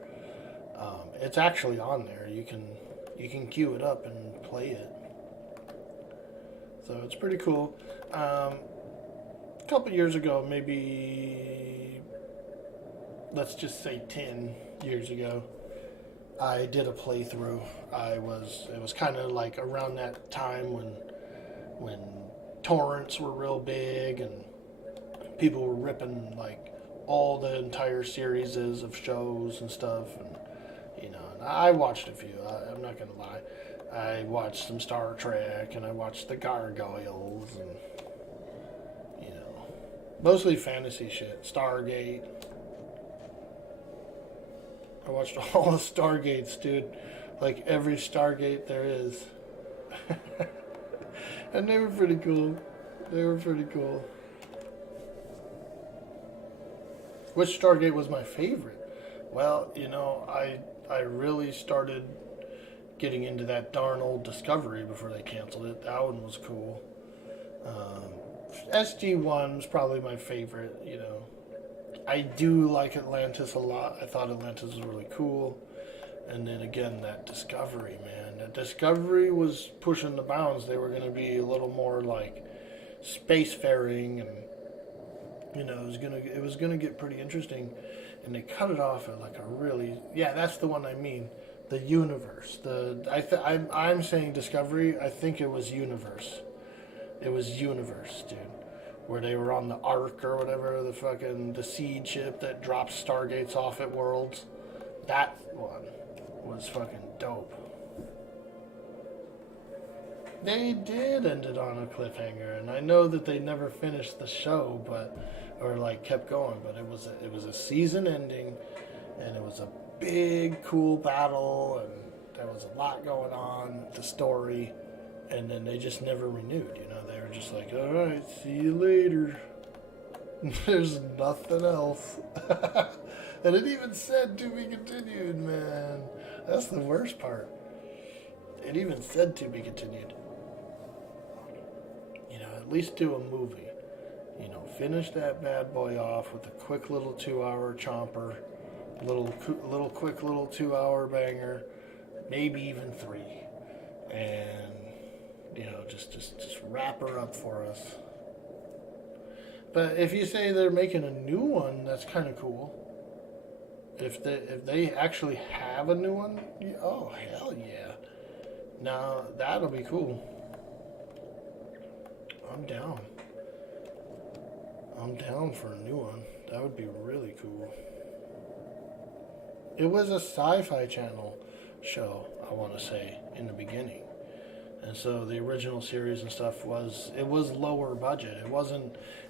it's actually on there. You can queue it up and play it. So it's pretty cool. A couple years ago, maybe, let's just say 10 years ago, I did a playthrough. It was kind of like around that time when torrents were real big and people were ripping like all the entire series of shows and stuff, and and I watched a few. I'm not gonna lie. I watched some Star Trek and I watched the Gargoyles and mostly fantasy shit. Stargate. I watched all the Stargates, dude. Like every Stargate there is. And they were pretty cool. Which Stargate was my favorite? Well, I really started getting into that darn old Discovery before they canceled it. That one was cool. SG-1 was probably my favorite, I do like Atlantis a lot. I thought Atlantis was really cool. And then again, that Discovery, man. That Discovery was pushing the bounds. They were going to be a little more like spacefaring, and it was gonna get pretty interesting. And they cut it off at like a really, that's the one I mean. The Universe. I'm saying Discovery. I think it was Universe. It was Universe, dude. Where they were on the Ark or whatever, the seed ship that drops Stargates off at worlds. That one was fucking dope. They did end it on a cliffhanger, and I know that they never finished the show, or like kept going, but it was a season ending, and it was a big cool battle, and there was a lot going on, the story, and then they just never renewed. You know, they were just like, all right, see you later. There's nothing else. And it even said to be continued, man. That's the worst part. It even said to be continued. You know, at least do a movie. You know, finish that bad boy off with a quick little 2-hour chomper, quick little 2-hour banger, maybe even 3, and you know, just wrap her up for us. But if you say they're making a new one, that's kind of cool. If they actually have a new one, oh hell yeah! Now that'll be cool. I'm down. I'm down for a new one. That would be really cool. It was a Sci-Fi Channel show, I want to say, in the beginning. And so the original series and stuff was lower budget.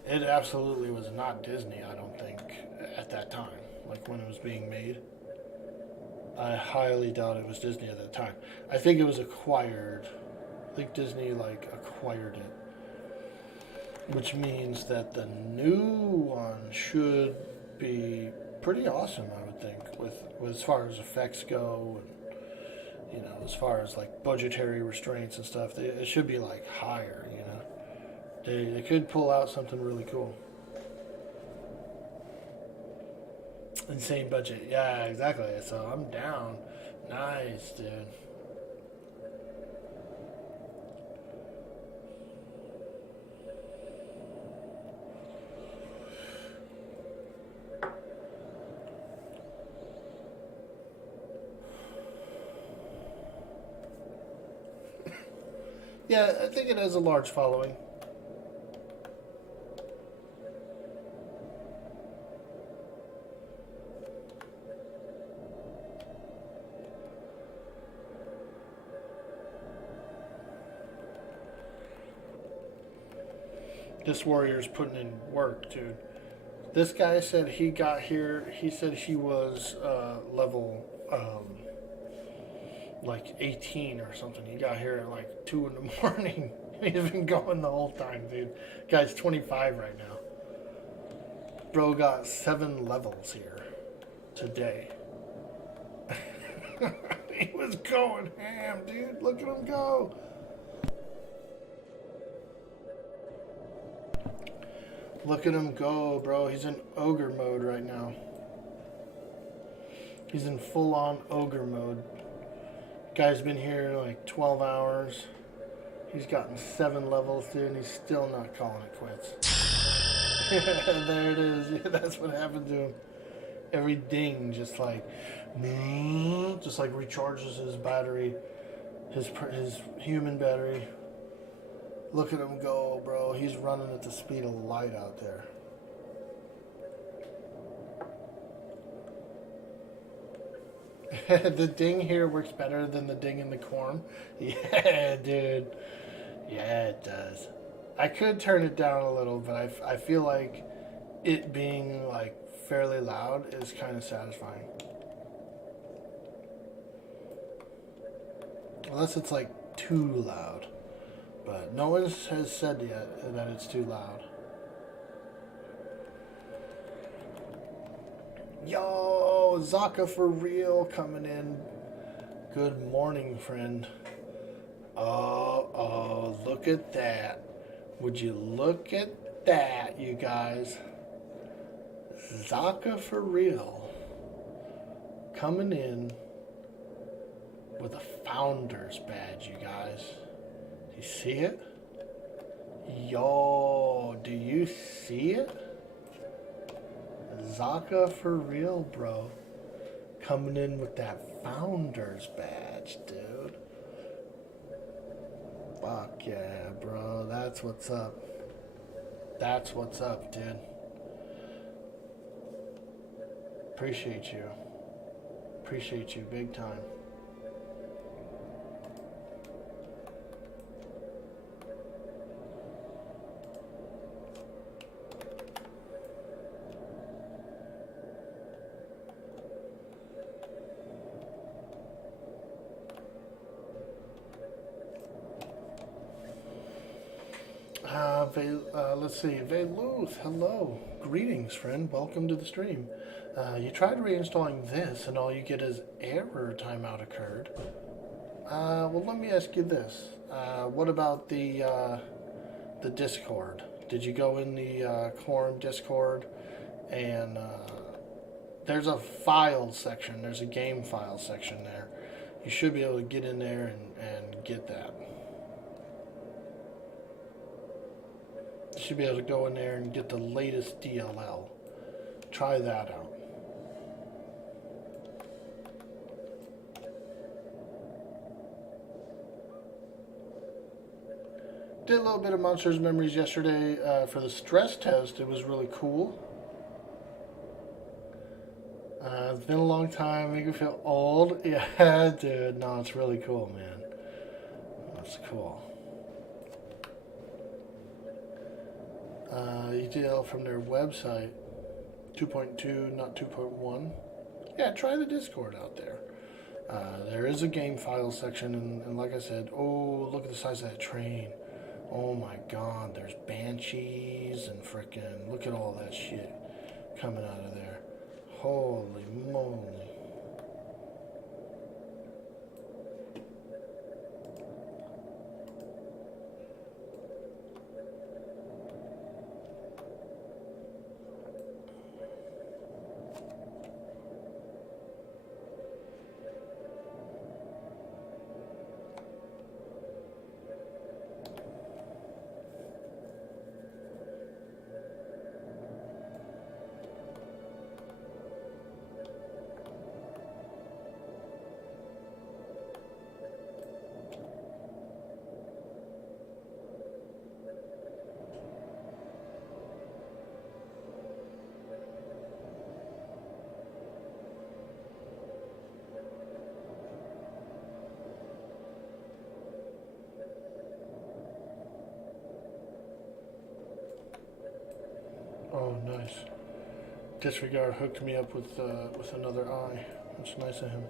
It absolutely was not Disney, I don't think, at that time, like when it was being made. I highly doubt it was Disney at that time. I think it was acquired. I think Disney, like, acquired it. Which means that the new one should be pretty awesome, I would think, with as far as effects go, and you know, as far as like budgetary restraints and stuff. It should be like higher, you know. They could pull out something really cool. Insane budget, yeah, exactly. So I'm down. Nice, dude. Yeah, I think it has a large following. This warrior's putting in work, dude. This guy said he got here, he said he was level like 18 or something. He got here at like 2 in the morning. He's been going the whole time, dude. Guy's 25 right now. Bro got 7 levels here today. He was going ham, dude. Look at him go. Look at him go, bro. He's in ogre mode right now. He's in full-on ogre mode. Guy's been here like 12 hours. He's gotten 7 levels, dude, and he's still not calling it quits. There it is. Yeah, that's what happened to him. Every ding just like recharges his battery, his human battery. Look at him go, bro. He's running at the speed of light out there. The ding here works better than the ding in the Quarm. Yeah, dude. Yeah, it does. I could turn it down a little, but I feel like it being like fairly loud is kind of satisfying. Unless it's like too loud. But no one has said yet that it's too loud. Yo, Zaka for real coming in. Good morning, friend. Oh, look at that. Would you look at that, you guys? Zaka for real. Coming in with a founder's badge, you guys. Do you see it? Yo, do you see it? Zaka for real, bro. Coming in with that founder's badge, dude. Fuck yeah, bro. That's what's up. That's what's up, dude. Appreciate you. Appreciate you big time. Let's see. Veluth, hello. Greetings, friend. Welcome to the stream. You tried reinstalling this, and all you get is error timeout occurred. Well, let me ask you this. What about the Discord? Did you go in the Quarm Discord and there's a file section. There's a game file section there. You should be able to get in there and get that. You should be able to go in there and get the latest DLL. Try that out. Did a little bit of Monsters Memories yesterday for the stress test. It was really cool. It's been a long time. Make me feel old. Yeah, dude. No, it's really cool, man. That's cool. ETL from their website. 2.2, not 2.1. Yeah, try the Discord out there. There is a game file section, and like I said, oh, look at the size of that train. Oh my god, there's banshees and frickin' look at all that shit coming out of there. Holy moly. Oh, nice. Disregard hooked me up with another eye. That's nice of him.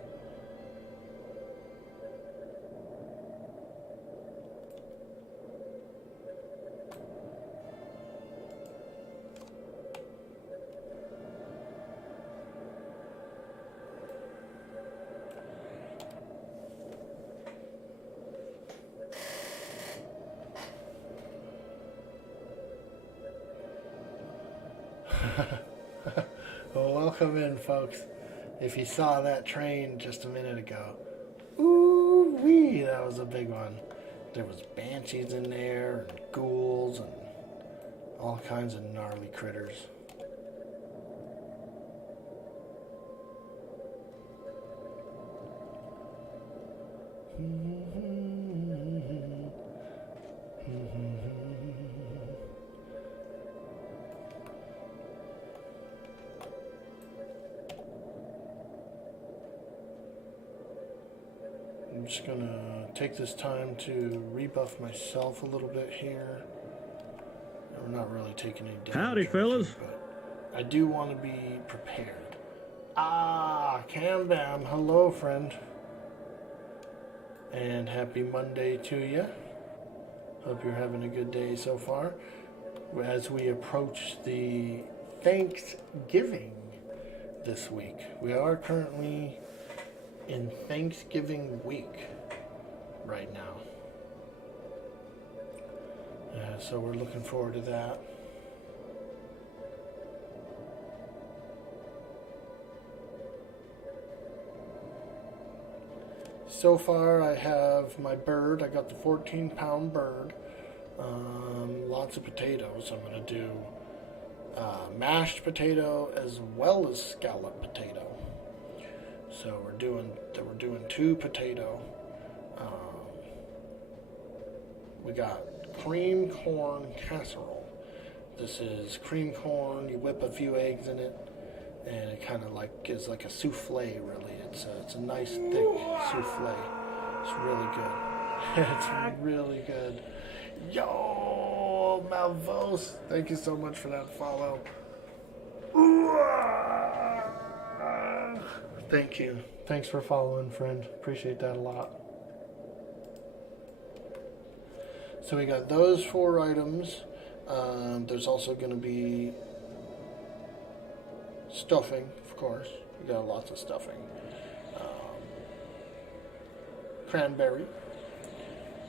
Well, welcome in, folks. If you saw that train just a minute ago, ooh wee, that was a big one. There was banshees in there, and ghouls, and all kinds of gnarly critters. I'm just gonna take this time to rebuff myself a little bit here. I'm not really taking any damage. Howdy, fellas. But I do want to be prepared. Ah, Cam Bam. Hello, friend. And happy Monday to you. Hope you're having a good day so far. As we approach the Thanksgiving this week, we are currently in Thanksgiving week right now. So we're looking forward to that. So far I have my bird. I got the 14-pound bird. Lots of potatoes. I'm going to do mashed potato as well as scallop potato. So we're doing 2 potato. We got cream corn casserole. This is cream corn. You whip a few eggs in it, and it kind of like gives like a souffle. Really, it's a nice thick souffle. It's really good. It's really good. Yo, Malvos, thank you so much for that follow. Thank you. Thanks for following, friend. Appreciate that a lot. So we got those 4 items. There's also going to be stuffing, of course. We got lots of stuffing. Cranberry.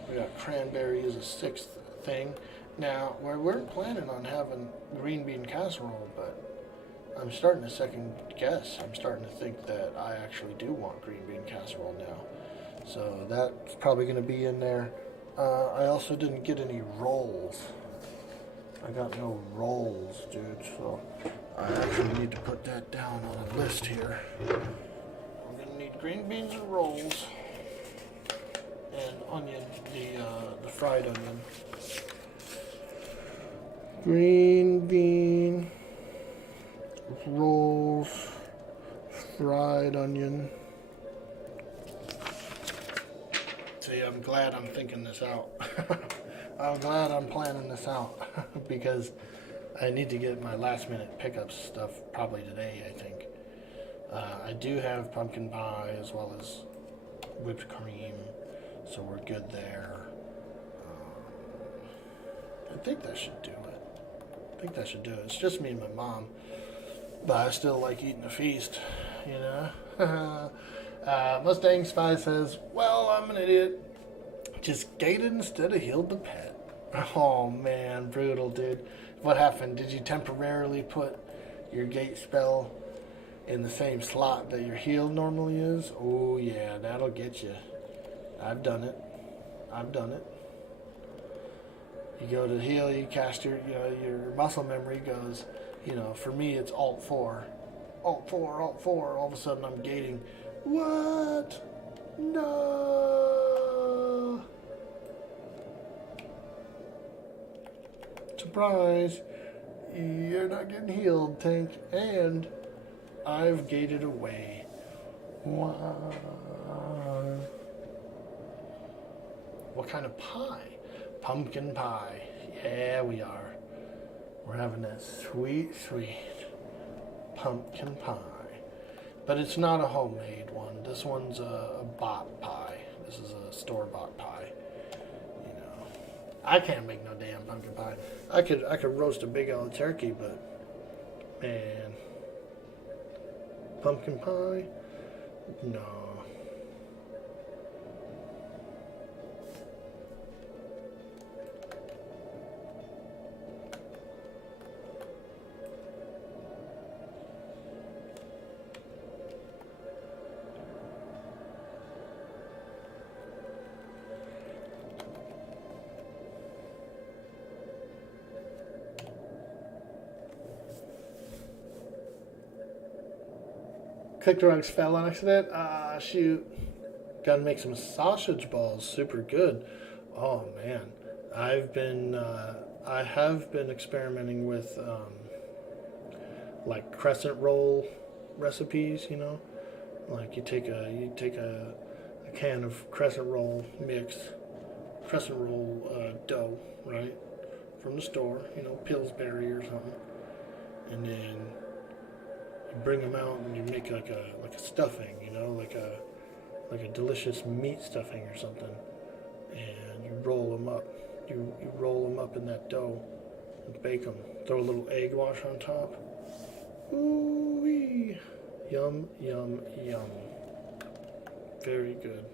We got cranberry as a sixth thing. Now, we weren't planning on having green bean casserole, but I'm starting to second guess. I'm starting to think that I actually do want green bean casserole now. So that's probably going to be in there. I also didn't get any rolls. I got no rolls, dude, so I actually need to put that down on a list here. I'm going to need green beans and rolls. And onion, the fried onion. Green bean, rolls, fried onion. See, I'm glad I'm thinking this out. I'm glad I'm planning this out because I need to get my last minute pickup stuff probably today, I think. I do have pumpkin pie as well as whipped cream, so we're good there. I think that should do it. It's just me and my mom, but I still like eating a feast, you know. Mustang Spy says, well, I'm an idiot. Just gated instead of healed the pet. Oh man, brutal, dude. What happened? Did you temporarily put your gate spell in the same slot that your heal normally is? Oh yeah, that'll get you. I've done it. You go to heal, you cast your muscle memory goes, for me it's Alt 4. Alt 4, all of a sudden I'm gating. What? No! Surprise! You're not getting healed, tank, and I've gated away. Wow. What kind of pie? Pumpkin pie. Yeah, we are. We're having that sweet, sweet pumpkin pie. But it's not a homemade one. This one's a bot pie. This is a store-bought pie. I can't make no damn pumpkin pie. I could roast a big old turkey, but man, pumpkin pie? No. Click drugs fell on accident. Ah, shoot. Gotta make some sausage balls. Super good. Oh, man. I have been experimenting with, like crescent roll recipes, Like you take a can of crescent roll mix, crescent roll dough, right? From the store, Pillsbury or something. And then bring them out and you make like a stuffing, like a delicious meat stuffing or something, and you roll them up. You roll them up in that dough and bake them. Throw a little egg wash on top. Ooh wee, yum yum yum. Very good.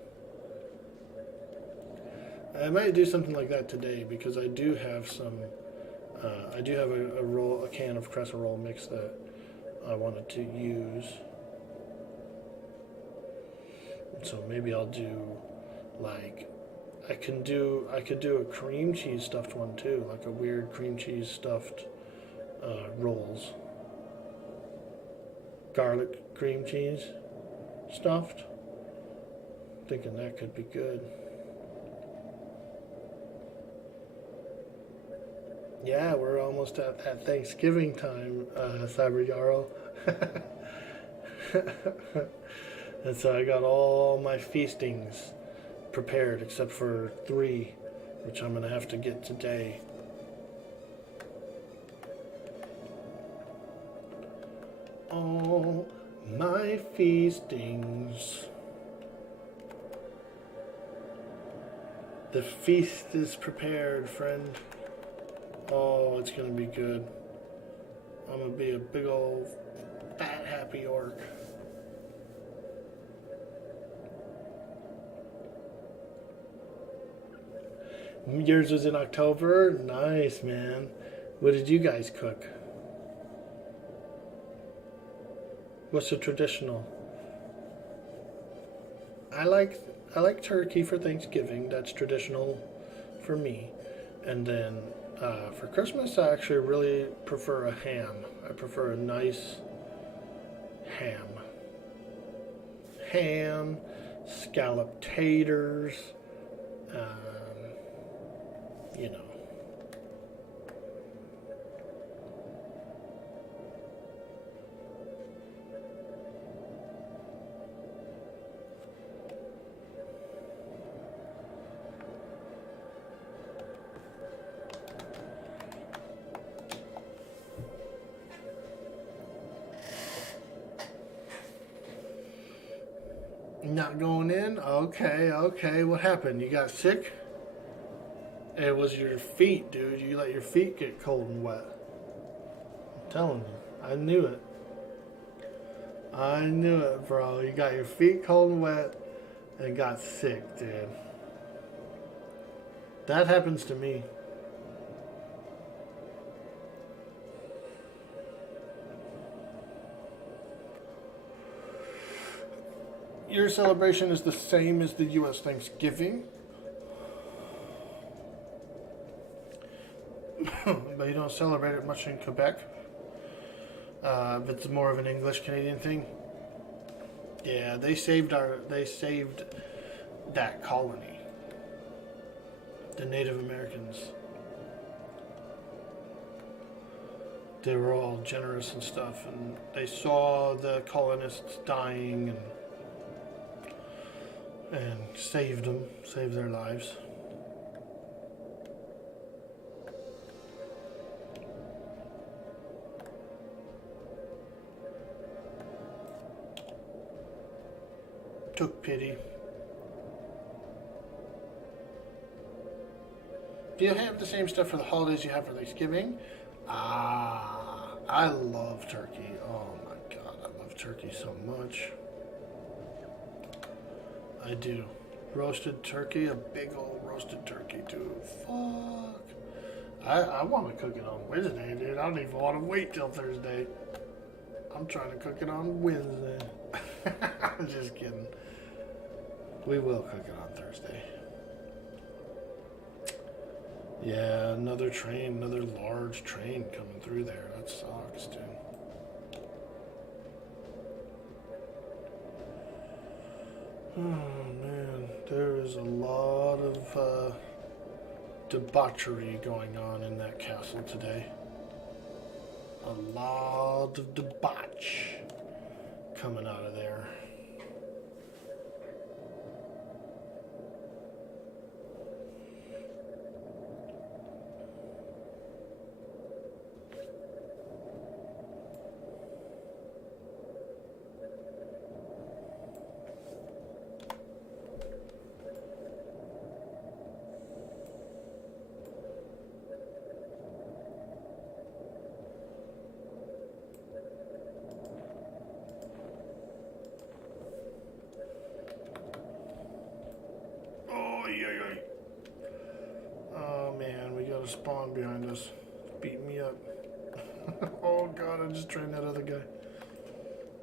I might do something like that today because I do have some. I do have a can of crescent roll mix that I wanted to use, so maybe I'll do I could do a cream cheese stuffed one too, like a weird cream cheese stuffed rolls, garlic cream cheese stuffed. Thinking that could be good. Yeah, we're almost at Thanksgiving time, Cyber Jarl. And so I got all my feastings prepared except for 3, which I'm going to have to get today. All my feastings. The feast is prepared, friend. Oh, it's gonna be good. I'm gonna be a big old fat happy orc. Yours was in October? Nice, man. What did you guys cook? What's the traditional? I like turkey for Thanksgiving. That's traditional for me. And then for Christmas, I actually really prefer a ham. I prefer a nice ham. Ham, scallop taters, you know. Not going in? Okay, okay. What happened? You got sick? It was your feet, dude. You let your feet get cold and wet. I'm telling you. I knew it. I knew it, bro. You got your feet cold and wet and got sick, dude. That happens to me. Your celebration is the same as the U.S. Thanksgiving. But you don't celebrate it much in Quebec. It's more of an English Canadian thing. Yeah, they saved that colony. The Native Americans. They were all generous and stuff, and they saw the colonists dying and saved them, saved their lives. Took pity. Do you have the same stuff for the holidays you have for Thanksgiving? I love turkey. Oh my god, I love turkey so much. I do. Roasted turkey, a big old roasted turkey too. Fuck. I want to cook it on Wednesday, dude. I don't even want to wait till Thursday. I'm trying to cook it on Wednesday. I'm just kidding. We will cook it on Thursday. Yeah, another large train coming through there. That sucks, dude. Oh man, there is a lot of debauchery going on in that castle today. A lot of debauch coming out of there. Oh man, we got a spawn behind us. Beat me up. Oh god, I just trained that other guy.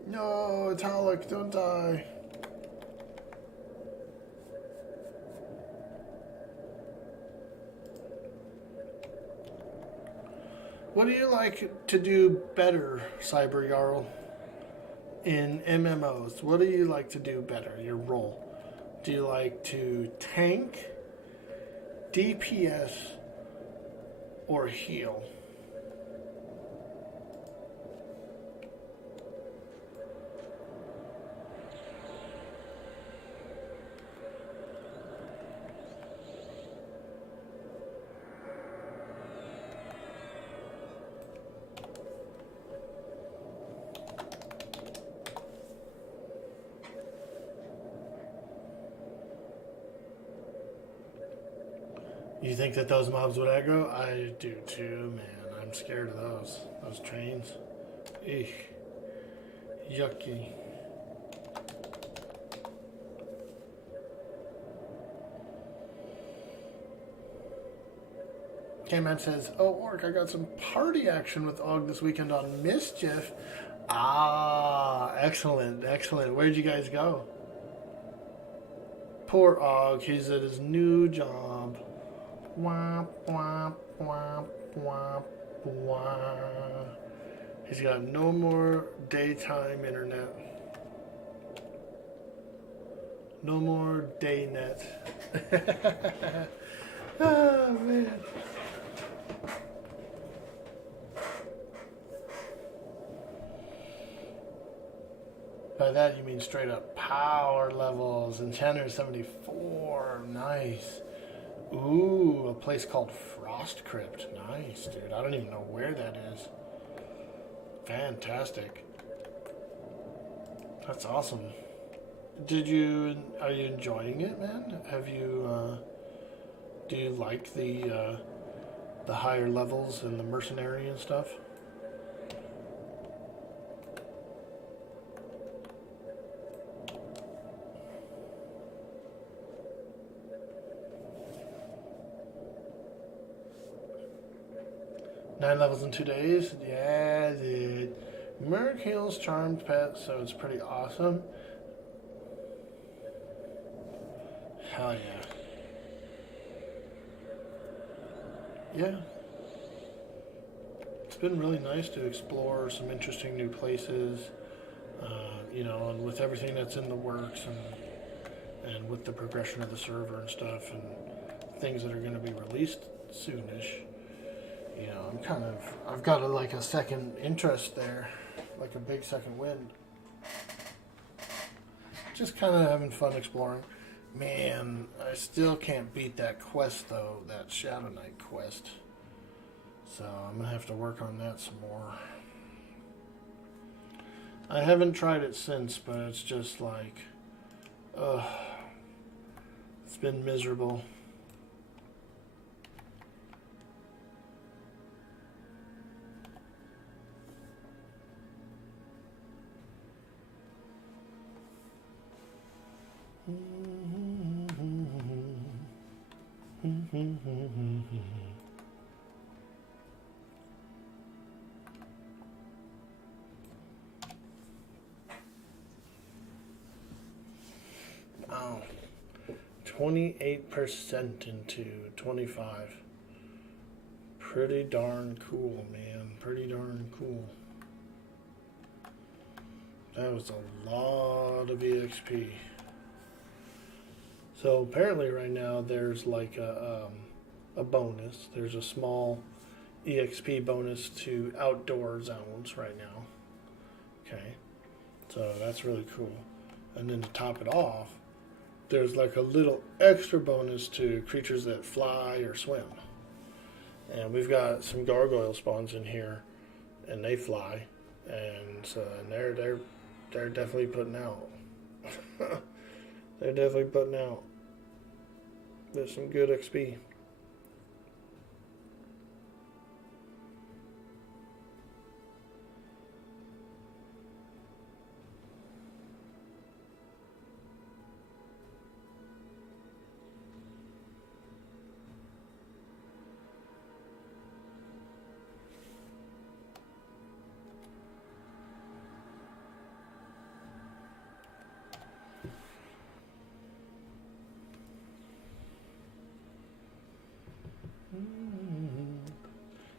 No, it's Halleck, don't die. What do you like to do better, Cyber Jarl? In MMOs, what do you like to do better, your role? Do you like to tank, DPS, or heal? You think that those mobs would aggro? I do too, man. I'm scared of those. Those trains. Eek. Yucky. K-Man says, oh, Orc, I got some party action with Og this weekend on Mischief. Ah, excellent, excellent. Where'd you guys go? Poor Og, he's at his new job. Womp, womp, womp, womp, womp. He's got no more daytime internet. No more day net. Oh, man. By that you mean straight up power levels. Enchanter 74. Nice. Ooh, a place called Frost Crypt. Nice, dude. I don't even know where that is. Fantastic. That's awesome. Are you enjoying it, man? Have you, do you like the higher levels and the mercenary and stuff? Nine levels in 2 days? Yeah, dude. Merc heals charmed pet, so it's pretty awesome. Hell yeah. Yeah. It's been really nice to explore some interesting new places, you know, and with everything that's in the works and with the progression of the server and stuff and things that are going to be released soonish. You know, I've got like a second interest there, like a big second wind. Just kind of having fun exploring. Man, I still can't beat that quest though, that Shadow Knight quest. So I'm gonna have to work on that some more. I haven't tried it since, but it's just like, it's been miserable. Wow, 28% into 25. Pretty darn cool, man. Pretty darn cool. That was a lot of EXP. So apparently right now there's like a bonus. There's a small EXP bonus to outdoor zones right now. Okay, so that's really cool. And then to top it off, there's like a little extra bonus to creatures that fly or swim. And we've got some gargoyle spawns in here, and they fly, and so they're definitely putting out. They're definitely putting out. There's some good XP.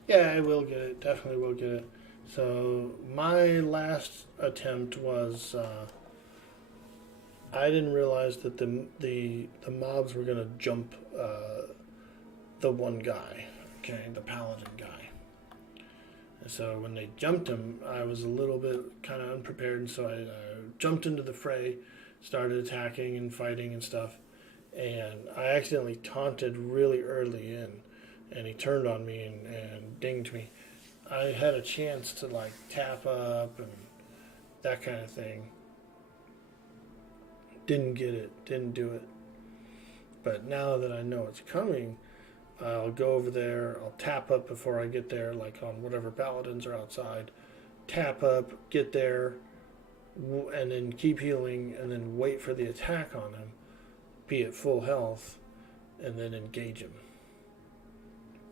Yeah, I will get it. Definitely will get it. So my last attempt was I didn't realize that the mobs were gonna jump the one guy, okay, the paladin guy. And so when they jumped him, I was a little bit kind of unprepared, and so I jumped into the fray, started attacking and fighting and stuff, and I accidentally taunted really early in. And he turned on me and dinged me. I had a chance to like tap up and that kind of thing. Didn't get it, didn't do it. But now that I know it's coming, I'll go over there, I'll tap up before I get there, like on whatever paladins are outside. Tap up, get there, and then keep healing, and then wait for the attack on him, be at full health, and then engage him.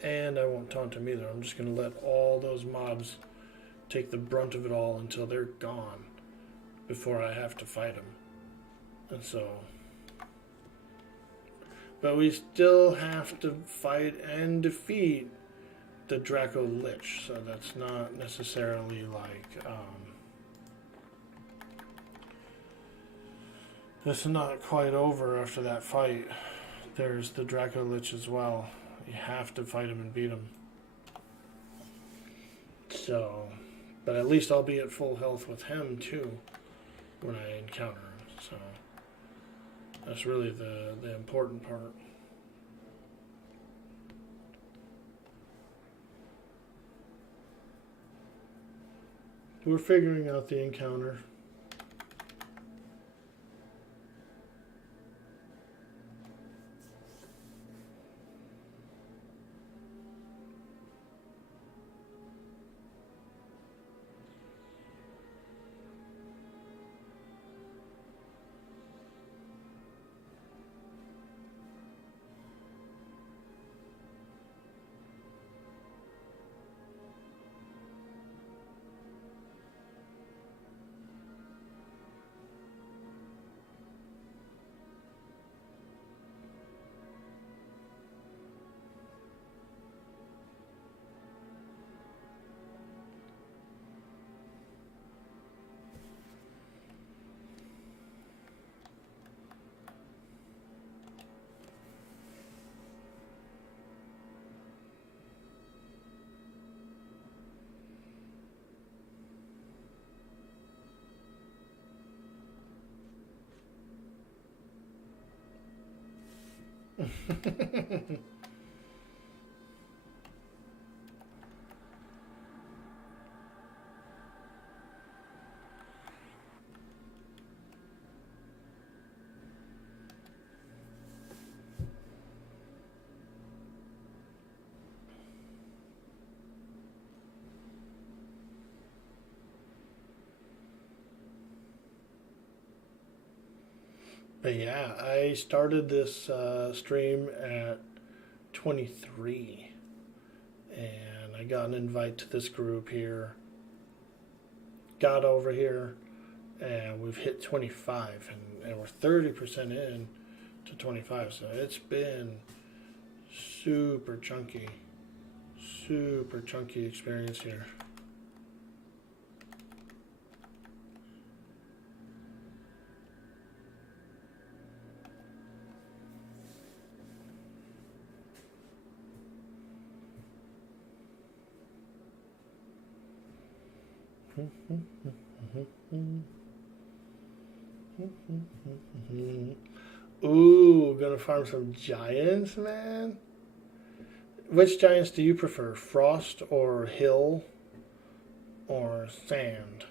And I won't taunt him either. I'm just going to let all those mobs take the brunt of it all until they're gone before I have to fight them. And so... But we still have to fight and defeat the Draco Lich, so that's not necessarily like... this is not quite over after that fight. There's the Draco Lich as well. You have to fight him and beat him. So, but at least I'll be at full health with him too when I encounter him. So that's really the important part. We're figuring out the encounter. But yeah, I started this stream at 23, and I got an invite to this group here, got over here, and we've hit 25, and we're 30% in to 25, so it's been super chunky experience here. Ooh, gonna farm some giants, man. Which giants do you prefer? Frost or hill or sand?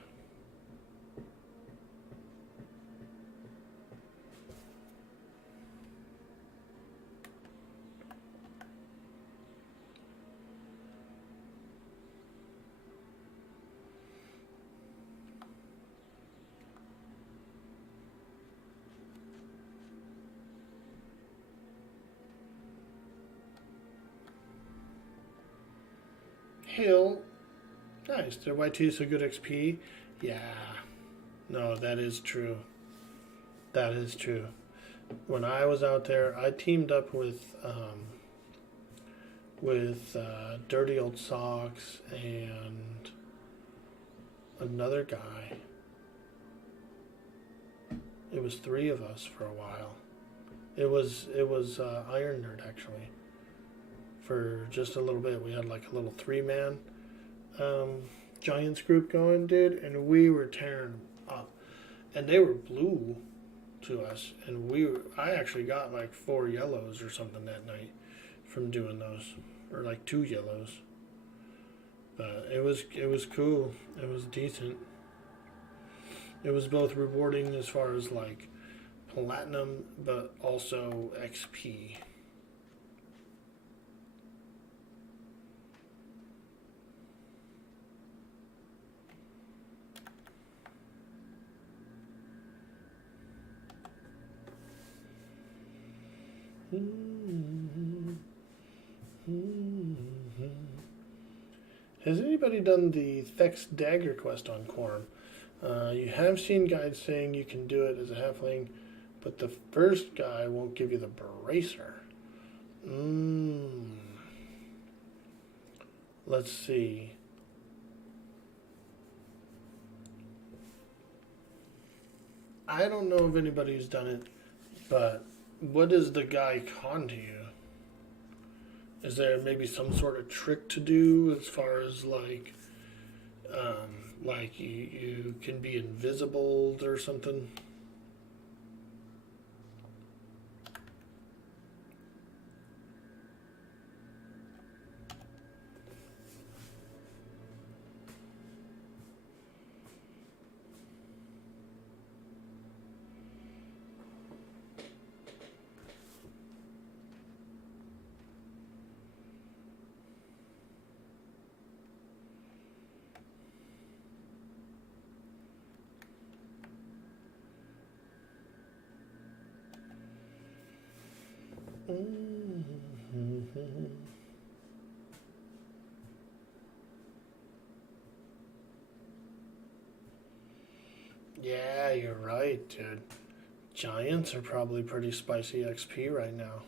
Hill. Nice. Their YT is so good XP. Yeah. No, that is true. That is true. When I was out there, I teamed up with Dirty Old Socks and another guy. It was 3 of us for a while. It was Iron Nerd actually. For just a little bit, we had like a little 3-man Giants group going, dude, and we were tearing them up. And they were blue to us, and I actually got like 4 yellows or something that night from doing those, or like 2 yellows. But it was cool. It was decent. It was both rewarding as far as like platinum, but also XP. Has anybody done the Thex Dagger quest on Quarm? You have seen guides saying you can do it as a halfling, but the first guy won't give you the bracer. Let's see. I don't know of anybody who's done it, but what does the guy con to you? Is there maybe some sort of trick to do as far as like you can be invisible or something? Yeah, you're right, dude. Giants are probably pretty spicy XP right now.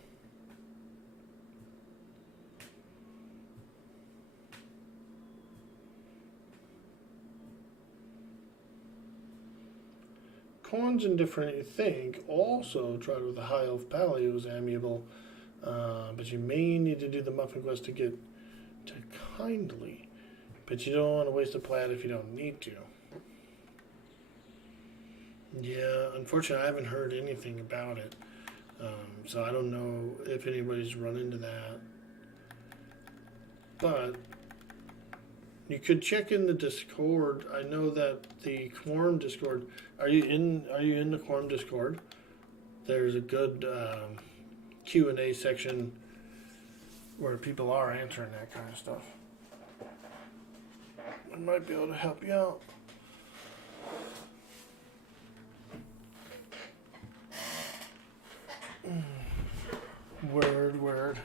Corn's indifferent, you think. Also tried with the High Elf Paleo was amiable, but you may need to do the Muffin Quest to get to Kindly. But you don't want to waste a plat if you don't need to. Yeah, unfortunately, I haven't heard anything about it, so I don't know if anybody's run into that. But you could check in the Discord. I know that the Quarm Discord. Are you in the Quarm Discord? There's a good Q&A section where people are answering that kind of stuff. I might be able to help you out. Word.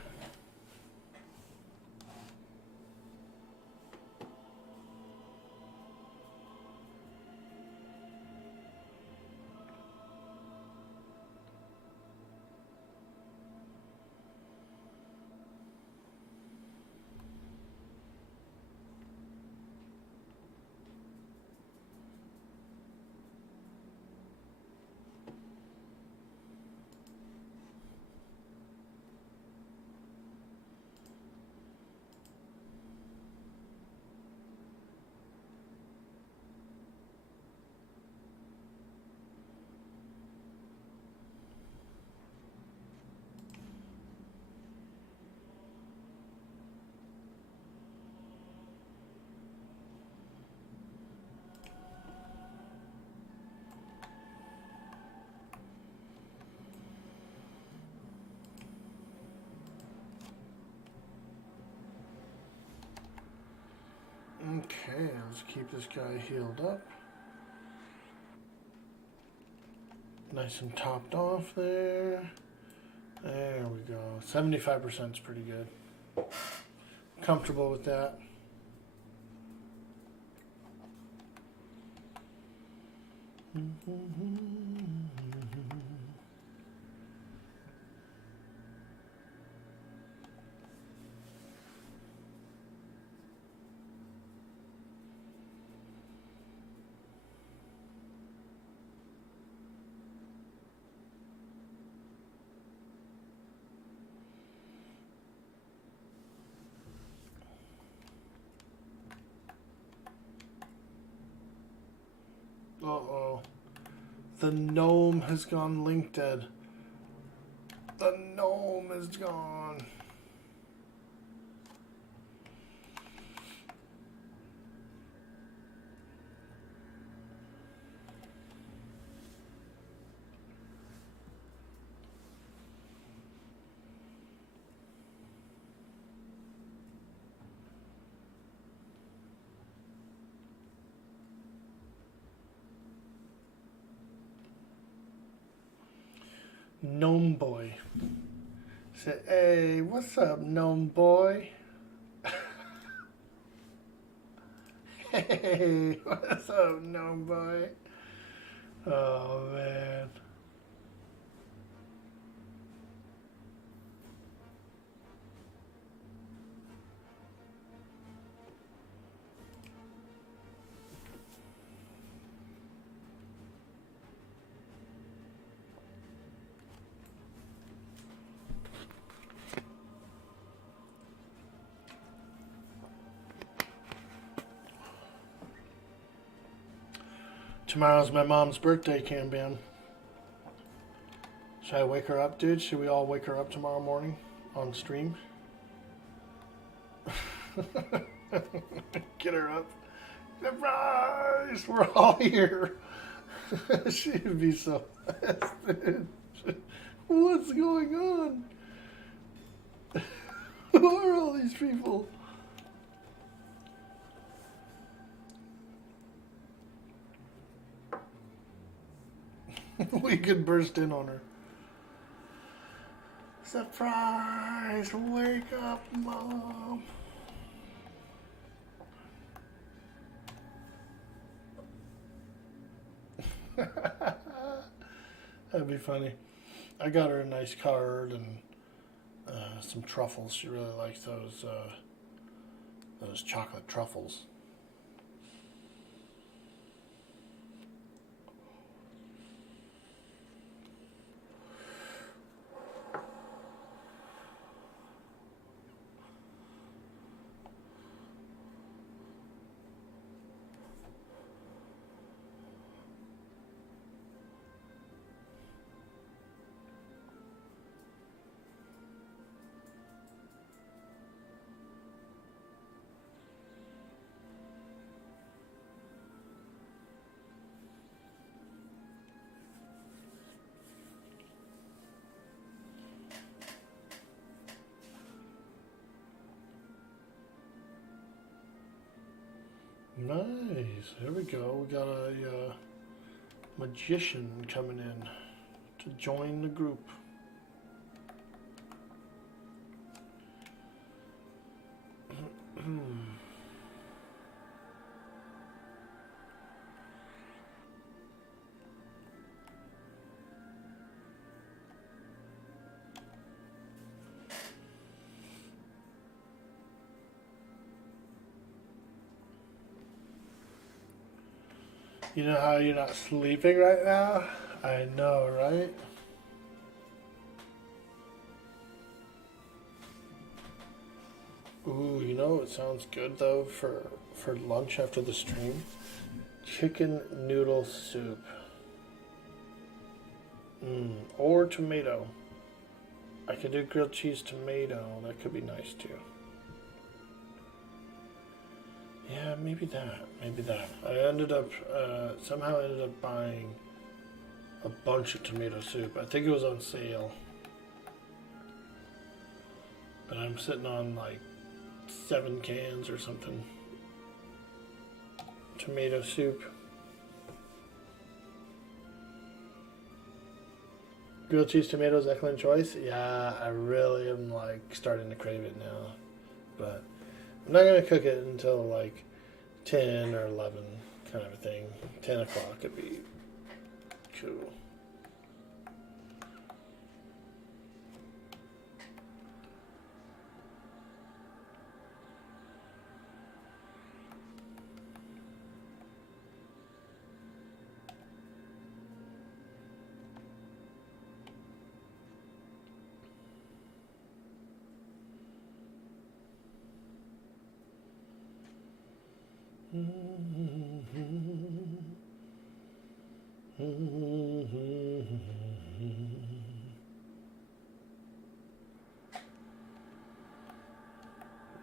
Okay, let's keep this guy healed up. Nice and topped off there. There we go. 75% is pretty good. Comfortable with that. Uh-oh. The gnome has gone link dead. The gnome is gone. Gnome boy. Say, hey, what's up, gnome boy? Hey, what's up, gnome boy? Oh, man. Tomorrow's my mom's birthday, Cam. Should I wake her up, dude? Should we all wake her up tomorrow morning on stream? Get her up. Surprise! We're all here. She'd be so dude. What's going on? Who are all these people? We could burst in on her. Surprise! Wake up, Mom! That'd be funny. I got her a nice card and some truffles. She really likes those chocolate truffles. Nice. Here we go. We got a magician coming in to join the group. You know how you're not sleeping right now? I know, right? Ooh, you know what sounds good though for lunch after the stream? Chicken noodle soup. Or tomato. I could do grilled cheese tomato. That could be nice too. Yeah, maybe that. Maybe that. I ended up, somehow ended up buying a bunch of tomato soup. I think it was on sale. But I'm sitting on like 7 cans or something. Tomato soup. Grilled cheese tomatoes, excellent choice. Yeah, I really am like starting to crave it now. But I'm not going to cook it until like 10 or 11 kind of a thing. 10 o'clock would be cool.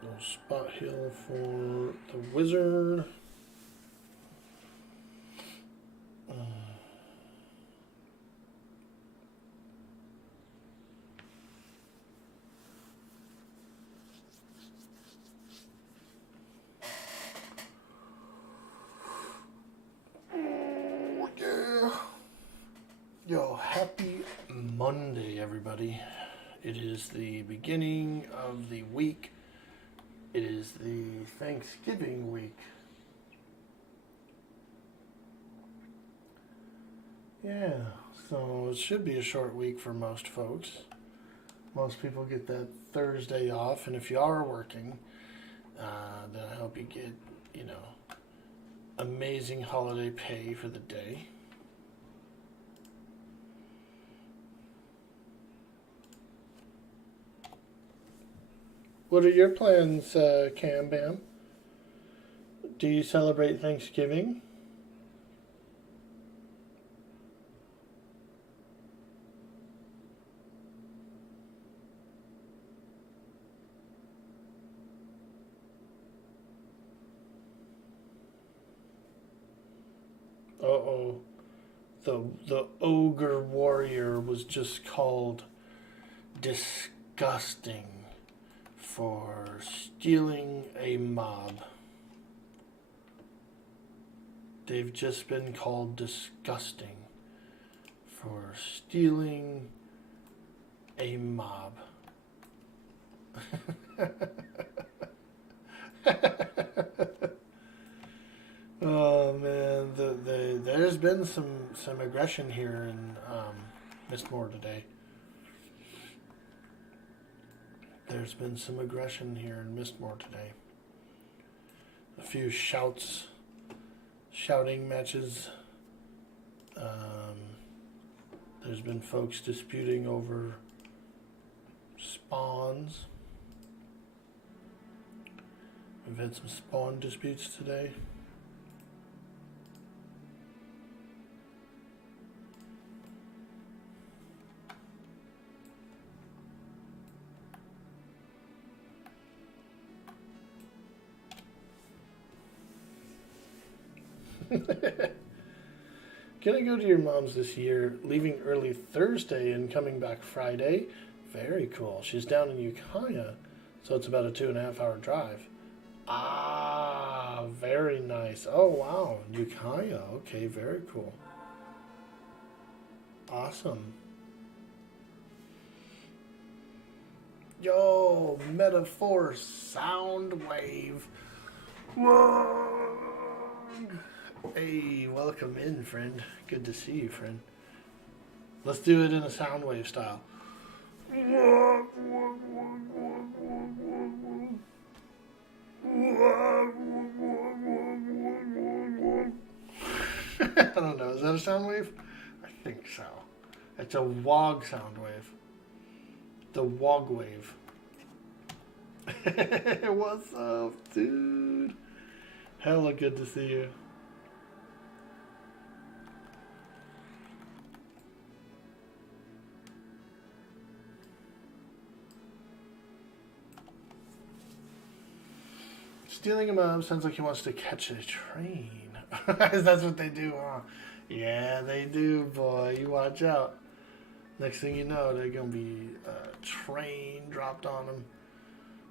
No spot heal for the wizard. Yo, happy Monday, everybody. It is the beginning of the week. It is the Thanksgiving week. Yeah, so it should be a short week for most folks. Most people get that Thursday off, and if you are working, then I hope you get, amazing holiday pay for the day. What are your plans, Cam Bam? Do you celebrate Thanksgiving? Uh-oh. The ogre warrior was just called disgusting for stealing a mob. They've just been called disgusting for stealing a mob. Oh man, there's been some aggression here in Mistmore today. There's been some aggression here in Mistmore today. A few shouting matches. There's been folks disputing over spawns. We've had some spawn disputes today. Gonna go to your mom's this year, leaving early Thursday and coming back Friday. Very cool. She's down in Ukiah, so it's about a 2.5-hour drive. Ah, very nice. Oh, wow. Ukiah. Okay, very cool. Awesome. Yo, Metaphor Soundwave. Whoa. Hey, welcome in, friend. Good to see you, friend. Let's do it in a Soundwave style. I don't know. Is that a sound wave? I think so. It's a WOG sound wave. The WOG wave. What's up, dude? Hella good to see you. Stealing a mob sounds like he wants to catch a train. That's what they do, huh? Yeah, they do, boy. You watch out. Next thing you know, they're going to be a train dropped on them.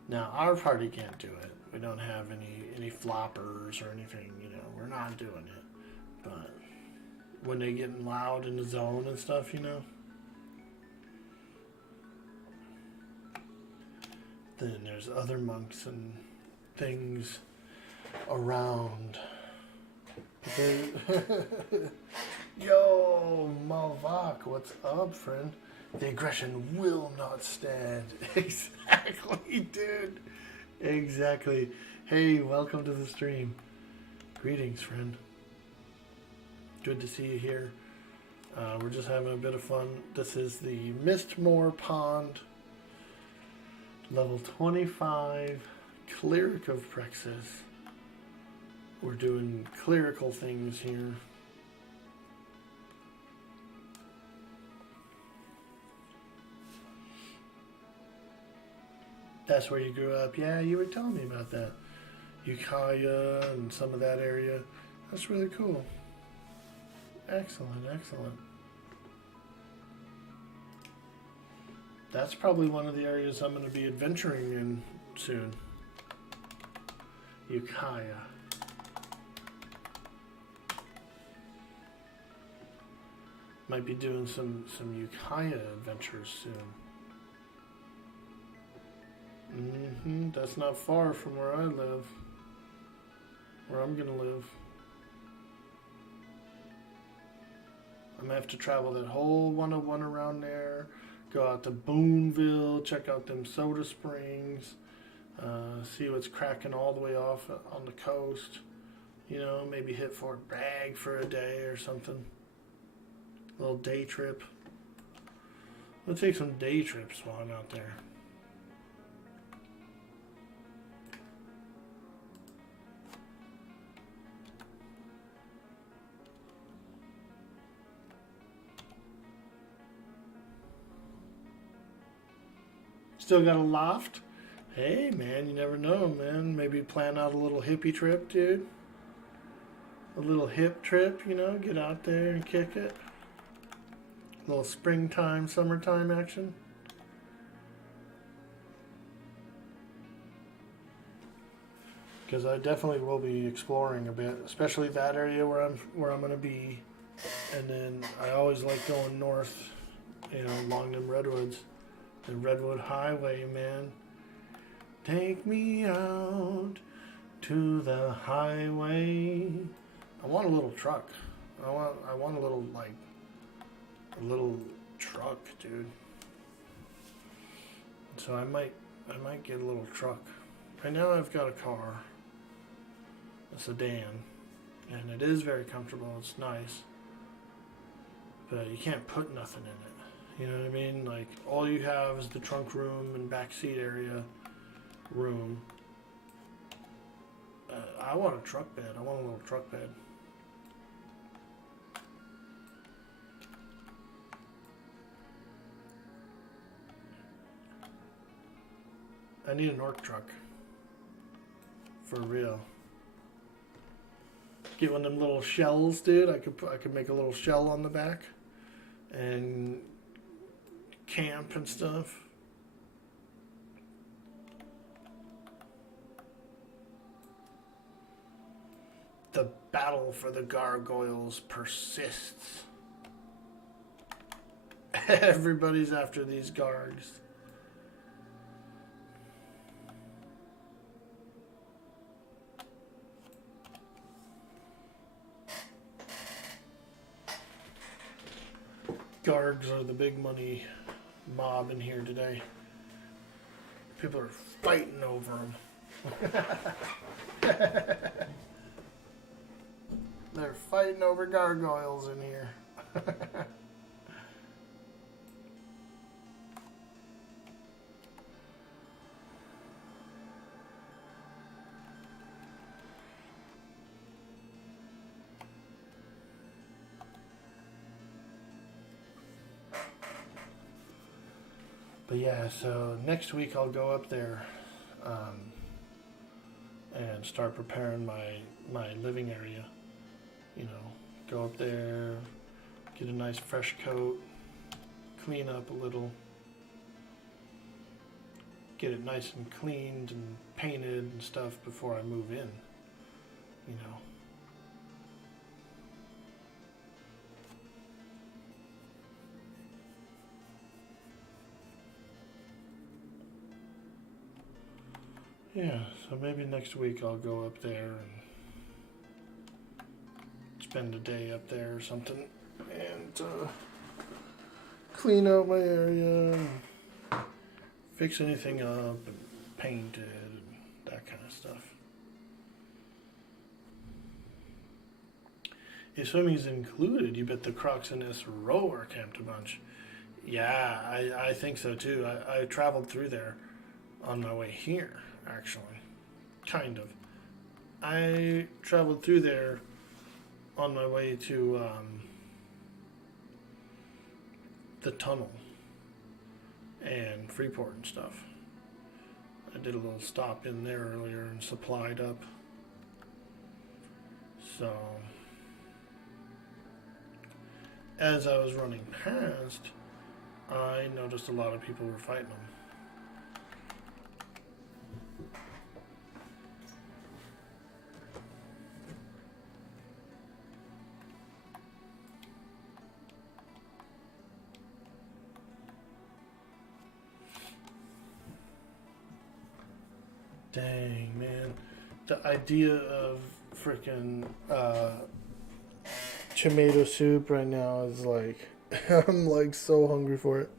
Now, our party can't do it. We don't have any floppers or anything, We're not doing it. But when they getting loud in the zone and stuff, then there's other monks and things around. Yo, Malvak, what's up, friend? The aggression will not stand. Exactly, dude. Exactly. Hey, welcome to the stream. Greetings, friend. Good to see you here. We're just having a bit of fun. This is the Mistmore Pond, level 25, Cleric of Prexus. We're doing clerical things here. That's where you grew up. Yeah, you were telling me about that. Ukiah and some of that area. That's really cool. Excellent, excellent. That's probably one of the areas I'm going to be adventuring in soon. Ukiah. Might be doing some Ukiah adventures soon. That's not far from where I live. Where I'm gonna live. I'm gonna have to travel that whole 101 around there, go out to Boonville, check out them soda springs, see what's cracking all the way off on the coast. You know, maybe hit Fort Bragg for a day or something. A little day trip. We'll take some day trips while I'm out there. Still got a loft? Hey, man, you never know, man. Maybe plan out a little hippie trip, dude. A little hip trip, you know, get out there and kick it. A little springtime, summertime action. Because I definitely will be exploring a bit, especially that area where I'm gonna be. And then I always like going north, you know, along them redwoods. The Redwood Highway, man. Take me out to the highway. I want a little truck. I want a little, like, a little truck, dude. So I might get a little truck. Right now I've got a car, a sedan, and it is very comfortable. It's nice, but you can't put nothing in it. You know what I mean? Like, all you have is the trunk room and back seat area room. I want a truck bed. I want a little truck bed. I need an Orke truck. For real. Get one of them little shells, dude. I could make a little shell on the back. And camp and stuff. The battle for the gargoyles persists. Everybody's after these gargs. Gargs are the big money mob in here today. People are fighting over them. They're fighting over gargoyles in here. But yeah, so next week I'll go up there and start preparing my living area. You know, go up there, get a nice fresh coat, clean up a little, get it nice and cleaned and painted and stuff before I move in, you know. Yeah, so maybe next week I'll go up there and spend a day up there or something and clean out my area, and fix anything up and paint it and that kind of stuff. If swimming's included, you bet the Crocs in this row are camped a bunch. Yeah, I think so too. I traveled through there on my way here, actually. Kind of. I traveled through there on my way to the tunnel and Freeport and stuff. I did a little stop in there earlier and supplied up. So, as I was running past, I noticed a lot of people were fighting them. Dang, man. The idea of freaking tomato soup right now is like, I'm like so hungry for it.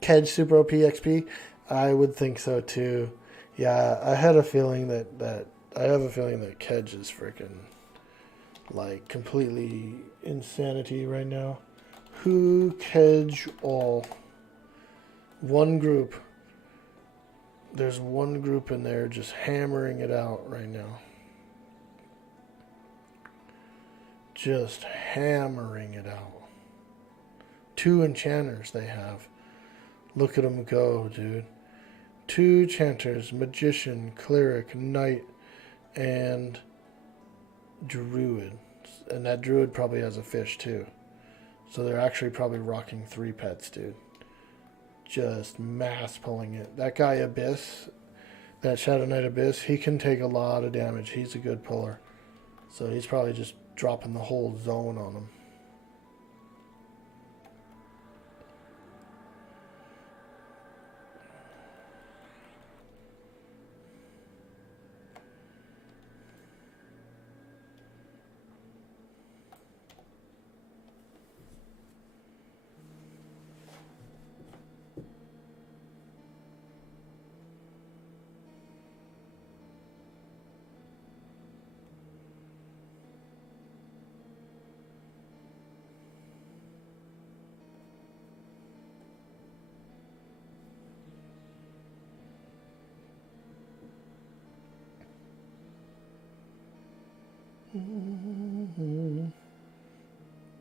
Kedge Super OP XP? I would think so too. Yeah, I had a feeling that I have a feeling that Kedge is freaking like completely insanity right now. Who Kedge all? One group. There's one group in there just hammering it out right now. Just hammering it out. 2 enchanters they have. Look at them go, dude. 2 enchanters, magician, cleric, knight, and druid. And that druid probably has a fish too. So they're actually probably rocking 3 pets, dude. Just mass pulling it. That guy Abyss, that Shadow Knight Abyss, he can take a lot of damage. He's a good puller. So he's probably just dropping the whole zone on him.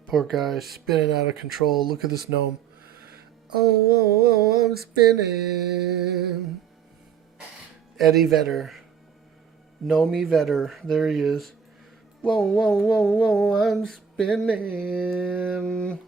Poor guy spinning out of control. Look at this gnome. Oh, I'm spinning. Eddie Vedder. Gnomey Vedder. There he is. Whoa, I'm spinning.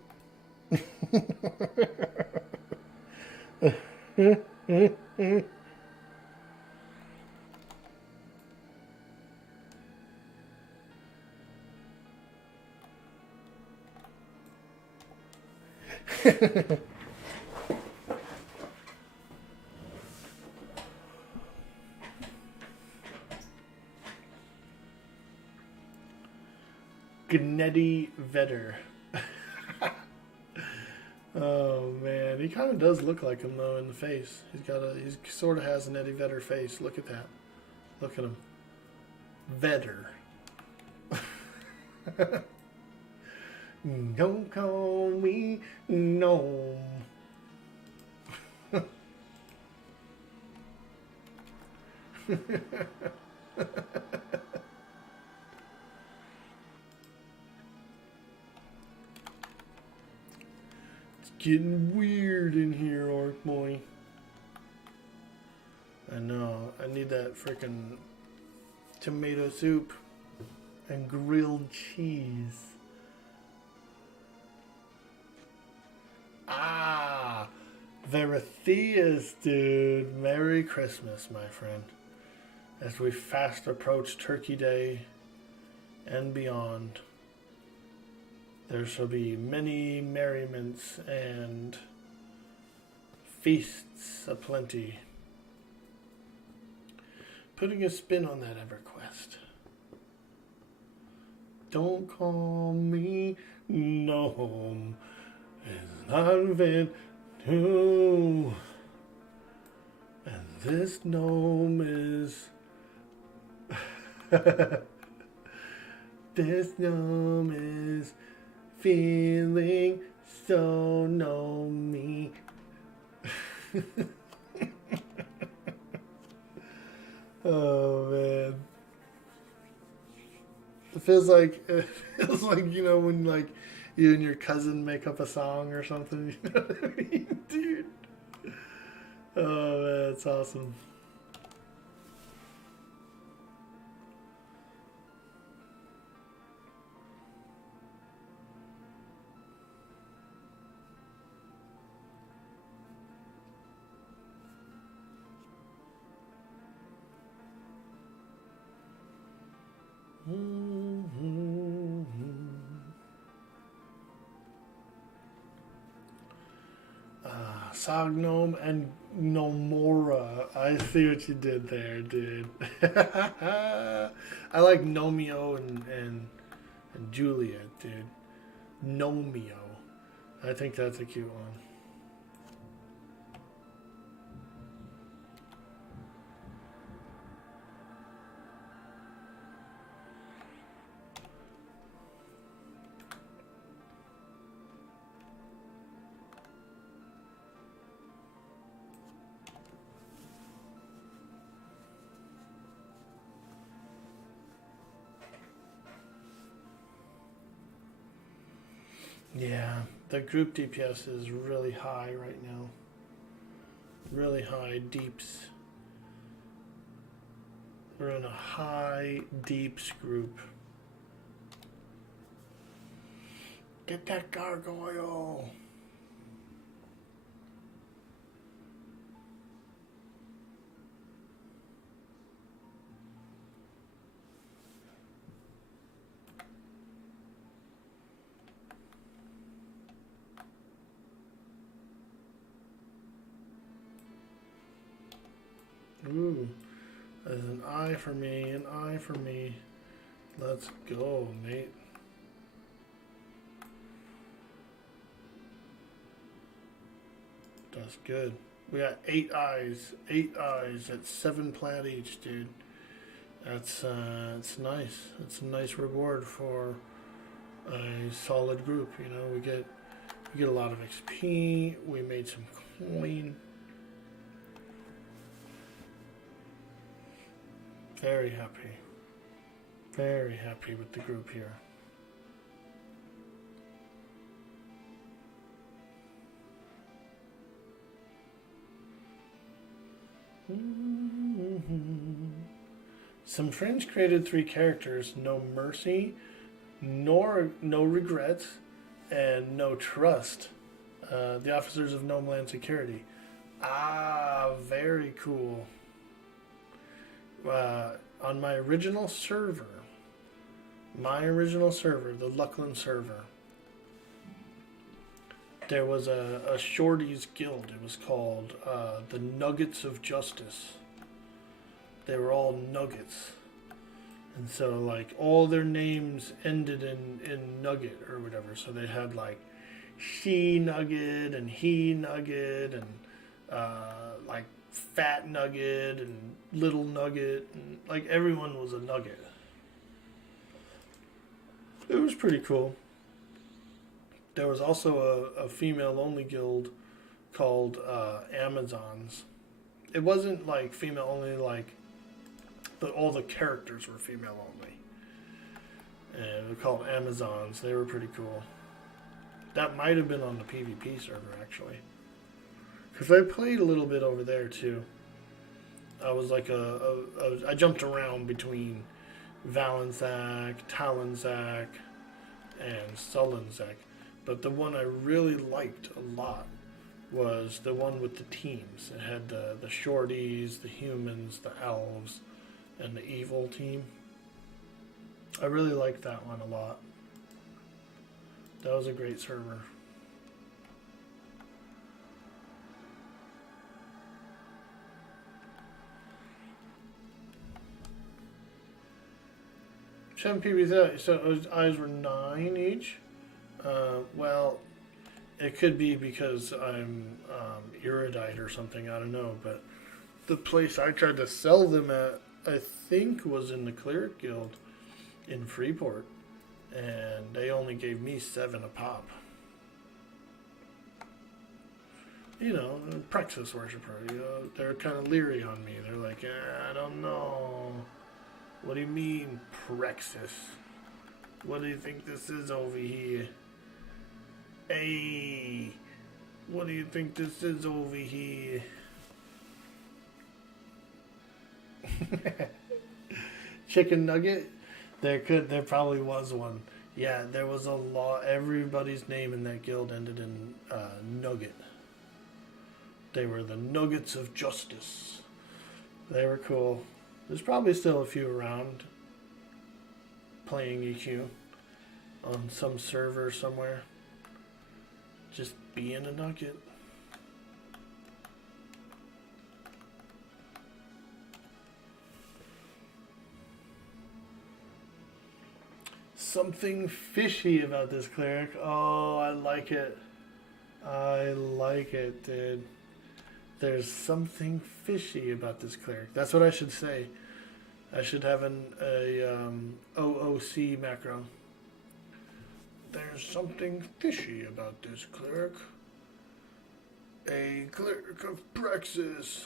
Gneddy Vedder. Oh man, he kind of does look like him though in the face. He sort of has an Eddie Vedder face. Look at that. Look at him. Vedder. Don't call me gnome. It's getting weird in here, Orc boy. I know. I need that frickin' tomato soup and grilled cheese. Ah, Veritheus, dude. Merry Christmas, my friend. As we fast approach Turkey Day and beyond, there shall be many merriments and feasts aplenty. Putting a spin on that EverQuest. Don't call me gnome. It's not fit to. And this gnome is. This gnome is feeling so gnomey. Oh man. It feels like you know when like you and your cousin make up a song or something. You know what I mean, dude? Oh man, it's awesome. Sognome and Nomura. I see what you did there, dude. I like Nomeo and Juliet, dude. Nomeo. I think that's a cute one. Yeah, the group DPS is really high right now. Really high deeps. We're in a high deeps group. Get that gargoyle. Ooh, there's an eye for me, an eye for me. Let's go, mate. That's good. We got 8 eyes at 7 plat each, dude. That's it's nice. It's a nice reward for a solid group. You know, we get a lot of XP. We made some coin. Very happy. Very happy with the group here. Some friends created 3 characters: No Mercy, No Regrets, and No Trust. The officers of Gnomeland Security. Ah, very cool. On my original server, the Luckland server, there was a Shorties guild. It was called the Nuggets of Justice. They were all nuggets. And so, like, all their names ended in nugget or whatever. So they had, like, She Nugget and He Nugget and, like, Fat Nugget and Little Nugget. And, like, everyone was a nugget. It was pretty cool. There was also a female-only guild called Amazons. It wasn't, like, female-only, like, all the characters were female-only. And they're called Amazons. They were pretty cool. That might have been on the PvP server, actually. Because I played a little bit over there, too. I was like I jumped around between Valensac, Talonsac, and Sullensac. But the one I really liked a lot was the one with the teams. It had the shorties, the humans, the elves, and the evil team. I really liked that one a lot. That was a great server. Seven PBs, so eyes were 9 each. Well, it could be because I'm erudite or something, I don't know, but the place I tried to sell them at, I think, was in the Cleric Guild in Freeport, and they only gave me 7 a pop. You know, Prexus worshiper, you know, they're kind of leery on me. They're like, I don't know. What do you mean, Prexus? What do you think this is over here? Hey, what do you think this is over here? Chicken nugget? There probably was one. Yeah, there was a lot. Everybody's name in that guild ended in nugget. They were the Nuggets of Justice. They were cool. There's probably still a few around playing EQ on some server somewhere. Just being a nugget. something fishy about this cleric. Oh, I like it. I like it, dude. There's something fishy about this cleric. That's what I should say. I should have a OOC macro. There's something fishy about this cleric. A cleric of Prexus.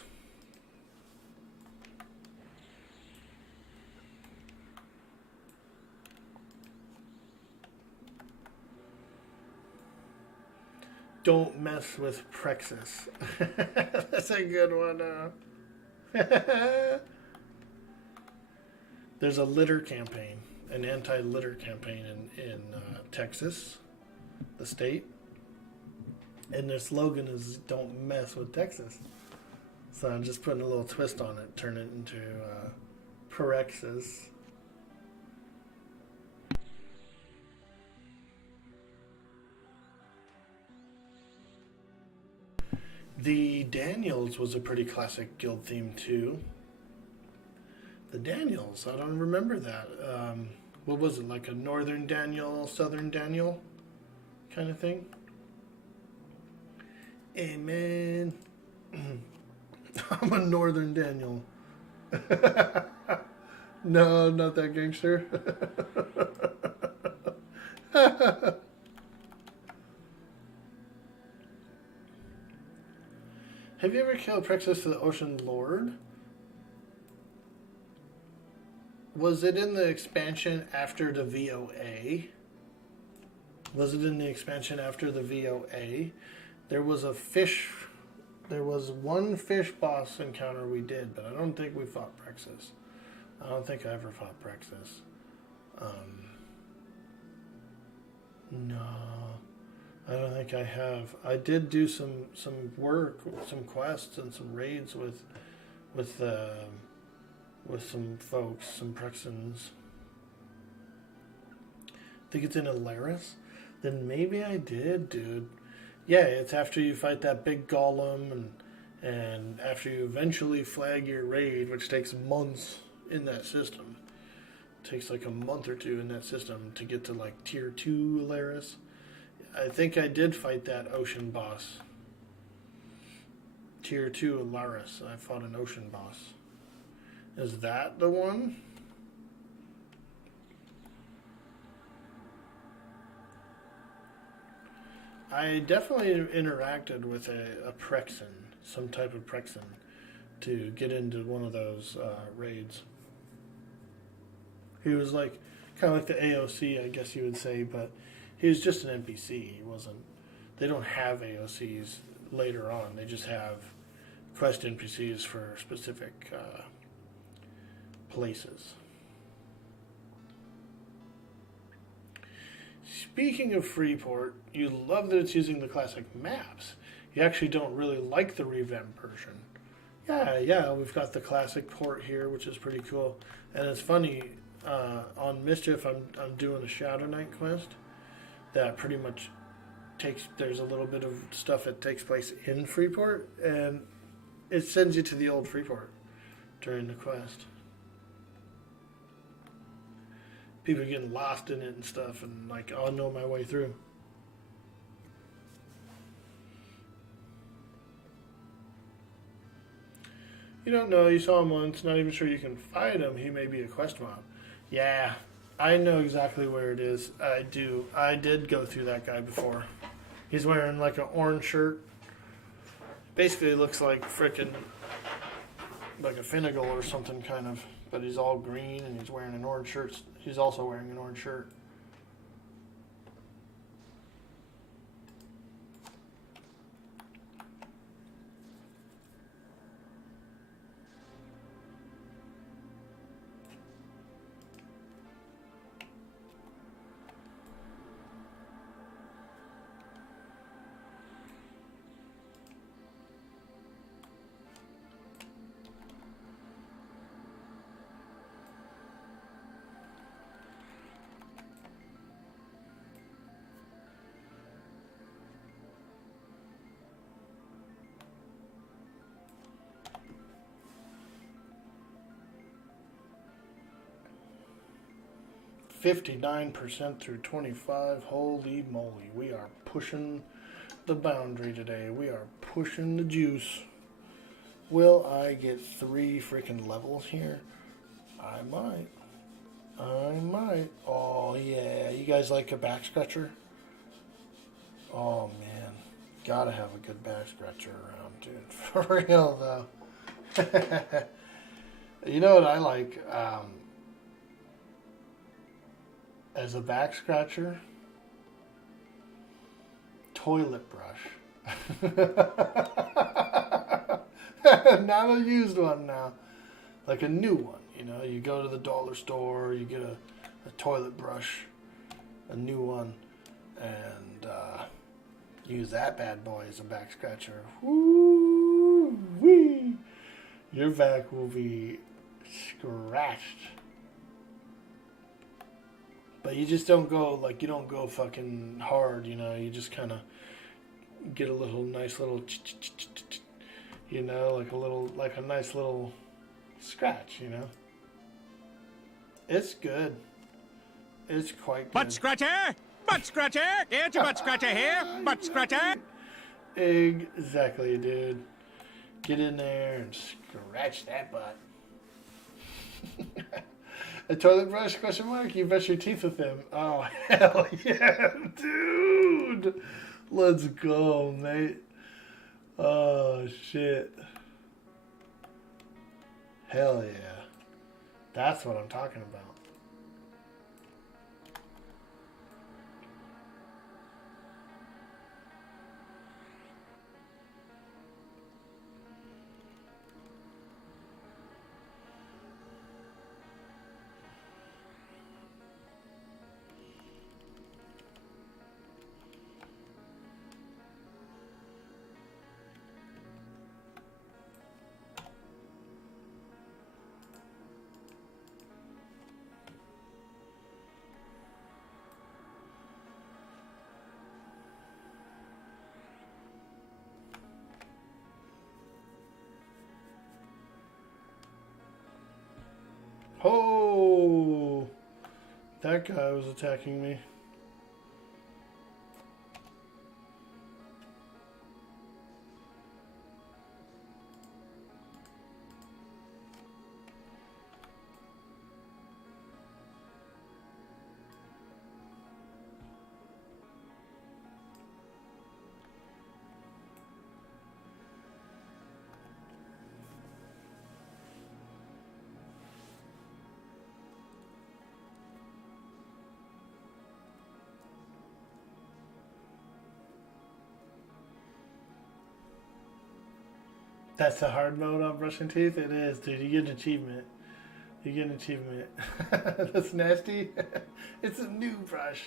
Don't mess with Prexus. That's a good one. There's a litter campaign, an anti-litter campaign in Texas, the state. And their slogan is "Don't mess with Texas." So I'm just putting a little twist on it, turn it into Prexus. The Daniels was a pretty classic guild theme too. The Daniels, I don't remember that. What was it, like a Northern Daniel, Southern Daniel kind of thing? Amen. I'm a Northern Daniel. No, not that gangster. Have you ever killed Prexus to the Ocean Lord? Was it in the expansion after the VOA? Was it in the expansion after the VOA? There was a fish... There was one fish boss encounter we did, but I don't think we fought Prexus. I don't think I ever fought Prexus. No... I don't think I have. I did do some work, some quests, and some raids with some folks, some Prexans. I think it's in Alaris. Then maybe I did, dude. Yeah, it's after you fight that big golem, and after you eventually flag your raid, which takes months in that system. It takes like a month or two in that system to get to like tier 2 Alaris. I think I did fight that ocean boss. Tier 2 Alaris. I fought an ocean boss. Is that the one? I definitely interacted with a Prexan, some type of Prexan, to get into one of those raids. He was like, kind of like the AOC, I guess you would say, but he was just an NPC. He wasn't. They don't have AOCs later on. They just have quest NPCs for specific places. Speaking of Freeport, you love that it's using the classic maps. You actually don't really like the revamped version. Yeah, we've got the classic port here, which is pretty cool. And it's funny, on Mischief, I'm doing a Shadow Knight quest that pretty much there's a little bit of stuff that takes place in Freeport, and it sends you to the old Freeport during the quest. People are getting lost in it and stuff, and like, I'll know my way through. You don't know, you saw him once, not even sure you can fight him. He may be a quest mob. Yeah, I know exactly where it is. I do. I did go through that guy before. He's wearing like an orange shirt. Basically looks like frickin' like a Finnegal or something kind of. But he's all green and he's wearing an orange shirt. He's also wearing an orange shirt. 59% through 25. Holy moly. We are pushing the boundary today. We are pushing the juice. Will I get 3 freaking levels here? I might. I might. Oh, yeah. You guys like a back scratcher? Oh, man. Gotta have a good back scratcher around, dude. For real, though. You know what I like? As a back scratcher? Toilet brush. Not a used one now. Like a new one. You know, you go to the dollar store, you get a toilet brush, a new one, and use that bad boy as a back scratcher. Woo-wee! Your back will be scratched. But you just don't go, like, you don't go fucking hard, you know, you just kind of get a little, nice little, you know, like a nice little scratch, you know. It's good. It's quite good. Butt scratcher! Butt scratcher! Get your butt scratcher here! Butt scratcher! Exactly, dude. Get in there and scratch that butt. A toilet brush, question mark? You brush your teeth with them. Oh, hell yeah, dude. Let's go, mate. Oh, shit. Hell yeah. That's what I'm talking about. Oh, that guy was attacking me. That's the hard mode on brushing teeth? It is, dude. You get an achievement. You get an achievement. That's nasty. It's a new brush.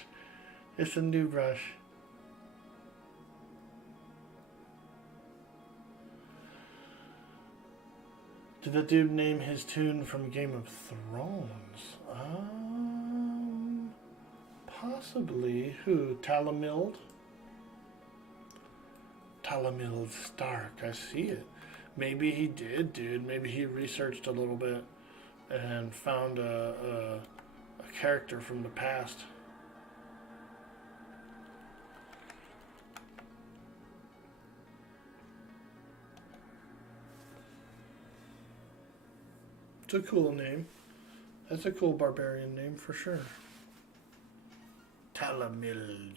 It's a new brush. Did that dude name his tune from Game of Thrones? Possibly. Who? Talamild? Talamild Stark. I see it. Maybe he did, dude. Maybe he researched a little bit and found a character from the past. It's a cool name. That's a cool barbarian name for sure. Talamild.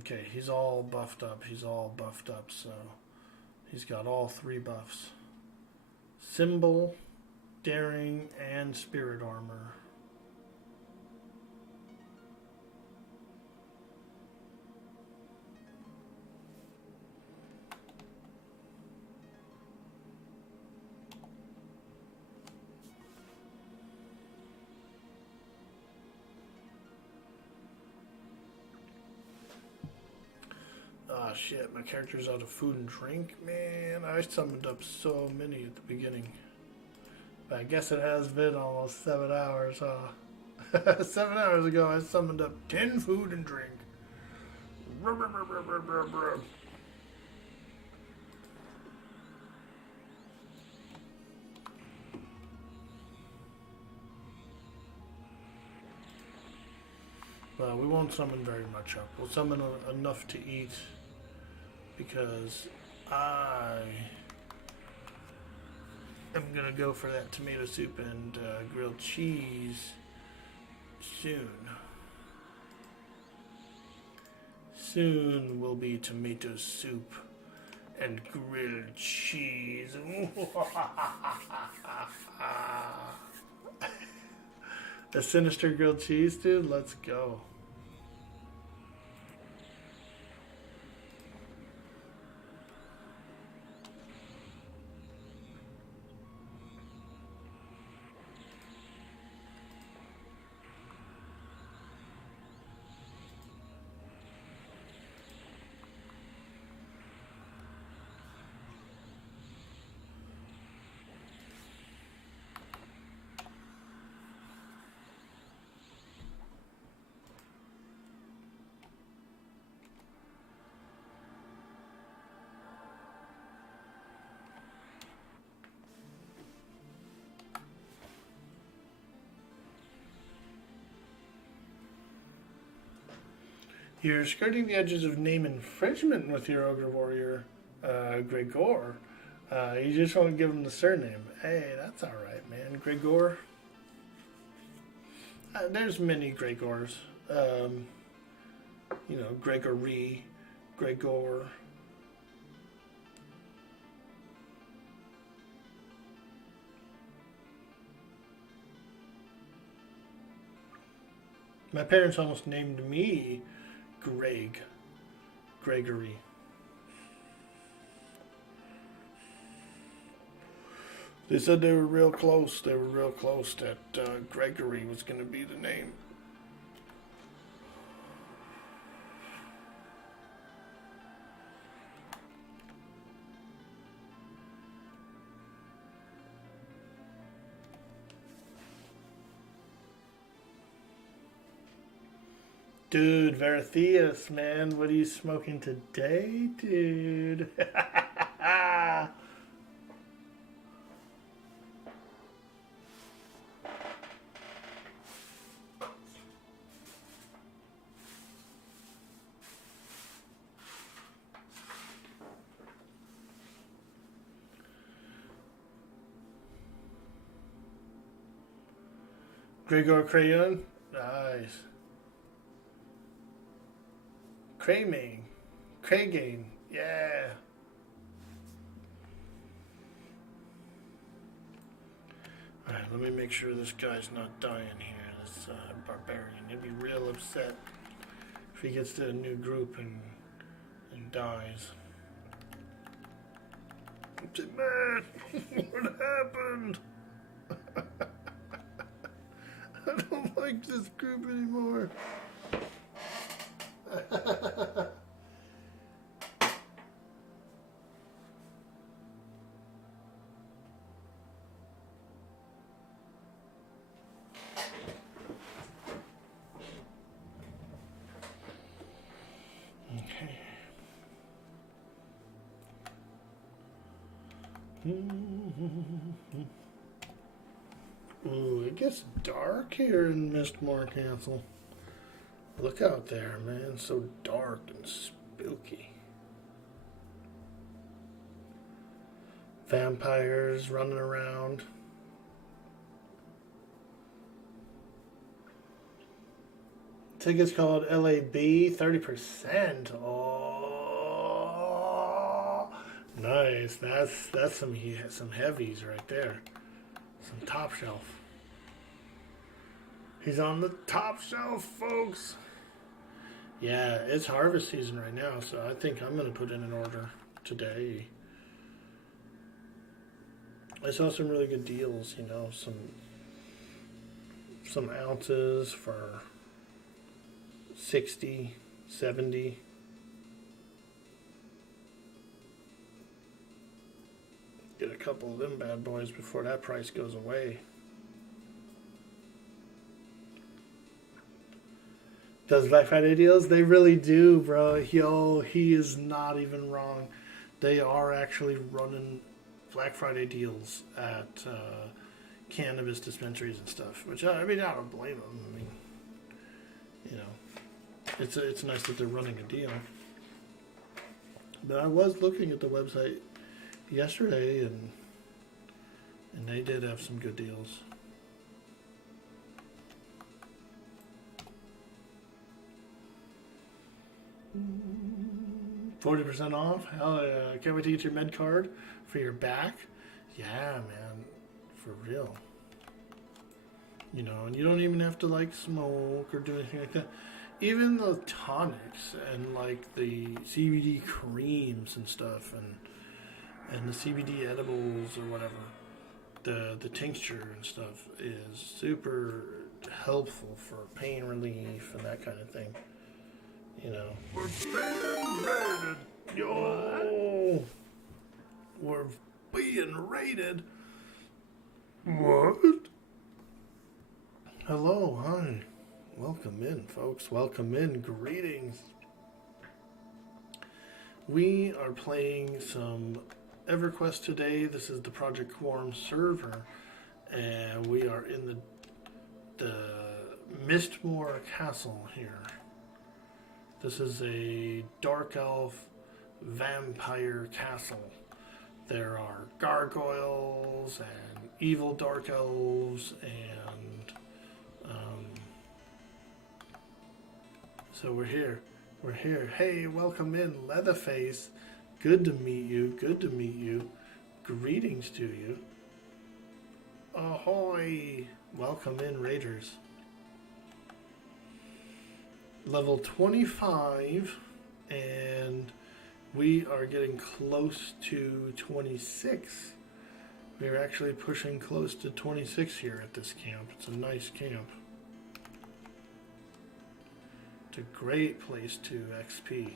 Okay, he's all buffed up. He's all buffed up, so he's got all 3 buffs. Symbol, Daring, and Spirit Armor. Ah, shit, my character's out of food and drink. Man, I summoned up so many at the beginning. But I guess it has been almost 7 hours, huh? 7 hours ago, I summoned up 10 food and drink. We won't summon very much up. We'll summon enough to eat because I am gonna go for that tomato soup and grilled cheese soon. Soon will be tomato soup and grilled cheese. A sinister grilled cheese, dude? Let's go. You're skirting the edges of name infringement with your ogre warrior, Gregor. You just want to give him the surname. Hey, that's alright, man. Gregor. There's many Gregors. You know, Gregory, Gregor. My parents almost named me Gregory. They said they were real close. They were real close that Gregory was going to be the name. Dude, Veratheus, man, what are you smoking today, dude? Gregor Crayon? Nice. Cragane, yeah. Alright, let me make sure this guy's not dying here, this barbarian. He'd be real upset if he gets to a new group and dies. He'd say, man, what happened? I don't like this group anymore. Ooh, it gets dark here in Mistmore Castle. Look out there, man. So dark and spooky. Vampires running around. Tickets called LAB, 30%. Oh, nice. That's some heavies right there. Some top shelf. He's on the top shelf, folks. Yeah, it's harvest season right now, so I think I'm going to put in an order today. I saw some really good deals, you know, some ounces for 60, 70. Get a couple of them bad boys before that price goes away. Those Black Friday deals, they really do, bro. Yo, he is not even wrong. They are actually running Black Friday deals at cannabis dispensaries and stuff. Which, I mean, I don't blame them. I mean, you know, it's nice that they're running a deal. But I was looking at the website yesterday, and they did have some good deals. $40% off? Hell yeah. I can't wait to get your med card for your back. Yeah, man. For real. You know, and you don't even have to like smoke or do anything like that. Even the tonics and like the CBD creams and stuff and the CBD edibles or whatever, the tincture and stuff is super helpful for pain relief and that kind of thing. You know, we're being raided. Yo, we're being raided. What? Hello, hi. Welcome in, folks. Welcome in. Greetings. We are playing some EverQuest today. This is the Project Quarm server, and we are in the Mistmore Castle here. This is a dark elf vampire castle. There are gargoyles and evil dark elves, and so we're here. We're here. Hey, welcome in, Leatherface. Good to meet you. Good to meet you. Greetings to you. Ahoy! Welcome in, Raiders. Level 25, and we are getting close to 26. We're actually pushing close to 26 here at this camp. It's a nice camp. It's a great place to XP.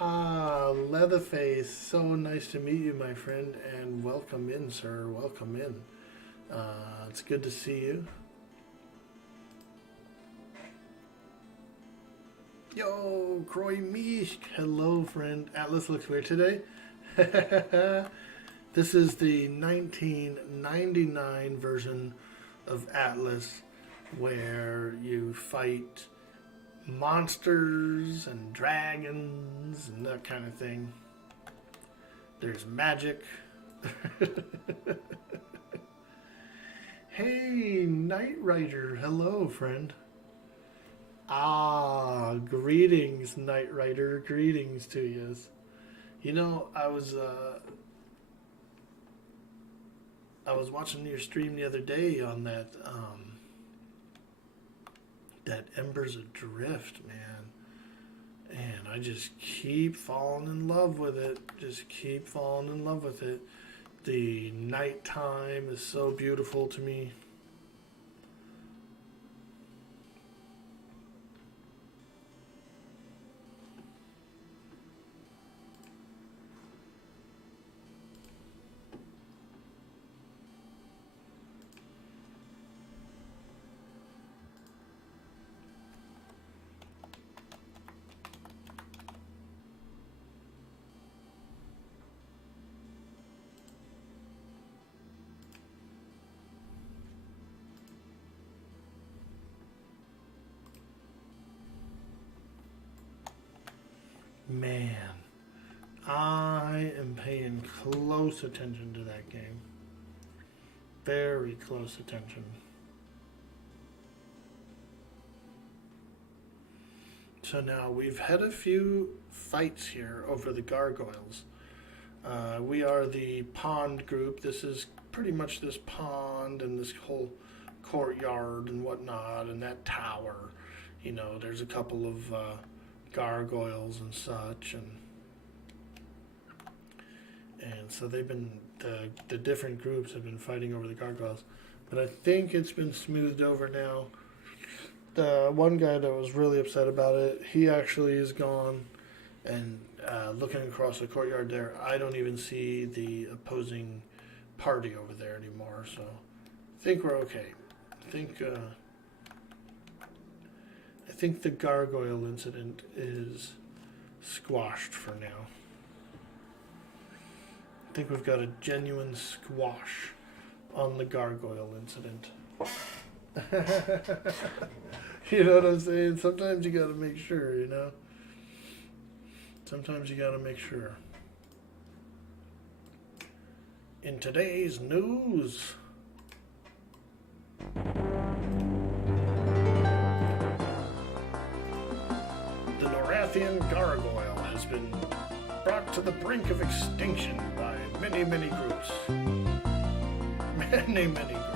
Ah, Leatherface, so nice to meet you, my friend, and welcome in, sir. Welcome in. It's good to see you. Yo, Croy Mishk. Hello, friend. Atlas looks weird today. This is the 1999 version of Atlas, where you fight monsters and dragons and that kind of thing. There's magic. Hey, Knight Rider. Hello, friend. Ah, greetings, Knight Rider. Greetings to you. You know, I was watching your stream the other day on that Embers Adrift, man. And I just keep falling in love with it. Just keep falling in love with it. The nighttime is so beautiful to me. Man, I am paying close attention to that game. Very close attention. So now we've had a few fights here over the gargoyles. We are the pond group. This is pretty much this pond and this whole courtyard and whatnot, and that tower. You know, there's a couple of gargoyles and such, and so they've been the different groups have been fighting over the gargoyles, but I think it's been smoothed over now. The one guy that was really upset about it, he actually is gone, and looking across the courtyard there, I don't even see the opposing party over there anymore, so I think we're okay. I think the gargoyle incident is squashed for now. I think we've got a genuine squash on the gargoyle incident. You know what I'm saying? Sometimes you gotta make sure, you know? Sometimes you gotta make sure. In today's news, the Norathian gargoyle has been brought to the brink of extinction by many, many groups. Many, many groups.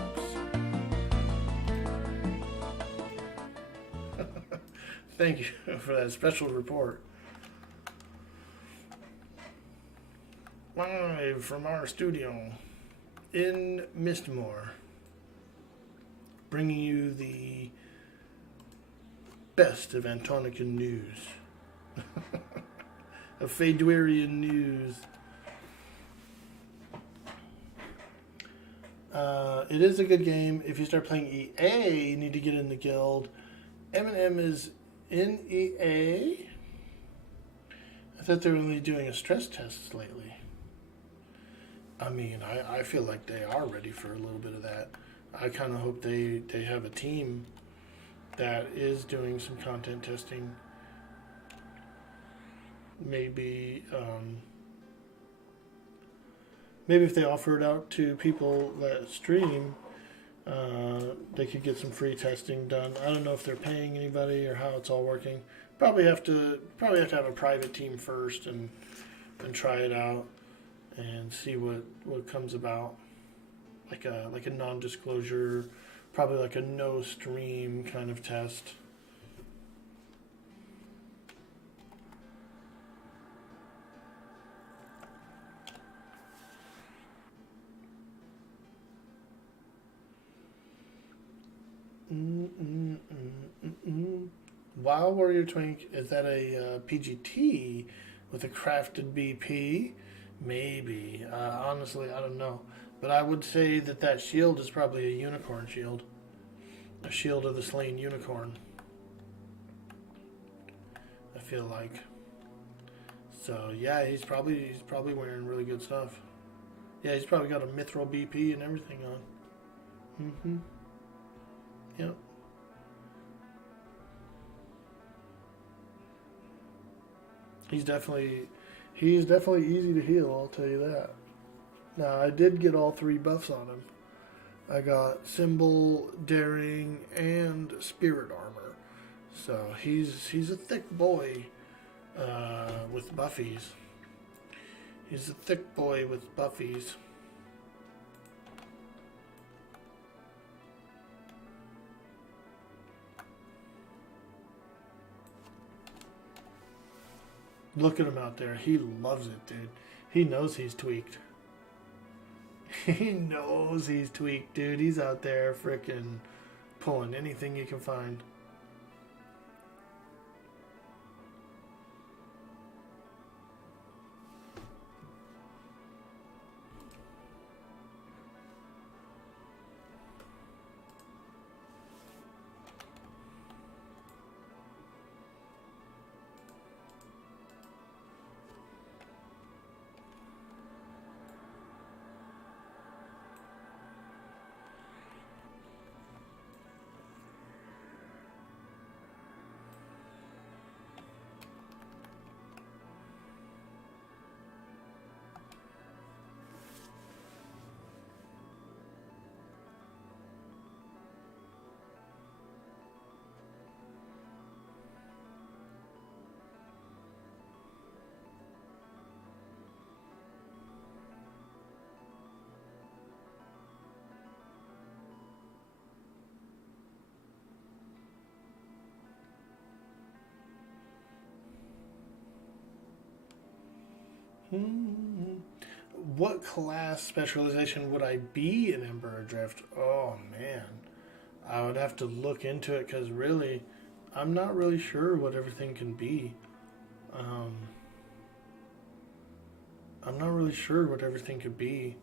Thank you for that special report. Live from our studio in Mistmore, bringing you the best of Antonican news. Of Faeduarian news. It is a good game. If you start playing EA, you need to get in the guild. M&M is in EA. I thought they were only doing a stress test lately. I mean, I feel like they are ready for a little bit of that. I kind of hope they have a team that is doing some content testing. Maybe if they offer it out to people that stream, they could get some free testing done. I don't know if they're paying anybody or how it's all working. Probably have to have a private team first and try it out and see what comes about. Like a non-disclosure, probably like a no stream kind of test. Wow, Warrior Twink, is that a PGT with a crafted BP? Maybe. Honestly, I don't know. But I would say that shield is probably a unicorn shield. A shield of the slain unicorn. I feel like. So yeah, he's probably wearing really good stuff. Yeah, he's probably got a mithril BP and everything on. Mm-hmm. Yep. He's definitely easy to heal, I'll tell you that. Now, I did get all 3 buffs on him. I got Symbol, Daring, and Spirit Armor. So he's a thick boy with buffies. He's a thick boy with buffies. Look at him out there. He loves it, dude. He knows he's tweaked. He knows he's tweaked, dude. He's out there frickin' pulling anything he can find. What class specialization would I be in Ember Adrift? Oh man, I would have to look into it because really, I'm not really sure what everything can be. I'm not really sure what everything could be.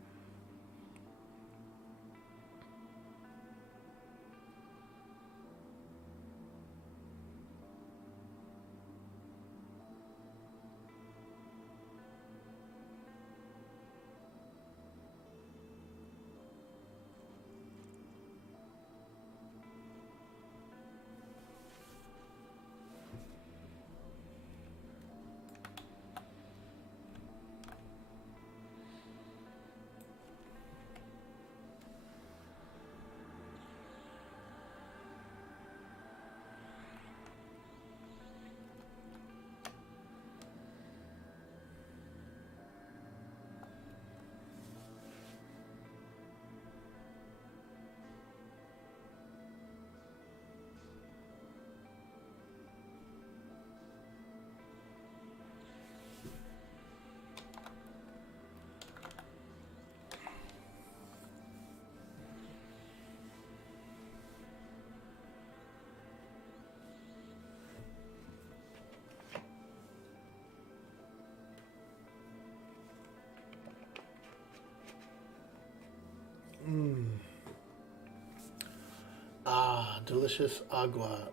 Ah, delicious agua.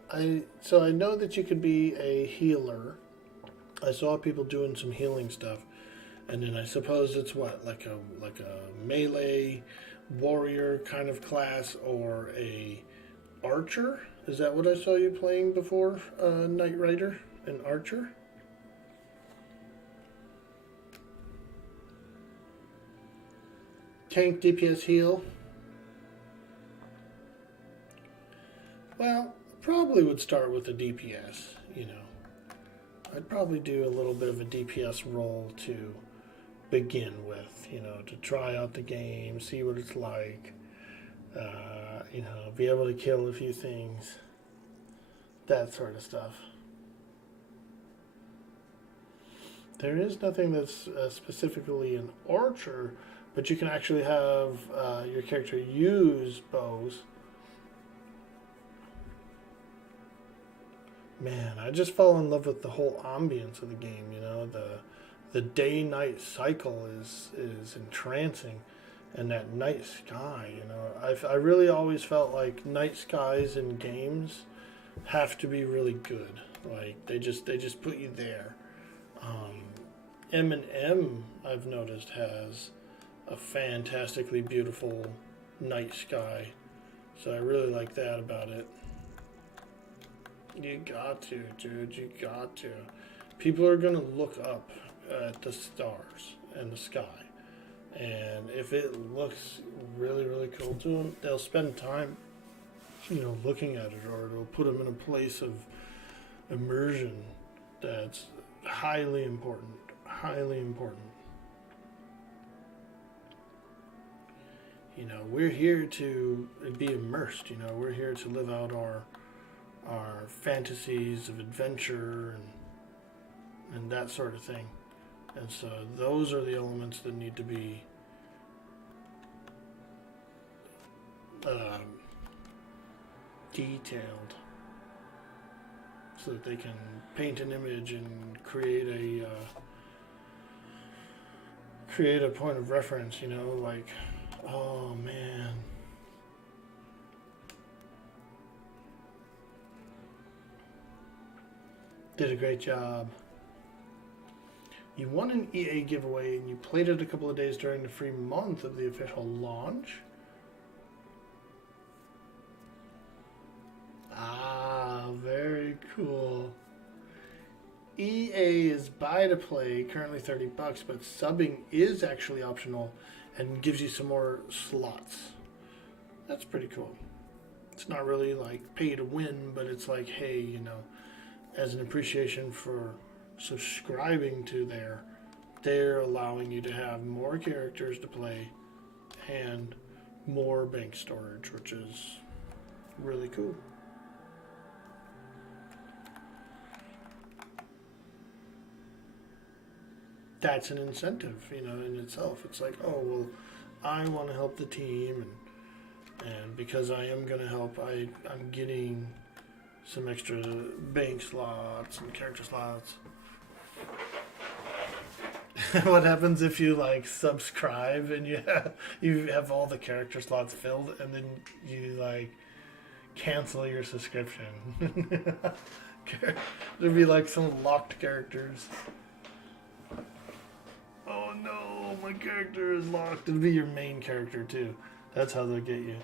So I know that you could be a healer. I saw people doing some healing stuff, and then I suppose it's what, like a melee warrior kind of class or a archer. Is that what I saw you playing before, Knight Rider, an archer? Tank, DPS, heal. Well, probably would start with a DPS, you know. I'd probably do a little bit of a DPS role to begin with, you know, to try out the game, see what it's like, you know, be able to kill a few things, that sort of stuff. There is nothing that's specifically an archer, but you can actually have your character use bows. Man, I just fall in love with the whole ambience of the game, you know, the day-night cycle is entrancing, and that night sky, you know, I really always felt like night skies in games have to be really good. Like they just put you there. M&M, I've noticed, has a fantastically beautiful night sky, so I really like that about it. You got to, dude, you got to. People are going to look up at the stars and the sky, and if it looks really, really cool to them, they'll spend time, you know, looking at it, or it'll put them in a place of immersion that's highly important, highly important. You know, we're here to be immersed, you know, we're here to live out our fantasies of adventure and that sort of thing. And so those are the elements that need to be detailed so that they can paint an image and create a point of reference, you know, like, oh man. Did a great job. You won an EA giveaway and you played it a couple of days during the free month of the official launch. Ah, very cool. EA is buy to play, currently $30, but subbing is actually optional and gives you some more slots. That's pretty cool. It's not really like pay to win, but it's like, hey, you know, as an appreciation for subscribing to they're allowing you to have more characters to play and more bank storage, which is really cool. That's an incentive, you know, in itself. It's like, oh, well, I want to help the team, and because I am going to help, I'm getting some extra bank slots and character slots. What happens if you like subscribe and you have all the character slots filled, and then you like cancel your subscription? There'd be like some locked characters. Oh no, my character is locked. It'll be your main character too. That's how they'll get you.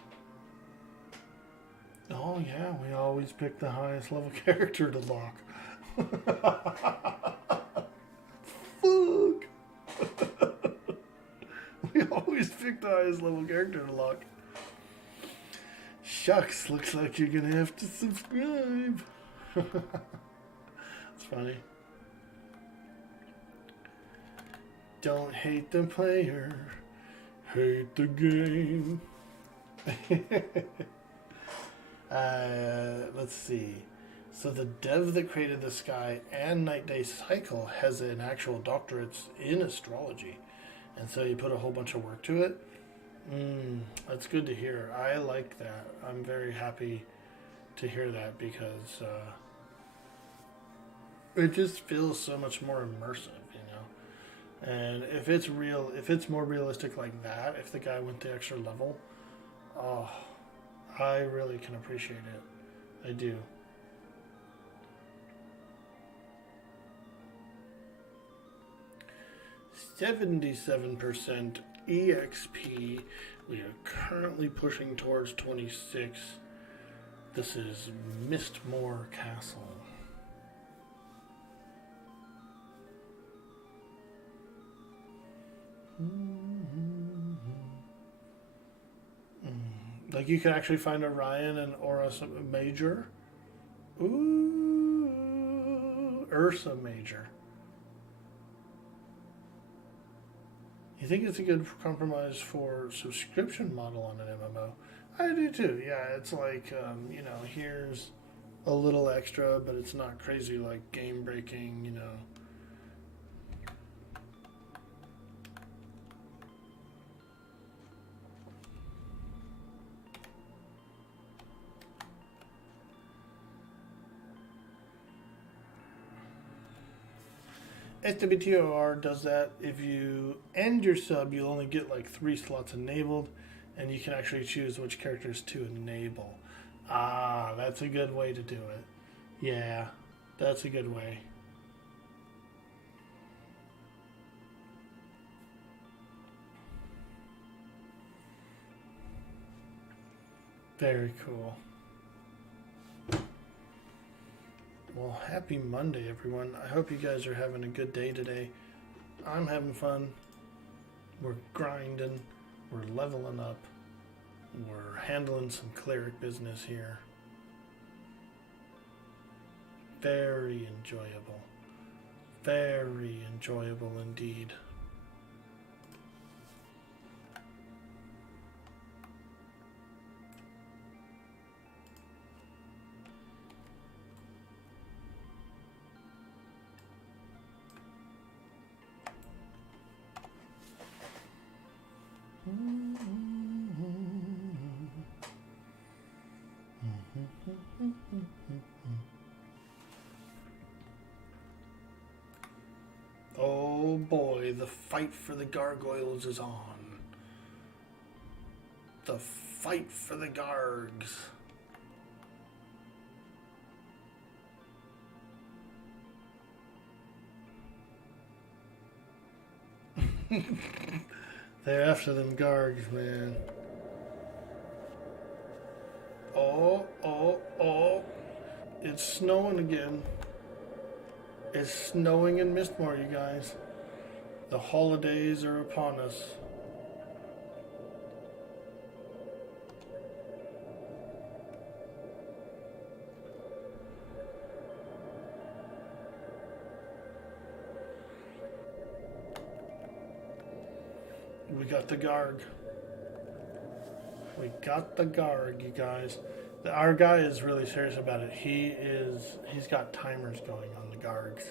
Oh yeah, we always pick the highest level character to lock. Fuck. We always pick the highest level character to lock. Shucks, looks like you're gonna have to subscribe. It's funny. Don't hate the player, hate the game. Let's see. So the dev that created the sky and night-day cycle has an actual doctorate in astrology. And so you put a whole bunch of work to it. That's good to hear. I like that. I'm very happy to hear that because it just feels so much more immersive, you know? And if it's real, if it's more realistic like that, if the guy went the extra level, oh, I really can appreciate it. I do. %77% EXP. We are currently pushing towards 26. This is Mistmore Castle. Like you can actually find Orion and Ursa Major. Ooh, Ursa Major. You think it's a good compromise for subscription model on an MMO? I do too. Yeah, it's like you know, here's a little extra, but it's not crazy like game breaking. You know. SWTOR does that. If you end your sub, you'll only get like 3 slots enabled, and you can actually choose which characters to enable. Ah, that's a good way to do it. Yeah, that's a good way. Very cool. Well, happy Monday, everyone. I hope you guys are having a good day today. I'm having fun. We're grinding. We're leveling up. We're handling some cleric business here. Very enjoyable. Very enjoyable indeed. Oh boy, the fight for the gargoyles is on. The fight for the gargs. They're after them gargs, man. Oh. It's snowing again. It's snowing in Mistmore, you guys. The holidays are upon us. We got the Garg. We got the Garg, you guys. Our guy is really serious about it. He's got timers going on the Gargs.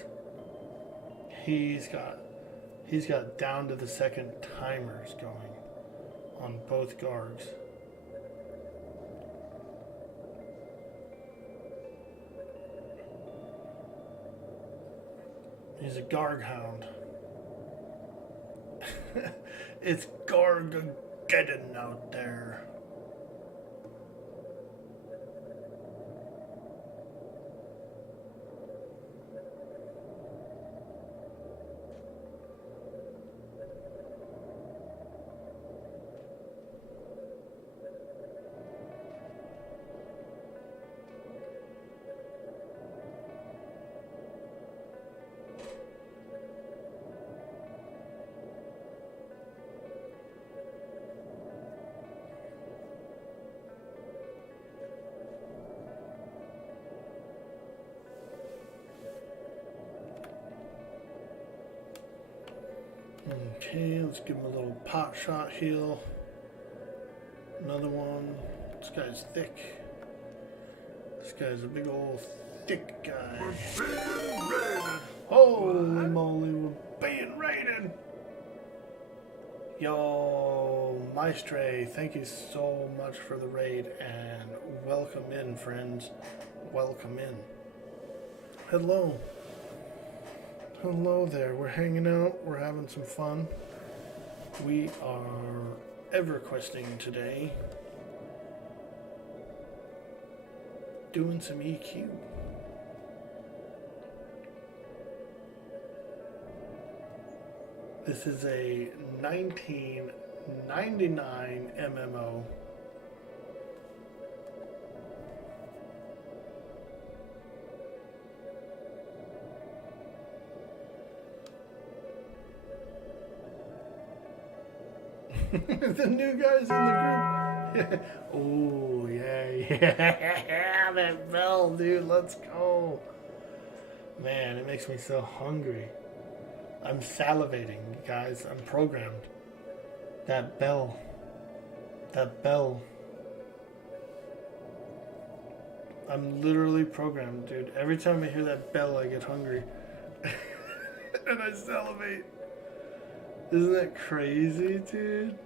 He's got down to the second timers going on both Gargs. He's a Garg hound. It's Gargageddon out there. Okay, let's give him a little pot shot heal. Another one. This guy's thick. This guy's a big old thick guy. We're being raided. Holy moly, we're being raided. Yo, Maestre, thank you so much for the raid and welcome in, friends. Welcome in. Hello. Hello there, we're hanging out, we're having some fun. We are EverQuesting today. doing some EQ. This is a 1999 MMO. The new guys in the group. Oh, yeah. That bell, dude. Let's go. Man, it makes me so hungry. I'm salivating, guys. I'm programmed. That bell. That bell. I'm literally programmed, dude. Every time I hear that bell, I get hungry. And I salivate. Isn't that crazy, dude?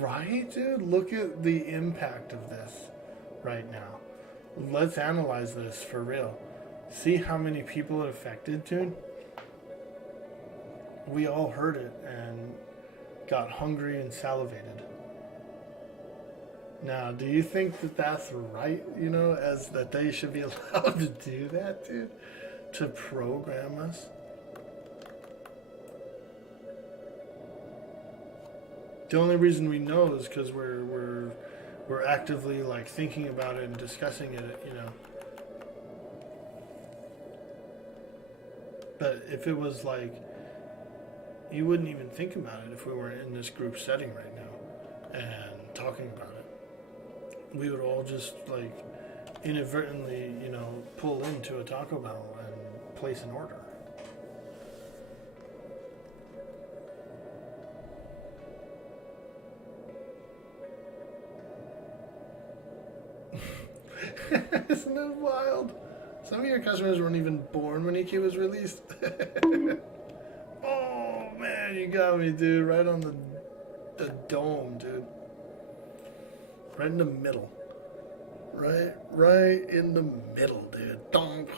Right, dude? Look at the impact of this right now. Let's analyze this for real. See how many people it affected, dude? We all heard it and got hungry and salivated. Now, do you think that that's right, you know, as that they should be allowed to do that, dude? To program us? The only reason we know is because we're actively like thinking about it and discussing it, you know. But if it was like, you wouldn't even think about it if we were in this group setting right now and talking about it. We would all just like inadvertently, you know, pull into a Taco Bell and place an order. Isn't that wild? Some of your customers weren't even born when EQ was released. Oh man, you got me, dude. Right on the dome, dude. Right in the middle. Right in the middle, dude. Donk.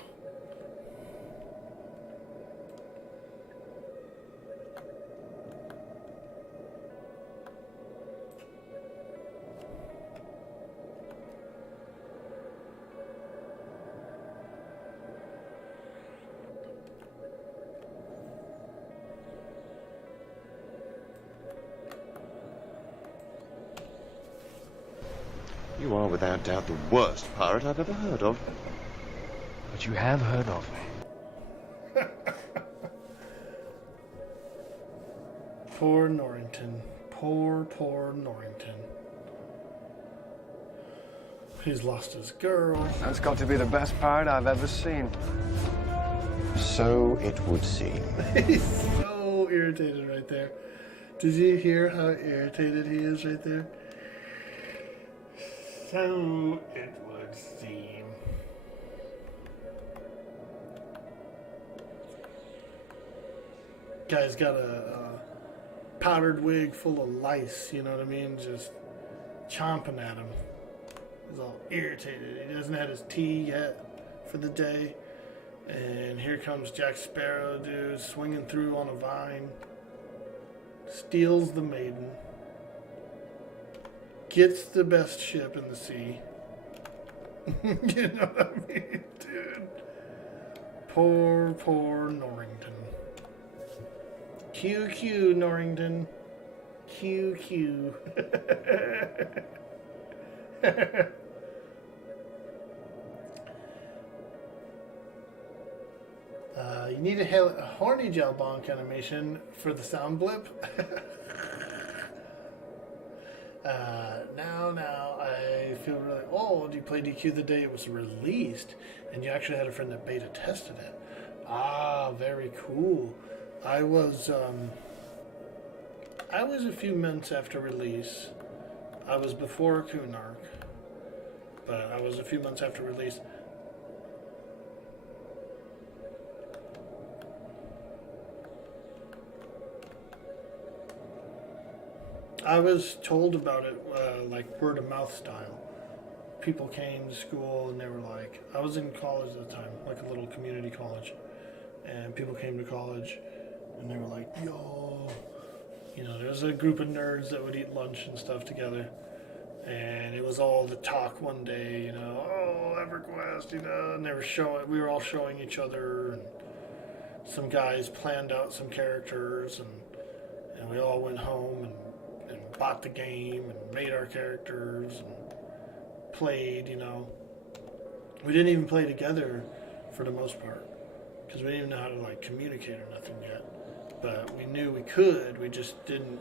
You are without doubt the worst pirate I've ever heard of. But you have heard of me. Poor Norrington. Poor Norrington. He's lost his girl. That's got to be the best pirate I've ever seen. So it would seem. He's so irritated right there. Did you hear how irritated he is right there? So it would seem. Guy's got a powdered wig full of lice, you know what I mean? Just chomping at him. He's all irritated. He doesn't have his tea yet for the day. And here comes Jack Sparrow, dude, swinging through on a vine. Steals the maiden. Gets the best ship in the sea. You know what I mean, dude? Poor Norrington. QQ, Norrington. QQ. You need a horny gel bonk animation for the sound blip. Now, I feel really old. You played EQ the day it was released, and you actually had a friend that beta tested it. Ah, very cool. I was a few months after release. I was before Kunark, but I was a few months after release. I was told about it like word of mouth style. People came to school and they were like, I was in college at the time, like a little community college, and people came to college and they were like, yo, you know, there was a group of nerds that would eat lunch and stuff together, And it was all the talk one day, you know, oh, EverQuest, you know, and they were showing, we were all showing each other, and some guys planned out some characters, and we all went home and bought the game and made our characters and played, you know. We didn't even play together for the most part, because we didn't even know how to, like, communicate or nothing yet. But we knew we could, we just didn't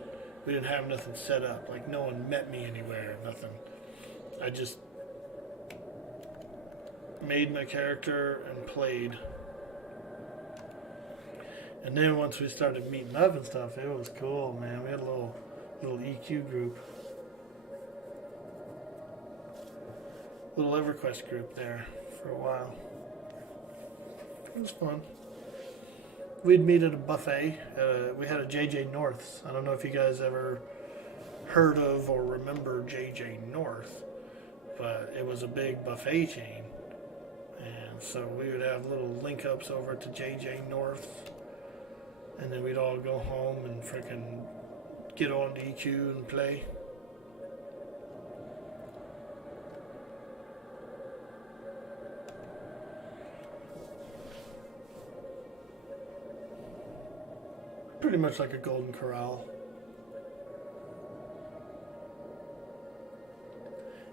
have nothing set up. Like, no one met me anywhere, nothing. I just made my character and played. And then once we started meeting up and stuff, it was cool, man. We had a little EQ group. Little EverQuest group there for a while. It was fun. We'd meet at a buffet. We had a JJ North's. I don't know if you guys ever heard of or remember JJ North, but it was a big buffet chain. And so we would have little link ups over to JJ North, and then we'd all go home and freaking get on the EQ and play. Pretty much like a Golden Corral.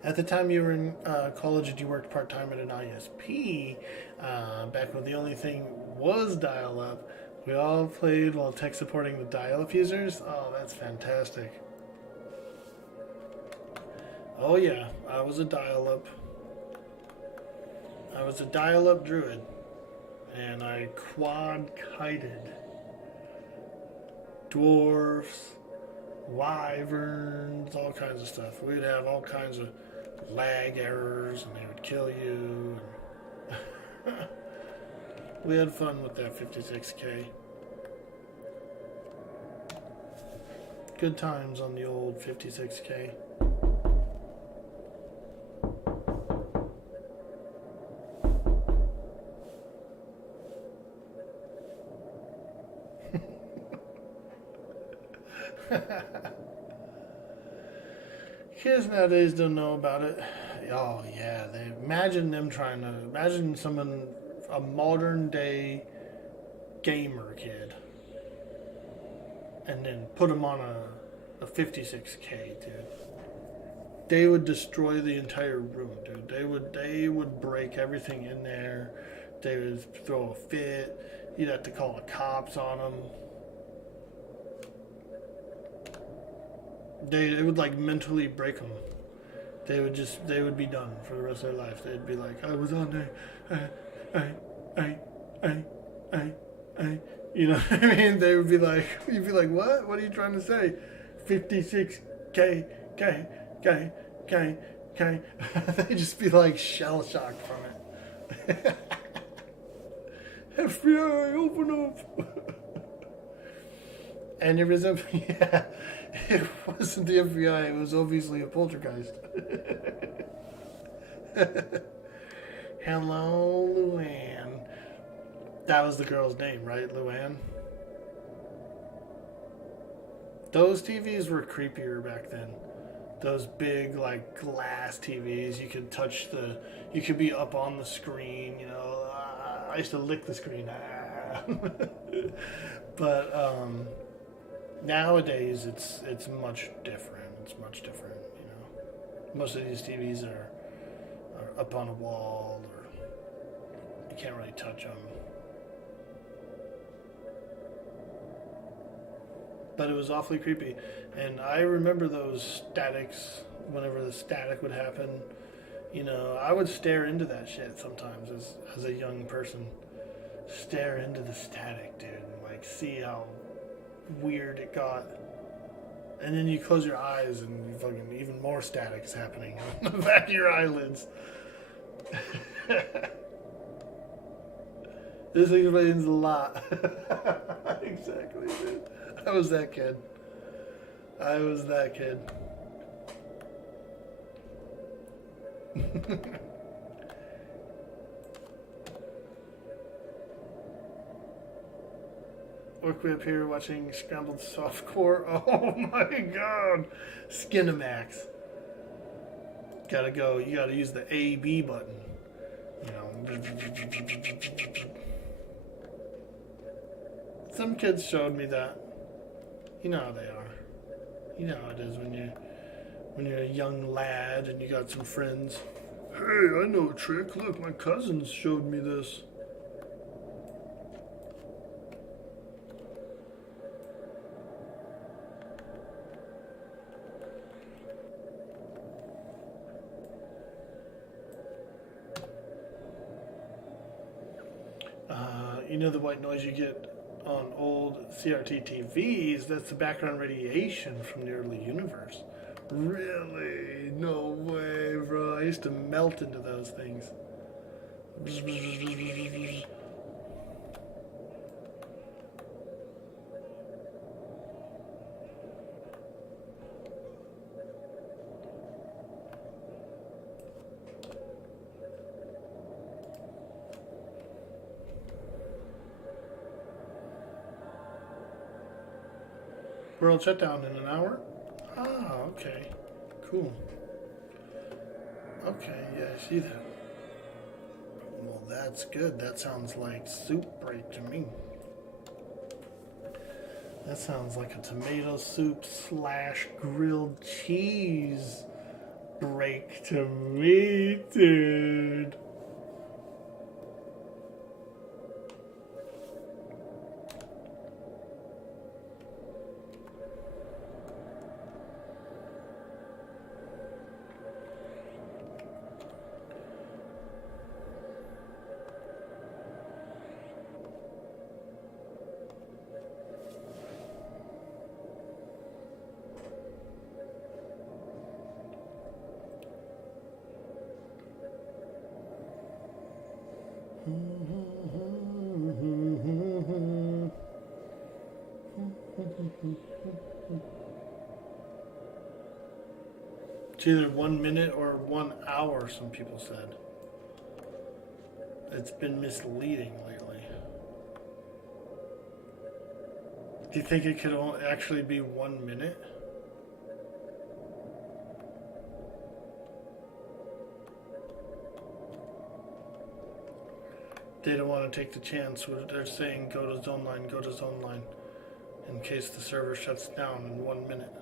At the time you were in college and you worked part-time at an ISP, back when the only thing was dial-up, we all played while tech supporting the dial-up users. Oh, that's fantastic. Oh yeah, I was a dial-up. I was a dial-up druid, and I quad-kited dwarfs, wyverns, all kinds of stuff. We'd have all kinds of lag errors, and they would kill you. We had fun with that 56K. Good times on the old 56K. Kids nowadays don't know about it. Oh yeah, they imagine someone, a modern day gamer kid, and then put them on a 56K, dude. They would destroy the entire room, dude. They would break everything in there. They would throw a fit. You'd have to call the cops on them. It would like mentally break them. They would be done for the rest of their life. They'd be like, I was on there, you know what I mean? They would be like, you'd be like, what? What are you trying to say? 56K, K. They'd just be like shell shocked from it. FBI, open up. And it was yeah, it wasn't the FBI, it was obviously a poltergeist. Hello, Luann. That was the girl's name, right, Luann? Those TVs were creepier back then. Those big, like, glass TVs. You could you could be up on the screen, you know. I used to lick the screen. But, nowadays, it's much different. It's much different, you know. Most of these TVs are up on a wall, or you can't really touch them. But it was awfully creepy. And I remember those statics, whenever the static would happen. You know, I would stare into that shit sometimes as a young person. Stare into the static, dude, and like see how weird it got. And then you close your eyes and fucking even more static is happening on the back of your eyelids. This explains a lot. Exactly, dude. I was that kid. Orke up here watching Scrambled Softcore. Oh my god. Skinamax. Gotta go. You gotta use the A-B button. You know. Some kids showed me that. You know how they are. You know how it is when you're a young lad and you got some friends. Hey, I know a trick. Look, my cousins showed me this. You know the white noise you get on old CRT TVs? That's the background radiation from the early universe. Really? No way, bro. I used to melt into those things. World shutdown in an hour? Ah, okay. Cool. Okay, yeah, I see that. Well, that's good. That sounds like soup break to me. That sounds like a tomato soup / grilled cheese break to me, dude. It's either 1 minute or 1 hour, some people said. It's been misleading lately. Do you think it could actually be 1 minute? They don't want to take the chance. They're saying go to zone line, go to zone line, in case the server shuts down in 1 minute.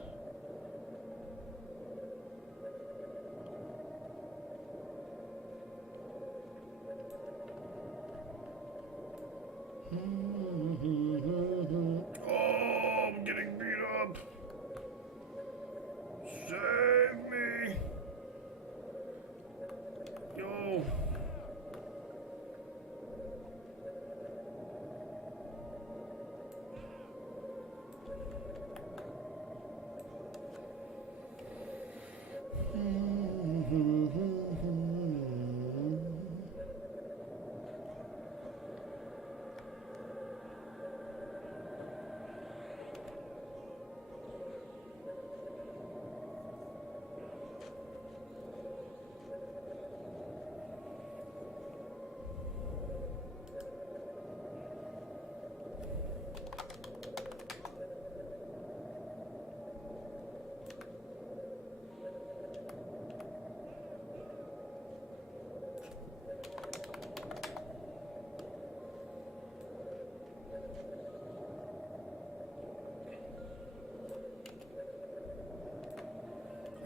Oh, I'm getting beat up. Save me. Yo.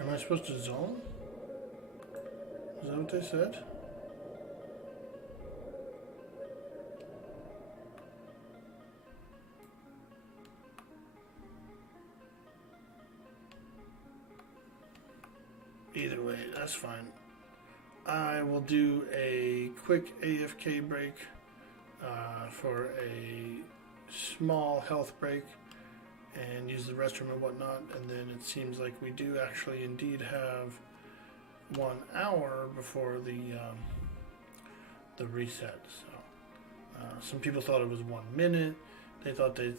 Am I supposed to zone? Is that what they said? Either way, that's fine. I will do a quick AFK break for a small health break and use the restroom and whatnot, and then it seems like we do actually indeed have 1 hour before the reset. So some people thought it was 1 minute. They thought they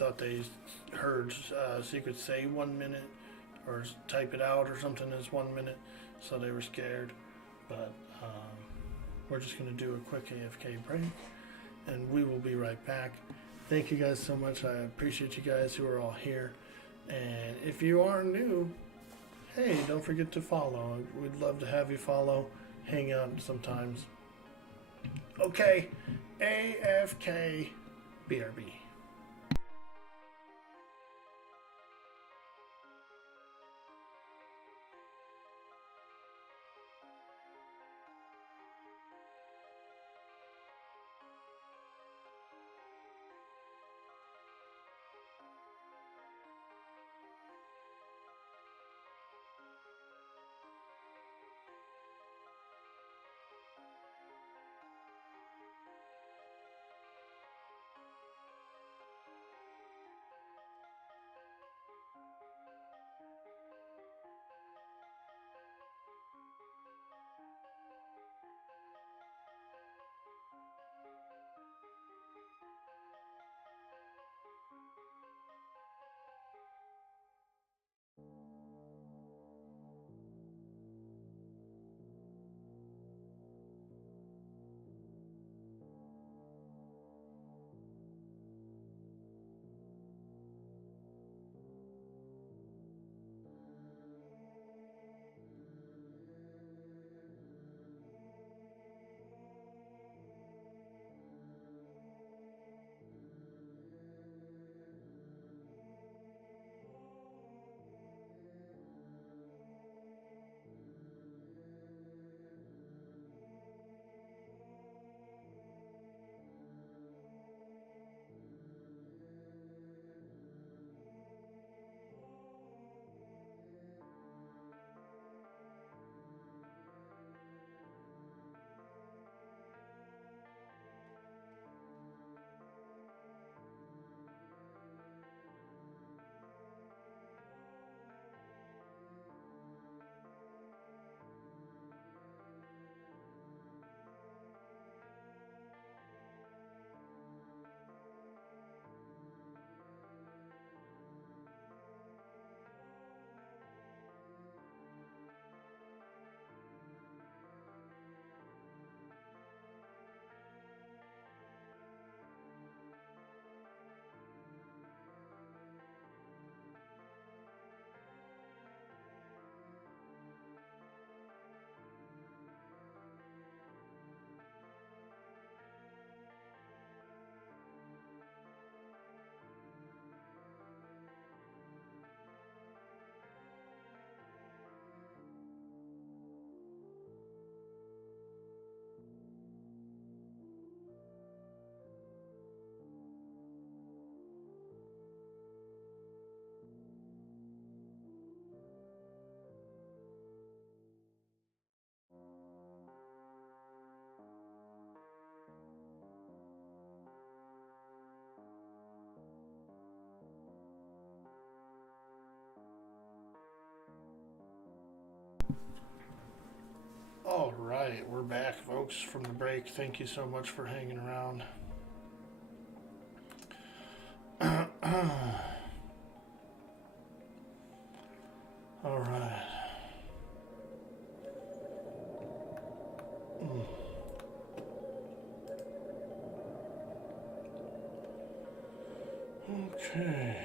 heard Secret say 1 minute or type it out or something as 1 minute, so they were scared. But we're just going to do a quick AFK break, and we will be right back. Thank you guys so much. I appreciate you guys who are all here. And if you are new, hey, don't forget to follow. We'd love to have you follow. Hang out sometimes. Okay, AFK BRB. All right, we're back, folks, from the break. Thank you so much for hanging around. All right. Okay.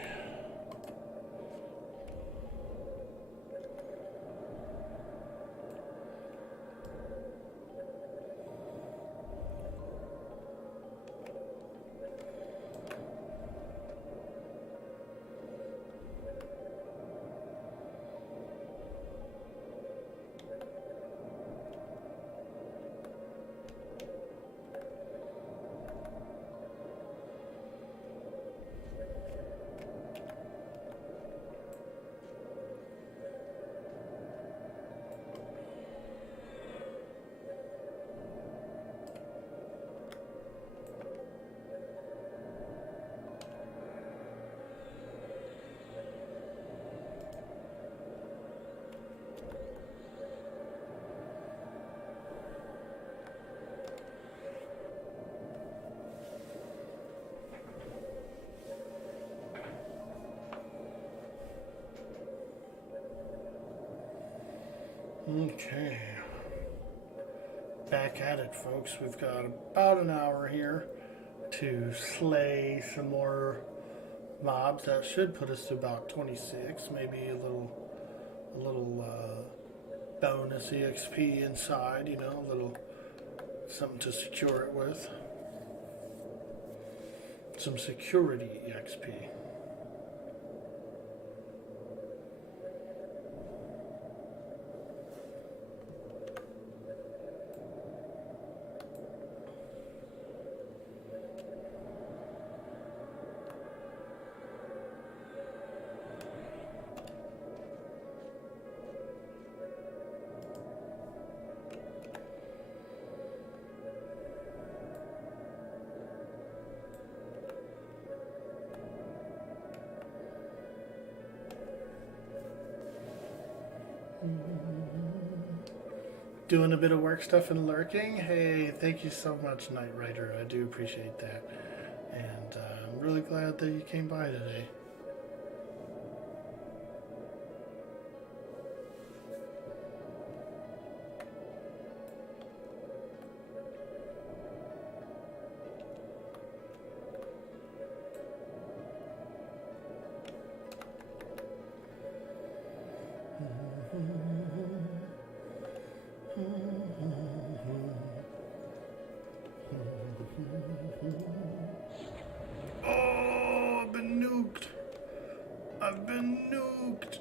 Okay. Back at it, folks. We've got about an hour here to slay some more mobs. That should put us to about 26, maybe a little bonus EXP inside, you know, a little something to secure it with. Some security EXP. Doing a bit of work stuff and lurking. Hey, thank you so much, Knight Rider. I do appreciate that. And I'm really glad that you came by today. Oh, I've been nuked. I've been nuked.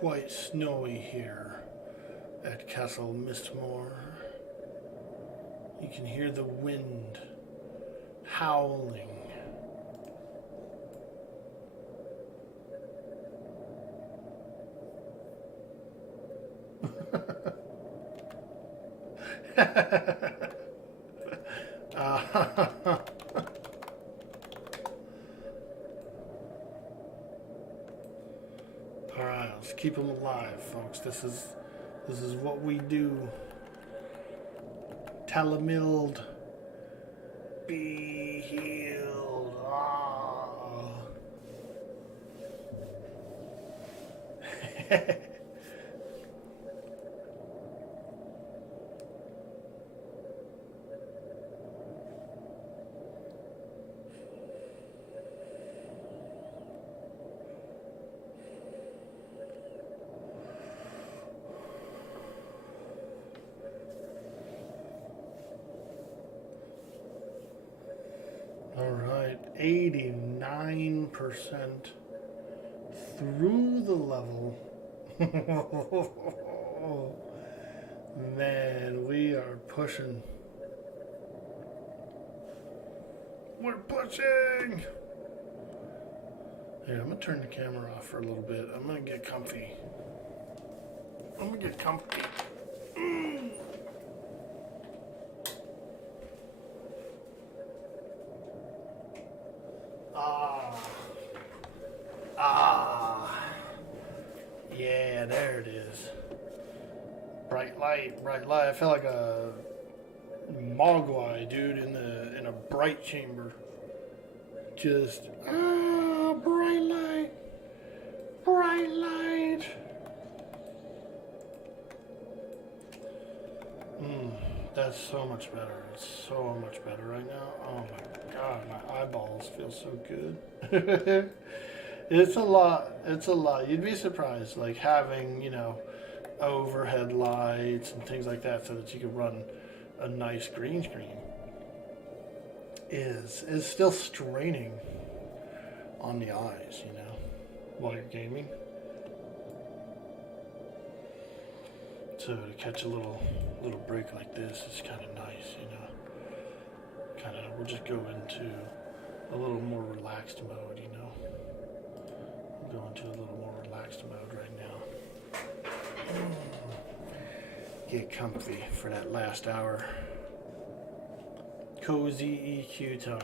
Quite snowy here at Castle Mistmore. You can hear the wind howling. Alright, let's keep them alive, folks. This is what we do. Talamild. Be healed. Ah. All right, 89% through the level. Man, we are pushing. We're pushing. Here, I'm gonna turn the camera off for a little bit. I'm gonna get comfy. I'm gonna get comfy. Yeah, there it is. Bright light, bright light. I feel like a Mogwai, dude, in a bright chamber. Just bright light, bright light. That's so much better. It's so much better right now. Oh my god, my eyeballs feel so good. It's a lot. It's a lot. You'd be surprised, like having, you know, overhead lights and things like that so that you can run a nice green screen is still straining on the eyes, you know, while you're gaming. So to catch a little break like this is kind of nice, you know. We'll just go into a little more relaxed mode, you know. We'll go into a little more relaxed mode right Get comfy for that last hour. Cozy EQ time.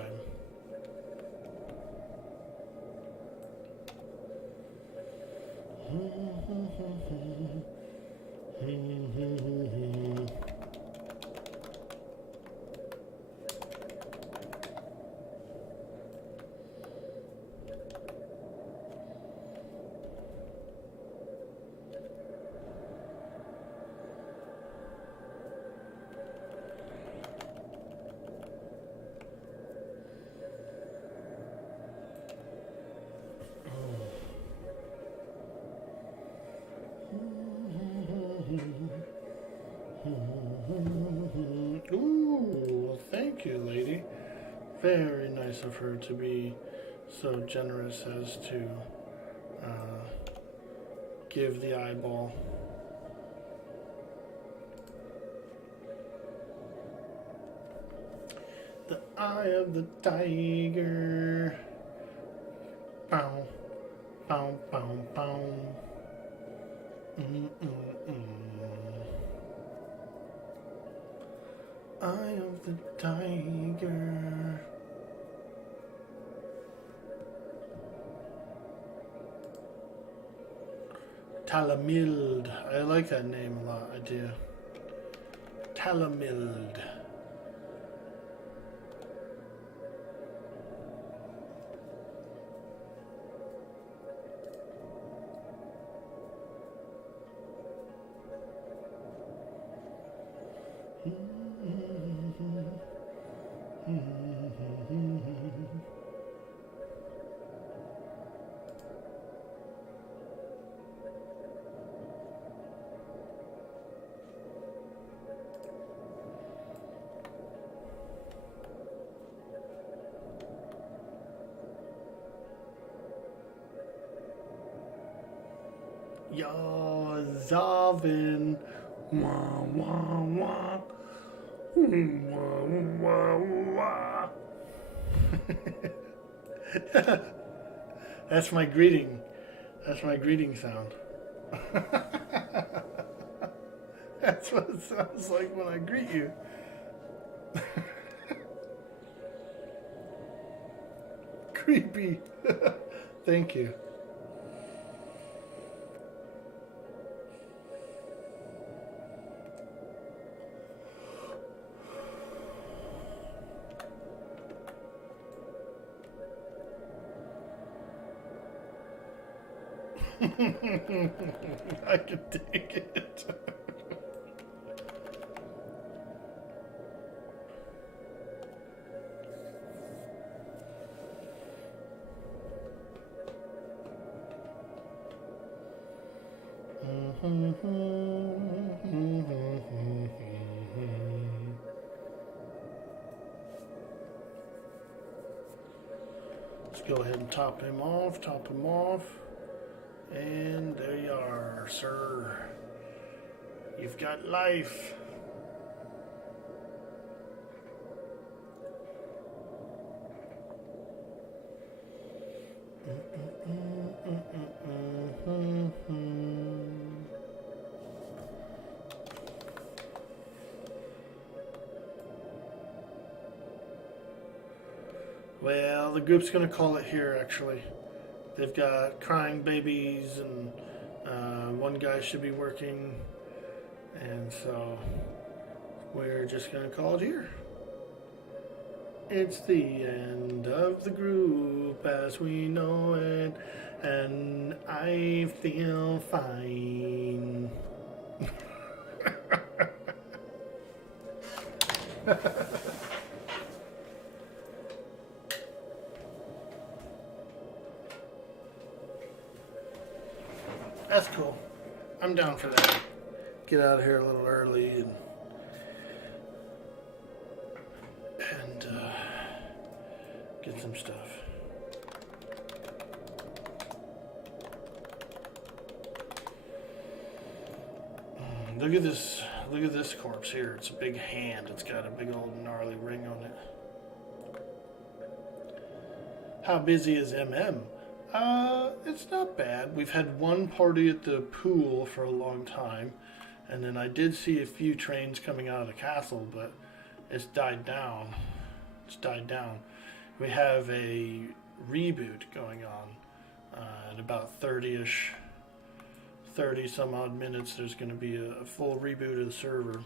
Ooh, thank you, lady. Very nice of her to be so generous as to give the eyeball. The eye of the tiger. Bow, bow, bow, bow. Eye of the tiger. Talamild. I like that name a lot. I do. Talamild. Ja, Zavin. Wah, wah, wah. Wah, wah, wah. That's my greeting. That's my greeting sound. That's what it sounds like when I greet you. Creepy. Thank you. I can take it. Let's go ahead and top him off, And there you are, sir. You've got life. Well, the group's going to call it here, actually. They've got crying babies, and one guy should be working, and so we're just going to call it here. It's the end of the group as we know it, and I feel fine. That's cool. I'm down for that. Get out of here a little early and get some stuff. Look at this. Look at this corpse here. It's a big hand. It's got a big old gnarly ring on it. How busy is MM? It's not bad. We've had one party at the pool for a long time, And then I did see a few trains coming out of the castle, but it's died down. It's died down. We have a reboot going on at about 30-ish, 30 some odd minutes. There's going to be a full reboot of the server.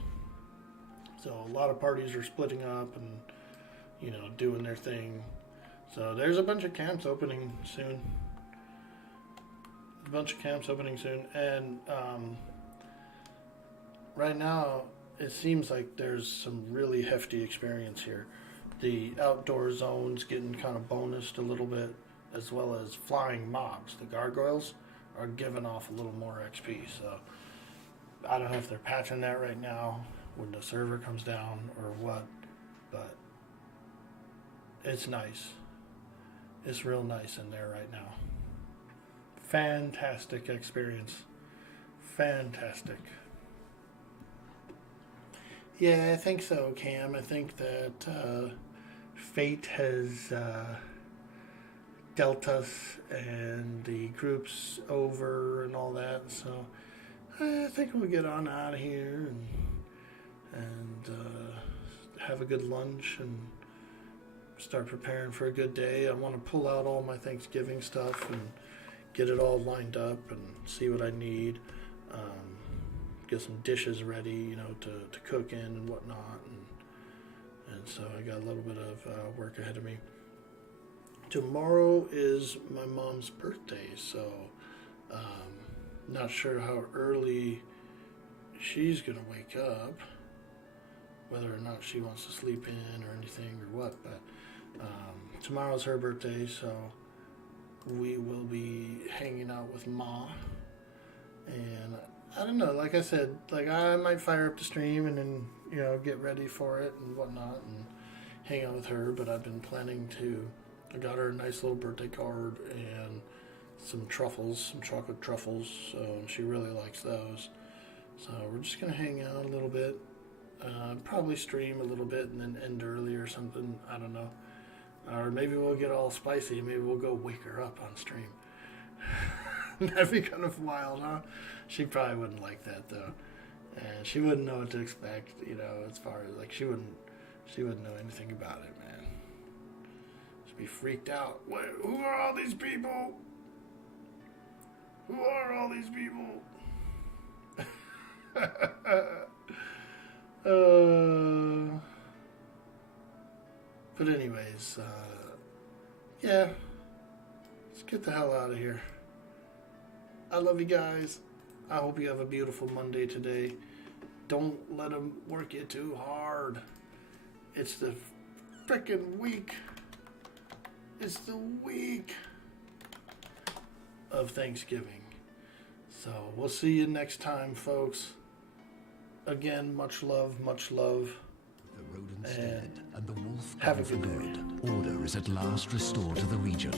So a lot of parties are splitting up and, you know, doing their thing. So there's a bunch of camps opening soon. And right now it seems like there's some really hefty experience here. The outdoor zone's getting kind of bonused a little bit, as well as flying mobs. The gargoyles are giving off a little more XP. So I don't know if they're patching that right now when the server comes down or what, but it's nice. It's real nice in there right now. Fantastic experience. Fantastic. Yeah, I think so, Cam. I think that fate has dealt us and the group's over and all that. So I think we'll get on out of here and have a good lunch and start preparing for a good day. I want to pull out all my Thanksgiving stuff and get it all lined up and see what I need. Get some dishes ready, you know, to cook in and whatnot. And so I got a little bit of work ahead of me. Tomorrow is my mom's birthday, so not sure how early she's going to wake up, whether or not she wants to sleep in or anything or what, but tomorrow's her birthday, so we will be hanging out with Ma, and I don't know, like I said, like I might fire up the stream and then, you know, get ready for it and whatnot and hang out with her, but I've been planning to, I got her a nice little birthday card and some truffles, some chocolate truffles, so and she really likes those. So we're just going to hang out a little bit, probably stream a little bit and then end early or something, I don't know. Or maybe we'll get all spicy, maybe we'll go wake her up on stream. That'd be kind of wild, huh? She probably wouldn't like that though, and she wouldn't know what to expect. You know, as far as like she wouldn't know anything about it, man. She'd be freaked out. What? Who are all these people? Who are all these people? But anyways, yeah, let's get the hell out of here. I love you guys. I hope you have a beautiful Monday today. Don't let them work you too hard. It's the frickin' week. It's the week of Thanksgiving. So we'll see you next time, folks. Again, much love, much love. The rodents dead, and the wolf have a gone for good good. Order is at last restored to the region.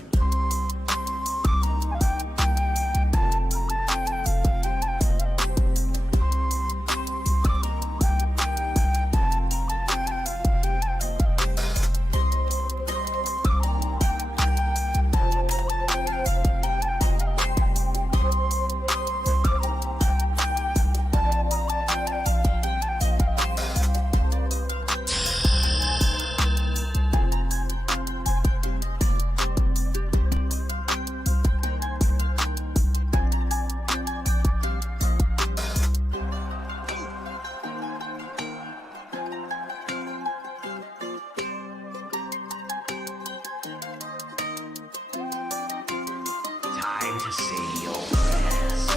Time to say your prayers.